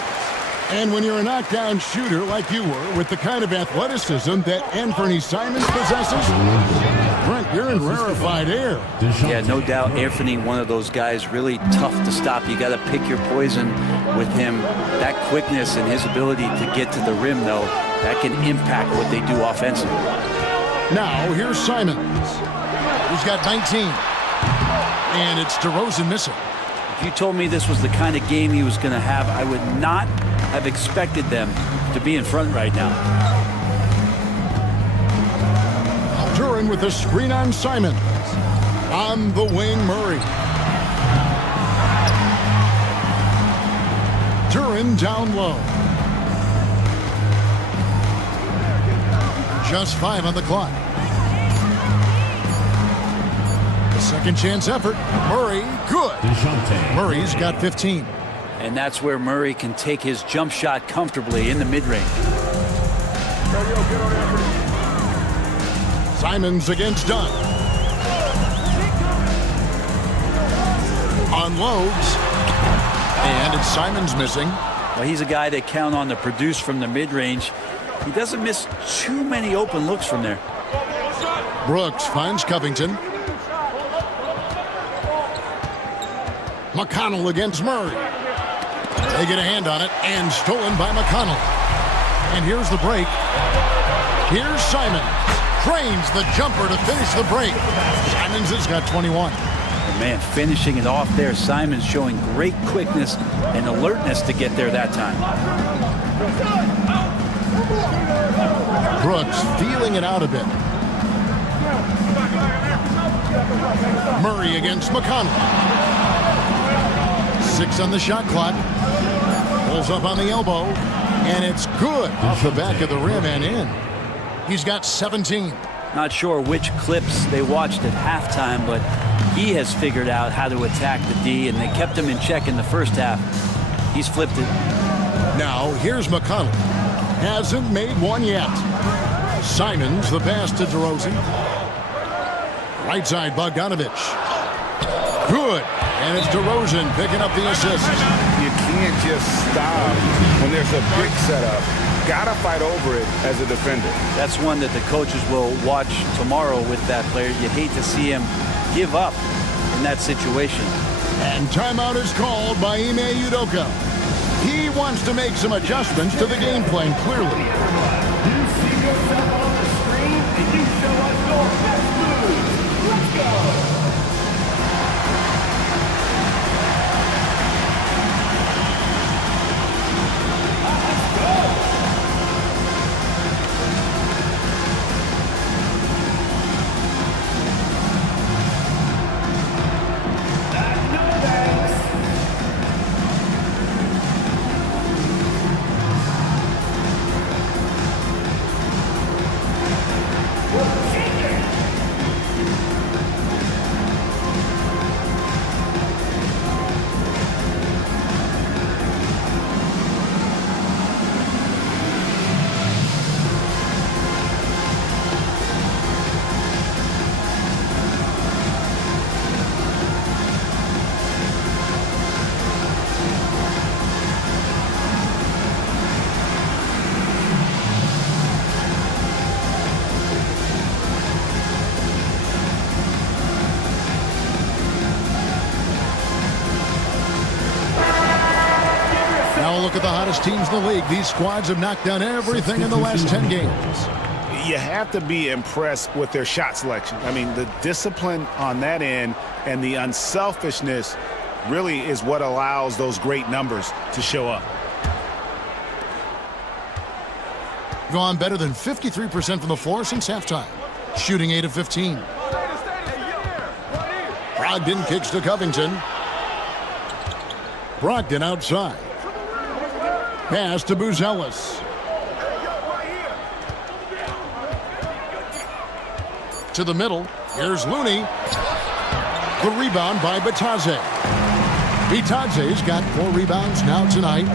And when you're a knockdown shooter like you were, with the kind of athleticism that Anthony Simons possesses, Brent, you're in rarefied air. Yeah, no doubt Anthony, one of those guys, really tough to stop. You got to pick your poison with him. That quickness and his ability to get to the rim, though, that can impact what they do offensively. Now, here's Simons. He's got 19. And it's DeRozan missing. If you told me this was the kind of game he was going to have, I would not have expected them to be in front right now. Duren with a screen on Simons. On the wing, Murray. Duren down low. Just 5 on the clock. Second chance effort. Murray, good. Murray's got 15. And that's where Murray can take his jump shot comfortably in the mid-range. Simons against Dunn. Unloads. And it's Simons missing. Well, he's a guy that count on to produce from the mid-range. He doesn't miss too many open looks from there. Brooks finds Covington. McConnell against Murray. They get a hand on it, and stolen by McConnell. And here's the break. Here's Simons. Drains the jumper to finish the break. Simons has got 21. And man, finishing it off there. Simons showing great quickness and alertness to get there that time. Brooks feeling it out a bit. Murray against McConnell. 6 on the shot clock. Pulls up on the elbow. And it's good off the back of the rim and in. He's got 17. Not sure which clips they watched at halftime, but he has figured out how to attack the D, and they kept him in check in the first half. He's flipped it. Now, here's McConnell. Hasn't made one yet. Simons, the pass to DeRozan. Right side, Bogdanovich. Good. And it's DeRozan picking up the assist. You can't just stop when there's a brick setup. Got to fight over it as a defender. That's one that the coaches will watch tomorrow with that player. You hate to see him give up in that situation. And timeout is called by Ime Udoka. He wants to make some adjustments to the game plan, clearly. You see yourself on the screen and you show us your best move. Let's go. Look at the hottest teams in the league. These squads have knocked down everything in the last 10 games. You have to be impressed with their shot selection. I mean, the discipline on that end and the unselfishness really is what allows those great numbers to show up. Gone better than 53% from the floor since halftime. Shooting 8 of 15. Brogdon kicks to Covington. Brogdon outside. Pass to Buzelis. To the middle. Here's Looney. The rebound by Bitadze. Bitadze's got 4 rebounds now tonight.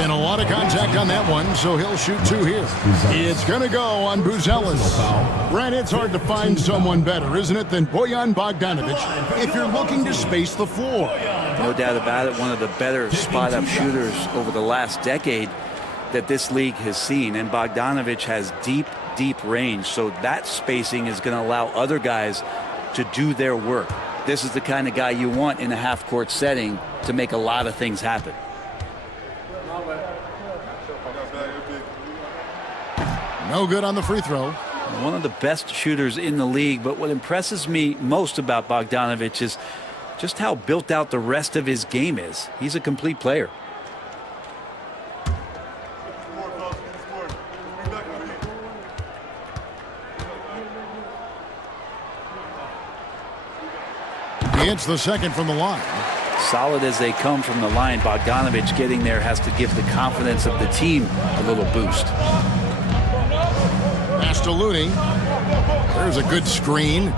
And a lot of contact on that one, so he'll shoot 2 here. It's going to go on Buzelis. Brent, it's hard to find someone better, isn't it, than Bojan Bogdanovic if you're looking to space the floor. No doubt about it, one of the better spot-up shooters over the last decade that this league has seen. And Bogdanovic has deep, deep range, so that spacing is going to allow other guys to do their work. This is the kind of guy you want in a half-court setting to make a lot of things happen. No good on the free throw. One of the best shooters in the league, but what impresses me most about Bogdanovic is just how built out the rest of his game is. He's a complete player. It's the second from the line. Solid as they come from the line, Bogdanovic getting there has to give the confidence of the team a little boost. Pass to Looney. There's a good screen.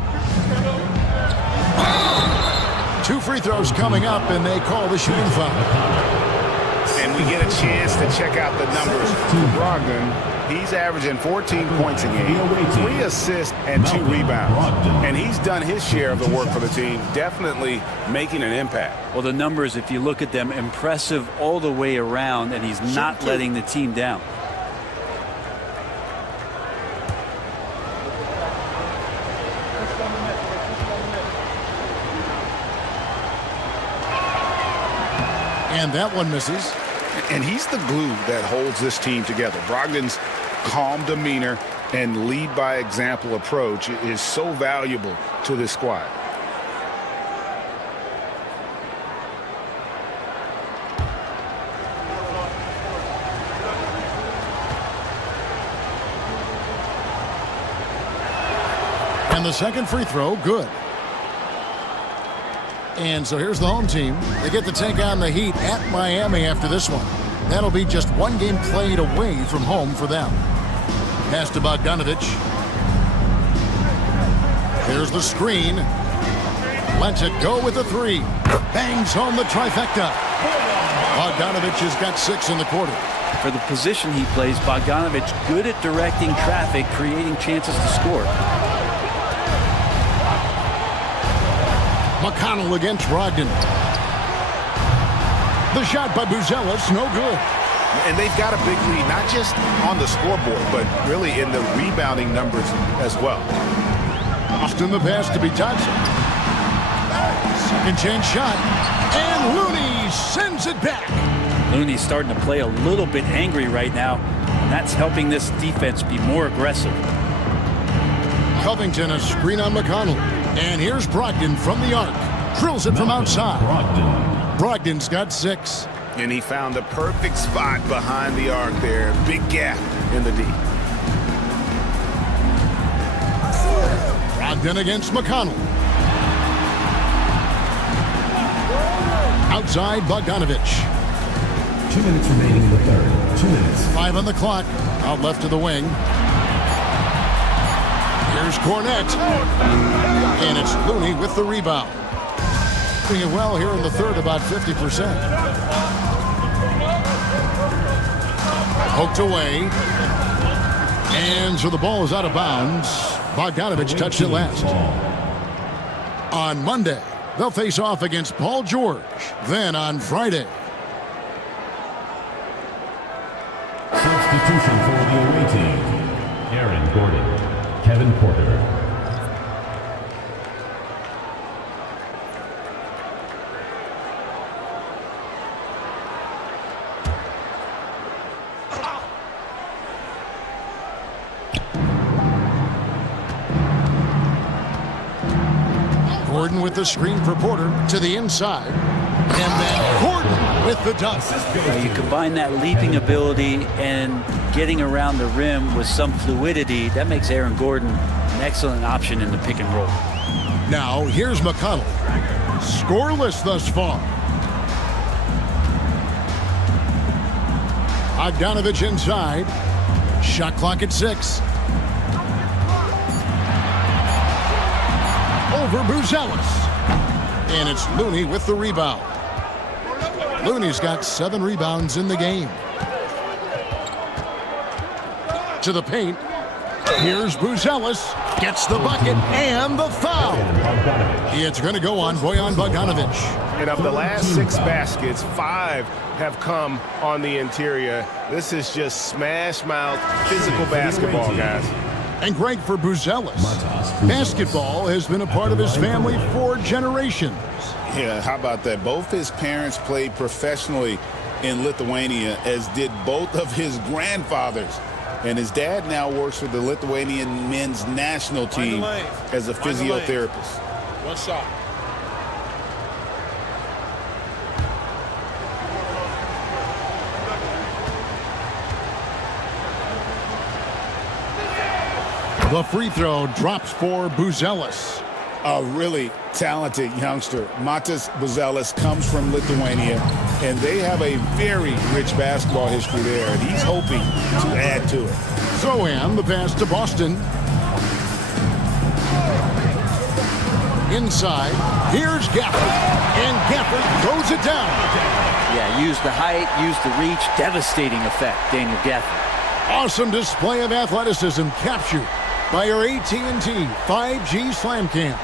2 free throws coming up, and they call the shooting foul. And we get a chance to check out the numbers for Brogdon. He's averaging 14 points a game, 3 assists, and 2 rebounds. And he's done his share of the work for the team, definitely making an impact. Well, the numbers, if you look at them, impressive all the way around, and he's not letting the team down. And that one misses. And he's the glue that holds this team together. Brogdon's calm demeanor and lead by example approach is so valuable to this squad. And the second free throw, good. And so here's the home team. They get to take on the Heat at Miami after this one. That'll be just 1 game played away from home for them. Pass to Bogdanovic. Here's the screen. Lets it go with the 3. Bangs home the trifecta. Bogdanovich has got 6 in the quarter. For the position he plays, Bogdanovich good at directing traffic, creating chances to score. McConnell against Brogdon. The shot by Buzelis, no good. And they've got a big lead, not just on the scoreboard, but really in the rebounding numbers as well. Austin the pass to be touched. Second chance shot. And Looney sends it back. Looney's starting to play a little bit angry right now, and that's helping this defense be more aggressive. Covington a screen on McConnell. And here's Brogdon from the arc. Drills it from outside. Brogdon's got 6. And he found the perfect spot behind the arc there. Big gap in the D. Brogdon against McConnell. Outside Bogdanovich. 2 minutes remaining in the third. 2 minutes. 5 on the clock. Out left to the wing. Here's Cornette. And it's Looney with the rebound. Doing it well here in the third, about 50%. Poked away. And so the ball is out of bounds. Bogdanovich touched it last. On Monday, they'll face off against Paul George. Then on Friday. Substitution for the away team. Aaron Gordon. Kevin Porter. Gordon with the screen for Porter to the inside. And then Gordon with the dunk. You combine that leaping ability and getting around the rim with some fluidity, that makes Aaron Gordon an excellent option in the pick and roll. Now, here's McConnell. Scoreless thus far. Bogdanovich inside. Shot clock at 6. Over Buzelis. And it's Looney with the rebound. Looney's got 7 rebounds in the game. To the paint. Here's Buzelis. Gets the bucket and the foul. It's going to go on Bojan Bogdanovich. And of the last 6 baskets, 5 have come on the interior. This is just smash mouth physical basketball, guys. And great for Buzelis. Basketball has been a part of his family for generations. Yeah, how about that? Both his parents played professionally in Lithuania, as did both of his grandfathers. And his dad now works for the Lithuanian men's national team as a physiotherapist. One shot. The free throw drops for Buzelis. A really talented youngster. Matas Buzelis comes from Lithuania, and they have a very rich basketball history there, and he's hoping to add to it. Zohan, the pass to Boston. Inside, here's Gafford, and Gafford throws it down. Yeah, use the height, use the reach, devastating effect, Daniel Gafford. Awesome display of athleticism captured by our AT&T 5G Slam Cam.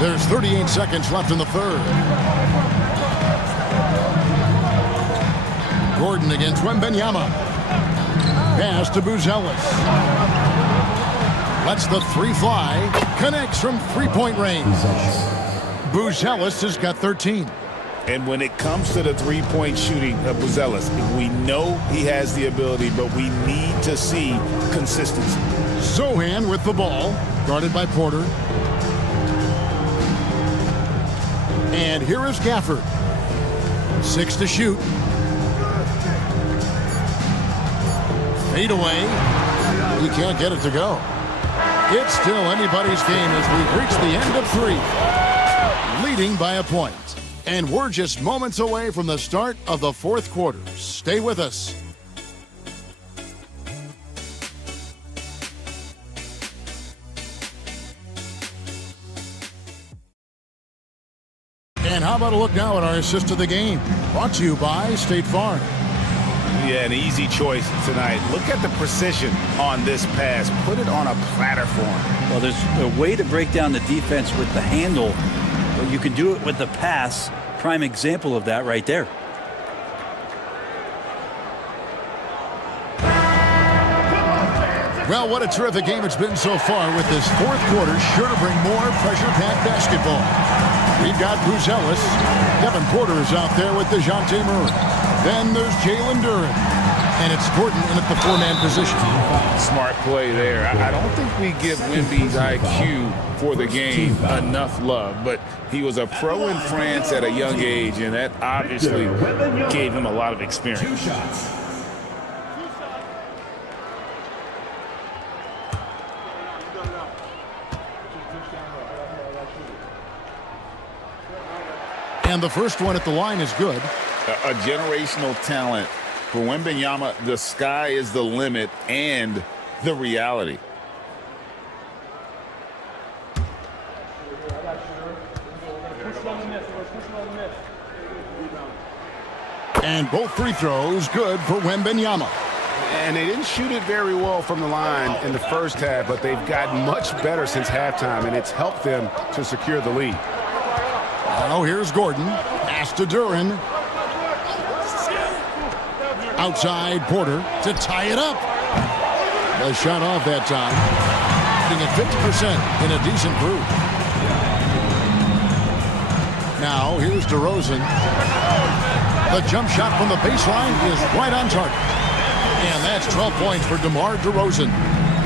There's 38 seconds left in the third. Gordon against Wembanyama. Pass to Buzelis. Lets the 3 fly. Connects from 3-point range. Buzelis has got 13. And when it comes to the three-point shooting of Buzelis, we know he has the ability, but we need to see consistency. Zohan with the ball, guarded by Porter. And here is Gafford. 6 to shoot. Fade away. He can't get it to go. It's still anybody's game as we've reached the end of 3. Leading by a point. And we're just moments away from the start of the 4th quarter. Stay with us. And how about a look now at our assist of the game? Brought to you by State Farm. Yeah, an easy choice tonight. Look at the precision on this pass. Put it on a platter for him. Well, there's a way to break down the defense with the handle, but you can do it with the pass. Prime example of that right there. Well, what a terrific game it's been so far, with this fourth quarter sure to bring more pressure-packed basketball. We've got Bruce Ellis. Kevin Porter is out there with DeJounte Murray. Then there's Jalen Duren. And it's Gordon in at the four-man position. Smart play there. I don't think we give Wemby's IQ for the game enough love, but he was a pro in France at a young age, and that obviously gave him a lot of experience. 2 shots. And the first one at the line is good. A generational talent. For Wembanyama, the sky is the limit and the reality. And both free throws good for Wembanyama. And they didn't shoot it very well from the line in the first half, but they've gotten much better since halftime, and it's helped them to secure the lead. Now here's Gordon. Pass to Duren. Outside Porter to tie it up. The shot off that time. Hitting at 50% in a decent groove. Now here's DeRozan. The jump shot from the baseline is right on target. And that's 12 points for DeMar DeRozan.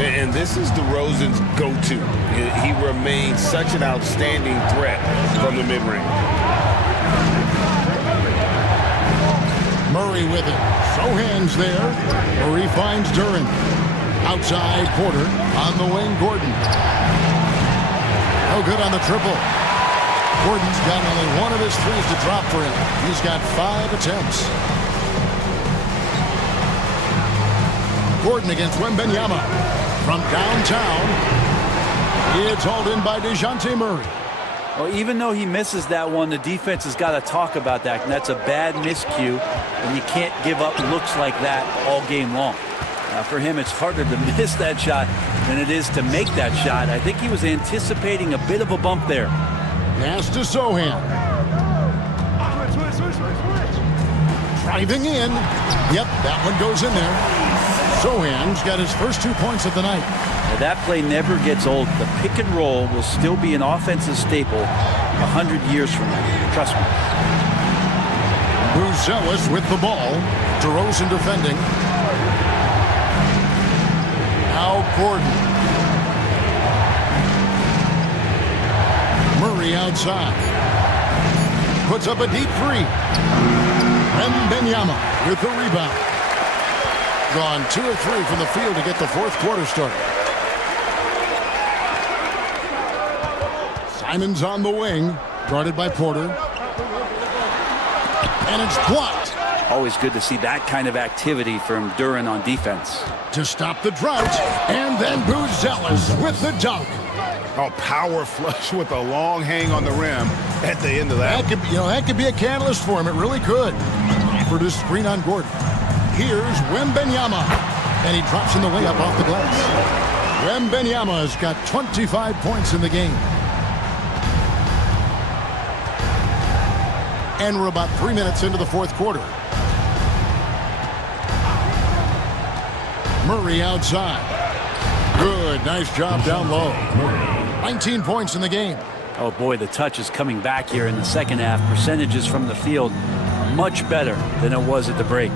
And this is DeRozan's go-to. He remains such an outstanding threat from the mid-range. Murray with it. Sohan's there. Murray finds Duren. Outside Porter. On the wing, Gordon. No good on the triple. Gordon's got only one of his threes to drop for him. He's got 5 attempts. Gordon against Wembanyama. From downtown, it's hauled in by DeJounte Murray. Well, even though he misses that one, the defense has got to talk about that, and that's a bad miscue, and you can't give up looks like that all game long. For him, it's harder to miss that shot than it is to make that shot. I think he was anticipating a bit of a bump there. Pass to Sohan. Driving in. Yep, that one goes in there. Sohan's got his first 2 points of the night. Now, that play never gets old. The pick and roll will still be an offensive staple 100 years from now. Trust me. Bruce Ellis with the ball. DeRozan defending. Now Gordon. Murray outside. Puts up a deep three. Wembanyama with the rebound. Gone 2 of 3 from the field to get the fourth quarter started. Simon's on the wing, guarded by Porter. And it's blocked. Always good to see that kind of activity from Duren on defense. To stop the drought, and then Bruce Ellis with the dunk. Oh, power flush with a long hang on the rim at the end of that. That could be a catalyst for him. It really could. For this screen on Gordon. Here's Wembanyama, and he drops in the layup off the glass. Wembanyama has got 25 points in the game. And we're about 3 minutes into the fourth quarter. Murray outside. Good, nice job down low. 19 points in the game. Oh boy, the touch is coming back here in the second half. Percentages from the field much better than it was at the break.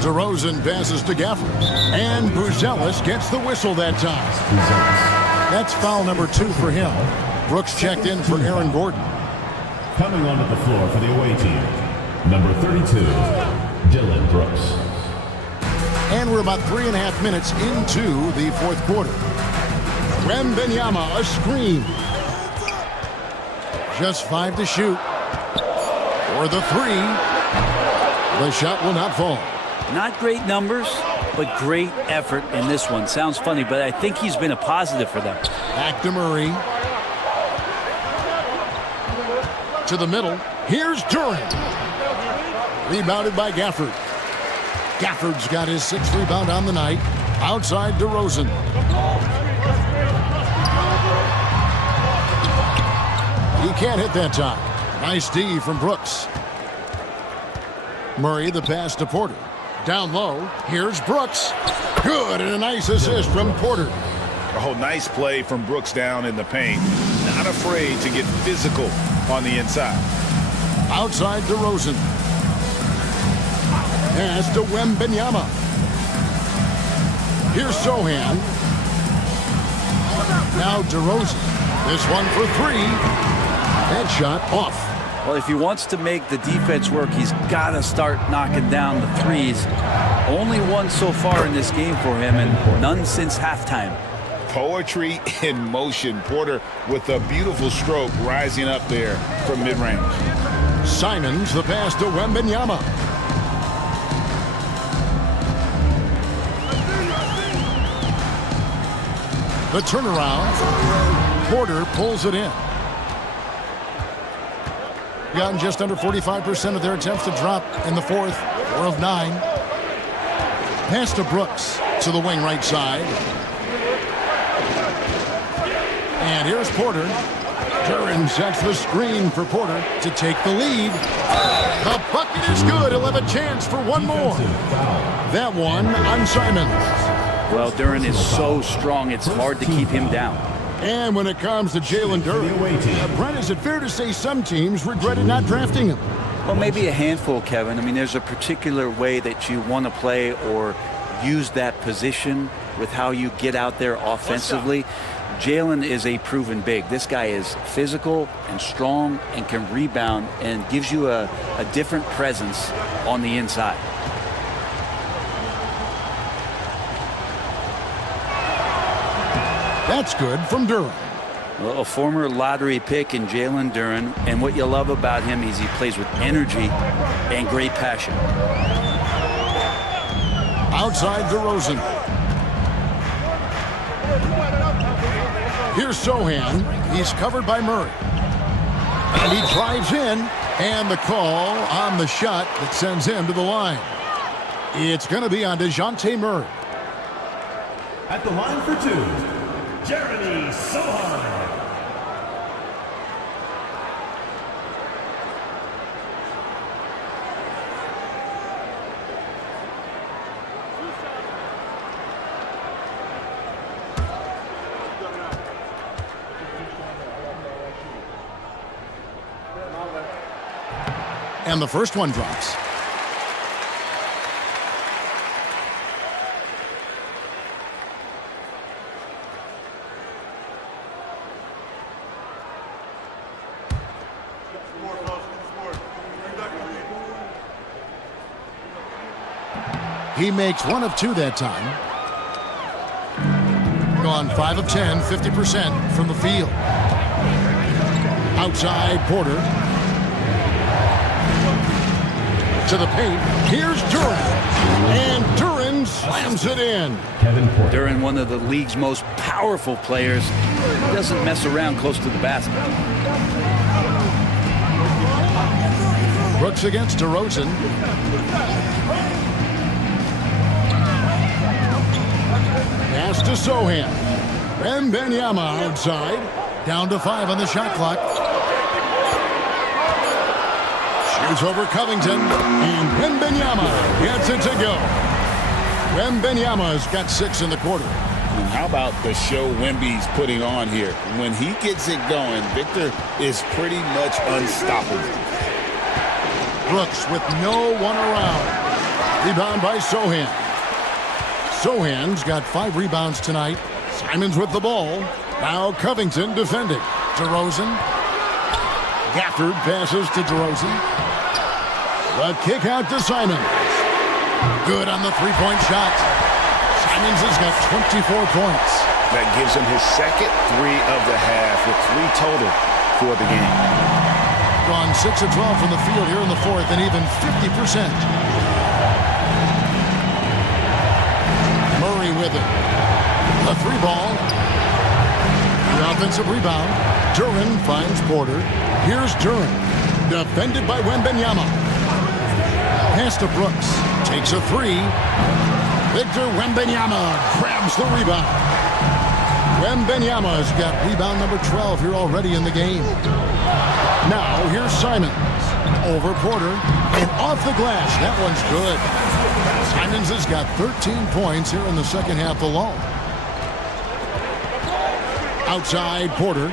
DeRozan passes to Gafford. And Bruce Ellis gets the whistle that time. That's foul number 2 for him. Brooks checked in for Aaron Gordon. Coming onto the floor for the away team, number 32, Dylan Brooks. And we're about 3.5 minutes into the fourth quarter. Wembanyama, a screen. Just 5 to shoot. For the 3. The shot will not fall. Not great numbers, but great effort in this one. Sounds funny, but I think he's been a positive for them. Back to Murray. To the middle. Here's Duran. Rebounded by Gafford. Gafford's got his 6th rebound on the night. Outside DeRozan. He can't hit that time. Nice D from Brooks. Murray, the pass to Porter. Down low. Here's Brooks. Good, and a nice assist from Porter. Oh, nice play from Brooks down in the paint. Not afraid to get physical on the inside. Outside DeRozan. Pass to Wembanyama. Here's Sohan. Now DeRozan. This one for 3. That shot off. Well, if he wants to make the defense work, he's got to start knocking down the threes. Only one so far in this game for him, and none since halftime. Poetry in motion. Porter with a beautiful stroke rising up there from mid-range. Simons, the pass to Wembanyama. The turnaround. Porter pulls it in. Gotten just under 45% of their attempts to drop in the 4th. 4 of 9. Pass to Brooks to the wing right side. And here's Porter. Duran sets the screen for Porter to take the lead. The bucket is good. He'll have a chance for one more. That one on Simons. Well, Duran is so strong, it's hard to keep him down. And when it comes to Jalen Duran, Brent, is it fair to say some teams regretted not drafting him? Well, maybe a handful, Kevin. I mean, there's a particular way that you want to play or use that position with how you get out there offensively. Jalen is a proven big. This guy is physical and strong and can rebound and gives you a different presence on the inside. That's good from Duran. Well, a former lottery pick in Jalen Duran, and what you love about him is he plays with energy and great passion. Outside DeRozan. Here's Sohan. He's covered by Murray. And he drives in, and the call on the shot that sends him to the line. It's going to be on DeJounte Murray. At the line for 2, Jeremy Sohan. And the first one drops. He makes 1 of 2 that time. Gone 5 of 10, 50% from the field. Outside Porter. To the paint. Here's Duran. And Duran slams it in. Duran, one of the league's most powerful players. He doesn't mess around close to the basket. Brooks against DeRozan. Pass to Sohan. Wembanyama outside. Down to 5 on the shot clock. Shoots over Covington. And Wembanyama gets it to go. Wembanyama's got 6 in the quarter. And how about the show Wemby's putting on here? When he gets it going, Victor is pretty much unstoppable. Brooks with no one around. Rebound by Sohan. Sohan's got 5 rebounds tonight. Simons with the ball. Now Covington defending. DeRozan. Gafford passes to DeRozan. The kick out to Simons. Good on the three-point shot. Simons has got 24 points. That gives him his second 3 of the half with 3 total for the game. Gone 6 of 12 from the field here in the 4th and even 50%. Murray with it. The 3 ball. offensive rebound. Duran finds Porter. Here's Duran. Defended by Wembanyama. Pass to Brooks. Takes a three. Victor Wembanyama grabs the rebound. Wembanyama's got rebound number 12 here already in the game. Now here's Simons. Over Porter. And off the glass. That one's good. Simons has got 13 points here in the second half alone. Outside Porter.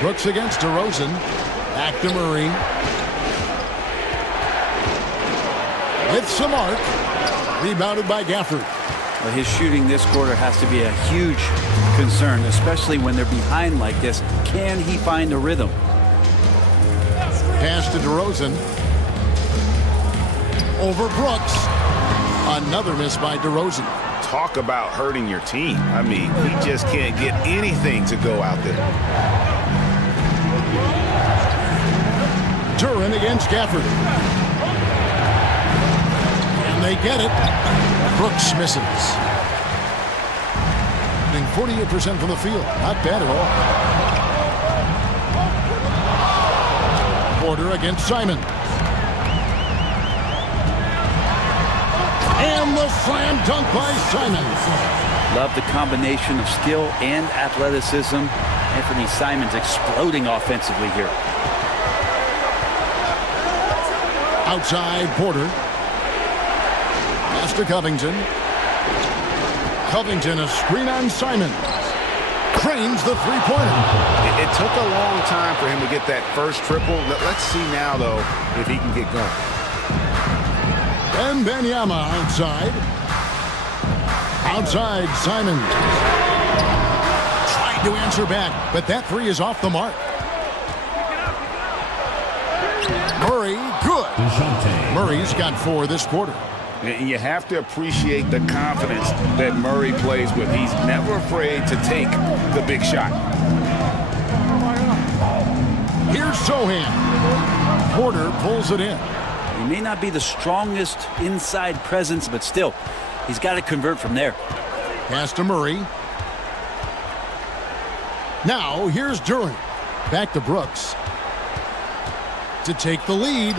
Brooks against DeRozan. Back to Murray. With some arc. Rebounded by Gafford. Well, his shooting this quarter has to be a huge concern, especially when they're behind like this. Can he find a rhythm? Pass to DeRozan. Over Brooks. Another miss by DeRozan. Talk about hurting your team. I mean, he just can't get anything to go out there. Duran against Gafford. And they get it. Brooks misses. Shooting 48% from the field. Not bad at all. Porter against Simons. And the slam dunk by Simons. Love the combination of skill and athleticism. Anthony Simons exploding offensively here. Outside Porter. Pass to Covington. Covington, a screen on Simons. Cranes the three-pointer. It took a long time for him to get that first triple. Let's see now, though, if he can get going. Wembanyama outside. Outside Simons. Tried to answer back, but that three is off the mark. Murray, good. Murray's got 4 this quarter. And you have to appreciate the confidence that Murray plays with. He's never afraid to take the big shot. Here's Sohan. Porter pulls it in. He may not be the strongest inside presence, but still, he's got to convert from there. Pass to Murray. Now, here's Duran. Back to Brooks. To take the lead.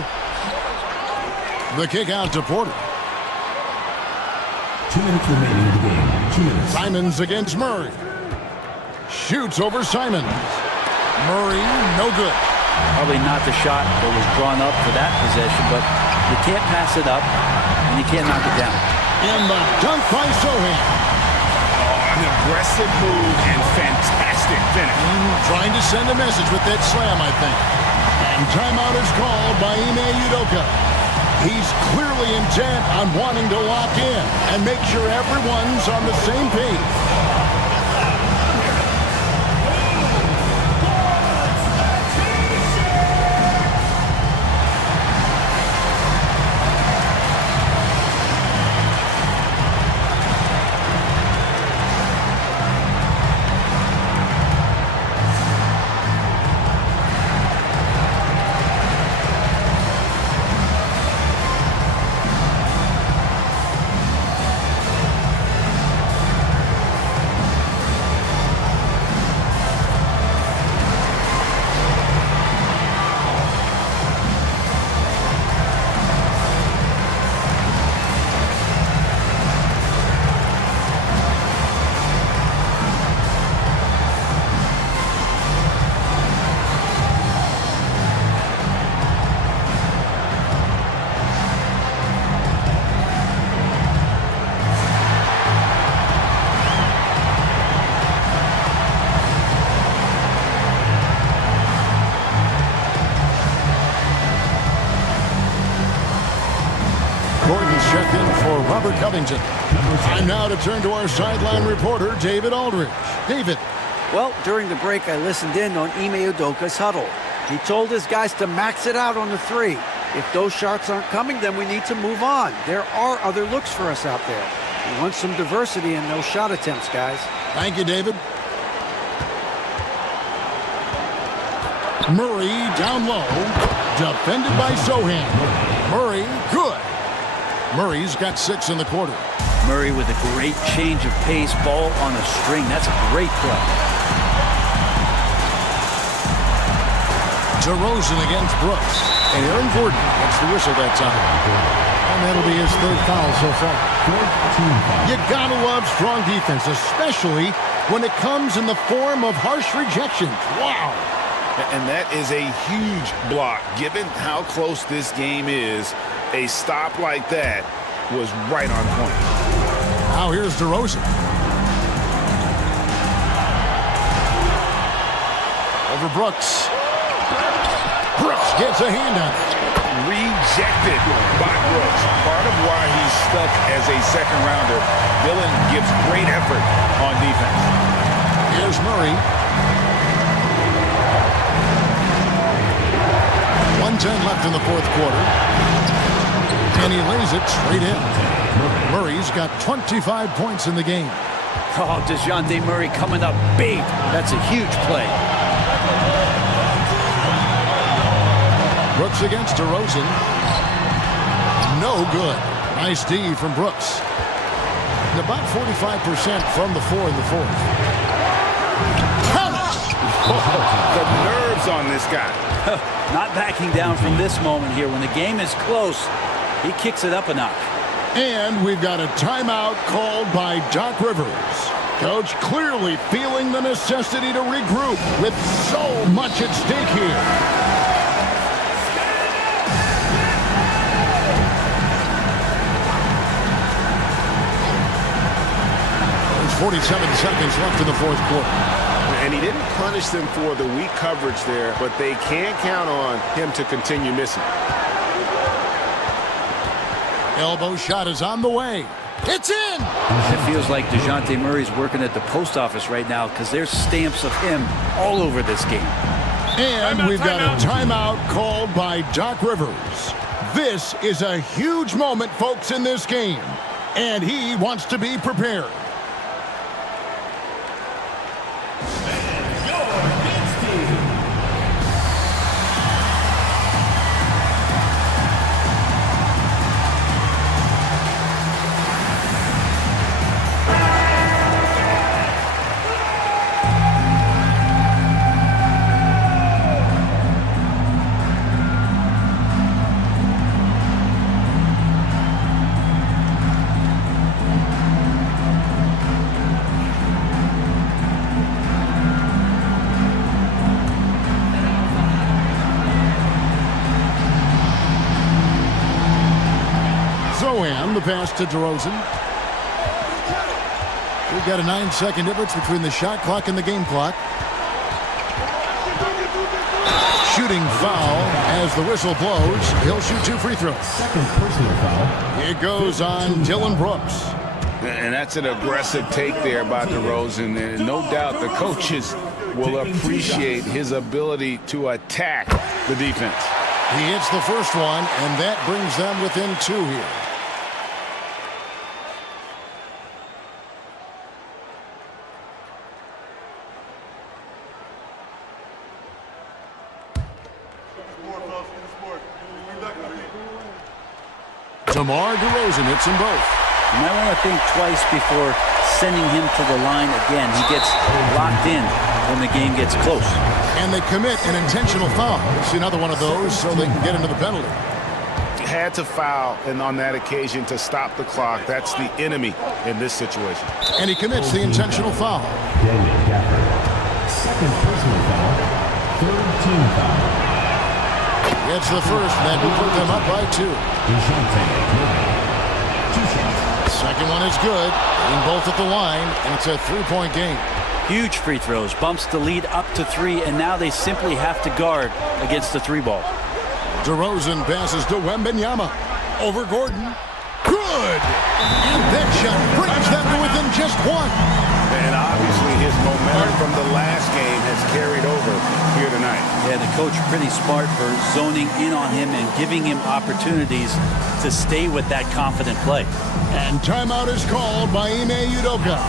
The kick out to Porter. 2 minutes remaining in the game. 2 minutes. Simons against Murray. Shoots over Simons. Murray, no good. Probably not the shot that was drawn up for that possession, but you can't pass it up, and you can't knock it down. And the dunk by Sohan. An aggressive move and fantastic finish. Trying to send a message with that slam, I think. And timeout is called by Ime Udoka. He's clearly intent on wanting to lock in and make sure everyone's on the same page. Check in for Robert Covington. Time now to turn to our sideline reporter, David Aldridge. David. Well, during the break, I listened in on Ime Udoka's huddle. He told his guys to max it out on the three. If those shots aren't coming, then we need to move on. There are other looks for us out there. We want some diversity in those shot attempts, guys. Thank you, David. Murray down low. Defended by Sohan. Murray, good. Murray's got 6 in the quarter. Murray with a great change of pace, ball on a string. That's a great play. DeRozan against Brooks. And Aaron Gordon gets the whistle that time. And that'll be his third foul so far. You gotta love strong defense, especially when it comes in the form of harsh rejections. Wow. And that is a huge block. Given how close this game is, a stop like that was right on point. Now here's DeRozan. Over Brooks. Brooks gets a hand on it. Rejected by Brooks. Part of why he's stuck as a second rounder. Dillon gives great effort on defense. Here's Murray. 1:10 left in the fourth quarter. And he lays it straight in. Murray's got 25 points in the game. Oh, DeJounte Murray coming up big. That's a huge play. Brooks against DeRozan. No good. Nice D from Brooks. And about 45% from the floor in the fourth. The nerves on this guy. Not backing down from this moment here. When the game is close, he kicks it up a notch. And we've got a timeout called by Doc Rivers. Coach clearly feeling the necessity to regroup with so much at stake here. 47 seconds left in the fourth quarter. And he didn't punish them for the weak coverage there, but they can't count on him to continue missing. Elbow shot is on the way. It's in! It feels like DeJounte Murray's working at the post office right now because there's stamps of him all over this game. And we've got a timeout called by Doc Rivers. This is a huge moment, folks, in this game. And he wants to be prepared. The pass to DeRozan. We've got a 9-second difference between the shot clock and the game clock. Shooting foul as the whistle blows. He'll shoot 2 free throws. Second personal foul. It goes on Dillon Brooks. And that's an aggressive take there by DeRozan. And no doubt the coaches will appreciate his ability to attack the defense. He hits the first one, and that brings them within 2 here. DeMar DeRozan hits them both. You might want to think twice before sending him to the line again. He gets locked in when the game gets close. And they commit an intentional foul. We'll see another one of those so they can get into the penalty. Had to foul, and on that occasion to stop the clock. That's the enemy in this situation. And he commits the intentional foul. Second personal foul. Third team foul. It's the first, and that will put them up by 2. Second one is good. Getting both at the line, and it's a 3-point game. Huge free throws. Bumps the lead up to 3, and now they simply have to guard against the 3-ball. DeRozan passes to Wembanyama. Over Gordon. Good! And that shot brings them to within just 1. And obviously his momentum from the last game has carried over here tonight. Yeah, the coach pretty smart for zoning in on him and giving him opportunities to stay with that confident play. And timeout is called by Ime Udoka.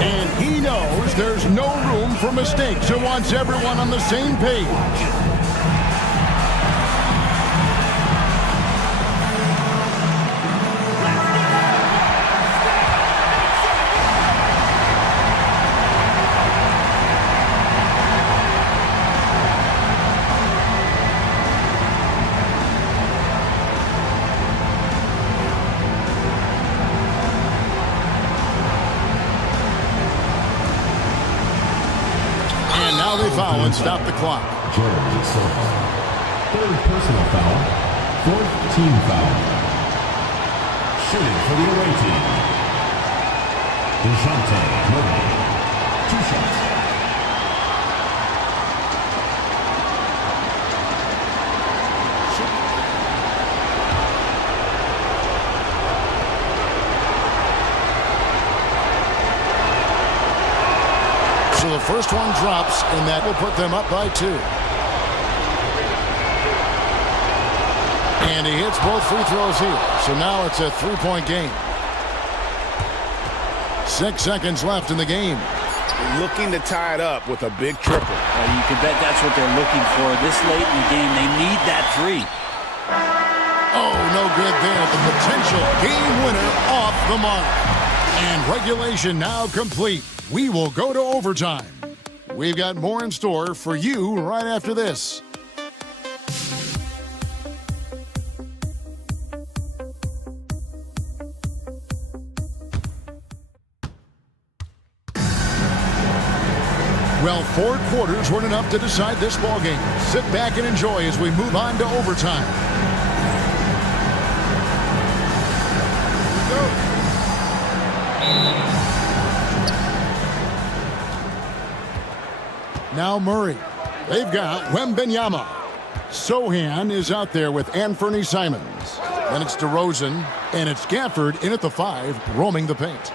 And he knows there's no room for mistakes and wants everyone on the same page. foul and stop the clock. Jeremy Sosa. Third personal foul. Fourth team foul. Shooting for the away team. DeJounte Murray. 2 shots. So the first one drops, and that will put them up by 2. And he hits both free throws here. So now it's a 3-point game. 6 seconds left in the game. Looking to tie it up with a big triple. You can bet that's what they're looking for this late in the game. They need that 3. Oh, no good there. The potential game winner off the mark. And regulation now complete. We will go to overtime. We've got more in store for you right after this. Well, 4 quarters weren't enough to decide this ballgame. Sit back and enjoy as we move on to overtime. Now Murray. They've got Wembenyama. Sohan is out there with Anthony Simons. Then it's DeRozan, and it's Gafford in at the 5, roaming the paint.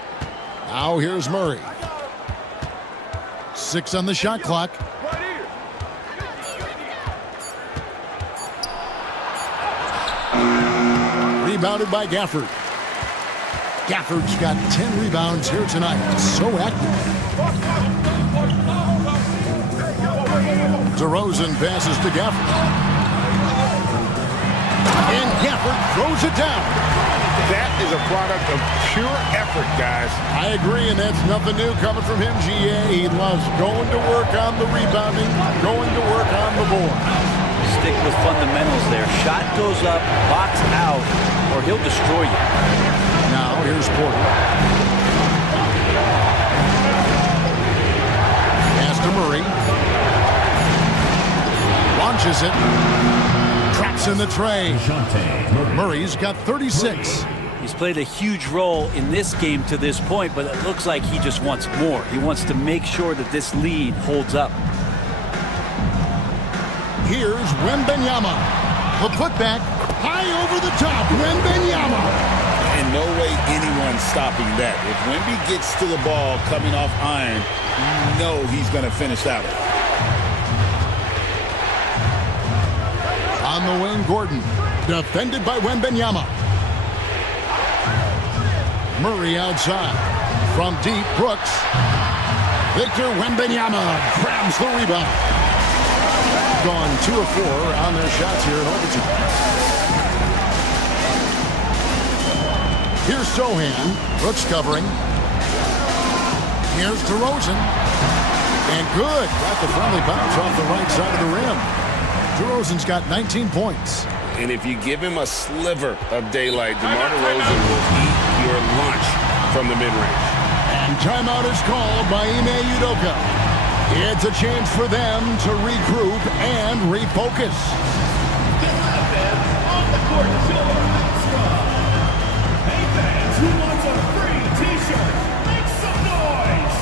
Now here's Murray. 6 on the shot clock. Rebounded by Gafford. Gafford's got 10 rebounds here tonight. So active. DeRozan passes to Gafford. And Gafford throws it down. That is a product of pure effort, guys. I agree, and that's nothing new coming from him, GA. He loves going to work on the rebounding, going to work on the board. Stick with fundamentals there. Shot goes up, box out, or he'll destroy you. Now here's Porter. Pass to Murray. Launches it. Traps in the tray. Murray's got 36. He's played a huge role in this game to this point, but it looks like he just wants more. He wants to make sure that this lead holds up. Here's Wembenyama. The putback high over the top. Wembenyama. In no way anyone's stopping that. If Wemby gets to the ball coming off iron, you know he's going to finish that one. On the wing, Gordon. Defended by Wembenyama. Murray outside. From deep, Brooks. Victor Wembenyama grabs the rebound. Gone 2 of 4 on their shots here in overtime. Here's Sohan. Brooks covering. Here's DeRozan. And good. Got the friendly bounce off the right side of the rim. DeRozan's got 19 points. And if you give him a sliver of daylight, DeMar DeRozan will eat your lunch from the mid-range. And timeout is called by Ime Udoka. It's a chance for them to regroup and refocus. On the court, hey fans, who wants a free t-shirt? Make some noise!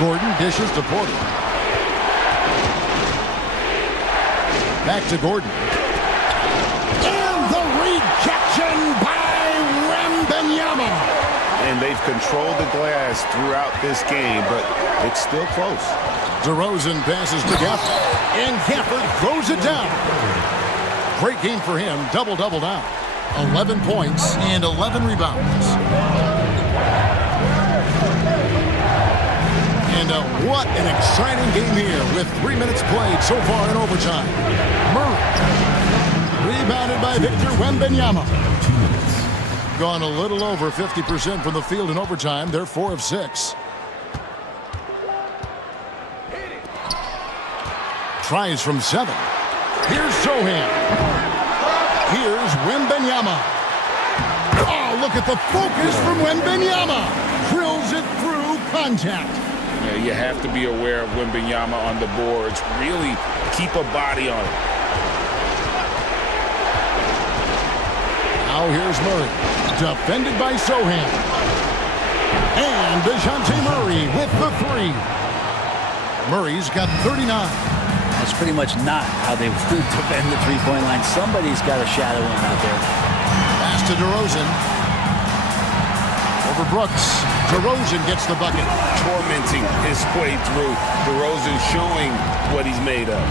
Gordon dishes to Porter. Back to Gordon. And the rejection by Wembanyama. And they've controlled the glass throughout this game, but it's still close. DeRozan passes to Gafford. And Gafford throws it down. Great game for him. Double-double now. 11 points and 11 rebounds. And what an exciting game here with 3 minutes played so far in overtime. Murray. Rebounded by Victor Wembanyama. Gone a little over 50% from the field in overtime. They're 4 of 6. Tries from 7. Here's Sohan. Here's Wembanyama. Oh, look at the focus from Wembanyama. Drills it through contact. Yeah, you have to be aware of Wembanyama on the boards. Really keep a body on it. Now here's Murray. Defended by Sohan. And DeJounte Murray with the 3. Murray's got 39. That's pretty much not how they would defend the three-point line. Somebody's got to shadow him out there. Pass to DeRozan. Over Brooks. DeRozan gets the bucket. Tormenting his way through. DeRozan showing what he's made of.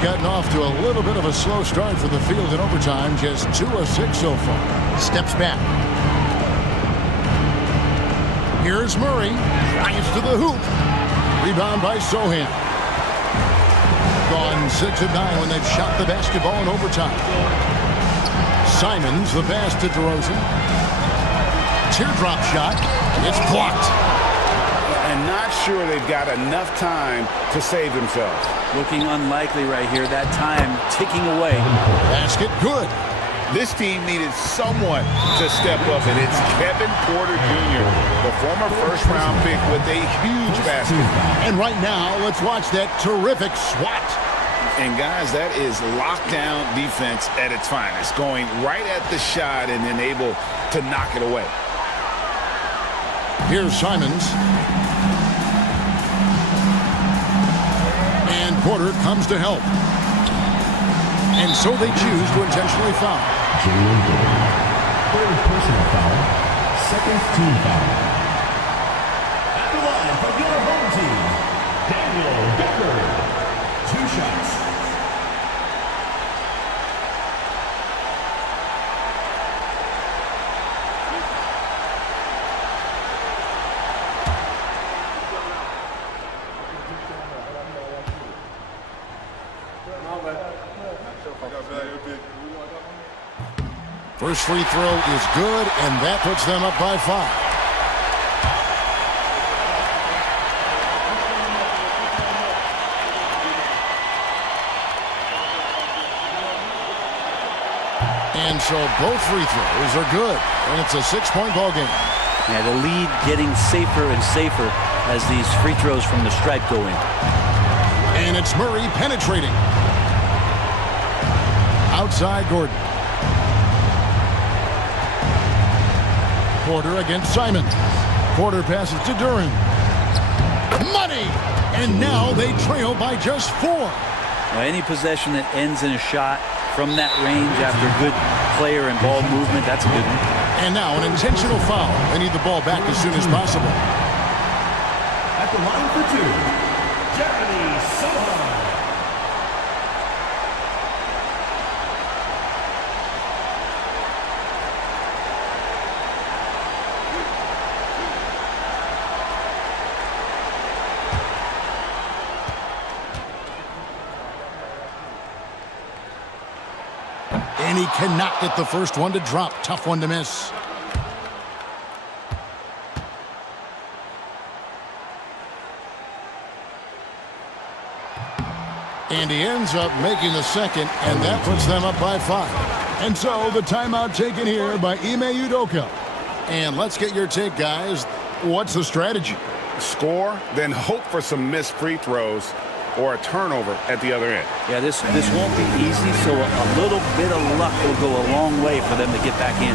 Gotten off to a little bit of a slow start for the field in overtime. Just 2 of 6 so far. Steps back. Here's Murray. Drives to the hoop. Rebound by Sohan. Gone 6 of 9 when they've shot the basketball in overtime. Simons, the pass to DeRozan. Teardrop shot. It's blocked. And not sure they've got enough time to save themselves. Looking unlikely right here. That time ticking away. Basket good. This team needed someone to step up, and it's Kevin Porter Jr., the former first-round pick with a huge basket. And right now, let's watch that terrific swat. And, guys, that is lockdown defense at its finest, going right at the shot and then able to knock it away. Here's Simons. And Porter comes to help. And so they choose to intentionally foul. Jalen Gordon. Third personal foul. Second team foul. At the line from your home team, Daniel Becker. 2 shots. First free throw is good, and that puts them up by 5. And so both free throws are good, and it's a 6-point ball game. Yeah, the lead getting safer and safer as these free throws from the stripe go in. And it's Murray penetrating. Outside Gordon. Porter against Simon. Porter passes to Duran. Money! And now they trail by just 4. Well, any possession that ends in a shot from that range after good player and ball movement, that's a good one. And now an intentional foul. They need the ball back as soon as possible. At the line for 2, Jeremy Sohan. And he cannot get the first one to drop. Tough one to miss. And he ends up making the second, and that puts them up by 5. And so the timeout taken here by Ime Udoka. And let's get your take, guys. What's the strategy? Score, then hope for some missed free throws or a turnover at the other end. Yeah, this won't be easy, so a little bit of luck will go a long way for them to get back in.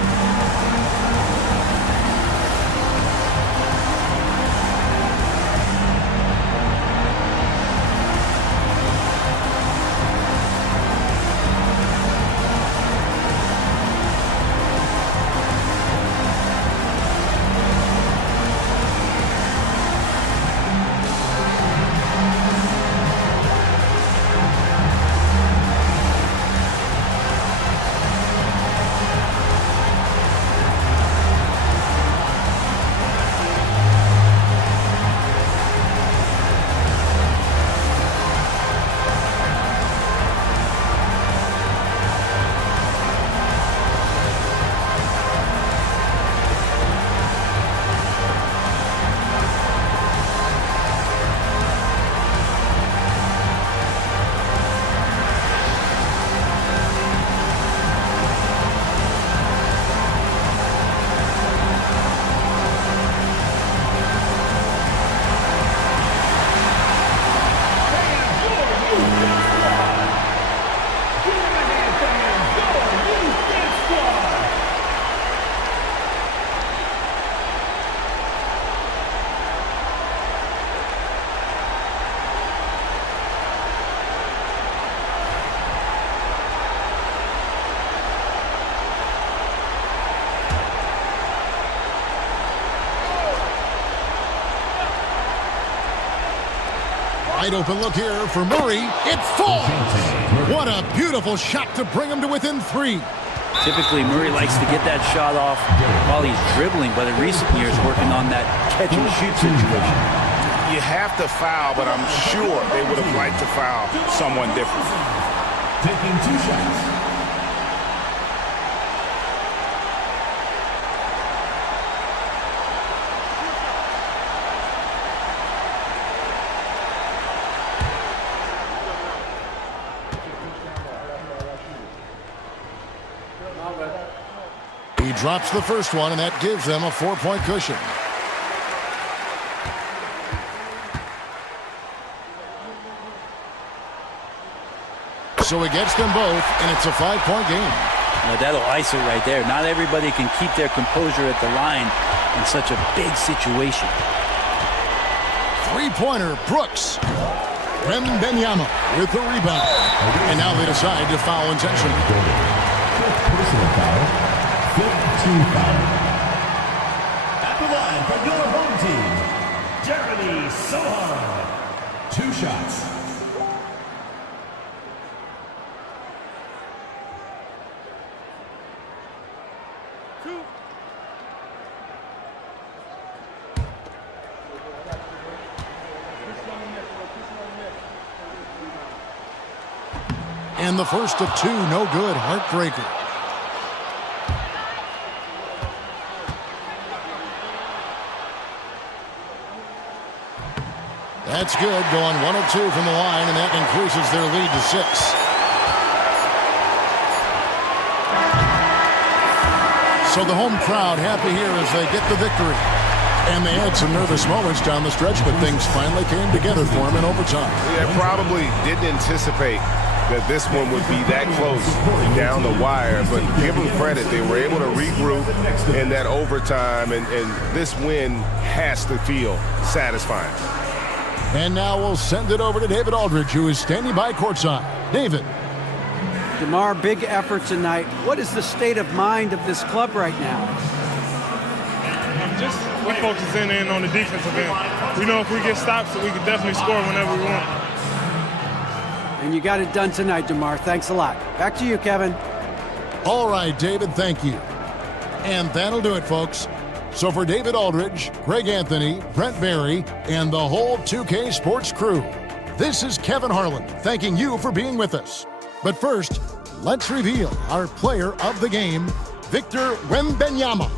Wide open look here for Murray. It falls. What a beautiful shot to bring him to within 3. Typically, Murray likes to get that shot off while he's dribbling, but in recent years, working on that catch-and-shoot situation. You have to foul, but I'm sure they would have liked to foul someone different. Taking 2 shots. He drops the first one, and that gives them a 4-point cushion. So he gets them both, and it's a 5-point game. Now that'll ice it right there. Not everybody can keep their composure at the line in such a big situation. 3-pointer, Brooks. Wembanyama with the rebound. And now they decide to foul intentionally. Personal foul. 5th team foul. At the line from your home team, Jeremy Sohan. 2 shots. And the first of 2, no good. Heartbreaker. That's good. Going 1 of 2 from the line, and that increases their lead to 6. So the home crowd happy here as they get the victory. And they had some nervous moments down the stretch, but things finally came together for them in overtime. Yeah, probably didn't anticipate that this one would be that close down the wire, but give them credit. They were able to regroup in that overtime, and this win has to feel satisfying. And now we'll send it over to David Aldridge, who is standing by courtside. David. DeMar, big effort tonight. What is the state of mind of this club right now? Just we focus in on the defensive end. We know if we get stops, we can definitely score whenever we want. And you got it done tonight, DeMar. Thanks a lot. Back to you, Kevin. All right, David, thank you. And that'll do it, folks. So for David Aldridge, Greg Anthony, Brent Barry, and the whole 2K Sports crew, this is Kevin Harlan thanking you for being with us. But first, let's reveal our player of the game, Victor Wembanyama.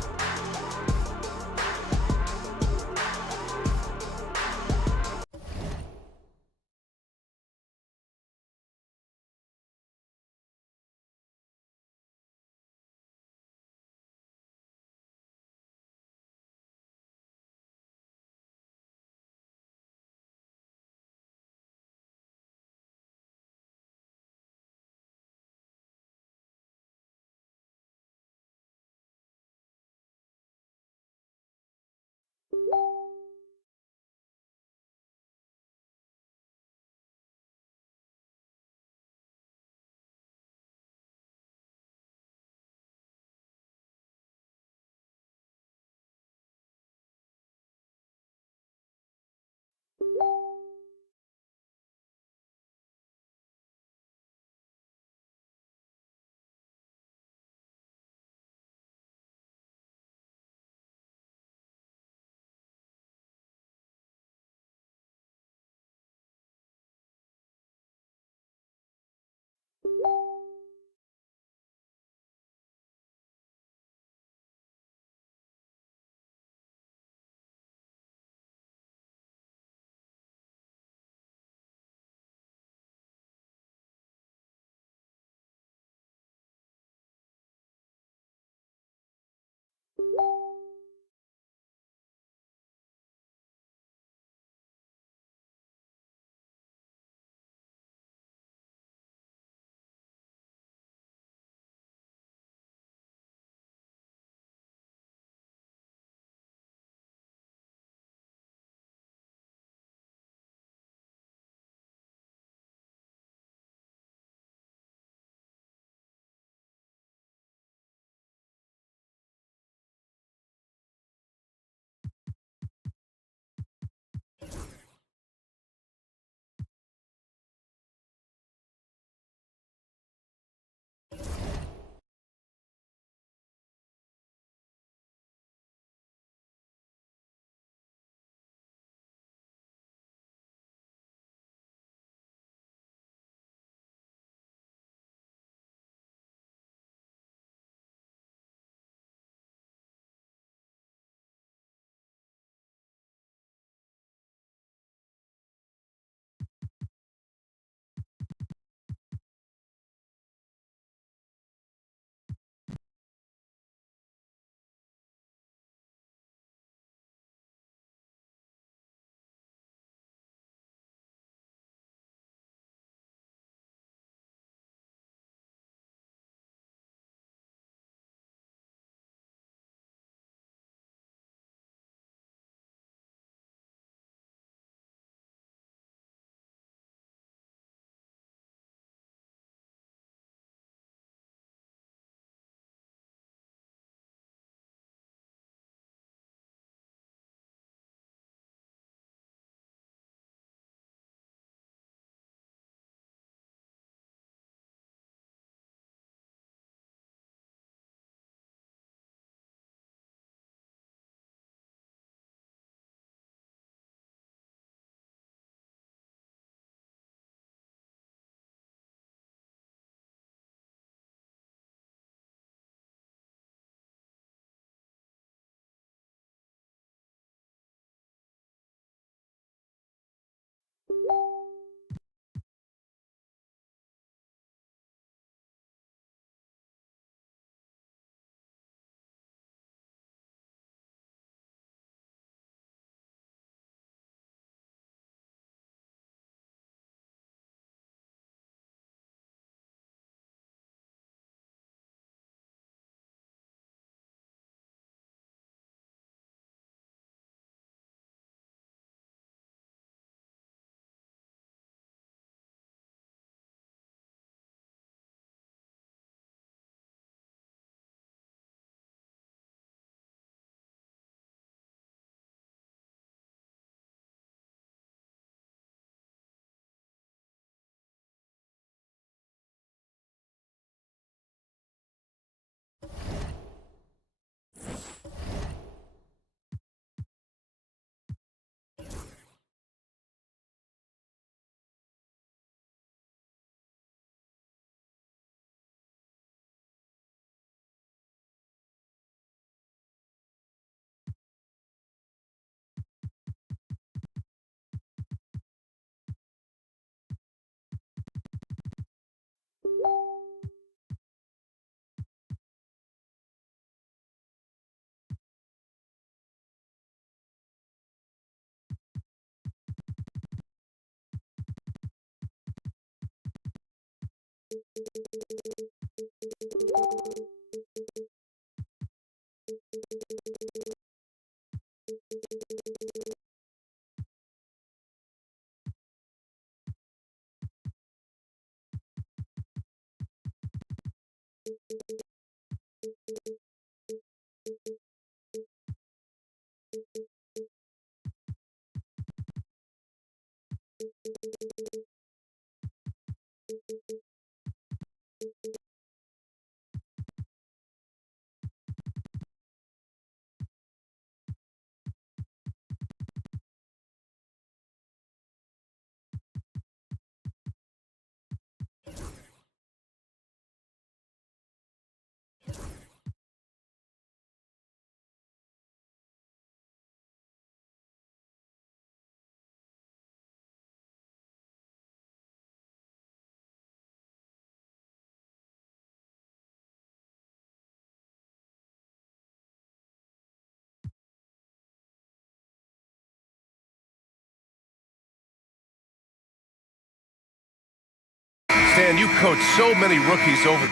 Stan, you coached so many rookies over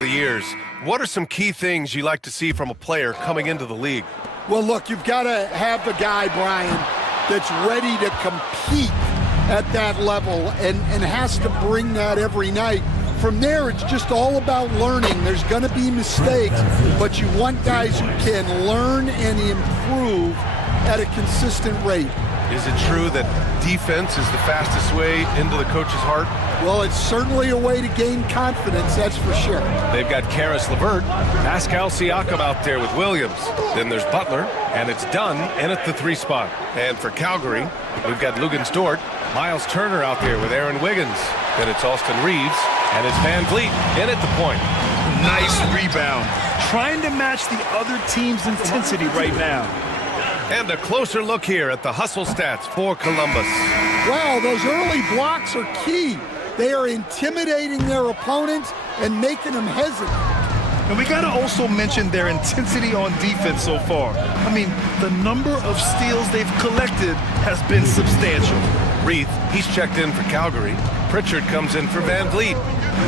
the years. What are some key things you like to see from a player coming into the league? Well, look, you've got to have the guy, Brian, that's ready to compete at that level and has to bring that every night. From there, it's just all about learning. There's going to be mistakes, but you want guys who can learn and improve at a consistent rate. Is it true that defense is the fastest way into the coach's heart? Well, it's certainly a way to gain confidence, that's for sure. They've got Karis LeVert, Pascal Siakam out there with Williams. Then there's Butler, and it's Dunn in at the 3 spot. And for Calgary, we've got Luguentz Dort, Miles Turner out there with Aaron Wiggins. Then it's Austin Reeves, and it's Van Vliet in at the point. Nice rebound. Trying to match the other team's intensity right now. And a closer look here at the hustle stats for Columbus. Wow, those early blocks are key. They are intimidating their opponents and making them hesitant. And we got to also mention their intensity on defense so far. I mean, the number of steals they've collected has been substantial. Reith, he's checked in for Calgary. Pritchard comes in for Van Vliet.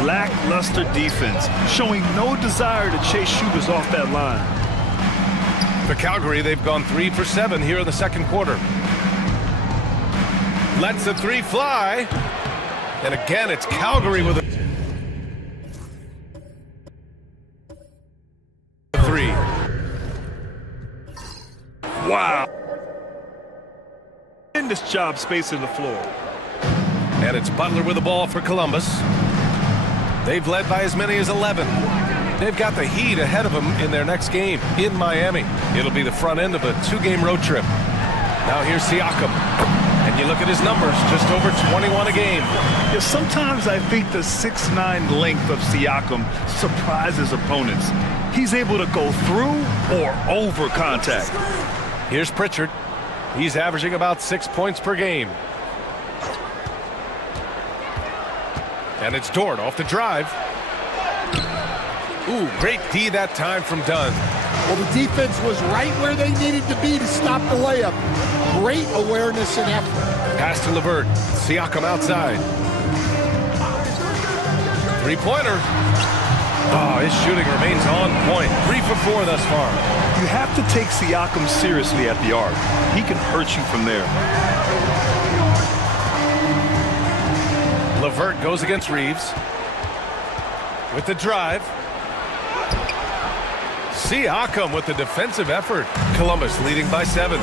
Lackluster defense, showing no desire to chase shooters off that line. For Calgary, they've gone 3 for 7 here in the second quarter. Lets the 3 fly. And again, it's Calgary with a 3. Wow. In this job spacing the floor. And it's Butler with the ball for Columbus. They've led by as many as 11. They've got the Heat ahead of them in their next game in Miami. It'll be the front end of a 2-game road trip. Now here's Siakam. And you look at his numbers, just over 21 a game. Yeah, sometimes I think the 6'9" length of Siakam surprises opponents. He's able to go through or over contact. Here's Pritchard. He's averaging about 6 points per game. And it's Dort off the drive. Ooh, great D that time from Dunn. Well, the defense was right where they needed to be to stop the layup. Great awareness and effort. Pass to LeVert. Siakam outside. 3-pointer. Oh, his shooting remains on point. 3 for 4 thus far. You have to take Siakam seriously at the arc. He can hurt you from there. LeVert goes against Reeves. With the drive. Siakam with the defensive effort. Columbus leading by 7.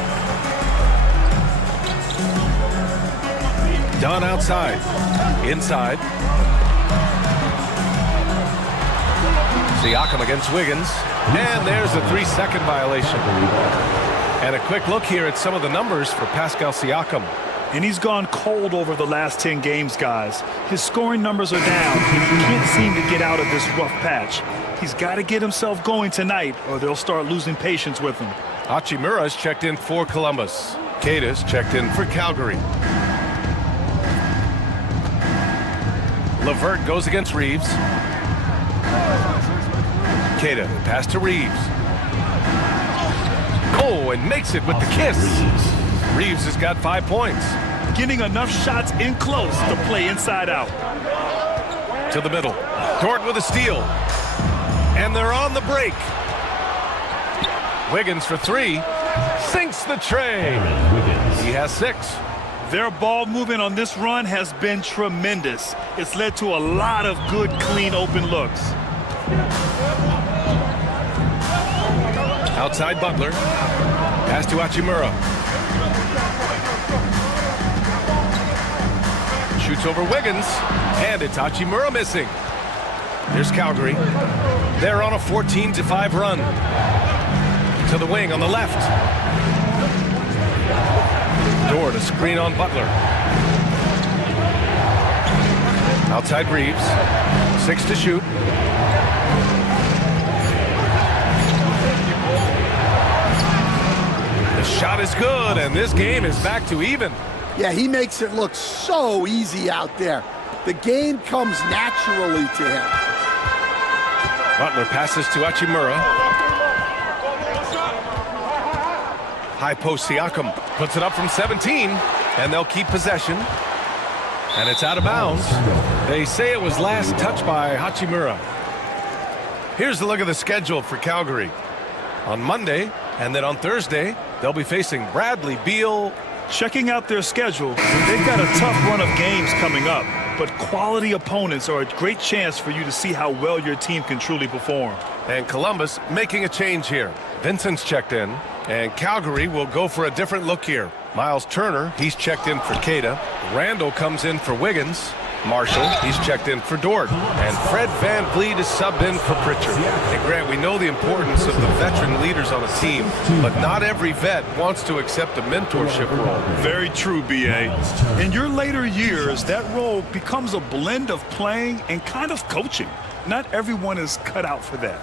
Dunn outside. Inside. Siakam against Wiggins. And there's a 3-second violation. And a quick look here at some of the numbers for Pascal Siakam. And he's gone cold over the last 10 games, guys. His scoring numbers are down. He can't seem to get out of this rough patch. He's got to get himself going tonight, or they'll start losing patience with him. Hachimura's checked in for Columbus. Kata's checked in for Calgary. LeVert goes against Reeves. Kata, pass to Reeves. Oh, and makes it with the kiss. Reeves has got 5 points. getting enough shots in close to play inside out. To the middle. Dort with a steal. And they're on the break. Wiggins for three. Sinks the tray. He has 6. Their ball movement on this run has been tremendous. It's led to a lot of good, clean, open looks. Outside Butler. Pass to Hachimura. Shoots over Wiggins. And it's Hachimura missing. Here's Calgary. They're on a 14-5 run. To the wing on the left. Dort, a screen on Butler. Outside Reeves. 6 to shoot. The shot is good, and this game is back to even. Yeah, he makes it look so easy out there. The game comes naturally to him. Butler passes to Hachimura. High post Siakam puts it up from 17, and they'll keep possession. And it's out of bounds. They say it was last touched by Hachimura. Here's a look at the schedule for Calgary. On Monday, and then on Thursday, they'll be facing Bradley Beal. Checking out their schedule, they've got a tough run of games coming up, but quality opponents are a great chance for you to see how well your team can truly perform. And Columbus making a change here. Vincent's checked in, and Calgary will go for a different look here. Miles Turner, he's checked in for Cada. Randall comes in for Wiggins. Marshall, he's checked in for Dort. And Fred VanVleet is subbed in for Pritchard. And Grant, we know the importance of the veteran leaders on a team, but not every vet wants to accept a mentorship role. Very true, B.A. In your later years, that role becomes a blend of playing and kind of coaching. Not everyone is cut out for that.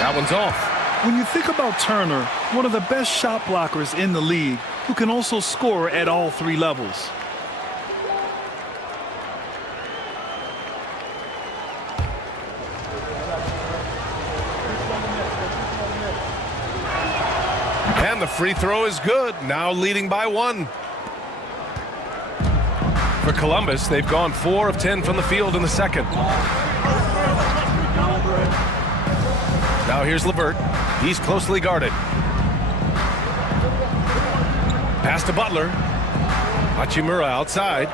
That one's off. When you think about Turner, one of the best shot blockers in the league, who can also score at all 3 levels. And the free throw is good, now leading by 1. For Columbus, they've gone 4 of 10 from the field in the second. Now here's LeVert. He's closely guarded. Pass to Butler. Hachimura outside.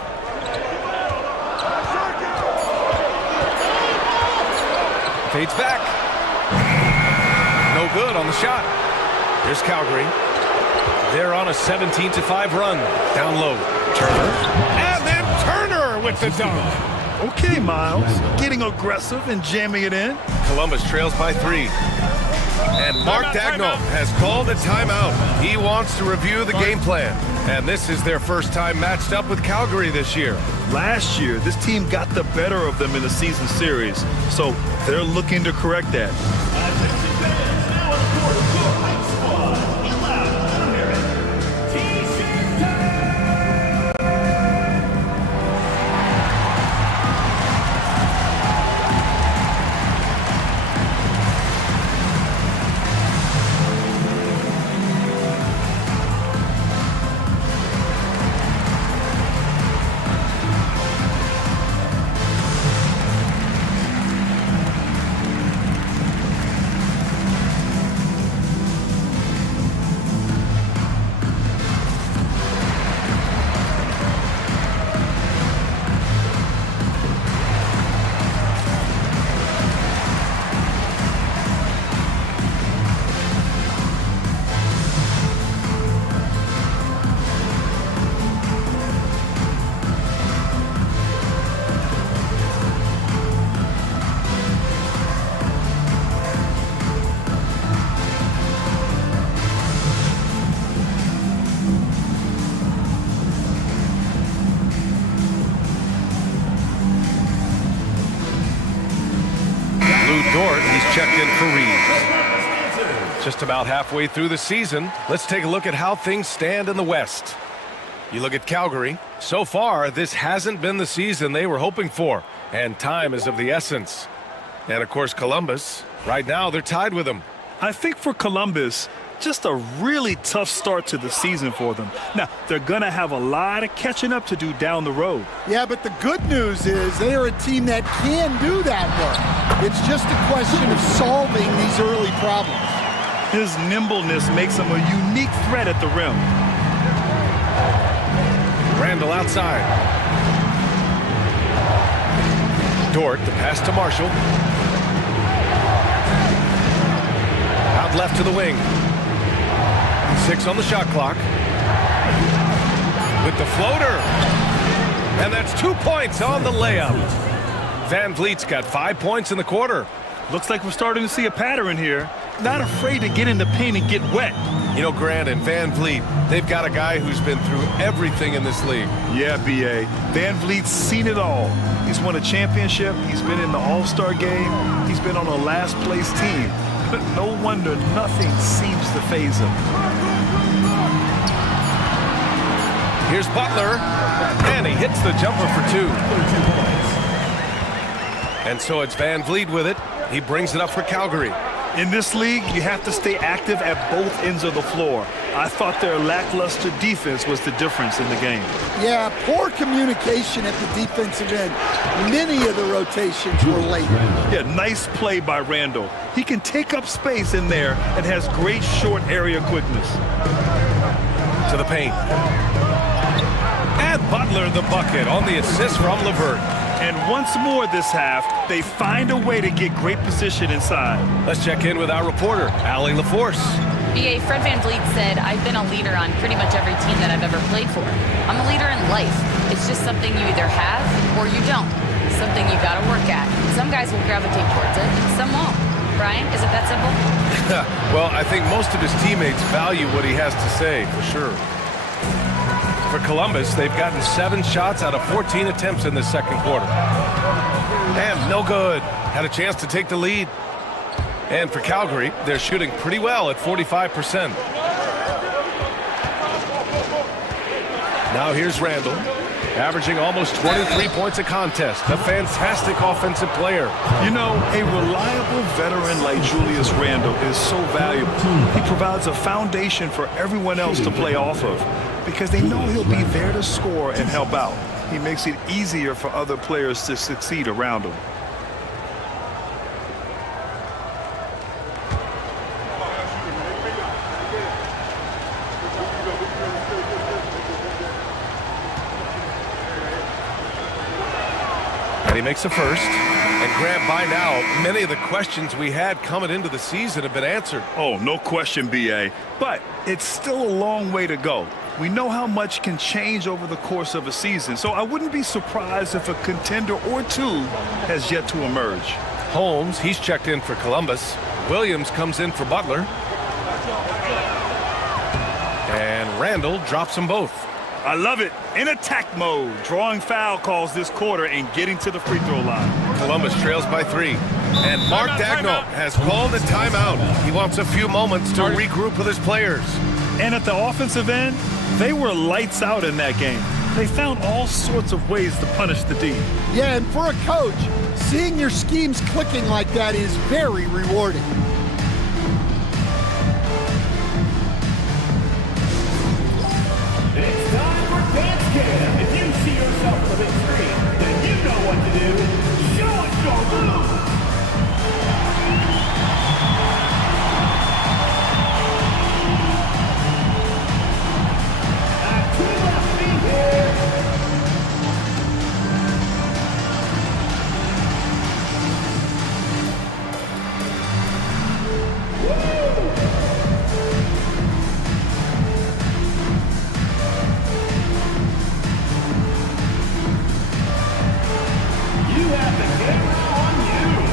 Fades back. No good on the shot. Here's Calgary. They're on a 17-5 run. Down low. Turner. And then Turner with the dunk. Okay, Miles. Getting aggressive and jamming it in. Columbus trails by 3. And Mark Daigneault has called a timeout. He wants to review the game plan. And this is their first time matched up with Calgary this year. Last year, this team got the better of them in the season series. So they're looking to correct that. Dort, he's checked in for Reeves. Just about halfway through the season, let's take a look at how things stand in the West. You look at Calgary. So far, this hasn't been the season they were hoping for, and time is of the essence. And, of course, Columbus, right now, they're tied with them. I think for Columbus, just a really tough start to the season for them. Now, they're going to have a lot of catching up to do down the road. Yeah, but the good news is they are a team that can do that work. It's just a question of solving these early problems. His nimbleness makes him a unique threat at the rim. Randall outside. Dort, the pass to Marshall. Out left to the wing. 6 on the shot clock. With the floater. And that's 2 points on the layup. Van Vliet's got 5 points in the quarter. Looks like we're starting to see a pattern here. Not afraid to get in the paint and get wet. You know, Grant and Van Vliet, they've got a guy who's been through everything in this league. Yeah, B.A. Van Vliet's seen it all. He's won a championship. He's been in the All-Star game. He's been on a last-place team. But no wonder nothing seems to faze him. Here's Butler, and he hits the jumper for 2. And so it's Van Vliet with it. He brings it up for Calgary. In this league, you have to stay active at both ends of the floor. I thought their lackluster defense was the difference in the game. Yeah, poor communication at the defensive end. Many of the rotations were late. Yeah, nice play by Randall. He can take up space in there and has great short area quickness. To the paint. And Butler the bucket on the assist from LeVert. And once more this half, they find a way to get great position inside. Let's check in with our reporter, Allie LaForce. B.A. Fred Van Vliet said, I've been a leader on pretty much every team that I've ever played for. I'm a leader in life. It's just something you either have or you don't. Something you got to work at. Some guys will gravitate towards it, some won't. Brian, is it that simple? Well, I think most of his teammates value what he has to say, for sure. For Columbus, they've gotten 7 shots out of 14 attempts in the second quarter. And no good. Had a chance to take the lead. And for Calgary, they're shooting pretty well at 45%. Now here's Randall, averaging almost 23 points a contest. A fantastic offensive player. You know, a reliable veteran like Julius Randall is so valuable. He provides a foundation for everyone else to play off of because they know he'll be there to score and help out. He makes it easier for other players to succeed around him. And he makes a first. And Grant, by now, many of the questions we had coming into the season have been answered. Oh, no question, B.A. But it's still a long way to go. We know how much can change over the course of a season, so I wouldn't be surprised if a contender or two has yet to emerge. Holmes, he's checked in for Columbus. Williams comes in for Butler. And Randall drops them both. I love it. In attack mode, drawing foul calls this quarter and getting to the free throw line. Columbus trails by 3. And Mark Daigneault has called a timeout. He wants a few moments to regroup with his players. And at the offensive end, they were lights out in that game. They found all sorts of ways to punish the D. Yeah, and for a coach, seeing your schemes clicking like that is very rewarding. It's time for Dance Cam. If you see yourself on the big screen, then you know what to do. Show us your moves. You have the camera on you.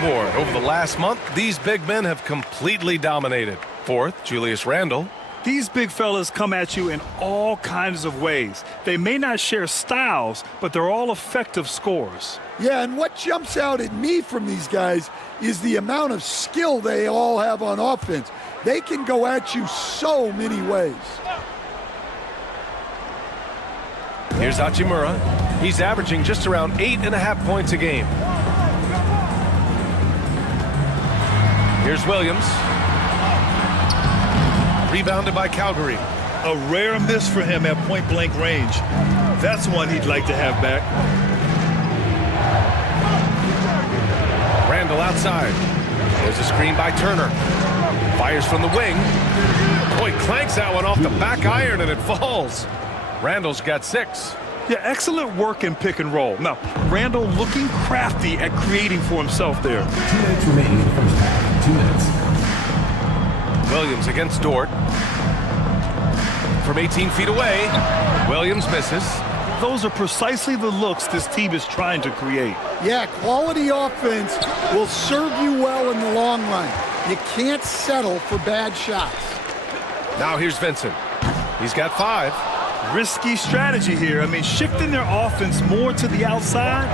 board. Over the last month, these big men have completely dominated. Fourth, Julius Randle. These big fellas come at you in all kinds of ways. They may not share styles, but they're all effective scorers. Yeah, and what jumps out at me from these guys is the amount of skill they all have on offense. They can go at you so many ways. Here's Hachimura. He's averaging just around 8.5 points a game. Here's Williams. Rebounded by Calgary. A rare miss for him at point-blank range. That's one he'd like to have back. Randle outside. There's a screen by Turner. Fires from the wing. Boy, clanks that one off the back iron and it falls. Randle's got 6. Yeah, excellent work in pick and roll. Now, Randle looking crafty at creating for himself there. 2 minutes remaining in the first half. 2 minutes. Williams against Dort. From 18 feet away, Williams misses. Those are precisely the looks this team is trying to create. Yeah, quality offense will serve you well in the long run. You can't settle for bad shots. Now here's Vincent. He's got 5. Risky strategy here. I mean, shifting their offense more to the outside,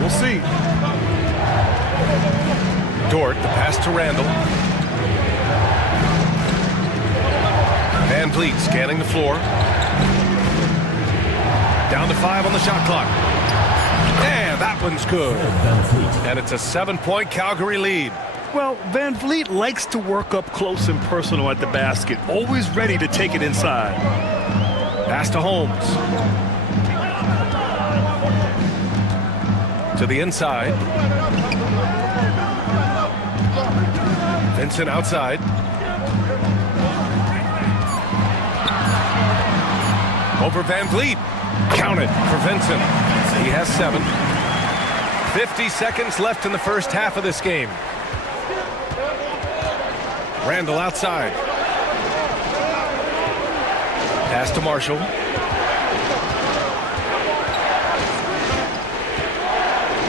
we'll see. Dort, the pass to Randle. Van Vliet scanning the floor. Down to 5 on the shot clock. And that one's good. And it's a 7-point Calgary lead. Well, Van Vliet likes to work up close and personal at the basket, always ready to take it inside. Pass to Holmes. To the inside. Vincent outside. Over Van Vliet. Counted for Vincent. He has 7. 50 seconds left in the first half of this game. Randle outside. Pass to Marshall.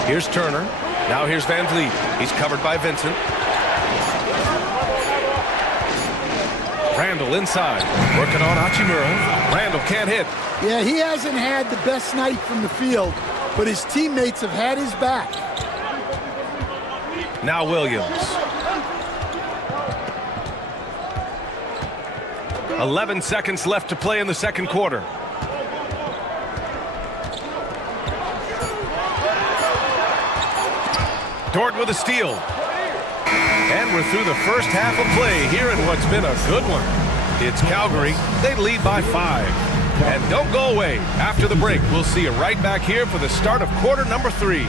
Here's Turner. Now here's Van Vliet. He's covered by Vincent. Randle inside. Working on Hachimura. Randle can't hit. Yeah, he hasn't had the best night from the field, but his teammates have had his back. Now Williams. 11 seconds left to play in the second quarter. Dort with a steal. And we're through the first half of play here in what's been a good one. It's Calgary. They lead by 5. And don't go away. After the break, we'll see you right back here for the start of quarter number 3.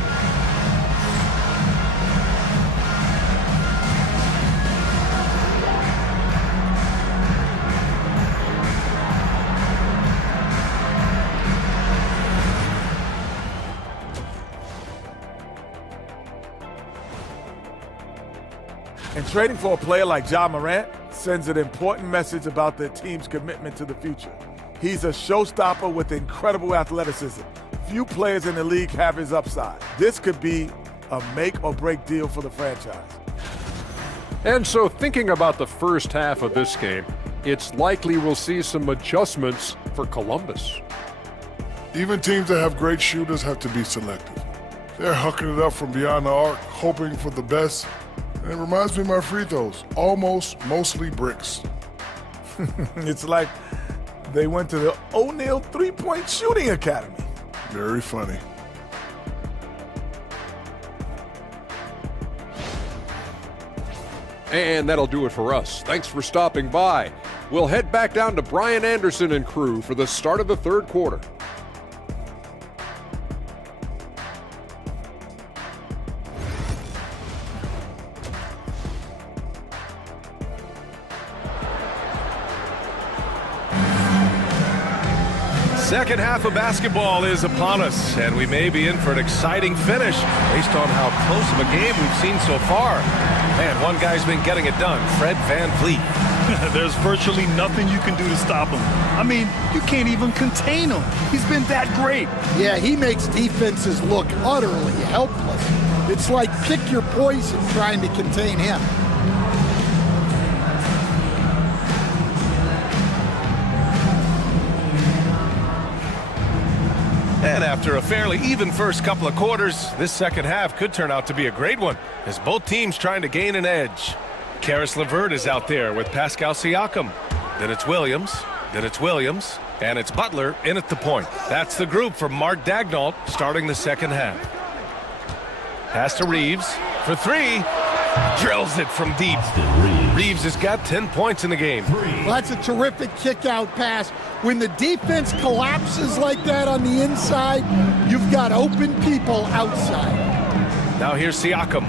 And trading for a player like Ja Morant sends an important message about their team's commitment to the future. He's a showstopper with incredible athleticism. Few players in the league have his upside. This could be a make-or-break deal for the franchise. And so thinking about the first half of this game, it's likely we'll see some adjustments for Columbus. Even teams that have great shooters have to be selective. They're hucking it up from beyond the arc, hoping for the best. And it reminds me of my free throws, mostly bricks. It's like they went to the O'Neal three-point shooting academy. Very funny. And that'll do it for us. Thanks for stopping by. We'll head back down to Brian Anderson and crew for the start of the third quarter. Second half of basketball is upon us, and we may be in for an exciting finish based on how close of a game we've seen so far. Man, one guy's been getting it done, Fred Van Vliet. There's virtually nothing you can do to stop him. I mean, you can't even contain him. He's been that great. Yeah, he makes defenses look utterly helpless. It's like pick your poison trying to contain him. And after a fairly even first couple of quarters, this second half could turn out to be a great one, as both teams trying to gain an edge. Karis LeVert is out there with Pascal Siakam. Then it's Williams, and it's Butler in at the point. That's the group for Mark Daigneault starting the second half. Pass to Reeves for three. Drills it from deep. Reeves has got 10 points in the game. Well, that's a terrific kick-out pass. When the defense collapses like that on the inside, you've got open people outside. Now here's Siakam.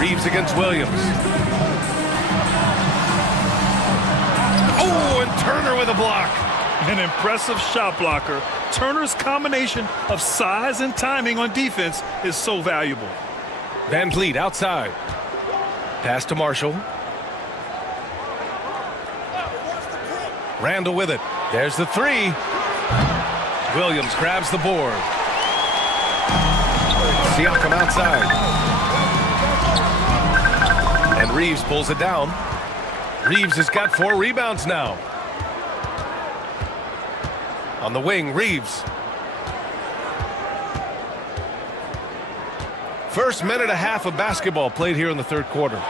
Reeves against Williams. Oh, and Turner with a block. An impressive shot blocker. Turner's combination of size and timing on defense is so valuable. Van Vliet outside. Pass to Marshall. Randall with it. There's the three. Williams grabs the board. Siakam outside. And Reeves pulls it down. Reeves has got 4 rebounds now. On the wing, Reeves. First minute and a half of basketball played here in the third quarter.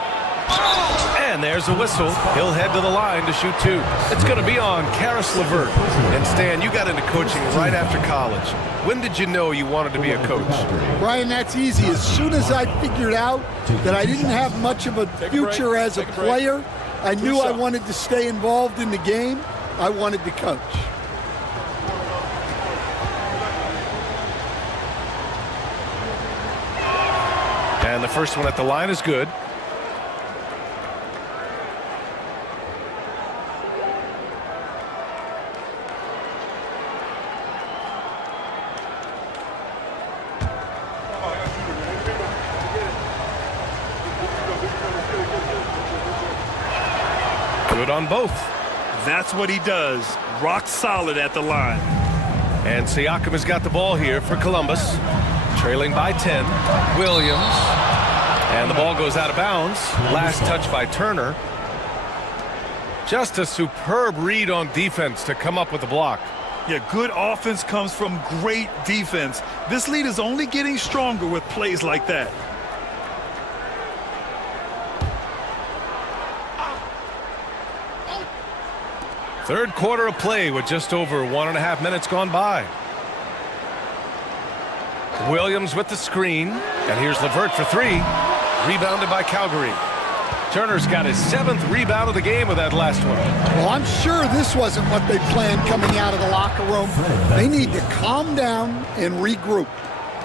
And there's a whistle. He'll head to the line to shoot 2. It's going to be on Karis LeVert. And Stan, you got into coaching right after college. When did you know you wanted to be a coach? Brian, that's easy. As soon as I figured out that I didn't have much of a future as a player, I knew I wanted to stay involved in the game. I wanted to coach. And the first one at the line is good. Good on both. That's what he does. Rock solid at the line. And Siakam has got the ball here for Columbus. Trailing by 10. Williams. And the ball goes out of bounds. Last touch by Turner. Just a superb read on defense to come up with the block. Yeah, good offense comes from great defense. This lead is only getting stronger with plays like that. Third quarter of play with just over 1.5 minutes gone by. Williams with the screen. And here's LeVert for 3. Rebounded by Calgary. Turner's got his 7th rebound of the game with that last one. Well, I'm sure this wasn't what they planned coming out of the locker room. They need to calm down and regroup.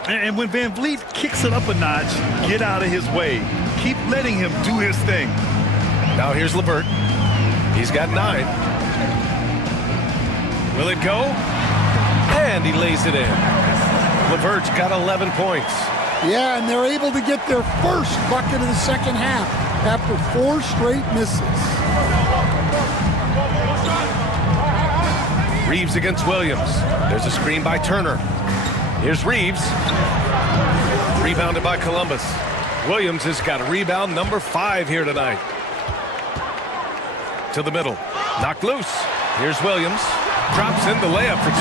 And when Van Vliet kicks it up a notch, get out of his way. Keep letting him do his thing. Now here's LeVert. He's got 9. Will it go? And he lays it in. LeVert's got 11 points. Yeah, and they're able to get their first bucket of the second half after 4 straight misses. Reeves against Williams. There's a screen by Turner. Here's Reeves. Rebounded by Columbus. Williams has got rebound number 5 here tonight. To the middle. Knocked loose. Here's Williams. Drops in the layup for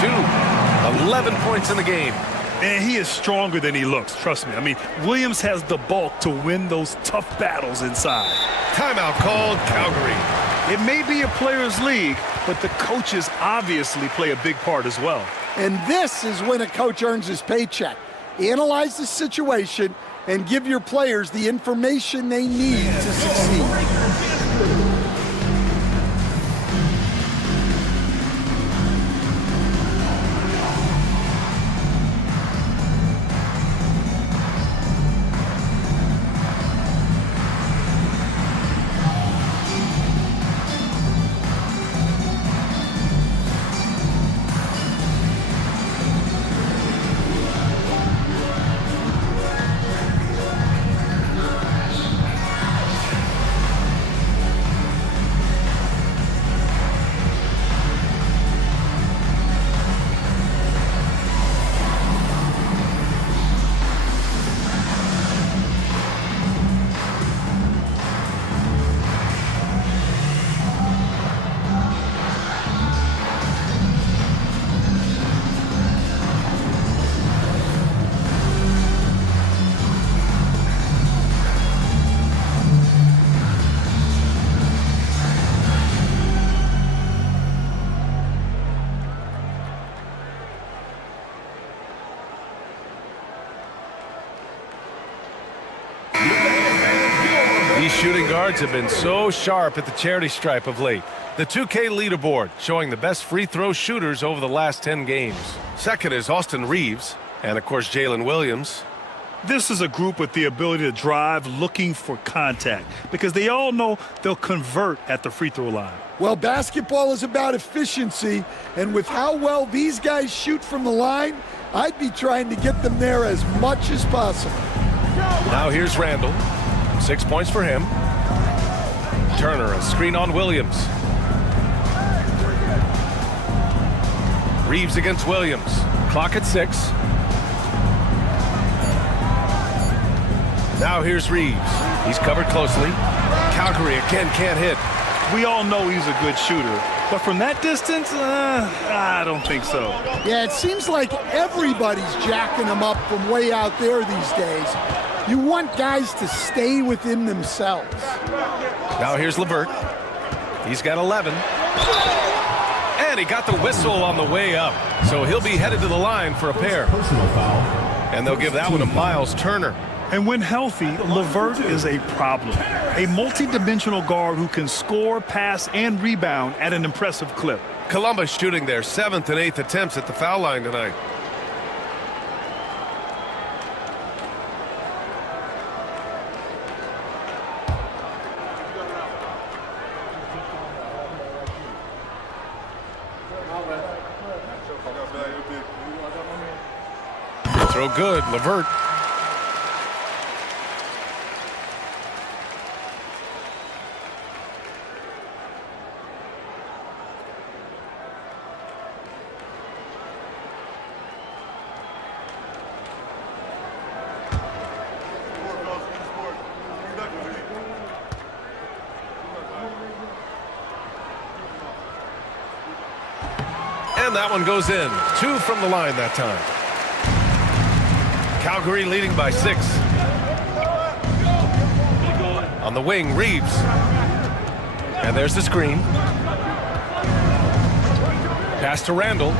2. 11 points in the game. And he is stronger than he looks, trust me. I mean, Williams has the bulk to win those tough battles inside. Timeout called, Calgary. It may be a players' league, but the coaches obviously play a big part as well. And this is when a coach earns his paycheck. Analyze the situation and give your players the information they need to succeed. shooting guards have been so sharp at the charity stripe of late. The 2K leaderboard showing the best free throw shooters over the last 10 games. Second is Austin Reeves, and of course Jalen Williams. This is a group with the ability to drive looking for contact because they all know they'll convert at the free throw line. Well, basketball is about efficiency, and with how well these guys shoot from the line, I'd be trying to get them there as much as possible. Now here's Randall. 6 points for him. Turner, a screen on Williams. Reeves against Williams. Clock at 6. Now here's Reeves. He's covered closely. Calgary again can't hit. We all know he's a good shooter, but from that distance, I don't think so. Yeah, it seems like everybody's jacking him up from way out there these days. You want guys to stay within themselves. Now here's LeVert. He's got 11. And he got the whistle on the way up, so he'll be headed to the line for a pair. Personal foul. And they'll give that one to Miles Turner. And when healthy, LeVert is a problem. A multi-dimensional guard who can score, pass, and rebound at an impressive clip. Columbus shooting their 7th and 8th attempts at the foul line tonight. Throw good, LeVert. And that one goes in. 2 from the line that time. Calgary leading by 6. On the wing, Reeves. And there's the screen. Pass to Randall.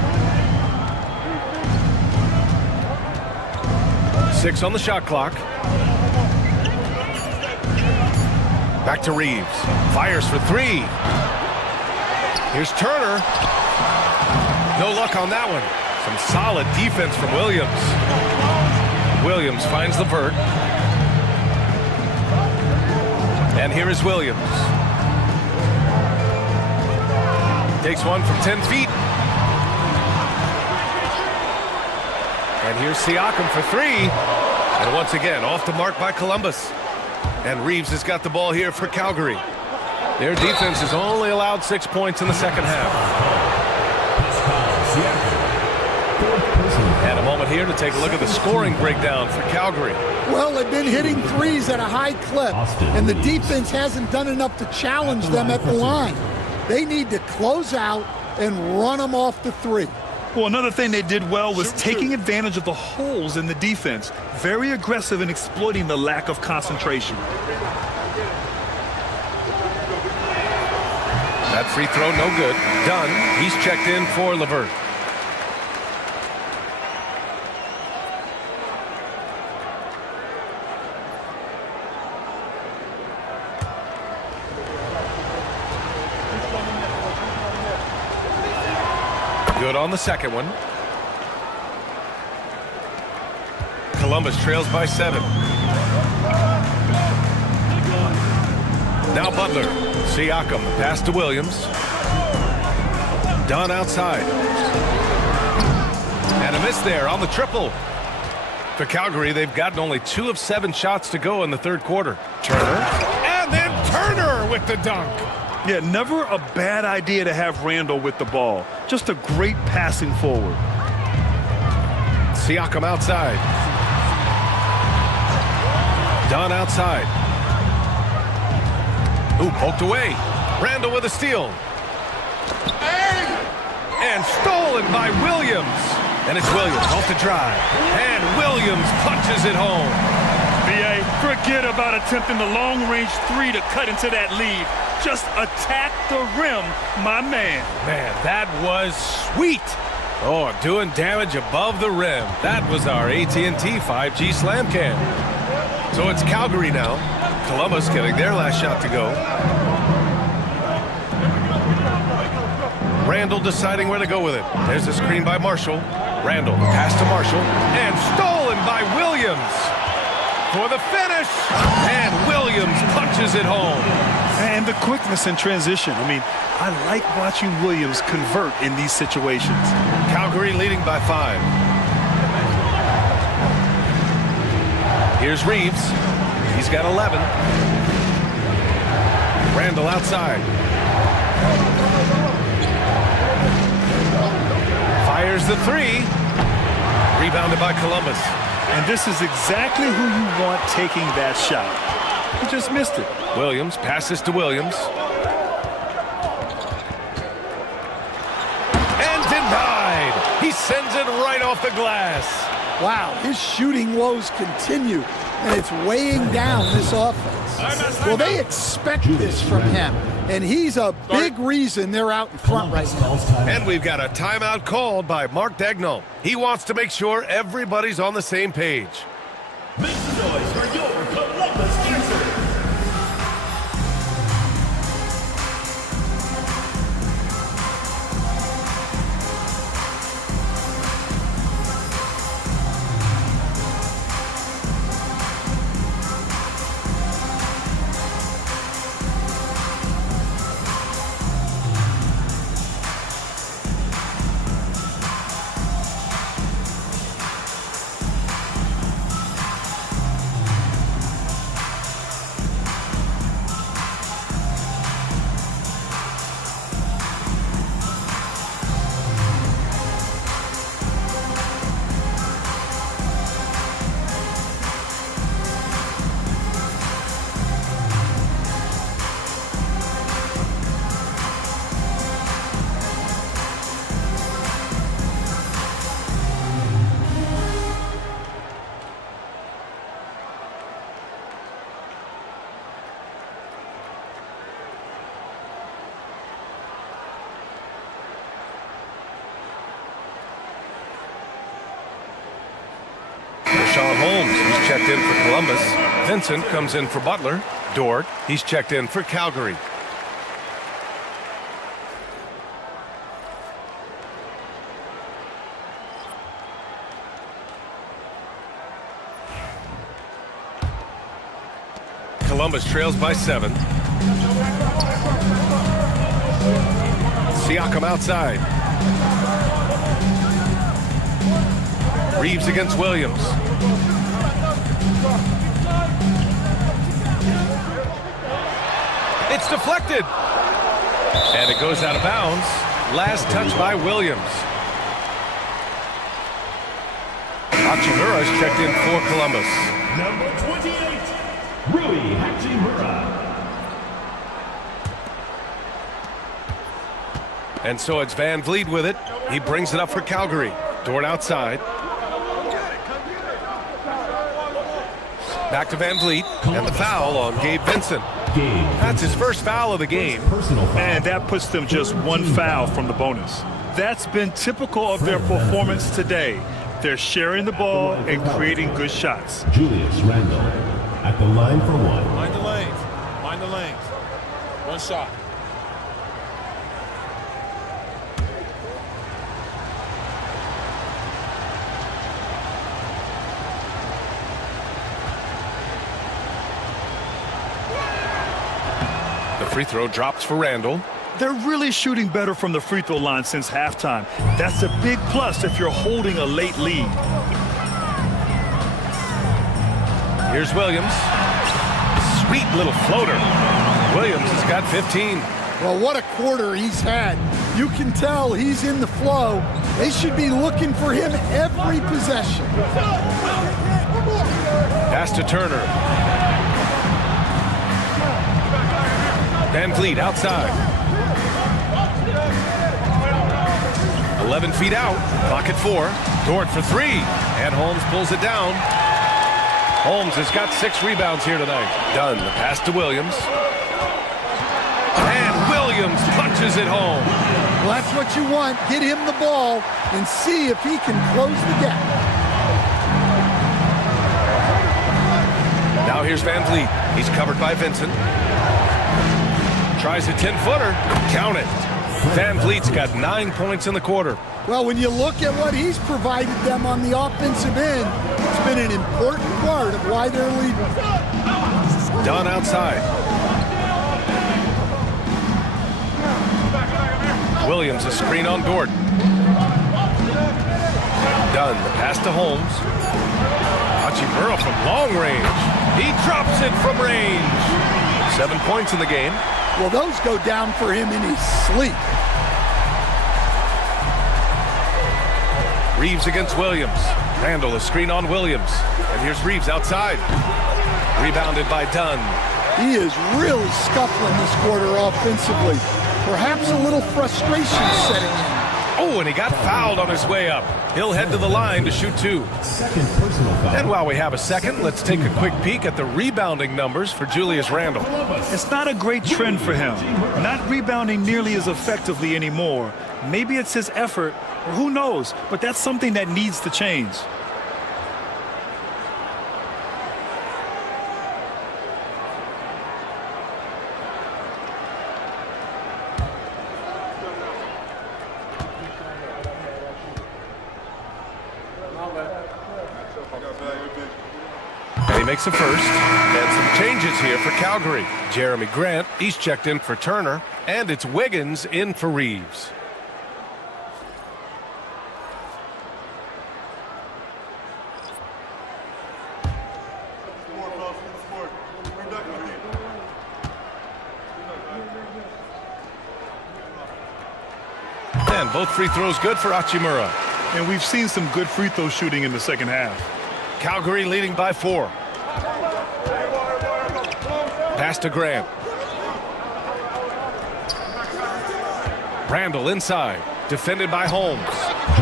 6 on the shot clock. Back to Reeves. Fires for 3. Here's Turner. No luck on that one. Some solid defense from Williams. Williams finds LeVert. And here is Williams. Takes one from 10 feet. And here's Siakam for 3. And once again, off the mark by Columbus. And Reeves has got the ball here for Calgary. Their defense has only allowed 6 points in the second half. And a moment here to take a look at the scoring breakdown for Calgary. Well, they've been hitting threes at a high clip, and the defense hasn't done enough to challenge them at the line. They need to close out and run them off the 3. Well, another thing they did well was taking advantage of the holes in the defense. Very aggressive in exploiting the lack of concentration. That free throw, no good. Done. He's checked in for LeVert. Good on the second one. Columbus trails by 7. Now Butler. Siakam, pass to Williams. Dunn outside. And a miss there on the triple. For Calgary, they've gotten only 2 of 7 shots to go in the third quarter. Turner. And then Turner with the dunk. Yeah, never a bad idea to have Randall with the ball. Just a great passing forward. Siakam outside. Dunn outside. Ooh, poked away. Randall with a steal. And stolen by Williams. And it's Williams off the drive. And Williams punches it home. B.A., forget about attempting the long-range 3 to cut into that lead. Just attack the rim, my man. Man, that was sweet. Oh, doing damage above the rim. That was our AT&T 5G slam cam. So it's Calgary now. Columbus getting their last shot to go. Randall deciding where to go with it. There's a screen by Marshall. Randall, pass to Marshall, and stolen by Williams for the finish. And Williams punches it home. And the quickness in transition. I mean, I like watching Williams convert in these situations. Calgary leading by 5. Here's Reeves. He's got 11. Randall outside. Fires the 3. Rebounded by Columbus. And this is exactly who you want taking that shot. He just missed it. Williams passes to Williams. And denied. He sends it right off the glass. Wow, his shooting woes continue, and it's weighing down this offense. Well, they expect this from him, and he's a big reason they're out in front right now. And we've got a timeout called by Mark Daigneault. He wants to make sure everybody's on the same page. Make some noise for your Columbus answer. Sean Holmes, he's checked in for Columbus. Vincent comes in for Butler. Dort, he's checked in for Calgary. Columbus trails by 7. Siakam outside. Reeves against Williams. It's deflected. And it goes out of bounds. Last touch by Williams. Hachimura's checked in for Columbus. Number 28, Rui Hachimura. And so it's Van Vliet with it. He brings it up for Calgary. Dort outside. Back to Van Vliet. And the foul on Gabe Vincent. That's his first foul of the game. And that puts them just one foul from the bonus. That's been typical of their performance today. They're sharing the ball and creating good shots. Julius Randle at the line for 1. Mind the lanes. Mind the lanes. One shot. The free throw drops for Randall. They're really shooting better from the free throw line since halftime. That's a big plus if you're holding a late lead. Here's Williams. Sweet little floater. Williams has got 15. Well, what a quarter he's had. You can tell he's in the flow. They should be looking for him every possession. Pass to Turner. Van Vliet outside. 11 feet out. Clock at 4. Dort for 3. And Holmes pulls it down. Holmes has got 6 rebounds here tonight. Dunn, the pass to Williams. And Williams punches it home. Well, that's what you want. Get him the ball and see if he can close the gap. Now Now here's Van Vliet. He's covered by Vincent. Tries a 10-footer. Count it. Van Vliet's got 9 points in the quarter. Well, when you look at what he's provided them on the offensive end, it's been an important part of why they're leading. Dunn outside. Williams a screen on Dort. Dunn, the pass to Holmes. Hachimura from long range. He drops it from range. 7 points in the game. Well, those go down for him in his sleep. Reeves against Williams. Randall a screen on Williams. And here's Reeves outside. Rebounded by Dunn. He is really scuffling this quarter offensively. Perhaps a little frustration setting in. Oh, and he got fouled on his way up. He'll head to the line to shoot 2. Second personal foul. And while we have a second, let's take a quick peek at the rebounding numbers for Julius Randle. It's not a great trend for him. Not rebounding nearly as effectively anymore. Maybe it's his effort, or who knows, but that's something that needs to change. He makes a first, and some changes here for Calgary. Jeremy Grant, he's checked in for Turner, and it's Wiggins in for Reeves. And both free throws good for Hachimura. And we've seen some good free throw shooting in the second half. Calgary leading by 4. Pass to Grant. Randall inside. Defended by Holmes.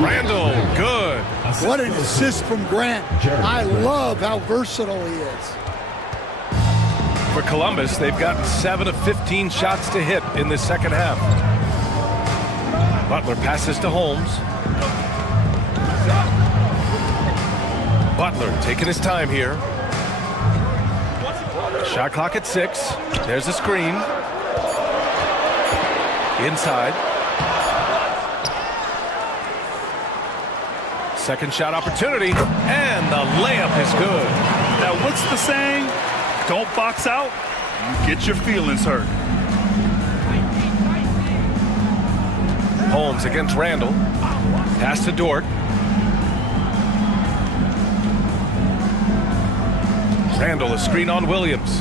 Randall, good. What an assist from Grant. I love how versatile he is. For Columbus, they've gotten 7 of 15 shots to hit in the second half. Butler passes to Holmes. Butler taking his time here. Shot clock at 6. There's a screen. Inside. Second shot opportunity, and the layup is good. Now, what's the saying? Don't box out, you get your feelings hurt. Holmes against Randall. Pass to Dort. Randall a screen on Williams.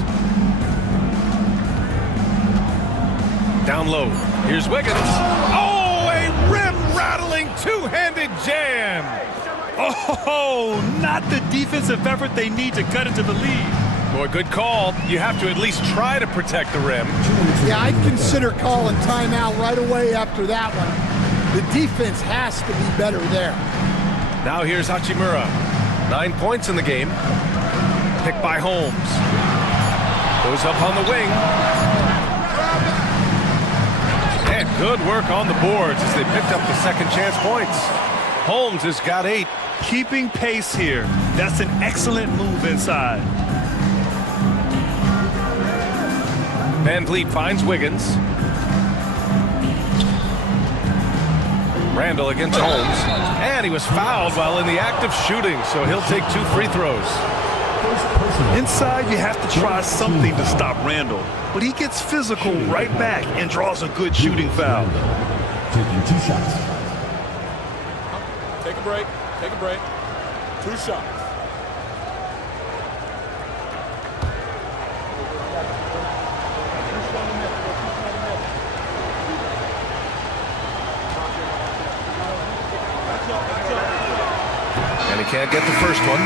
Down low. Here's Wiggins. Oh, a rim-rattling two-handed jam. Oh, not the defensive effort they need to cut into the lead. Boy, good call. You have to at least try to protect the rim. Yeah, I'd consider calling timeout right away after that one. The defense has to be better there. Now here's Hachimura. 9 points in the game. Picked by Holmes. Goes up on the wing. And good work on the boards as they picked up the second chance points. Holmes has got 8. Keeping pace here. That's an excellent move inside. Van Vliet finds Wiggins. Randall against Holmes. And he was fouled while in the act of shooting, so he'll take 2 free throws. Inside, you have to try something to stop Randall. But he gets physical right back and draws a good shooting foul. Taking 2 shots. Take a break. Take a break. 2 shots. And he can't get the first one.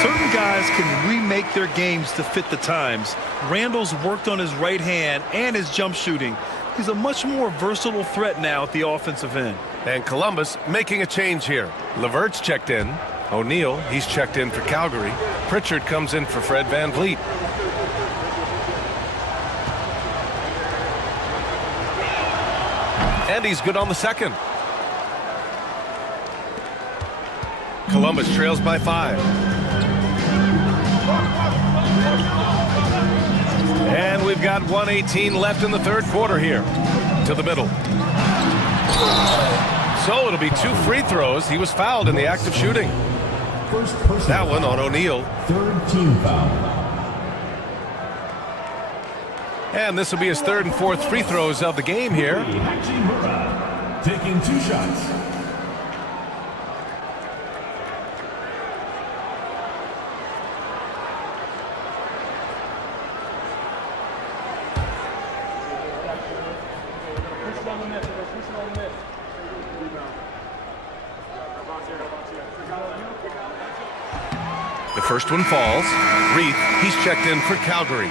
Certain guys can remake their games to fit the times. Randall's worked on his right hand and his jump shooting. He's a much more versatile threat now at the offensive end. And Columbus making a change here. Levert's checked in. O'Neal, he's checked in for Calgary. Pritchard comes in for Fred Van Vliet. And he's good on the second. Columbus trails by 5. And we've got 1:18 left in the third quarter here. To the middle. So it'll be 2 free throws. He was fouled in the act of shooting. That one on O'Neal. Third team foul. And this will be his 3rd and 4th free throws of the game here. Hachimura taking 2 shots. The first one falls. Reith, he's checked in for Calgary.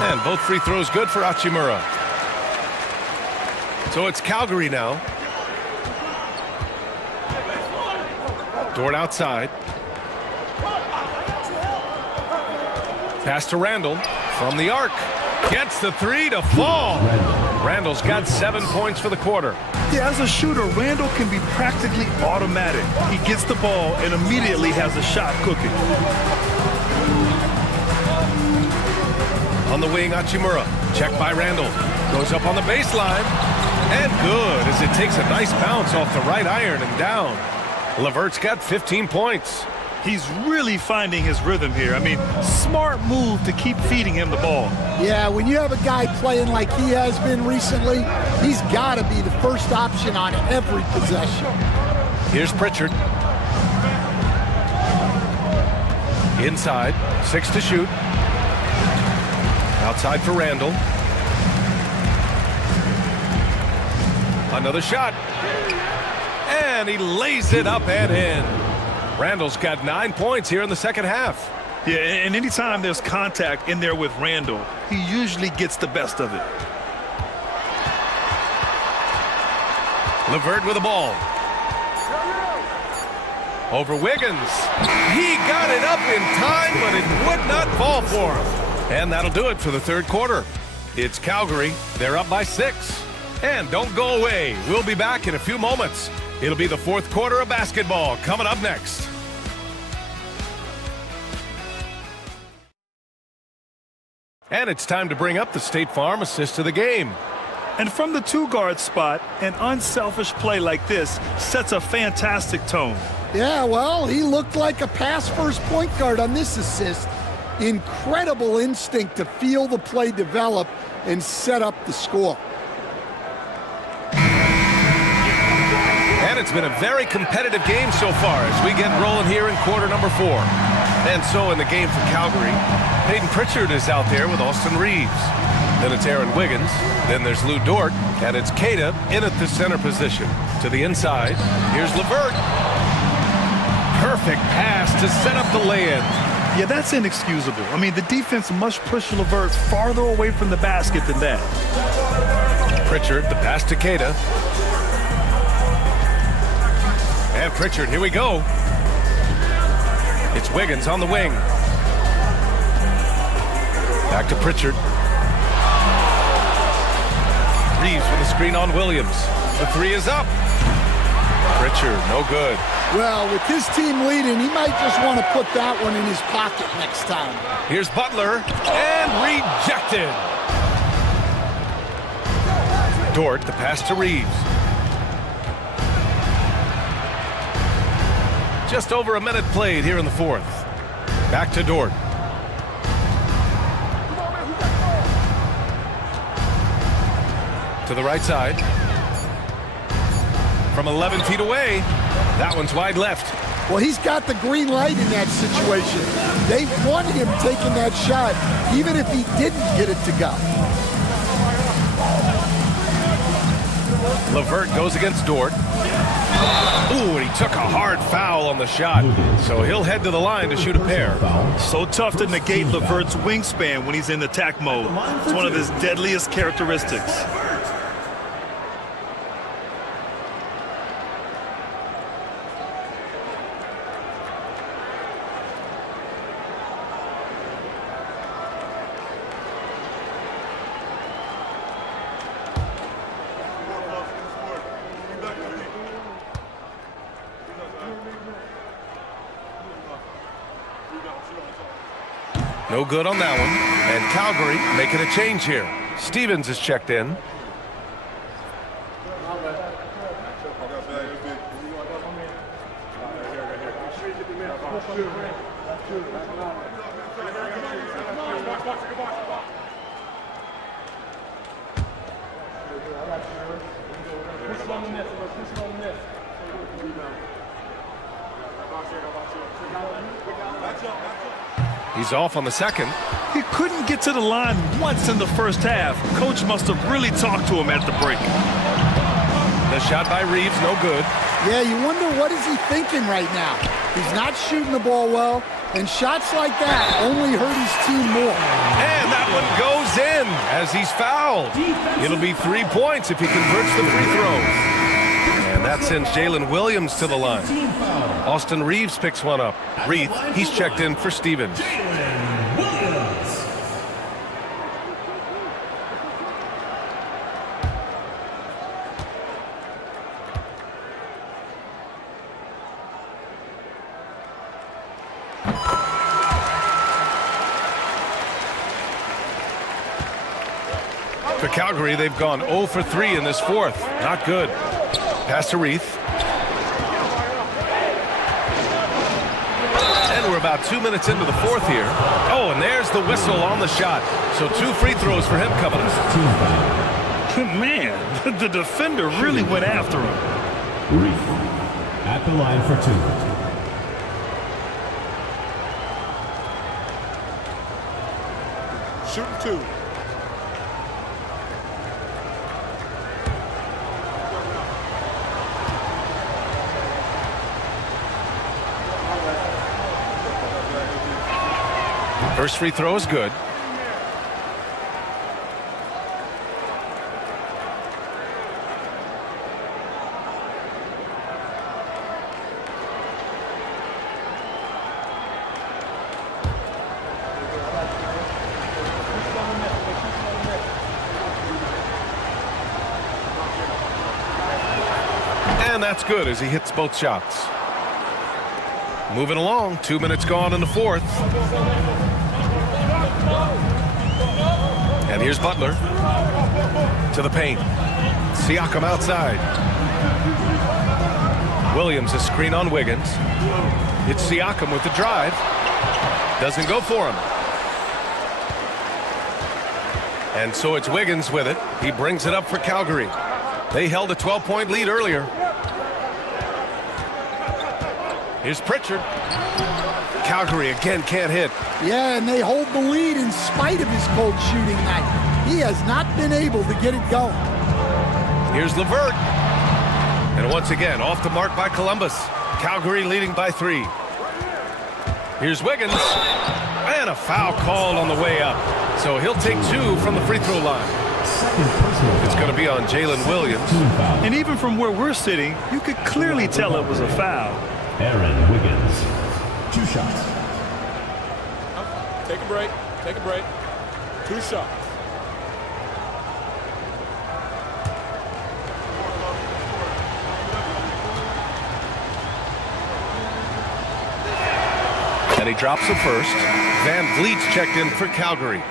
And both free throws good for Hachimura. So it's Calgary now. Dort outside. Pass to Randall from the arc. Gets the 3 to fall. Randall's got 7 points for the quarter. Yeah, as a shooter, Randall can be practically automatic. He gets the ball and immediately has a shot cooking. On the wing, Hachimura. Checked by Randall. Goes up on the baseline. And good as it takes a nice bounce off the right iron and down. Levert's got 15 points. He's really finding his rhythm here. I mean, smart move to keep feeding him the ball. Yeah, when you have a guy playing like he has been recently, he's got to be the first option on every possession. Here's Pritchard. Inside, 6 to shoot. Outside for Randall. Another shot. And he lays it up and in. Randall's got 9 points here in the second half. Yeah, and anytime there's contact in there with Randall, he usually gets the best of it. Levert with the ball. Over Wiggins. He got it up in time, but it would not fall for him. And that'll do it for the third quarter. It's Calgary. They're up by 6. And don't go away. We'll be back in a few moments. It'll be the fourth quarter of basketball coming up next. And it's time to bring up the State Farm assist of the game. And from the 2-guard spot, an unselfish play like this sets a fantastic tone. Yeah, well, he looked like a pass-first point guard on this assist. Incredible instinct to feel the play develop and set up the score. And it's been a very competitive game so far as we get rolling here in quarter number 4. And so in the game for Calgary, Peyton Pritchard is out there with Austin Reeves. Then it's Aaron Wiggins. Then there's Lou Dort. And it's Keita in at the center position. To the inside, here's Levert. Perfect pass to set up the lay-in. Yeah, that's inexcusable. I mean, the defense must push Levert farther away from the basket than that. Pritchard, the pass to Keita. And Pritchard, here we go. It's Wiggins on the wing. Back to Pritchard. Reeves with the screen on Williams. The 3 is up. Pritchard, no good. Well, with his team leading, he might just want to put that one in his pocket next time. Here's Butler, and rejected. Dort, the pass to Reeves. Just over a minute played here in the fourth. Back to Dort. To the right side. From 11 feet away. That one's wide left. Well, he's got the green light in that situation. They want him taking that shot, even if he didn't get it to go. Levert goes against Dort. Ooh, and he took a hard foul on the shot. So he'll head to the line to shoot a pair. So tough to negate Levert's wingspan when he's in attack mode. It's one of his deadliest characteristics. No good on that one. And Calgary making a change here. Stevens is checked in. He's off on the second. He couldn't get to the line once in the first half. Coach must have really talked to him at the break. The shot by Reeves, no good. Yeah, you wonder what is he thinking right now. He's not shooting the ball well, and shots like that only hurt his team more. And that one goes in as he's fouled. It'll be 3 points if he converts the free throws. And that sends Jalen Williams to the line. Austin Reeves picks one up. Reith, he's checked in for Stevens. For Calgary, they've gone 0 for 3 in this fourth. Not good. Pass to Reith. And we're about 2 minutes into the fourth here. Oh, and there's the whistle on the shot. So 2 free throws for him coming up. Man, the defender really went after him. Reith at the line for 2. Shooting 2. First free throw is good. And that's good as he hits both shots. Moving along, 2 minutes gone in the fourth. And here's Butler to the paint. Siakam outside. Williams a screen on Wiggins. It's Siakam with the drive. Doesn't go for him. And so it's Wiggins with it. He brings it up for Calgary. They held a 12-point lead earlier. Here's Pritchard. Calgary again can't hit. Yeah, and they hold the lead in spite of his cold shooting night. He has not been able to get it going. Here's LeVert. And once again, off the mark by Columbus. Calgary leading by 3. Here's Wiggins. And a foul called on the way up. So he'll take 2 from the free throw line. It's going to be on Jalen Williams. And even from where we're sitting, you could clearly tell it was a foul. Aaron Wiggins. 2 shots. Take a break. Take a break. 2 shots. And he drops the first. Van Vliet's checked in for Calgary.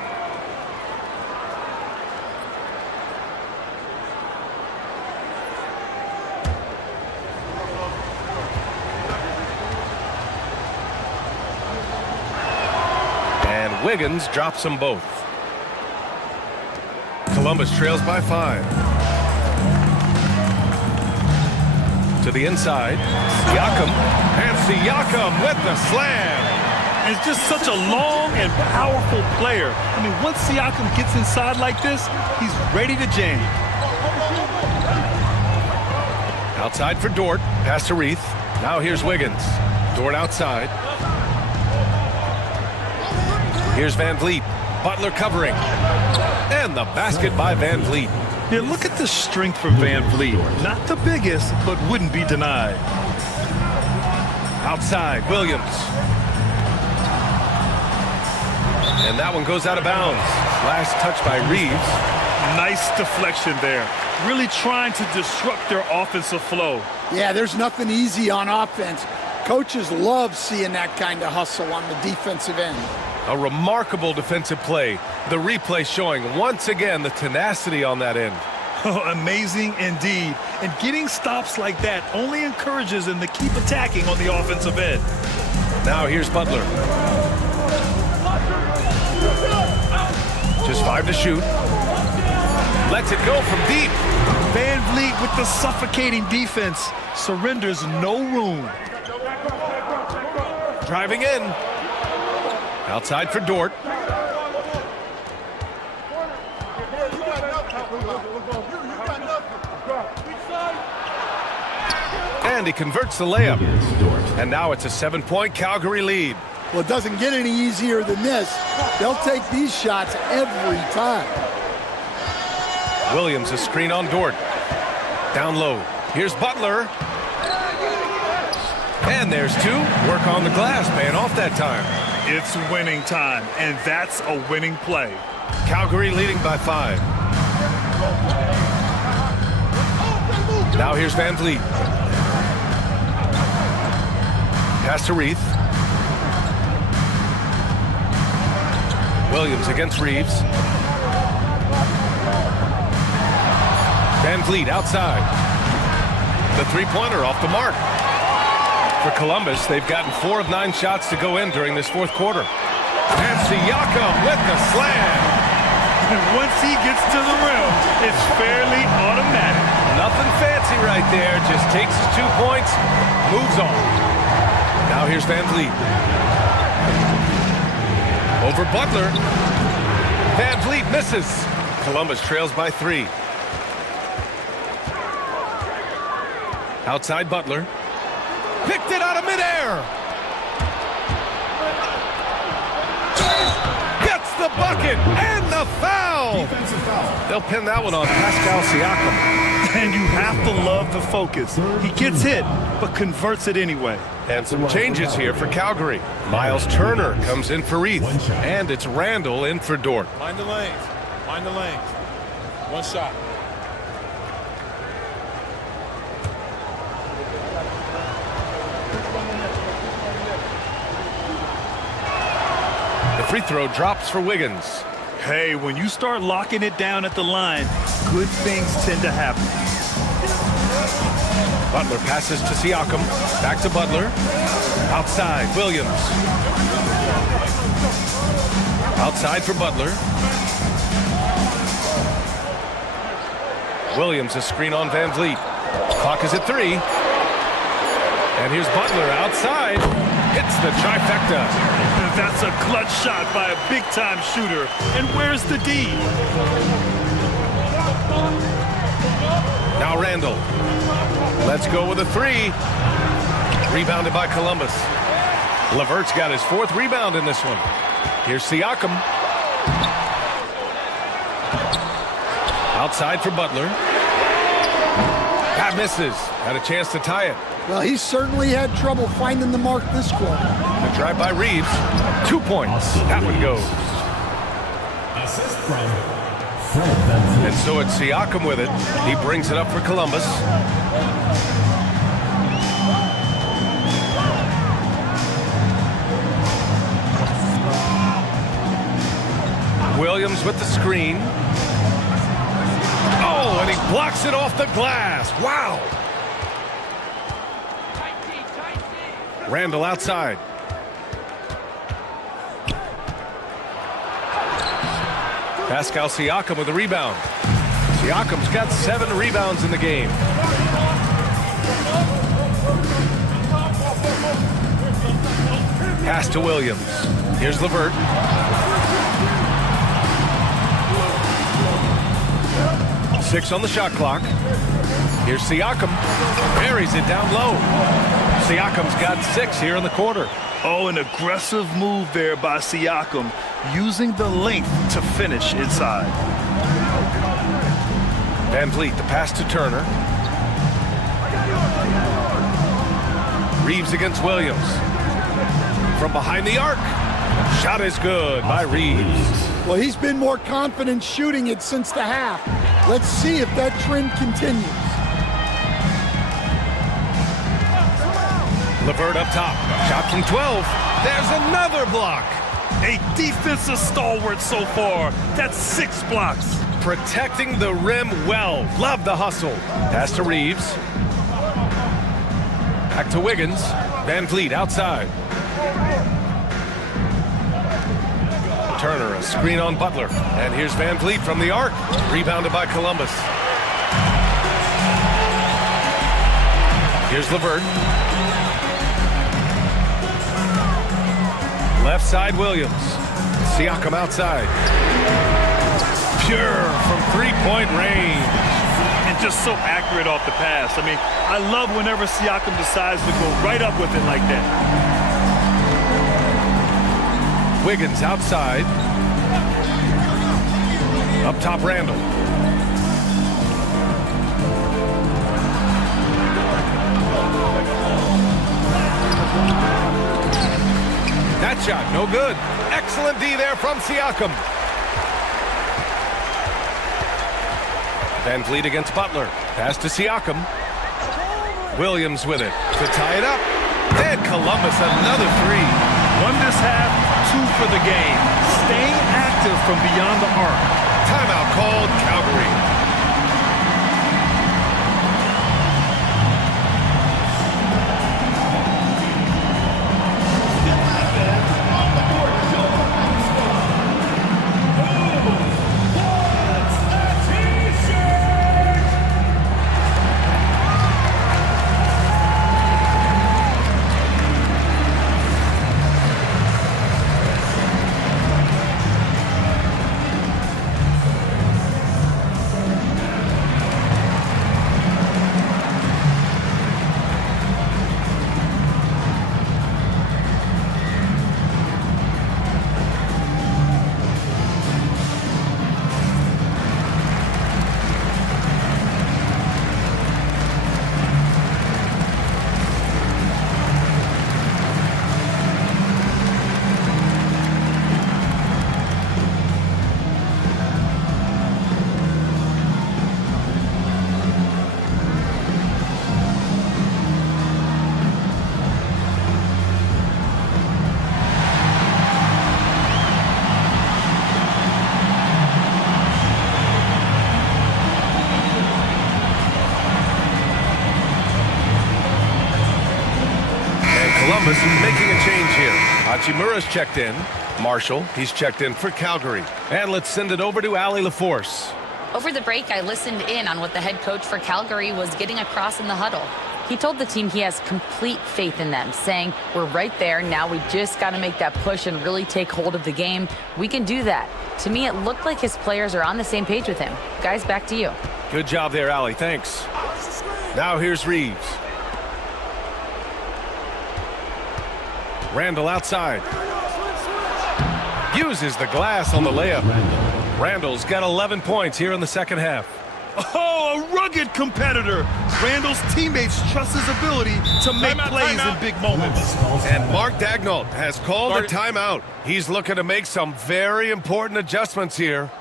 And Wiggins drops them both. Columbus trails by 5. To the inside. Siakam. And Siakam with the slam. And it's just such a long and powerful player. I mean, once Siakam gets inside like this, he's ready to jam. Outside for Dort. Pass to Reith. Now here's Wiggins. Dort outside. Here's Van Vliet. Butler covering. And the basket by Van Vliet. Yeah, look at the strength from Van Vliet. Not the biggest, but wouldn't be denied. Outside, Williams. And that one goes out of bounds. Last touch by Reeves. Nice deflection there. Really trying to disrupt their offensive flow. Yeah, there's nothing easy on offense. Coaches love seeing that kind of hustle on the defensive end. A remarkable defensive play. The replay showing once again the tenacity on that end. Oh, amazing indeed. And getting stops like that only encourages them to keep attacking on the offensive end. Now here's Butler. Just 5 to shoot. Lets it go from deep. Van Vliet with the suffocating defense. Surrenders no room. Driving in. Outside for Dort. And he converts the layup. And now it's a 7-point Calgary lead. Well, it doesn't get any easier than this. They'll take these shots every time. Williams, a screen on Dort. Down low. Here's Butler. And there's 2. Work on the glass, paying off that time. It's winning time, and that's a winning play. Calgary leading by 5. Now here's Van Vliet. Pass to Reith. Williams against Reeves. Van Vliet outside. The three-pointer off the mark. For Columbus, they've gotten 4 of 9 shots to go in during this fourth quarter. And Siakam with the slam. And once he gets to the rim, it's fairly automatic. Nothing fancy right there. Just takes his 2 points, moves on. Now here's Van Vliet. Over Butler. Van Vliet misses. Columbus trails by 3. Outside Butler. Picked it out of midair. Gets the bucket and the foul. They'll pin that one on Pascal Siakam. And you have to love the focus. He gets hit, but converts it anyway. And some changes here for Calgary. Miles Turner comes in for Reith. And it's Randall in for Dort. Mind the lanes. Mind the lanes. One shot. The free throw drops for Wiggins. Hey, when you start locking it down at the line, good things tend to happen. Butler passes to Siakam. Back to Butler. Outside, Williams. Outside for Butler. Williams, a screen on Van Vliet. Clock is at 3. And here's Butler outside. Hits the trifecta. That's a clutch shot by a big-time shooter. And where's the D? Now Randall. Let's go with a 3. Rebounded by Columbus. Levert's got his 4th rebound in this one. Here's Siakam. Outside for Butler. That misses. Had a chance to tie it. Well, he certainly had trouble finding the mark this quarter. The drive by Reeves. 2 points. That one goes. Assist from Fred VanVleet. And so it's Siakam with it. He brings it up for Columbus. Williams with the screen. Oh, and he blocks it off the glass. Wow. Randall outside. Pascal Siakam with a rebound. Siakam's got 7 rebounds in the game. Pass to Williams. Here's Levert. Six on the shot clock. Here's Siakam. Buries it down low. Siakam's got 6 here in the quarter. Oh, an aggressive move there by Siakam, using the length to finish inside. Van Vliet, the pass to Turner. Reeves against Williams. From behind the arc. Shot is good by Reeves. Well, he's been more confident shooting it since the half. Let's see if that trend continues. Levert up top. Shot from 12. There's another block. A defensive stalwart so far. That's 6 blocks. Protecting the rim well. Love the hustle. Pass to Reeves. Back to Wiggins. Van Vliet outside. Turner, a screen on Butler. And here's Van Vliet from the arc. Rebounded by Columbus. Here's LeVert. Left side, Williams. Siakam outside. Pure from three-point range. And just so accurate off the pass. I mean, I love whenever Siakam decides to go right up with it like that. Wiggins outside. Up top, Randall. That shot, no good. Excellent D there from Siakam. Van Vliet against Butler. Pass to Siakam. Williams with it to tie it up. And Columbus another three. 1 this half, 2 for the game. Staying active from beyond the arc. Timeout called, Calgary. Columbus making a change here. Hachimura's checked in. Marshall, he's checked in for Calgary. And let's send it over to Allie LaForce. Over the break, I listened in on what the head coach for Calgary was getting across in the huddle. He told the team he has complete faith in them, saying, we're right there. Now we just got to make that push and really take hold of the game. We can do that. To me, it looked like his players are on the same page with him. Guys, back to you. Good job there, Allie. Thanks. Now here's Reeves. Randall outside. Uses the glass on the layup. Randall's got 11 points here in the second half. Oh, a rugged competitor. Randall's teammates trust his ability to make plays in big moments. And Mark Daigneault has called a timeout. He's looking to make some very important adjustments here.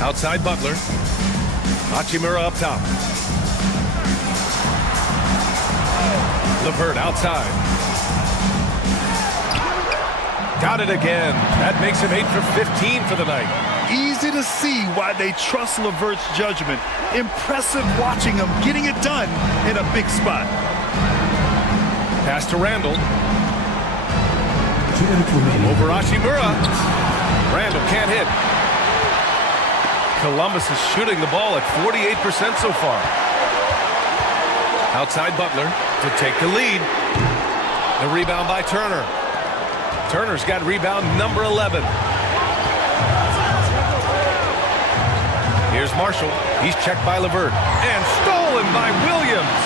Outside Butler. Hachimura up top. LeVert outside. Got it again. That makes him 8 for 15 for the night. Easy to see why they trust LeVert's judgment. Impressive watching him getting it done in a big spot. Pass to Randall. Over Hachimura. Randall can't hit. Columbus is shooting the ball at 48% so far. Outside Butler to take the lead. The rebound by Turner. Turner's got rebound number 11. Here's Marshall. He's checked by LeVert. And stolen by Williams.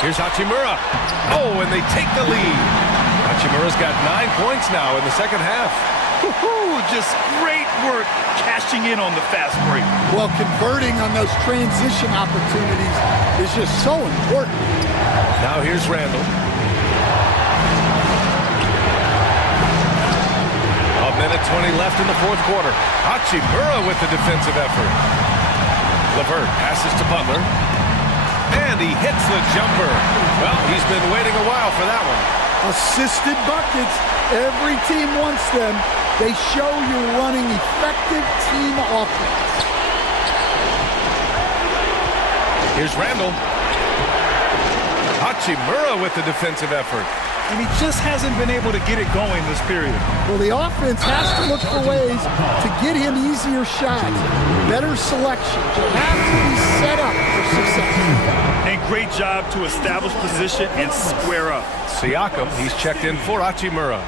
Here's Hachimura. Oh, and they take the lead. Hachimura's got 9 points now in the second half. Woo-hoo, just great work cashing in on the fast break. Well, converting on those transition opportunities is just so important. Now here's Randall. A minute 20 left in the fourth quarter. Hachimura with the defensive effort. LeVert passes to Butler. And he hits the jumper. Well, he's been waiting a while for that one. Assisted buckets. Every team wants them. They show you're running effective team offense. Here's Randall. Hachimura with the defensive effort. And he just hasn't been able to get it going this period. Well, the offense has to look for ways to get him easier shots, better selection. You have to be set up for success. And great job to establish position and square up. Siakam, he's checked in for Hachimura.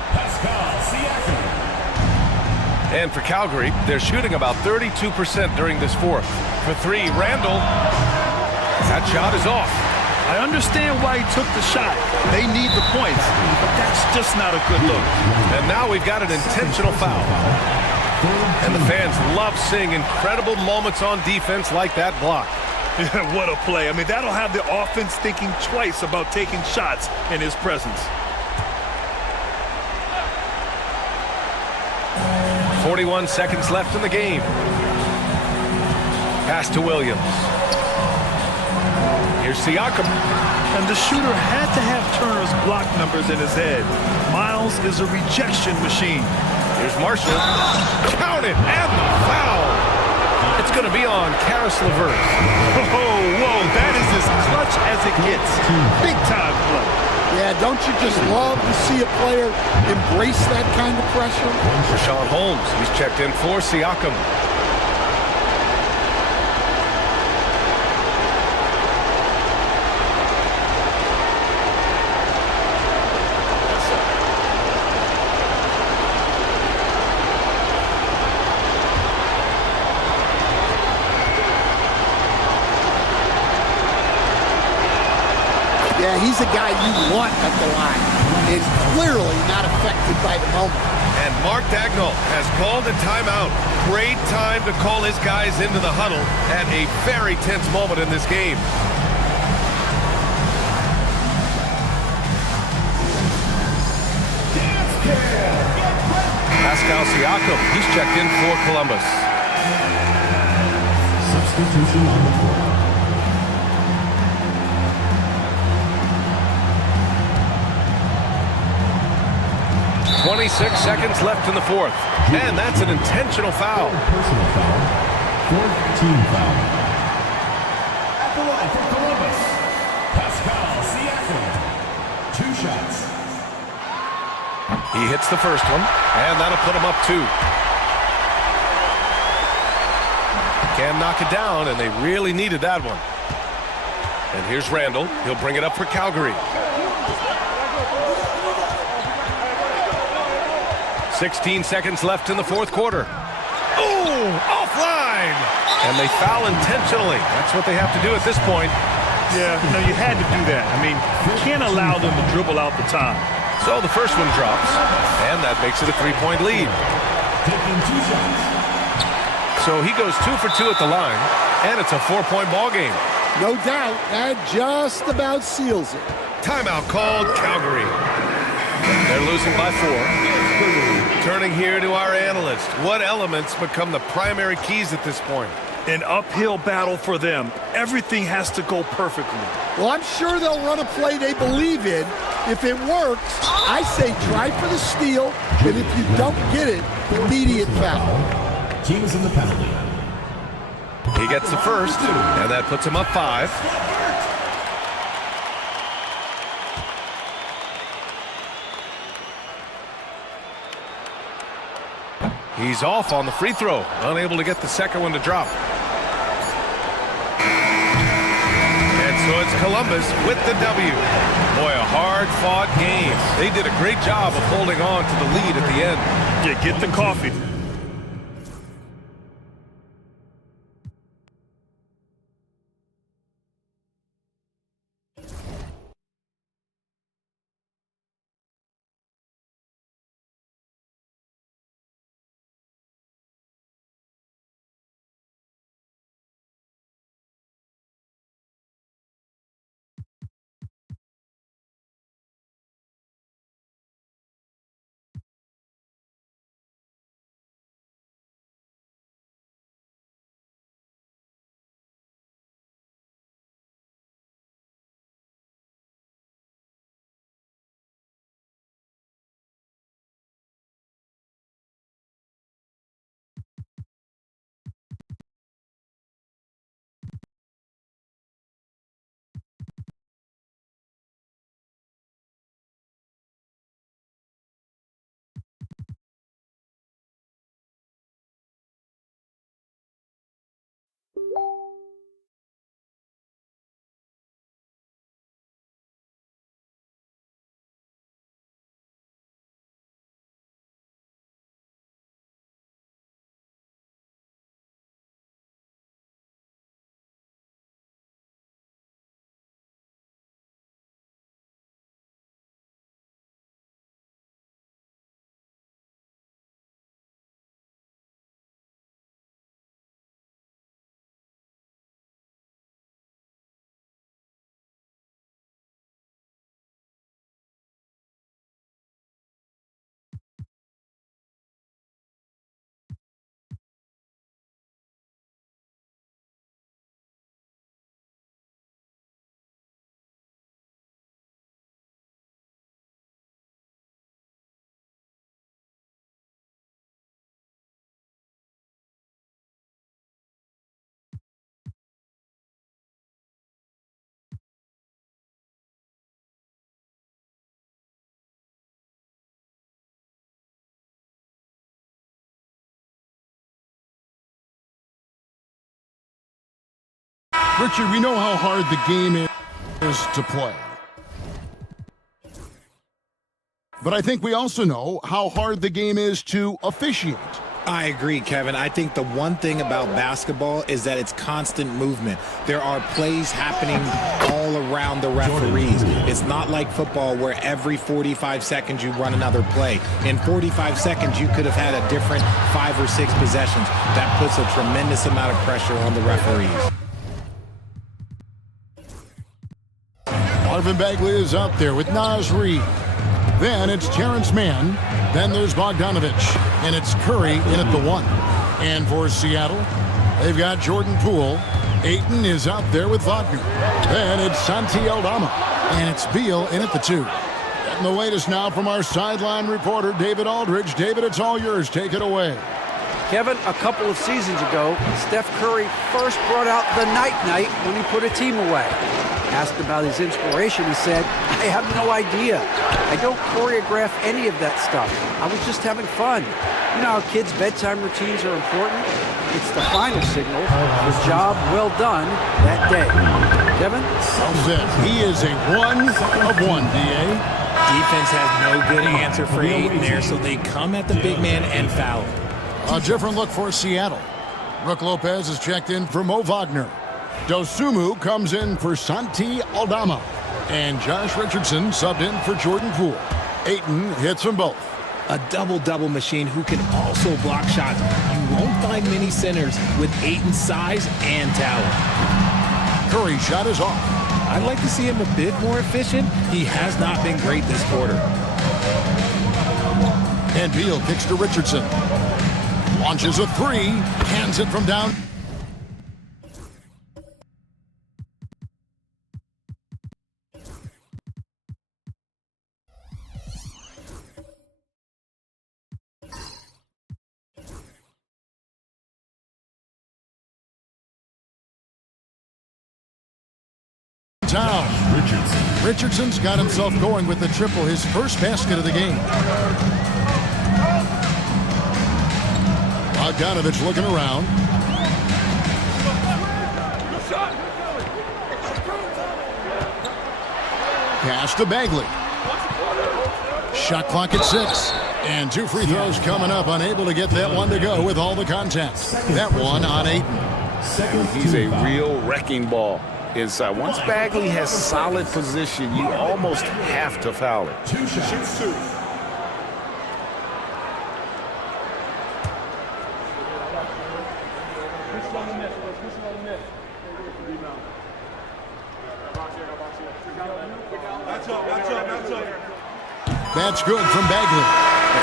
And for Calgary, they're shooting about 32% during this fourth. For three, Randall. That shot is off. I understand why he took the shot. They need the points, but that's just not a good look. And now we've got an intentional foul. And the fans love seeing incredible moments on defense like that block. What a play. I mean, that'll have the offense thinking twice about taking shots in his presence. 41 seconds left in the game. Pass to Williams. Here's Siakam. And the shooter had to have Turner's block numbers in his head. Miles is a rejection machine. Here's Marshall. Count it, and the foul. It's going to be on Caris LeVert. Whoa, that is as clutch as it gets. Big time play. Yeah, don't you just love to see a player embrace that kind of pressure? Rashawn Holmes, he's checked in for Siakam. Yeah, he's a guy you want at the line. Is clearly not affected by the moment. And Mark Dagnall has called a timeout. Great time to call his guys into the huddle at a very tense moment in this game. Pascal Siakam, he's checked in for Columbus. Substitution on the floor. 26 seconds left in the fourth. And that's an intentional foul. Personal foul. Fourth team foul. At the line for Columbus, Pascal Siakam. 2 shots. He hits the first one, and that'll put him up 2. Can knock it down, and they really needed that one. And here's Randall. He'll bring it up for Calgary. 16 seconds left in the fourth quarter. Oh, offline! And they foul intentionally. That's what they have to do at this point. Yeah, no, you had to do that. I mean, you can't allow them to dribble out the time. So the first one drops, and that makes it a 3-point lead. Taking 2 shots. So he goes 2 for 2 at the line, and it's a 4-point ball game. No doubt, that just about seals it. Timeout called Calgary. They're losing by 4. Turning here to our analyst. What elements become the primary keys at this point? An uphill battle for them. Everything has to go perfectly. Well, I'm sure they'll run a play they believe in. If it works, I say try for the steal, and if you don't get it, immediate foul. Teams in the penalty. He gets the first, and that puts him up 5. He's off on the free throw, unable to get the second one to drop. And so it's Columbus with the W. Boy, a hard-fought game. They did a great job of holding on to the lead at the end. Yeah, get the coffee. Richard, we know how hard the game is to play. But I think we also know how hard the game is to officiate. I agree, Kevin. I think the one thing about basketball is that it's constant movement. There are plays happening all around the referees. It's not like football where every 45 seconds you run another play. In 45 seconds, you could have had a different 5 or 6 possessions. That puts a tremendous amount of pressure on the referees. Marvin Bagley is out there with Naz Reid. Then it's Terrence Mann. Then there's Bogdanovich. And it's Curry in at the 1. And for Seattle, they've got Jordan Poole. Ayton is out there with Wagner. Then it's Santi Aldama. And it's Beal in at the 2. And the latest now from our sideline reporter, David Aldridge. David, it's all yours. Take it away. Kevin, a couple of seasons ago, Steph Curry first brought out the night-night when he put a team away. Asked about his inspiration, he said, I have no idea. I don't choreograph any of that stuff. I was just having fun. You know how kids' bedtime routines are important? It's the final signal for job well done that day. Kevin? He is a 1 of 1, D.A. Defense has no good answer for Ayton there, so they come at the big man and foul. A different look for Seattle. Brook Lopez is checked in for Mo Wagner. Dosunmu comes in for Santi Aldama. And Josh Richardson subbed in for Jordan Poole. Ayton hits them both. A double-double machine who can also block shots. You won't find many centers with Ayton's size and talent. Curry shot is off. I'd like to see him a bit more efficient. He has not been great this quarter. And Beal kicks to Richardson. Launches a 3. Hands it from down. downtown. Richardson's got himself going with the triple, his first basket of the game. Bogdanovich looking around. Pass to Bagley. Shot clock at 6. And 2 free throws coming up. Unable to get that one to go with all the contact. That one on Ayton. He's a real wrecking ball inside. Once Bagley has solid position, you almost have to foul it. 2 shots. 2. That's good from Bagley.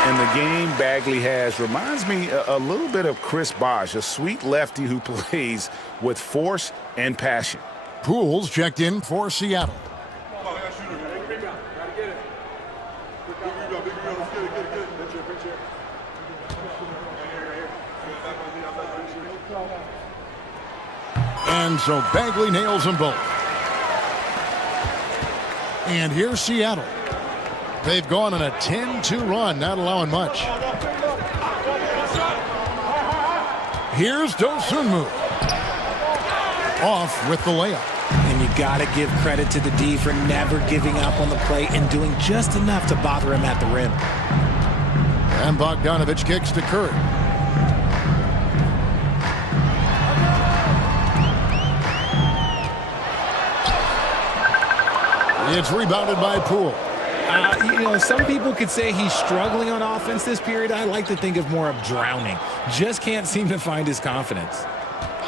And the game Bagley has reminds me a little bit of Chris Bosh, a sweet lefty who plays with force and passion. Pools checked in for Seattle. And so Bagley nails them both. And here's Seattle. They've gone on a 10-2 run, not allowing much. Here's Dosunmu. Off with the layup. And you got to give credit to the D for never giving up on the play and doing just enough to bother him at the rim. And Bogdanovich kicks to Curry. It's rebounded by Poole. Some people could say he's struggling on offense this period. I like to think of more of drowning. Just can't seem to find his confidence.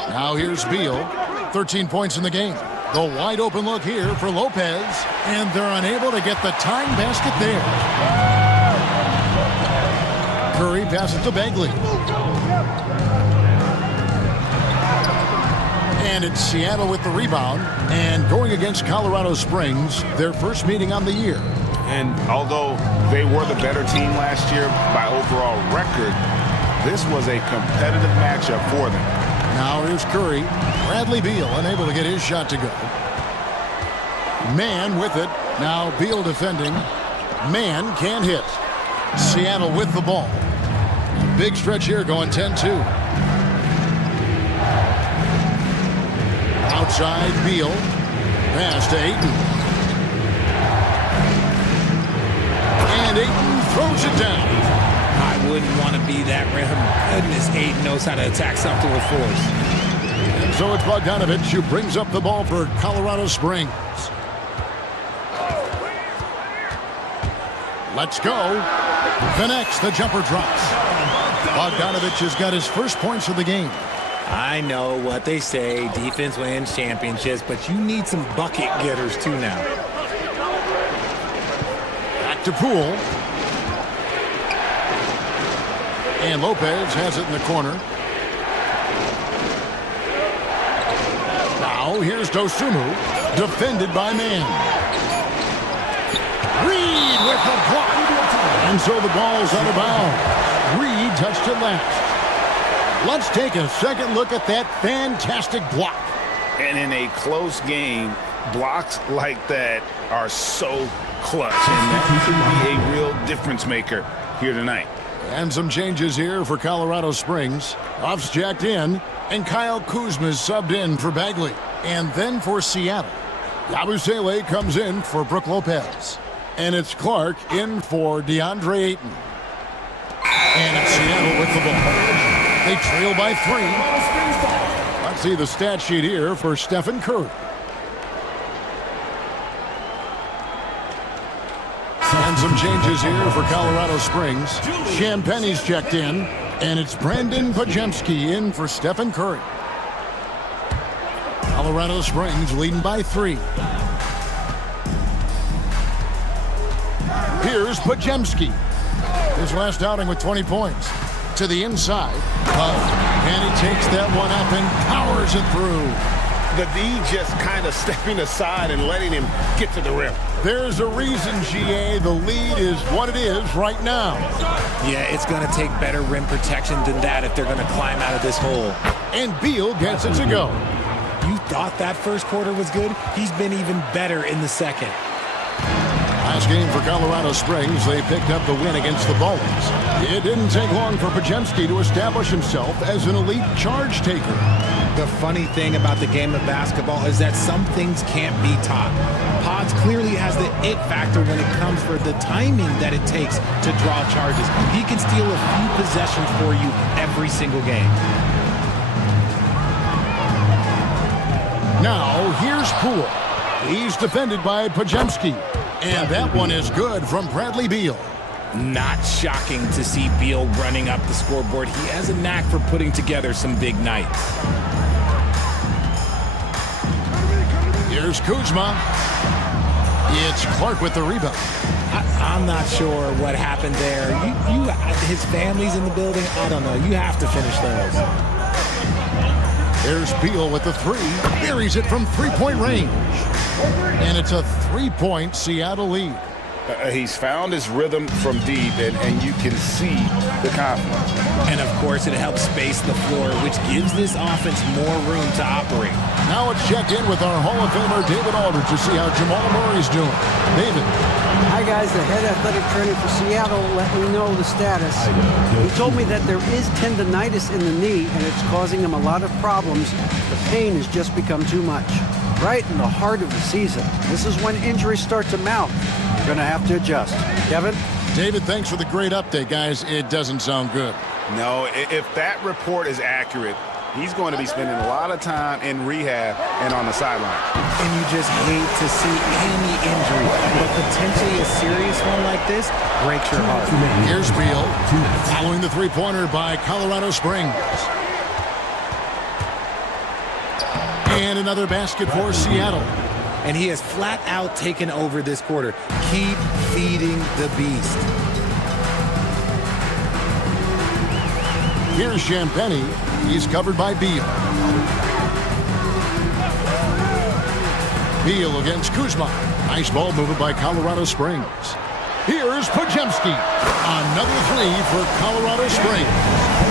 Now here's Beal. 13 points in the game. The wide open look here for Lopez. And they're unable to get the tying basket there. Curry passes to Bagley. And it's Seattle with the rebound. And going against Colorado Springs, their first meeting on the year. And although they were the better team last year by overall record, this was a competitive matchup for them. Now here's Curry. Bradley Beal unable to get his shot to go. Mann with it. Now Beal defending. Mann can't hit. Seattle with the ball. Big stretch here going 10-2. Outside Beal. Pass to Ayton. And Ayton throws it down. I wouldn't want to be that rim. Goodness, Ayton knows how to attack something with force. And so it's Bogdanovich who brings up the ball for Colorado Springs. Let's go. Connects, the jumper drops. Bogdanovich has got his first points of the game. I know what they say, defense wins championships, but you need some bucket getters too now. Back to Poole. And Lopez has it in the corner. Now here's Dosunmu, defended by Mann. Reed with the block. And so the ball's out of bounds. Reed touched it last. Let's take a second look at that fantastic block. And in a close game, blocks like that are so clutch. And that could be a real difference maker here tonight. And some changes here for Colorado Springs. Off's jacked in, and Kyle Kuzma's subbed in for Bagley. And then for Seattle, Yabusele comes in for Brook Lopez. And it's Clark in for DeAndre Ayton. And it's Seattle with the ball. They trail by 3. Let's see the stat sheet here for Stephen Curry. And some changes here for Colorado Springs. Champagne's checked in, and it's Brandon Pajemski in for Stephen Curry. Colorado Springs leading by 3. Here's Pajemski. His last outing with 20 points. To the inside. And he takes that one up and powers it through. The D just kind of stepping aside and letting him get to the rim. There's a reason, GA. The lead is what it is right now. Yeah, it's going to take better rim protection than that if they're going to climb out of this hole. And Beal gets it to go. you thought that first quarter was good, he's been even better in the second. Last game for Colorado Springs, they picked up the win against the Bulls. It didn't take long for Podziemski to establish himself as an elite charge taker. The funny thing about the game of basketball is that some things can't be taught. Pods clearly has the it factor when it comes for the timing that it takes to draw charges. He can steal a few possessions for you every single game. Now, here's Poole. He's defended by Podziemski. And that one is good from Bradley Beal. Not shocking to see Beal running up the scoreboard. He has a knack for putting together some big nights. Here's Kuzma. It's Clark with the rebound. I'm not sure what happened there. His family's in the building. I don't know. You have to finish those. There's Beal with the three. Buries it from three-point range. And it's a three-point Seattle lead. He's found his rhythm from deep, and you can see the confidence. And, of course, it helps space the floor, which gives this offense more room to operate. Now let's check in with our Hall of Famer, David Aldridge, to see how Jamal Murray's doing. David. Hi, guys. The head athletic trainer for Seattle let me know the status. He told me that there is tendonitis in the knee, and it's causing him a lot of problems. The pain has just become too much. Right in the heart of the season. This is when injuries start to mount. You're going to have to adjust. Kevin? David, thanks for the great update, guys. It doesn't sound good. No, if that report is accurate, he's going to be spending a lot of time in rehab and on the sideline. And you just hate to see any injury, but potentially a serious one like this breaks your heart. Here's Beal, following the three-pointer by Colorado Springs. And another basket for Seattle. And he has flat out taken over this quarter. Keep feeding the beast. Here's Champagny. He's covered by Beal. Beal against Kuzma. Nice ball movement by Colorado Springs. Here's Podziemski. Another three for Colorado Springs.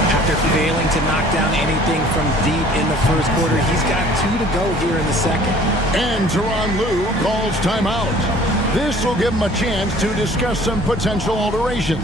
After failing to knock down anything from deep in the first quarter, he's got 2 to go here in the second. And Tyronn Lue calls timeout. This will give him a chance to discuss some potential alterations.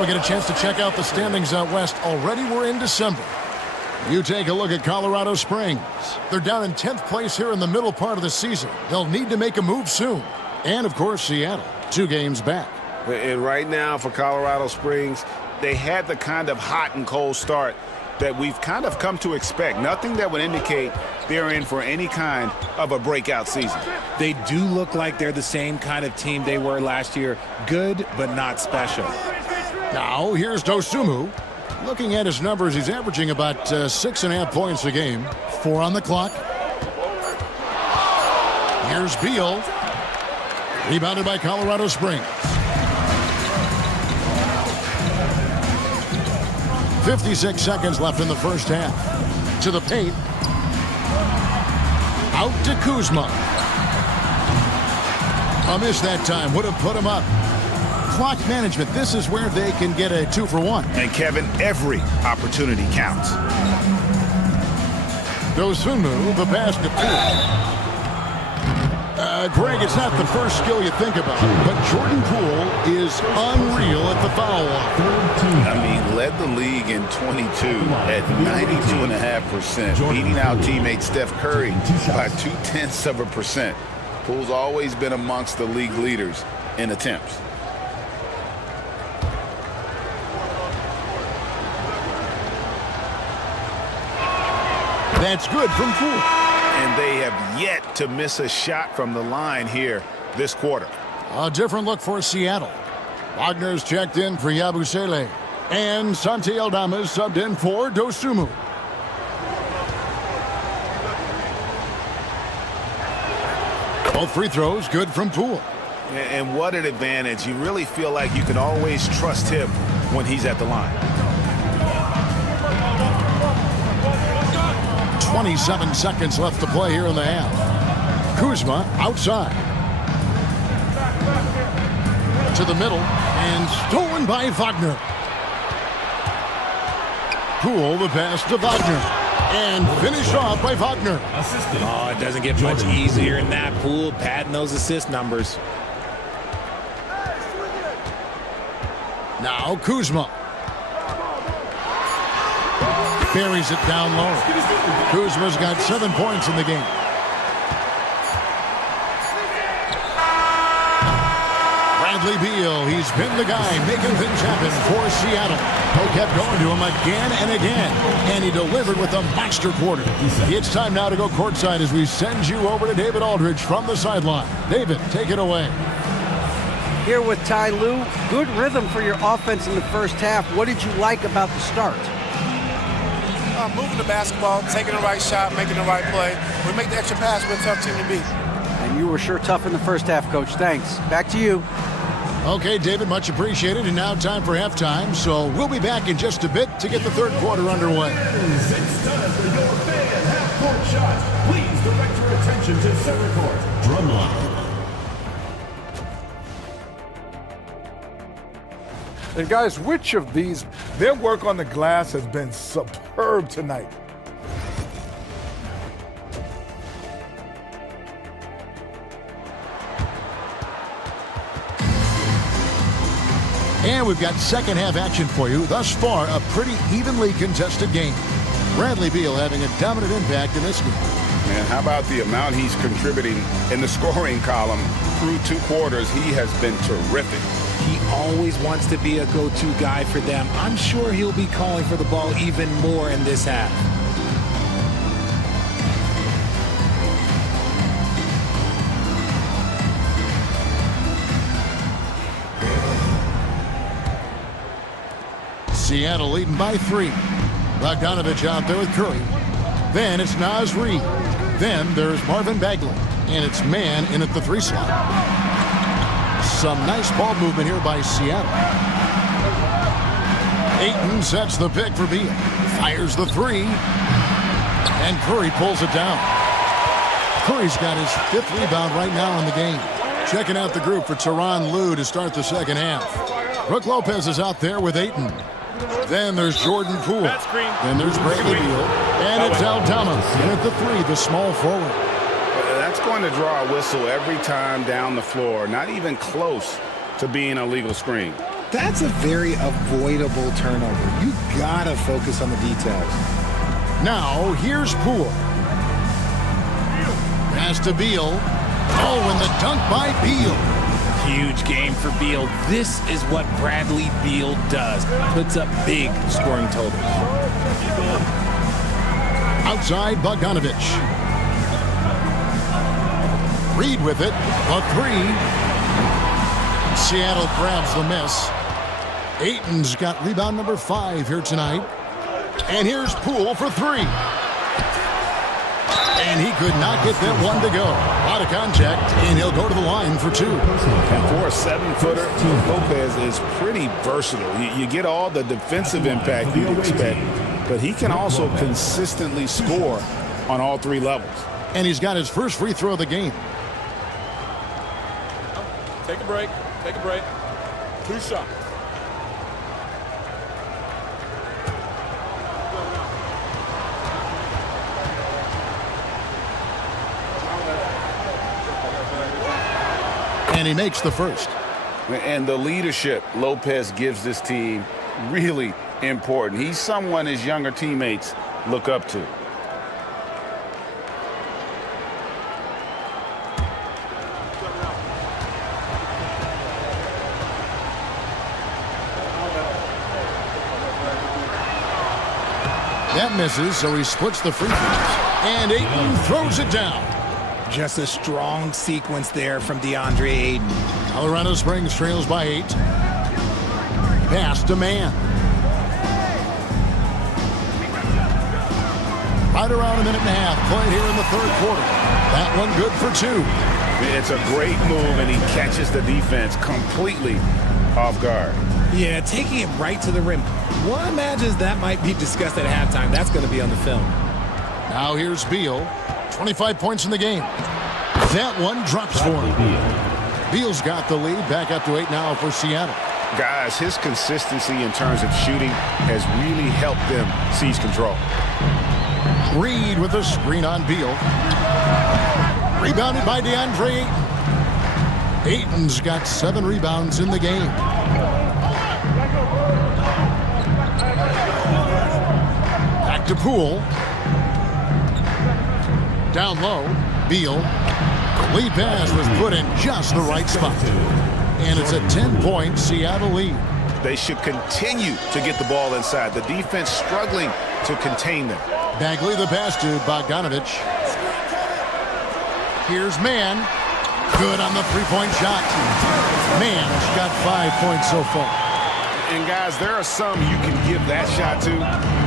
We get a chance to check out the standings out west. Already we're in December. You take a look at Colorado Springs. They're down in 10th place here in the middle part of the season. They'll need to make a move soon. And, of course, Seattle, 2 games back. And right now for Colorado Springs, they had the kind of hot and cold start that we've kind of come to expect. Nothing that would indicate they're in for any kind of a breakout season. They do look like they're the same kind of team they were last year. Good, but not special. Now, here's Dosunmu. Looking at his numbers, he's averaging about 6.5 points a game. 4 on the clock. Here's Beal. Rebounded by Colorado Springs. 56 seconds left in the first half. To the paint. Out to Kuzma. A miss that time. Would have put him up. Clock management. This is where they can get a 2-for-1. And Kevin, every opportunity counts. Dosunmu, the pass to Poole. Greg, it's not the first skill you think about, but Jordan Poole is unreal at the foul line. I mean, led the league in 22 at 92.5%, beating out teammate Steph Curry by 0.2%. Poole's always been amongst the league leaders in attempts. That's good from Poole. And they have yet to miss a shot from the line here this quarter. A different look for Seattle. Wagner's checked in for Yabusele. And Santi Aldama is subbed in for Dosunmu. Both free throws good from Poole. And what an advantage. You really feel like you can always trust him when he's at the line. 27 seconds left to play here in the half. Kuzma outside. To the middle and stolen by Wagner. Poole the pass to Wagner. And finished off by Wagner. Oh, it doesn't get much easier in that. Poole padding those assist numbers. Now Kuzma. Buries it down low. Kuzma's got 7 points in the game. Bradley Beal, he's been the guy making things happen for Seattle. He kept going to him again and again, and he delivered with a monster quarter. It's time now to go courtside as we send you over to David Aldridge from the sideline. David, take it away. Here with Ty Lue, good rhythm for your offense in the first half. What did you like about the start? Moving the basketball, taking the right shot, making the right play. We make the extra pass, we're a tough team to beat. And you were sure tough in the first half, Coach. Thanks. Back to you. Okay, David, much appreciated. And now time for halftime. So we'll be back in just a bit to get the third quarter underway. It's time for your fan half-court shot. Please direct your attention to center court. Drumline. And guys, which of these, their work on the glass has been superb tonight. And we've got second half action for you. Thus far, a pretty evenly contested game. Bradley Beal having a dominant impact in this game. Man, how about the amount he's contributing in the scoring column through 2 quarters? He has been terrific. He always wants to be a go-to guy for them. I'm sure he'll be calling for the ball even more in this half. Seattle leading by 3. Bogdanovich out there with Curry. Then it's Naz Reid. Then there's Marvin Bagley. And it's man in at the 3 slot. Some nice ball movement here by Seattle. Ayton sets the pick for Beal. Fires the 3. And Curry pulls it down. Curry's got his 5th rebound right now in the game. Checking out the group for Tyronn Lue to start the second half. Brook Lopez is out there with Ayton. Then there's Jordan Poole. Then there's Bradley Beal. And it's Aldama in at the 3, the small forward. That's going to draw a whistle every time down the floor. Not even close to being a legal screen. That's a very avoidable turnover. You gotta focus on the details. Now, here's Poole. Pass to Beal. Oh, and the dunk by Beal. Huge game for Beal. This is what Bradley Beal does. Puts up big scoring totals. Outside Bogdanovich. Reid with it. A 3. Seattle grabs the miss. Ayton's got rebound number 5 here tonight. And here's Poole for 3. And he could not get that one to go. Out of contact, and he'll go to the line for 2. And for a 7-footer, Lopez is pretty versatile. You get all the defensive impact you'd expect, but he can also consistently score on all 3 levels. And he's got his first free throw of the game. Take a break. Take a break. 2 shots. And he makes the first. And the leadership Lopez gives this team really important. He's someone his younger teammates look up to. That misses, so he splits the free throws. And Ayton throws it down. Just a strong sequence there from DeAndre Ayton. Colorado Springs trails by 8. Pass to man. Right around a minute and a half played here in the third quarter. That one good for 2. It's a great move, and he catches the defense completely off guard. Yeah, taking it right to the rim. One imagines that might be discussed at halftime. That's going to be on the film. Now here's Beal. 25 points in the game. That one drops for him. Beal's got the lead. Back up to 8 now for Seattle. Guys, his consistency in terms of shooting has really helped them seize control. Reed with a screen on Beal. Rebounded by DeAndre Ayton. Ayton's got 7 rebounds in the game. Back to Poole. Down low, Beal. Lead pass was put in just the right spot. And it's a 10-point Seattle lead. They should continue to get the ball inside. The defense struggling to contain them. Bagley the pass to Bogdanovich. Here's Mann. Good on the three-point shot. Mann's got 5 points so far. And guys, there are some you can give that shot to,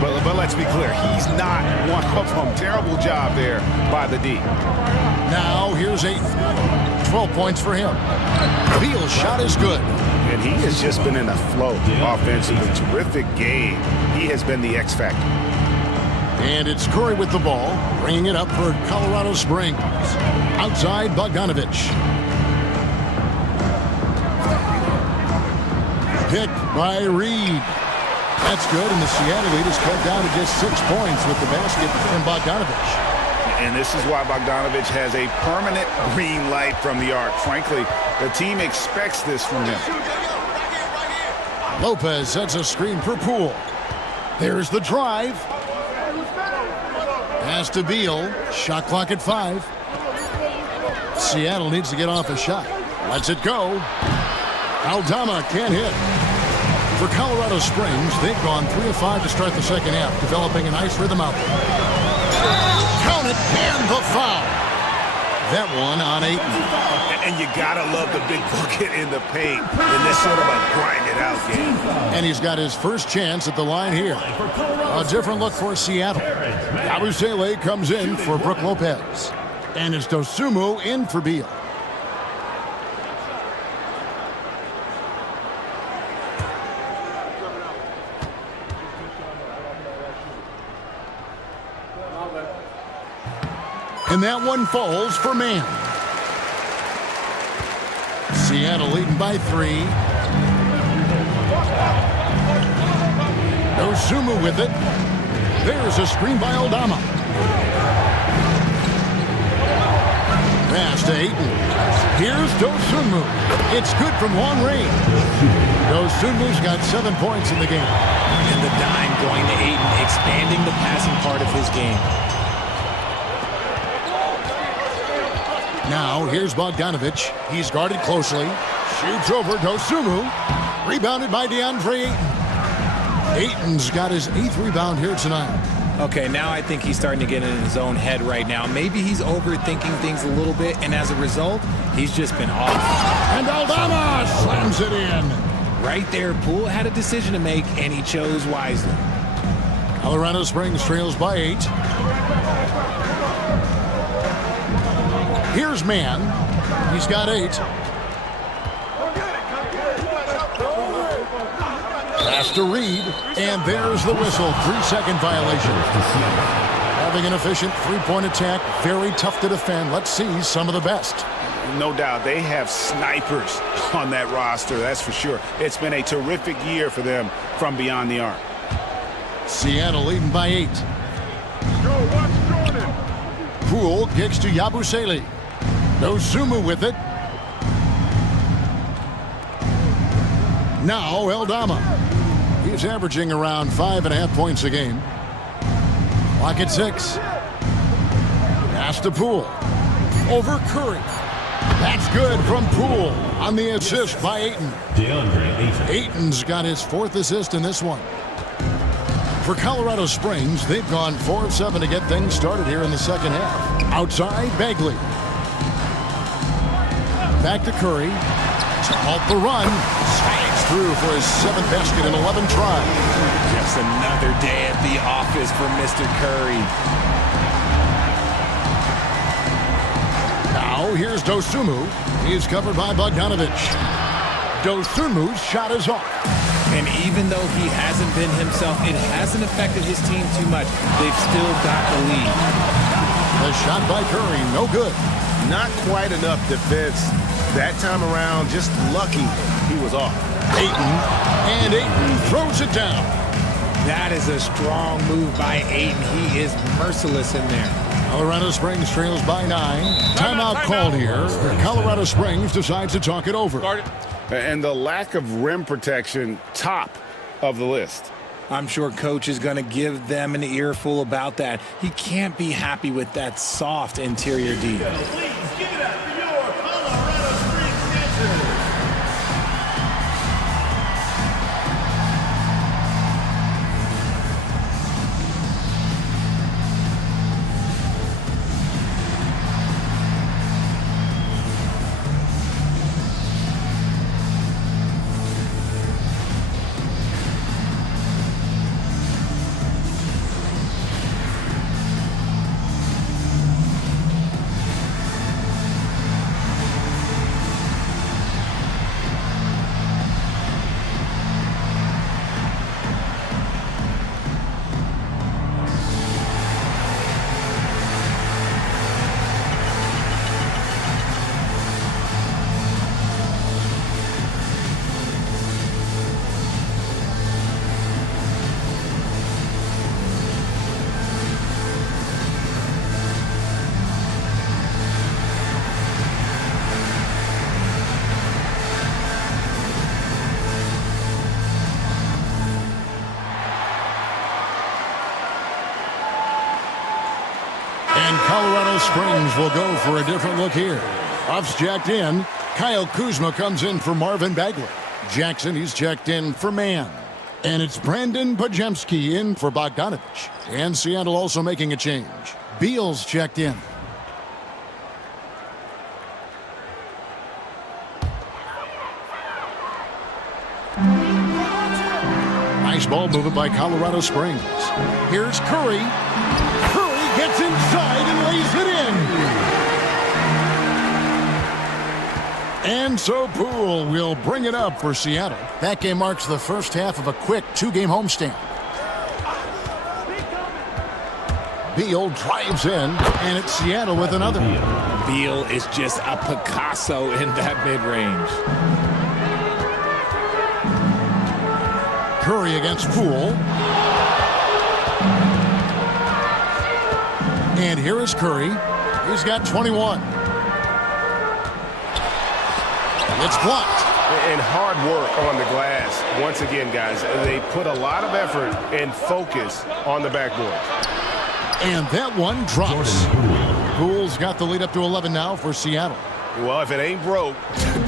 but let's be clear, he's not one of them. Terrible job there by the D. Now here's Ayton. 12 points for him. Beal's shot is good. And he has just been in a flow offensively. Terrific game. He has been the X factor. And it's Curry with the ball, bringing it up for Colorado Springs. Outside Bogdanovich. Picked by Reed. That's good, and the Seattle lead is cut down to just 6 points with the basket from Bogdanovich. And this is why Bogdanovich has a permanent green light from the arc. Frankly, the team expects this from him. Lopez sets a screen for Poole. There's the drive. Pass to Beal. Shot clock at 5. Seattle needs to get off a shot. Lets it go. Aldama can't hit. For Colorado Springs, they've gone 3 of 5 to start the second half, developing a nice rhythm out there. Count it, and the foul. That one on Ayton. And you gotta love the big bucket in the paint in this sort of a grind-it-out game. And he's got his first chance at the line here. A different look for Seattle. Yabusele comes in for Brook Lopez. And it's Dosunmu in for Beal. And that one falls for Mann. Seattle leading by 3. Dosunmu with it. There's a screen by Aldama. Pass to Ayton. Here's Dosunmu. It's good from long range. Dosunmu's got 7 points in the game. And the dime going to Ayton, expanding the passing part of his game. Now, here's Bogdanovich. He's guarded closely. Shoots over Dosunmu. Rebounded by DeAndre Ayton. Ayton's got his 8th rebound here tonight. Okay, now I think he's starting to get in his own head right now. Maybe he's overthinking things a little bit, and as a result, he's just been off. And Aldama slams it in. Right there, Poole had a decision to make, and he chose wisely. Colorado Springs trails by 8. Here's Mann. He's got 8. Pass to Reed, and there's the whistle. 3-second violation. Having an efficient three-point attack, very tough to defend. Let's see some of the best. No doubt, they have snipers on that roster, that's for sure. It's been a terrific year for them from beyond the arc. Seattle leading by 8. Poole kicks to Yabusele. Dosunmu with it. Now Eldama. He's averaging around 5.5 points a game. Clock at 6. Pass to Poole. Over Curry. That's good from Poole on the assist by Ayton. Ayton's got his 4th assist in this one. For Colorado Springs, they've gone 4 of 7 to get things started here in the second half. Outside, Bagley. Back to Curry. Off the run. Slides through for his 7th basket in 11 tries. Just another day at the office for Mr. Curry. Now here's Dosunmu. He's covered by Bogdanovich. Dosunmu's shot is off. And even though he hasn't been himself, it hasn't affected his team too much. They've still got the lead. The shot by Curry, no good. Not quite enough defense that time around. Just lucky he was off. Ayton, and Ayton throws it down. That is a strong move by Ayton. He is merciless in there. Colorado Springs trails by 9. Timeout called here. Colorado Springs decides to talk it over. And the lack of rim protection, top of the list. I'm sure Coach is going to give them an earful about that. He can't be happy with that soft interior D. Please give it up for your Colorado Springs Dancers. And Colorado Springs will go for a different look here. Off's jacked in. Kyle Kuzma comes in for Marvin Bagley. Jackson, he's checked in for Mann. And it's Brandon Podziemski in for Bogdanovich. And Seattle also making a change. Beal's checked in. Nice ball movement by Colorado Springs. Here's Curry. Curry gets inside and lays it in. And so Poole will bring it up for Seattle. That game marks the first half of a quick 2-game homestand. Beal drives in, and it's Seattle with another. Beal is just a Picasso in that mid-range. Curry against Poole. And here is Curry. He's got 21. It's blocked. And hard work on the glass. Once again, guys, they put a lot of effort and focus on the backboard. And that one drops. Poole's got the lead up to 11 now for Seattle. Well, if it ain't broke,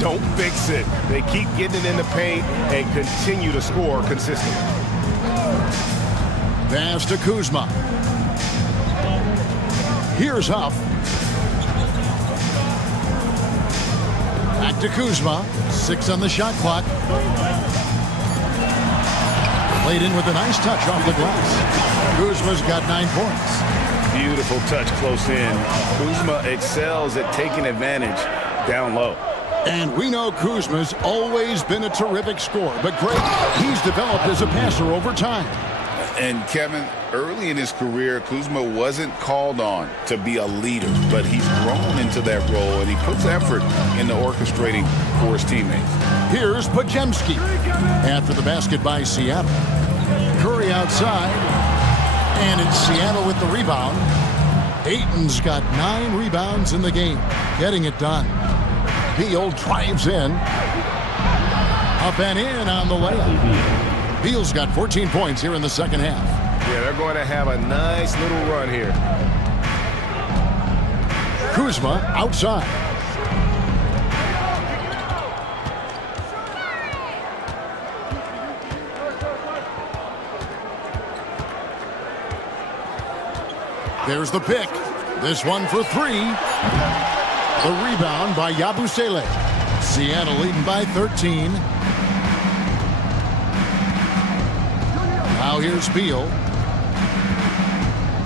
don't fix it. They keep getting it in the paint and continue to score consistently. Pass to Kuzma. Here's Huff. Back to Kuzma. 6 on the shot clock. Played in with a nice touch off the glass. Kuzma's got 9 points. Beautiful touch close in. Kuzma excels at taking advantage down low. And we know Kuzma's always been a terrific scorer, but great, he's developed as a passer over time. And Kevin, early in his career, Kuzma wasn't called on to be a leader, but he's grown into that role, and he puts effort into orchestrating for his teammates. Here's Podziemski after the basket by Seattle. Curry outside, and it's Seattle with the rebound. Ayton's got 9 rebounds in the game, getting it done. Beal drives in. Up and in on the layup. Beal's got 14 points here in the second half. Yeah, they're going to have a nice little run here. Kuzma outside. There's the pick. This one for three. The rebound by Yabusele. Seattle leading by 13. Now here's Beal.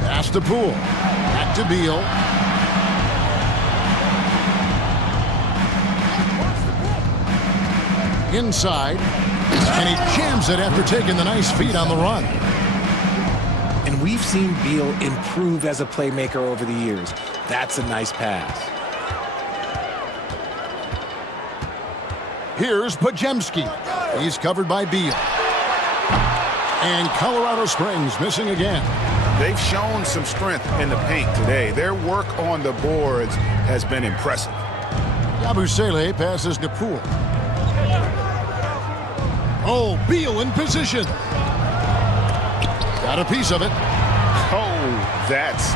Pass to Poole. Back to Beal. Inside. And he jams it after taking the nice feed on the run. And we've seen Beal improve as a playmaker over the years. That's a nice pass. Here's Pajemski. He's covered by Beal. And Colorado Springs missing again. They've shown some strength in the paint today. Their work on the boards has been impressive. Yabusele passes to Poole. Oh, Beal in position. Got a piece of it. Oh, that's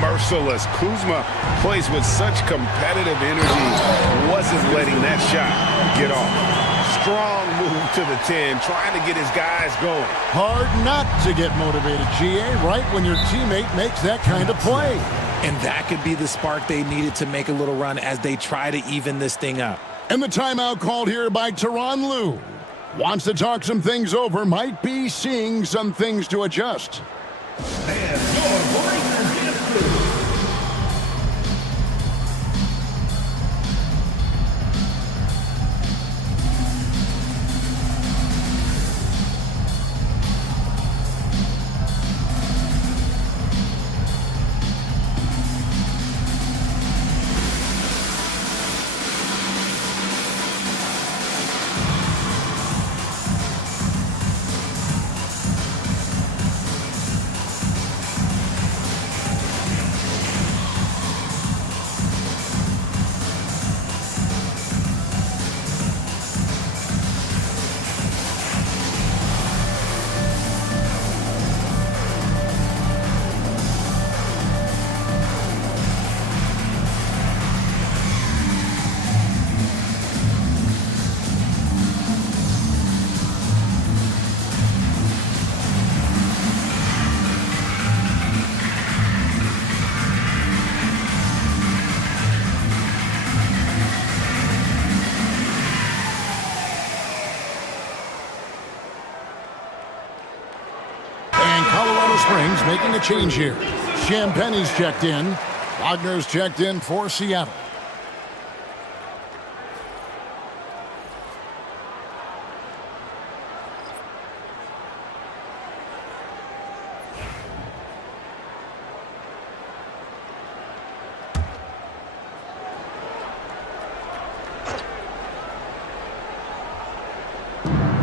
merciless. Kuzma plays with such competitive energy. Wasn't letting that shot get off. Strong move to the 10, trying to get his guys going. Hard not to get motivated, GA, right when your teammate makes that kind of play. And that could be the spark they needed to make a little run as they try to even this thing up. And the timeout called here by Tyronn Lue. Wants to talk some things over, might be seeing some things to adjust. And your voice is Springs making a change here. Champagne's checked in. Wagner's checked in for Seattle.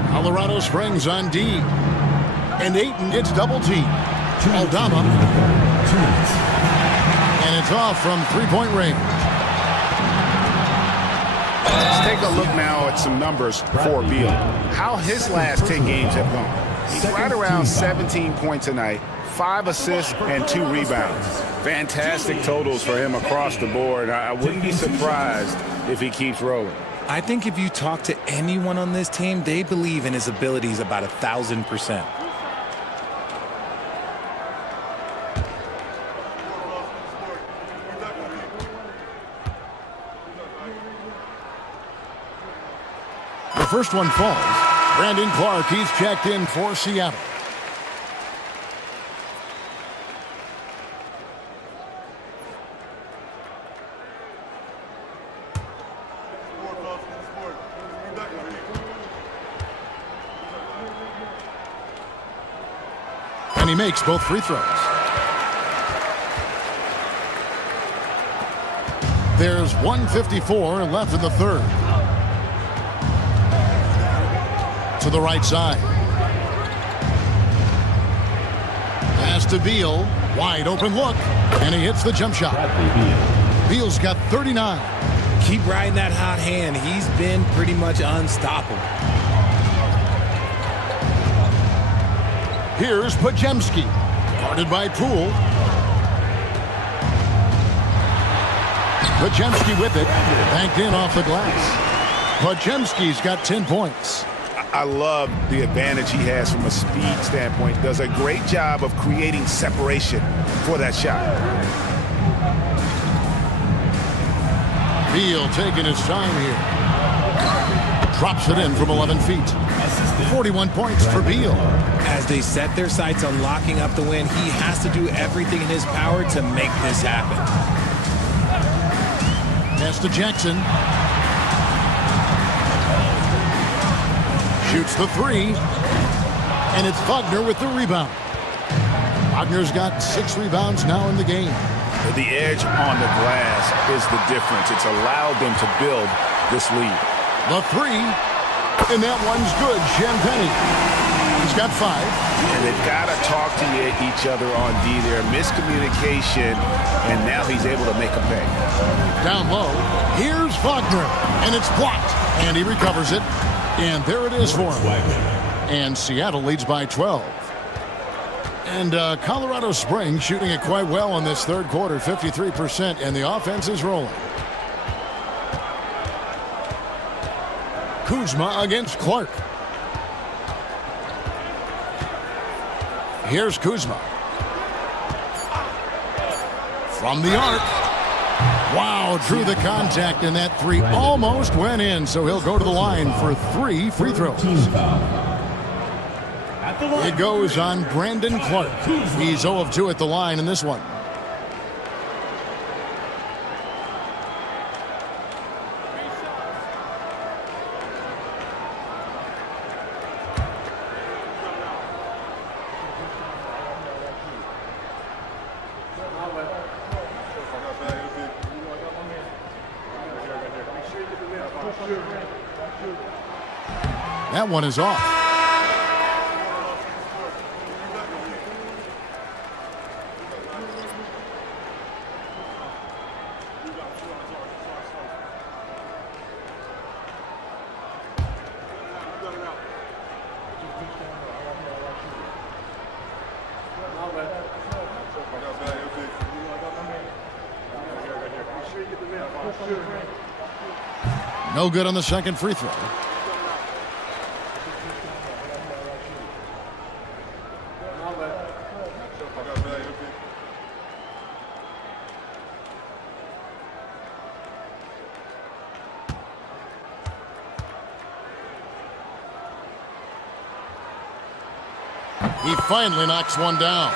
Colorado Springs on D. And Ayton gets double teamed. Aldama. And it's off from three-point range. Let's take a look now at some numbers for Beal. How his last 10 games have gone. He's right around 17 points a night, 5 assists, and 2 rebounds. Fantastic totals for him across the board. I wouldn't be surprised if he keeps rolling. I think if you talk to anyone on this team, they believe in his abilities about 1,000%. The first one falls. Brandon Clark, he's checked in for Seattle. And he makes both free throws. There's 1:54 left in the third. To the right side. Pass to Beal. Wide open look. And he hits the jump shot. Beal's got 39. Keep riding that hot hand. He's been pretty much unstoppable. Here's Pajemski, guarded by Poole. Pajemski with it, banked in off the glass. Pajemski's got 10 points. I love the advantage he has from a speed standpoint. Does a great job of creating separation for that shot. Beal taking his time here. Drops it in from 11 feet. 41 points for Beal. As they set their sights on locking up the win, he has to do everything in his power to make this happen. Pass to Jackson. Shoots the three. And it's Wagner with the rebound. Wagner's got 6 rebounds now in the game. The edge on the glass is the difference. It's allowed them to build this lead. The three, and that one's good. Champagne. He's got 5. And they've got to talk to each other on D there. Miscommunication, and now he's able to make a pay. Down low, here's Wagner, and it's blocked. And he recovers it, and there it is for him. And Seattle leads by 12. And Colorado Springs shooting it quite well in this third quarter, 53%, and the offense is rolling. Kuzma against Clark. Here's Kuzma. From the arc. Wow, drew the contact, and that three almost went in, so he'll go to the line for 3 free throws. It goes on Brandon Clark. He's 0 of 2 at the line in this one. That one is off. No good on the second free throw. He finally knocks one down.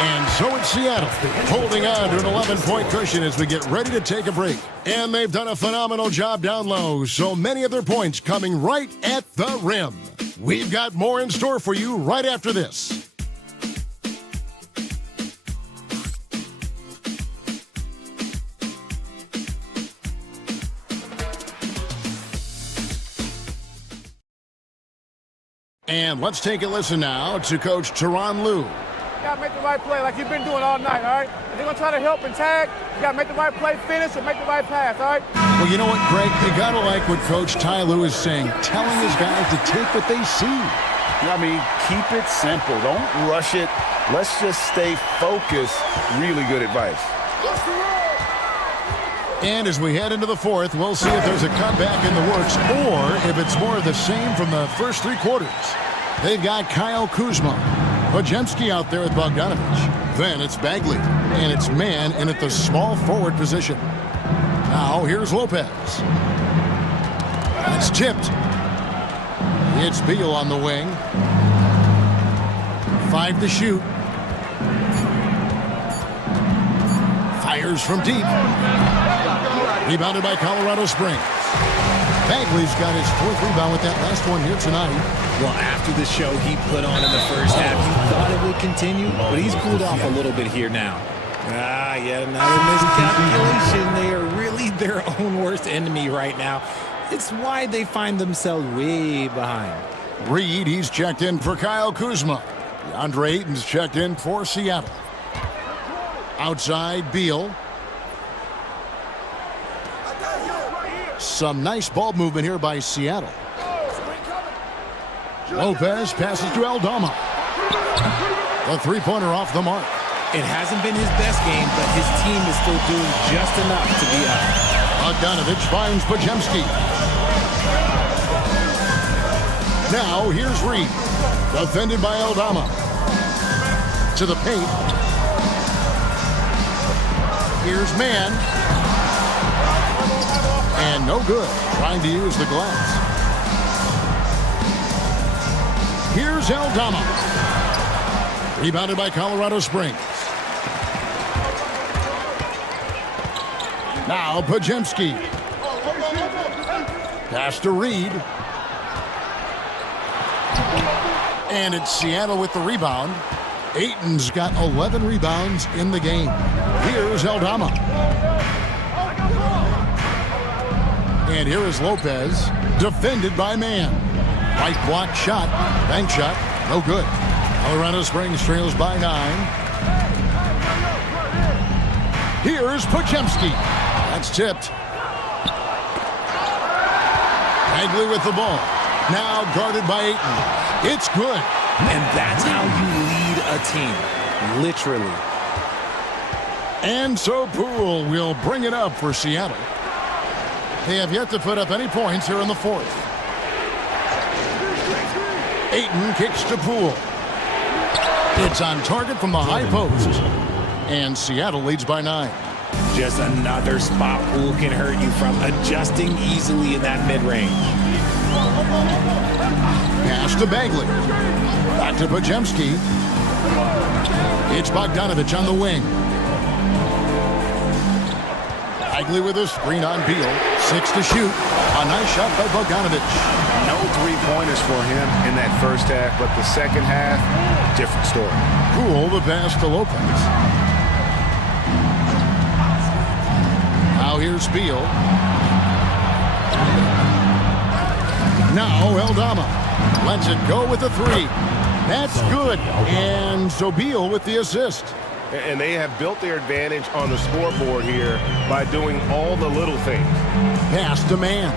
And so it's Seattle, holding on to an 11-point cushion as we get ready to take a break. And they've done a phenomenal job down low, so many of their points coming right at the rim. We've got more in store for you right after this. And let's take a listen now to Coach Tyronn Lue. You gotta make the right play like you've been doing all night, all right? If they're gonna try to help and tag, you gotta make the right play, finish, or make the right pass, all right? Well, you know what, Greg? You gotta like what Coach Ty Lue is saying, telling his guys to take what they see. I mean, keep it simple. Don't rush it. Let's just stay focused. Really good advice. And as we head into the fourth, we'll see if there's a comeback in the works or if it's more of the same from the first 3 quarters. They've got Kyle Kuzma, Pajemski out there with Bogdanovich. Then it's Bagley, and it's man in at the small forward position. Now here's Lopez. It's tipped. It's Beal on the wing. 5 to shoot. Fires from deep. Rebounded by Colorado Springs. Bagley's got his 4th rebound with that last one here tonight. Well, after the show he put on in the first half, he thought it would continue, but he's cooled off a little bit here now. Yet another miscalculation. They are really their own worst enemy right now. It's why they find themselves way behind. Reed, he's checked in for Kyle Kuzma. DeAndre Ayton's checked in for Seattle. Outside, Beal. Some nice ball movement here by Seattle. Lopez passes to Aldama. The three-pointer off the mark. It hasn't been his best game, but his team is still doing just enough to be up. Bogdanovich finds Pajemski. Now here's Reed. Defended by Aldama. To the paint. Here's Mann. And no good. Trying to use the glass. Here's Aldama. Rebounded by Colorado Springs. Now Pajemski. Pass to Reed. And it's Seattle with the rebound. Ayton's got 11 rebounds in the game. Here's Aldama. And here is Lopez, defended by Mann. Right block shot, bank shot, no good. Colorado Springs trails by 9. Here's Pajemski. That's tipped. Bagley with the ball. Now guarded by Ayton. It's good. And that's how you lead a team, literally. And so Poole will bring it up for Seattle. They have yet to put up any points here in the fourth. Ayton kicks to Poole. It's on target from the high post. And Seattle leads by 9. Just another spot Poole can hurt you from, adjusting easily in that mid-range. Pass to Bagley. Back to Pajemski. It's Bogdanovich on the wing. Bagley with a screen on Beal. 6 to shoot. A nice shot by Bogdanovich. No three-pointers for him in that first half, but the second half, different story. Poole the pass to Lopez. Now here's Beal. Now Aldama lets it go with a 3. That's good. And so Beal with the assist. And they have built their advantage on the scoreboard here by doing all the little things. Pass to Mann.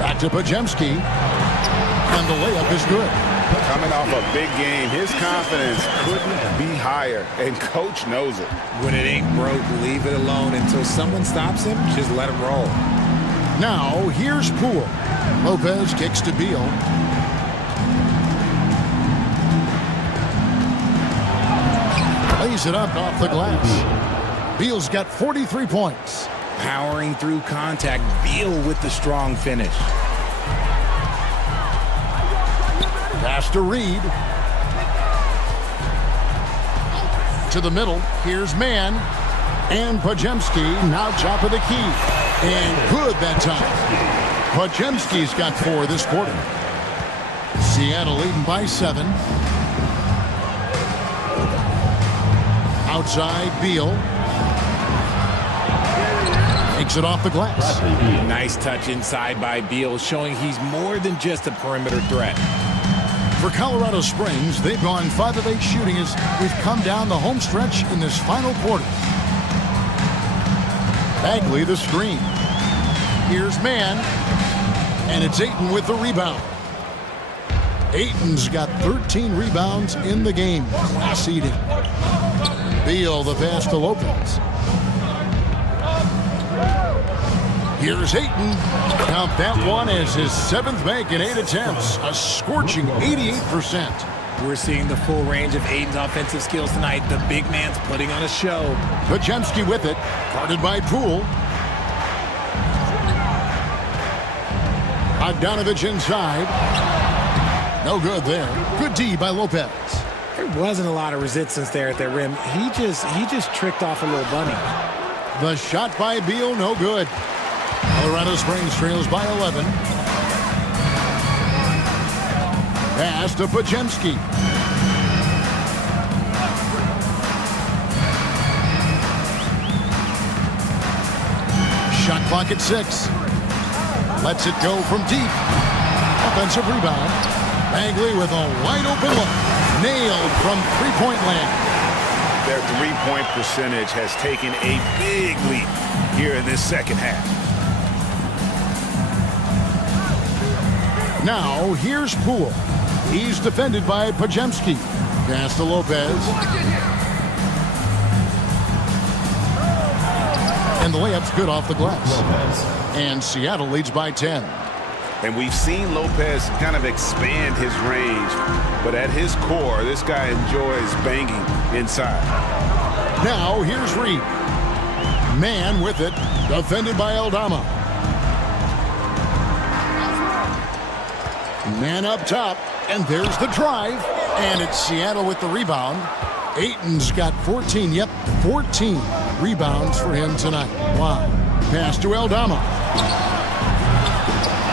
Back to Pajemski. And the layup is good. Coming off a big game, his confidence couldn't be higher, and coach knows it. When it ain't broke, leave it alone until someone stops him. Just let him roll. Now here's Poole. Lopez kicks to Beal. Lays it up off the glass. Beal's got 43 points. Powering through contact. Beal with the strong finish. Pass to Reed. To the middle. Here's Mann. And Pajemski now top of the key. And good that time. Pajemski's got 4 this quarter. Seattle leading by 7. Outside, Beal. Takes it off the glass. Nice touch inside by Beal, showing he's more than just a perimeter threat. For Colorado Springs, they've gone 5 of 8 shooting as we've come down the home stretch in this final quarter. Bagley the screen. Here's Mann. And it's Ayton with the rebound. Ayton's got 13 rebounds in the game. Class eating. Beal the pass to Lopez. Here's Ayton. Count that one as his 7th make in 8 attempts. A scorching 88%. We're seeing the full range of Ayton's offensive skills tonight. The big man's putting on a show. Pajemski with it. Guarded by Poole. Bogdanovich inside. No good there. Good D by Lopez. There wasn't a lot of resistance there at the rim. He just tricked off a little bunny. The shot by Beal, no good. Colorado Springs trails by 11. Pass to Pajemski. Shot clock at 6. Lets it go from deep. Offensive rebound. Bagley with a wide open look. Nailed from three-point land. their three-point percentage has taken a big leap here in this second half. Now, here's Poole. He's defended by Pajemski. Pass to Lopez. And the layup's good off the glass. And Seattle leads by 10. And we've seen Lopez kind of expand his range, but at his core, this guy enjoys banging inside. Now, here's Reed. Man with it, defended by Aldama. Man up top, and there's the drive. And it's Seattle with the rebound. Ayton's got 14, 14 rebounds for him tonight. Wow. Pass to Aldama.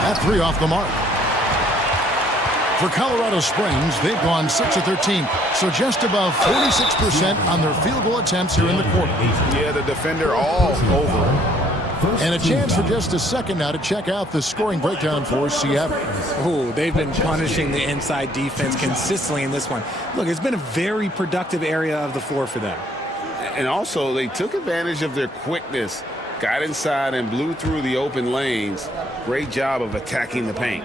That three off the mark. For Colorado Springs, they've gone 6 of 13, so just above 46% on their field goal attempts here in the quarter. Yeah, the defender all over. And a chance for just a second now to check out the scoring breakdown for Seattle. Oh, they've been punishing the inside defense consistently in this one. Look, it's been a very productive area of the floor for them. And also, they took advantage of their quickness, got inside and blew through the open lanes. Great job of attacking the paint.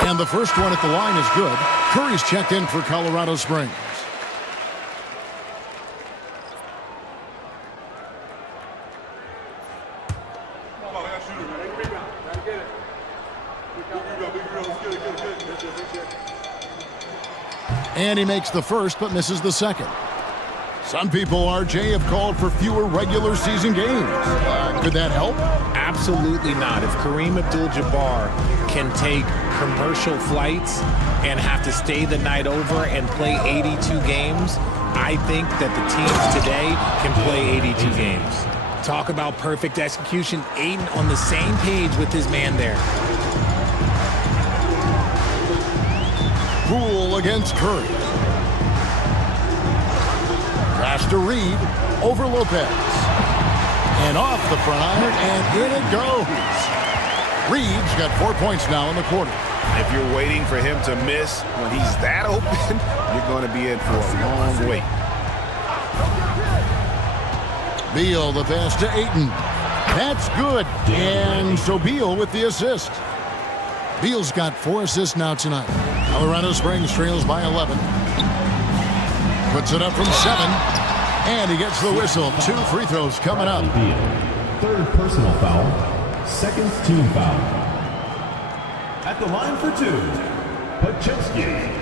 And the first one at the line is good. Curry's checked in for Colorado Springs. And he makes the first, but misses the second. Some people, RJ, have called for fewer regular season games. Could that help? Absolutely not. If Kareem Abdul-Jabbar can take commercial flights and have to stay the night over and play 82 games, I think that the teams today can play 82 games. Talk about perfect execution. Ayton on the same page with his man there. Poole against Curry. Pass to Reed over Lopez. And off the front iron, and in it goes. Reed's got 4 points now in the quarter. If you're waiting for him to miss when he's that open, you're going to be in for a long wait. Beal, the pass to Ayton. That's good. And so Beal with the assist. Beal's got 4 assists now tonight. Colorado Springs trails by 11. Puts it up from 7. And he gets the whistle. 2 free throws coming up. Third personal foul. Second team foul. At the line for 2, Pajemski.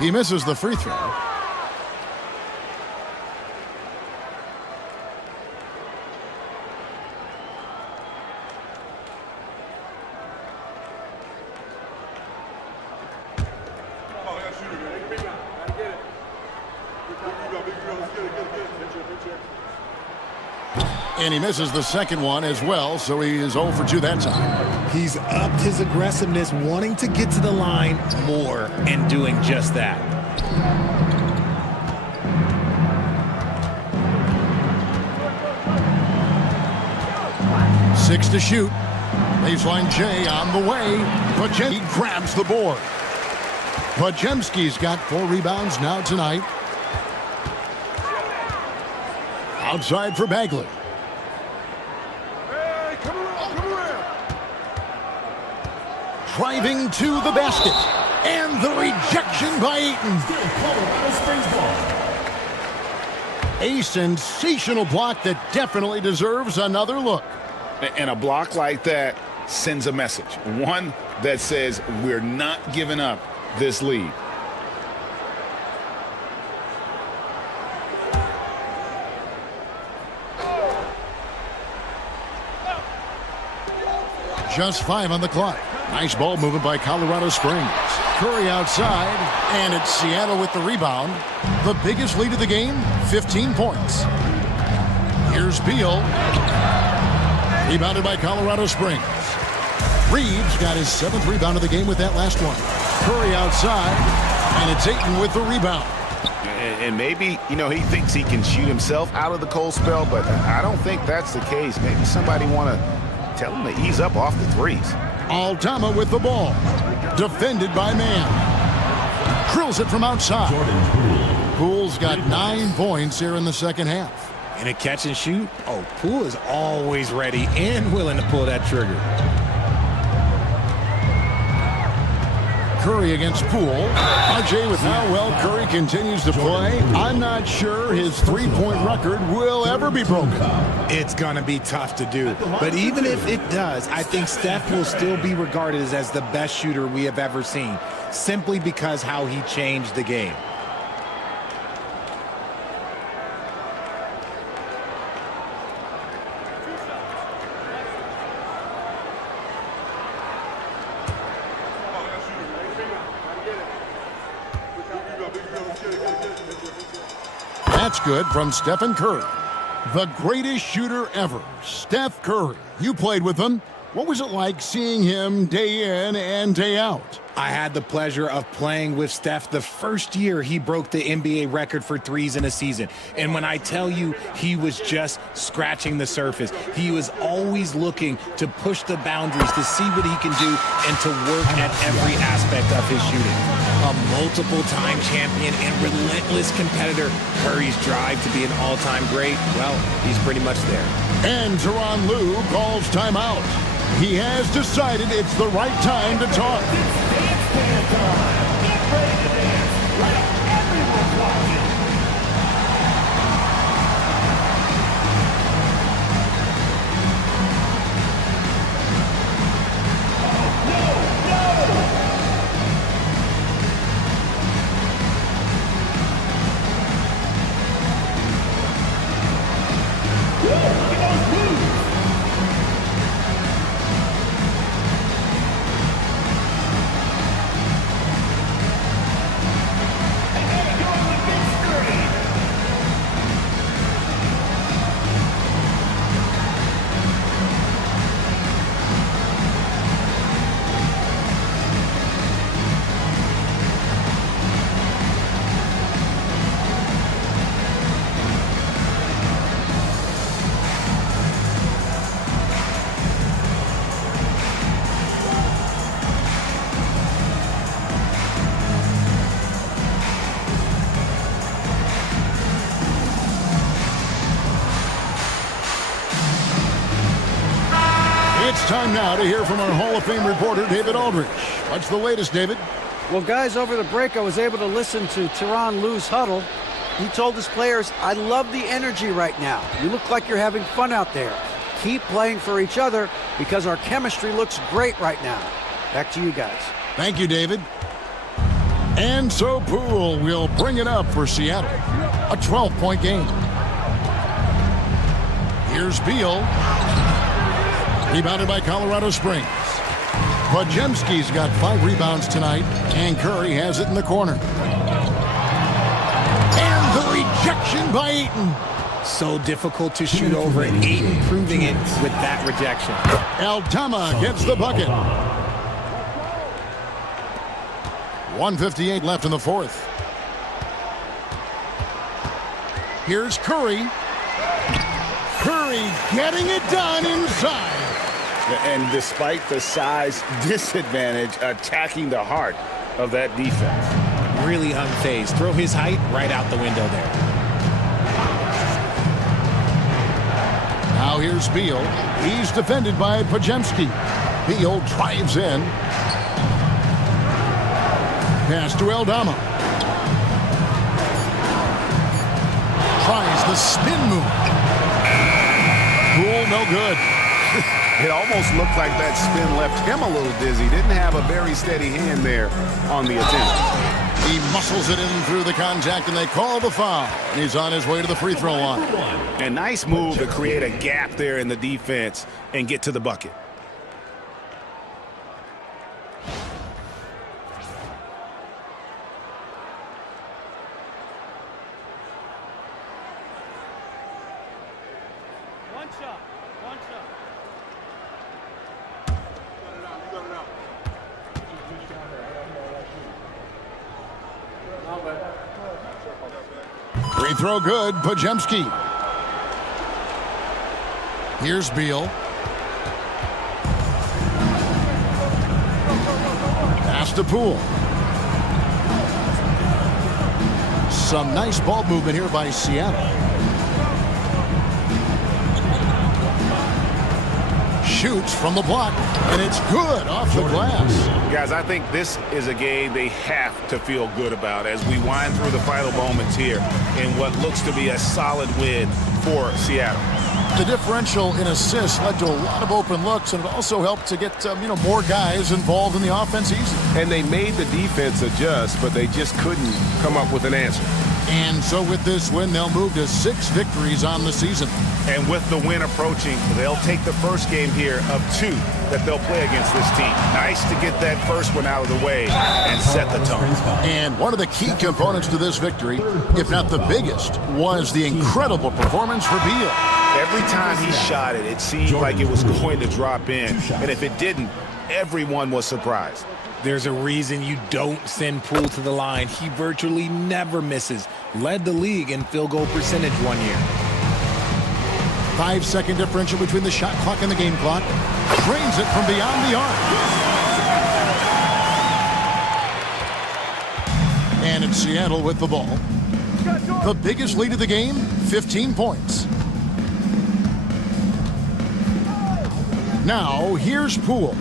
He misses the free throw. And he misses the second one as well, so he is 0 for 2 that time. He's upped his aggressiveness, wanting to get to the line more and doing just that. 6 to shoot. Baseline J on the way. Pajemski grabs the board. Pajemski's got 4 rebounds now tonight. Outside for Bagley. Driving to the basket. And the rejection by Ayton. A sensational block that definitely deserves another look. And a block like that sends a message. One that says we're not giving up this lead. Just 5 on the clock. Nice ball movement by Colorado Springs. Curry outside, and it's Seattle with the rebound. The biggest lead of the game, 15 points. Here's Beal. Rebounded by Colorado Springs. Reeves got his 7th rebound of the game with that last one. Curry outside, and it's Ayton with the rebound. And maybe, he thinks he can shoot himself out of the cold spell, but I don't think that's the case. Maybe somebody want to tell him to ease up off the threes. Aldama with the ball. Defended by Mann. Drills it from outside. Poole's got 9 points here in the second half. In a catch and shoot, Poole is always ready and willing to pull that trigger. Curry against Poole. RJ, with how well Curry continues to play, I'm not sure his three-point record will ever be broken. It's going to be tough to do. But even if it does, I think Steph will still be regarded as the best shooter we have ever seen, simply because how he changed the game. That's good from Stephen Curry. The greatest shooter ever, Steph Curry. You played with him. What was it like seeing him day in and day out? I had the pleasure of playing with Steph the first year he broke the NBA record for threes in a season. And when I tell you he was just scratching the surface, he was always looking to push the boundaries, to see what he can do, and to work at every aspect of his shooting. A multiple-time champion and relentless competitor, Curry's drive to be an all-time great, well, he's pretty much there. And Tyronn Lue calls timeout. He has decided it's the right time to talk. It's time now to hear from our Hall of Fame reporter, David Aldridge. What's the latest, David? Well, guys, over the break, I was able to listen to Tyronn Lue's huddle. He told his players, I love the energy right now. You look like you're having fun out there. Keep playing for each other because our chemistry looks great right now. Back to you guys. Thank you, David. And so Poole will bring it up for Seattle. A 12-point game. Here's Beal. Rebounded by Colorado Springs. Podziemski's got 5 rebounds tonight, and Curry has it in the corner. And the rejection by Ayton. So difficult to shoot over, and Ayton proving it with that rejection. Aldama gets the bucket. 1:58 left in the fourth. Here's Curry. Curry getting it done inside. And despite the size disadvantage, attacking the heart of that defense. Really unfazed. Throw his height right out the window there. Now here's Beal. He's defended by Podziemski. Beal drives in. Pass to Aldama. Tries the spin move. Poole, no good. It almost looked like that spin left him a little dizzy. Didn't have a very steady hand there on the attempt. He muscles it in through the contact, and they call the foul. And he's on his way to the free throw line. A nice move to create a gap there in the defense and get to the bucket. Free throw good, Pajemski. Here's Beal. Pass to Poole. Some nice ball movement here by Seattle. Shoots from the block, and it's good off the glass. Guys, I think this is a game they have to feel good about as we wind through the final moments here in what looks to be a solid win for Seattle. The differential in assists led to a lot of open looks, and it also helped to get more guys involved in the offense easy. And they made the defense adjust, but they just couldn't come up with an answer. And so with this win, they'll move to 6 victories on the season. And with the win approaching, they'll take the first game here of 2 that they'll play against this team. Nice to get that first one out of the way and set the tone. And one of the key components to this victory, if not the biggest, was the incredible performance for Beal. Every time he shot it, it seemed like it was going to drop in. And if it didn't, everyone was surprised. There's a reason you don't send Poole to the line. He virtually never misses. Led the league in field goal percentage one year. 5-second differential between the shot clock and the game clock. Drains it from beyond the arc. And it's Seattle with the ball. The biggest lead of the game, 15 points. Now, here's Poole.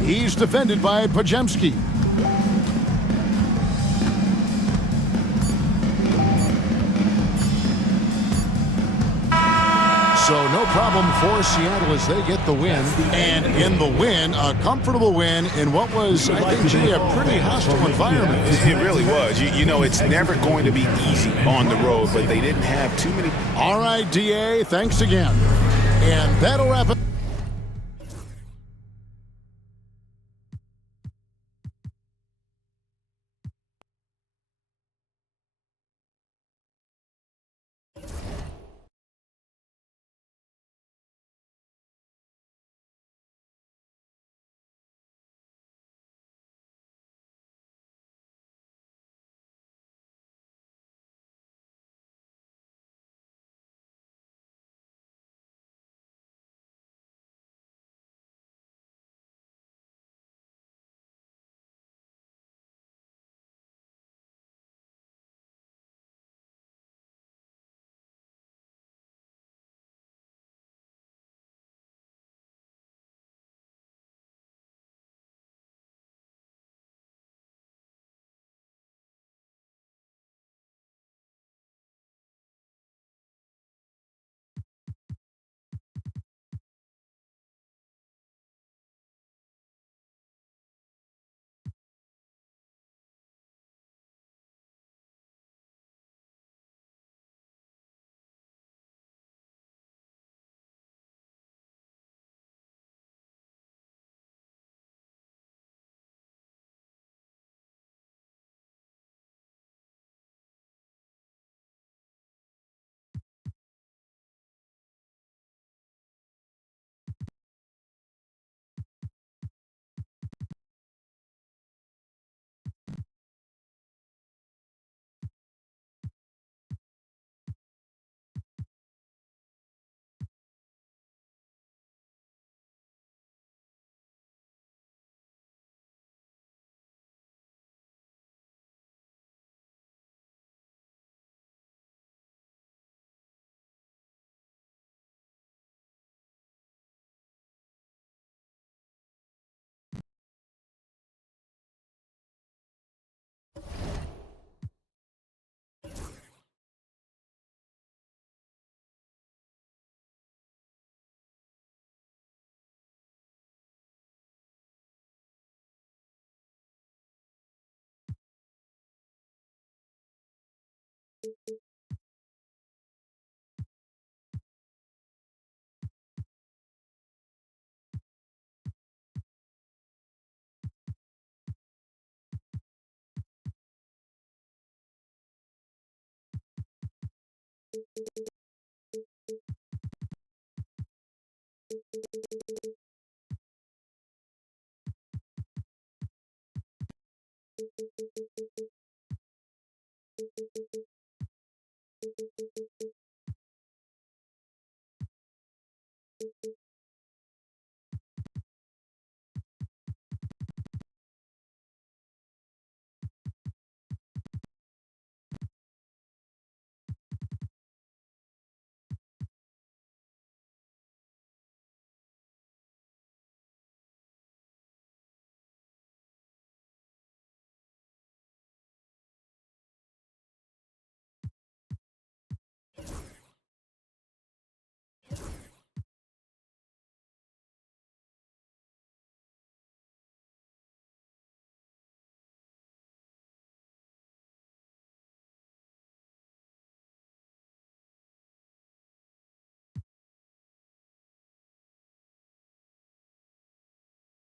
He's defended by Pajemski. So no problem for Seattle as they get the win. And in the win, a comfortable win in what was, I think, Jay, a pretty hostile environment. It really was. You know, it's never going to be easy on the road, but they didn't have too many. All right, DA, thanks again. And that'll wrap it.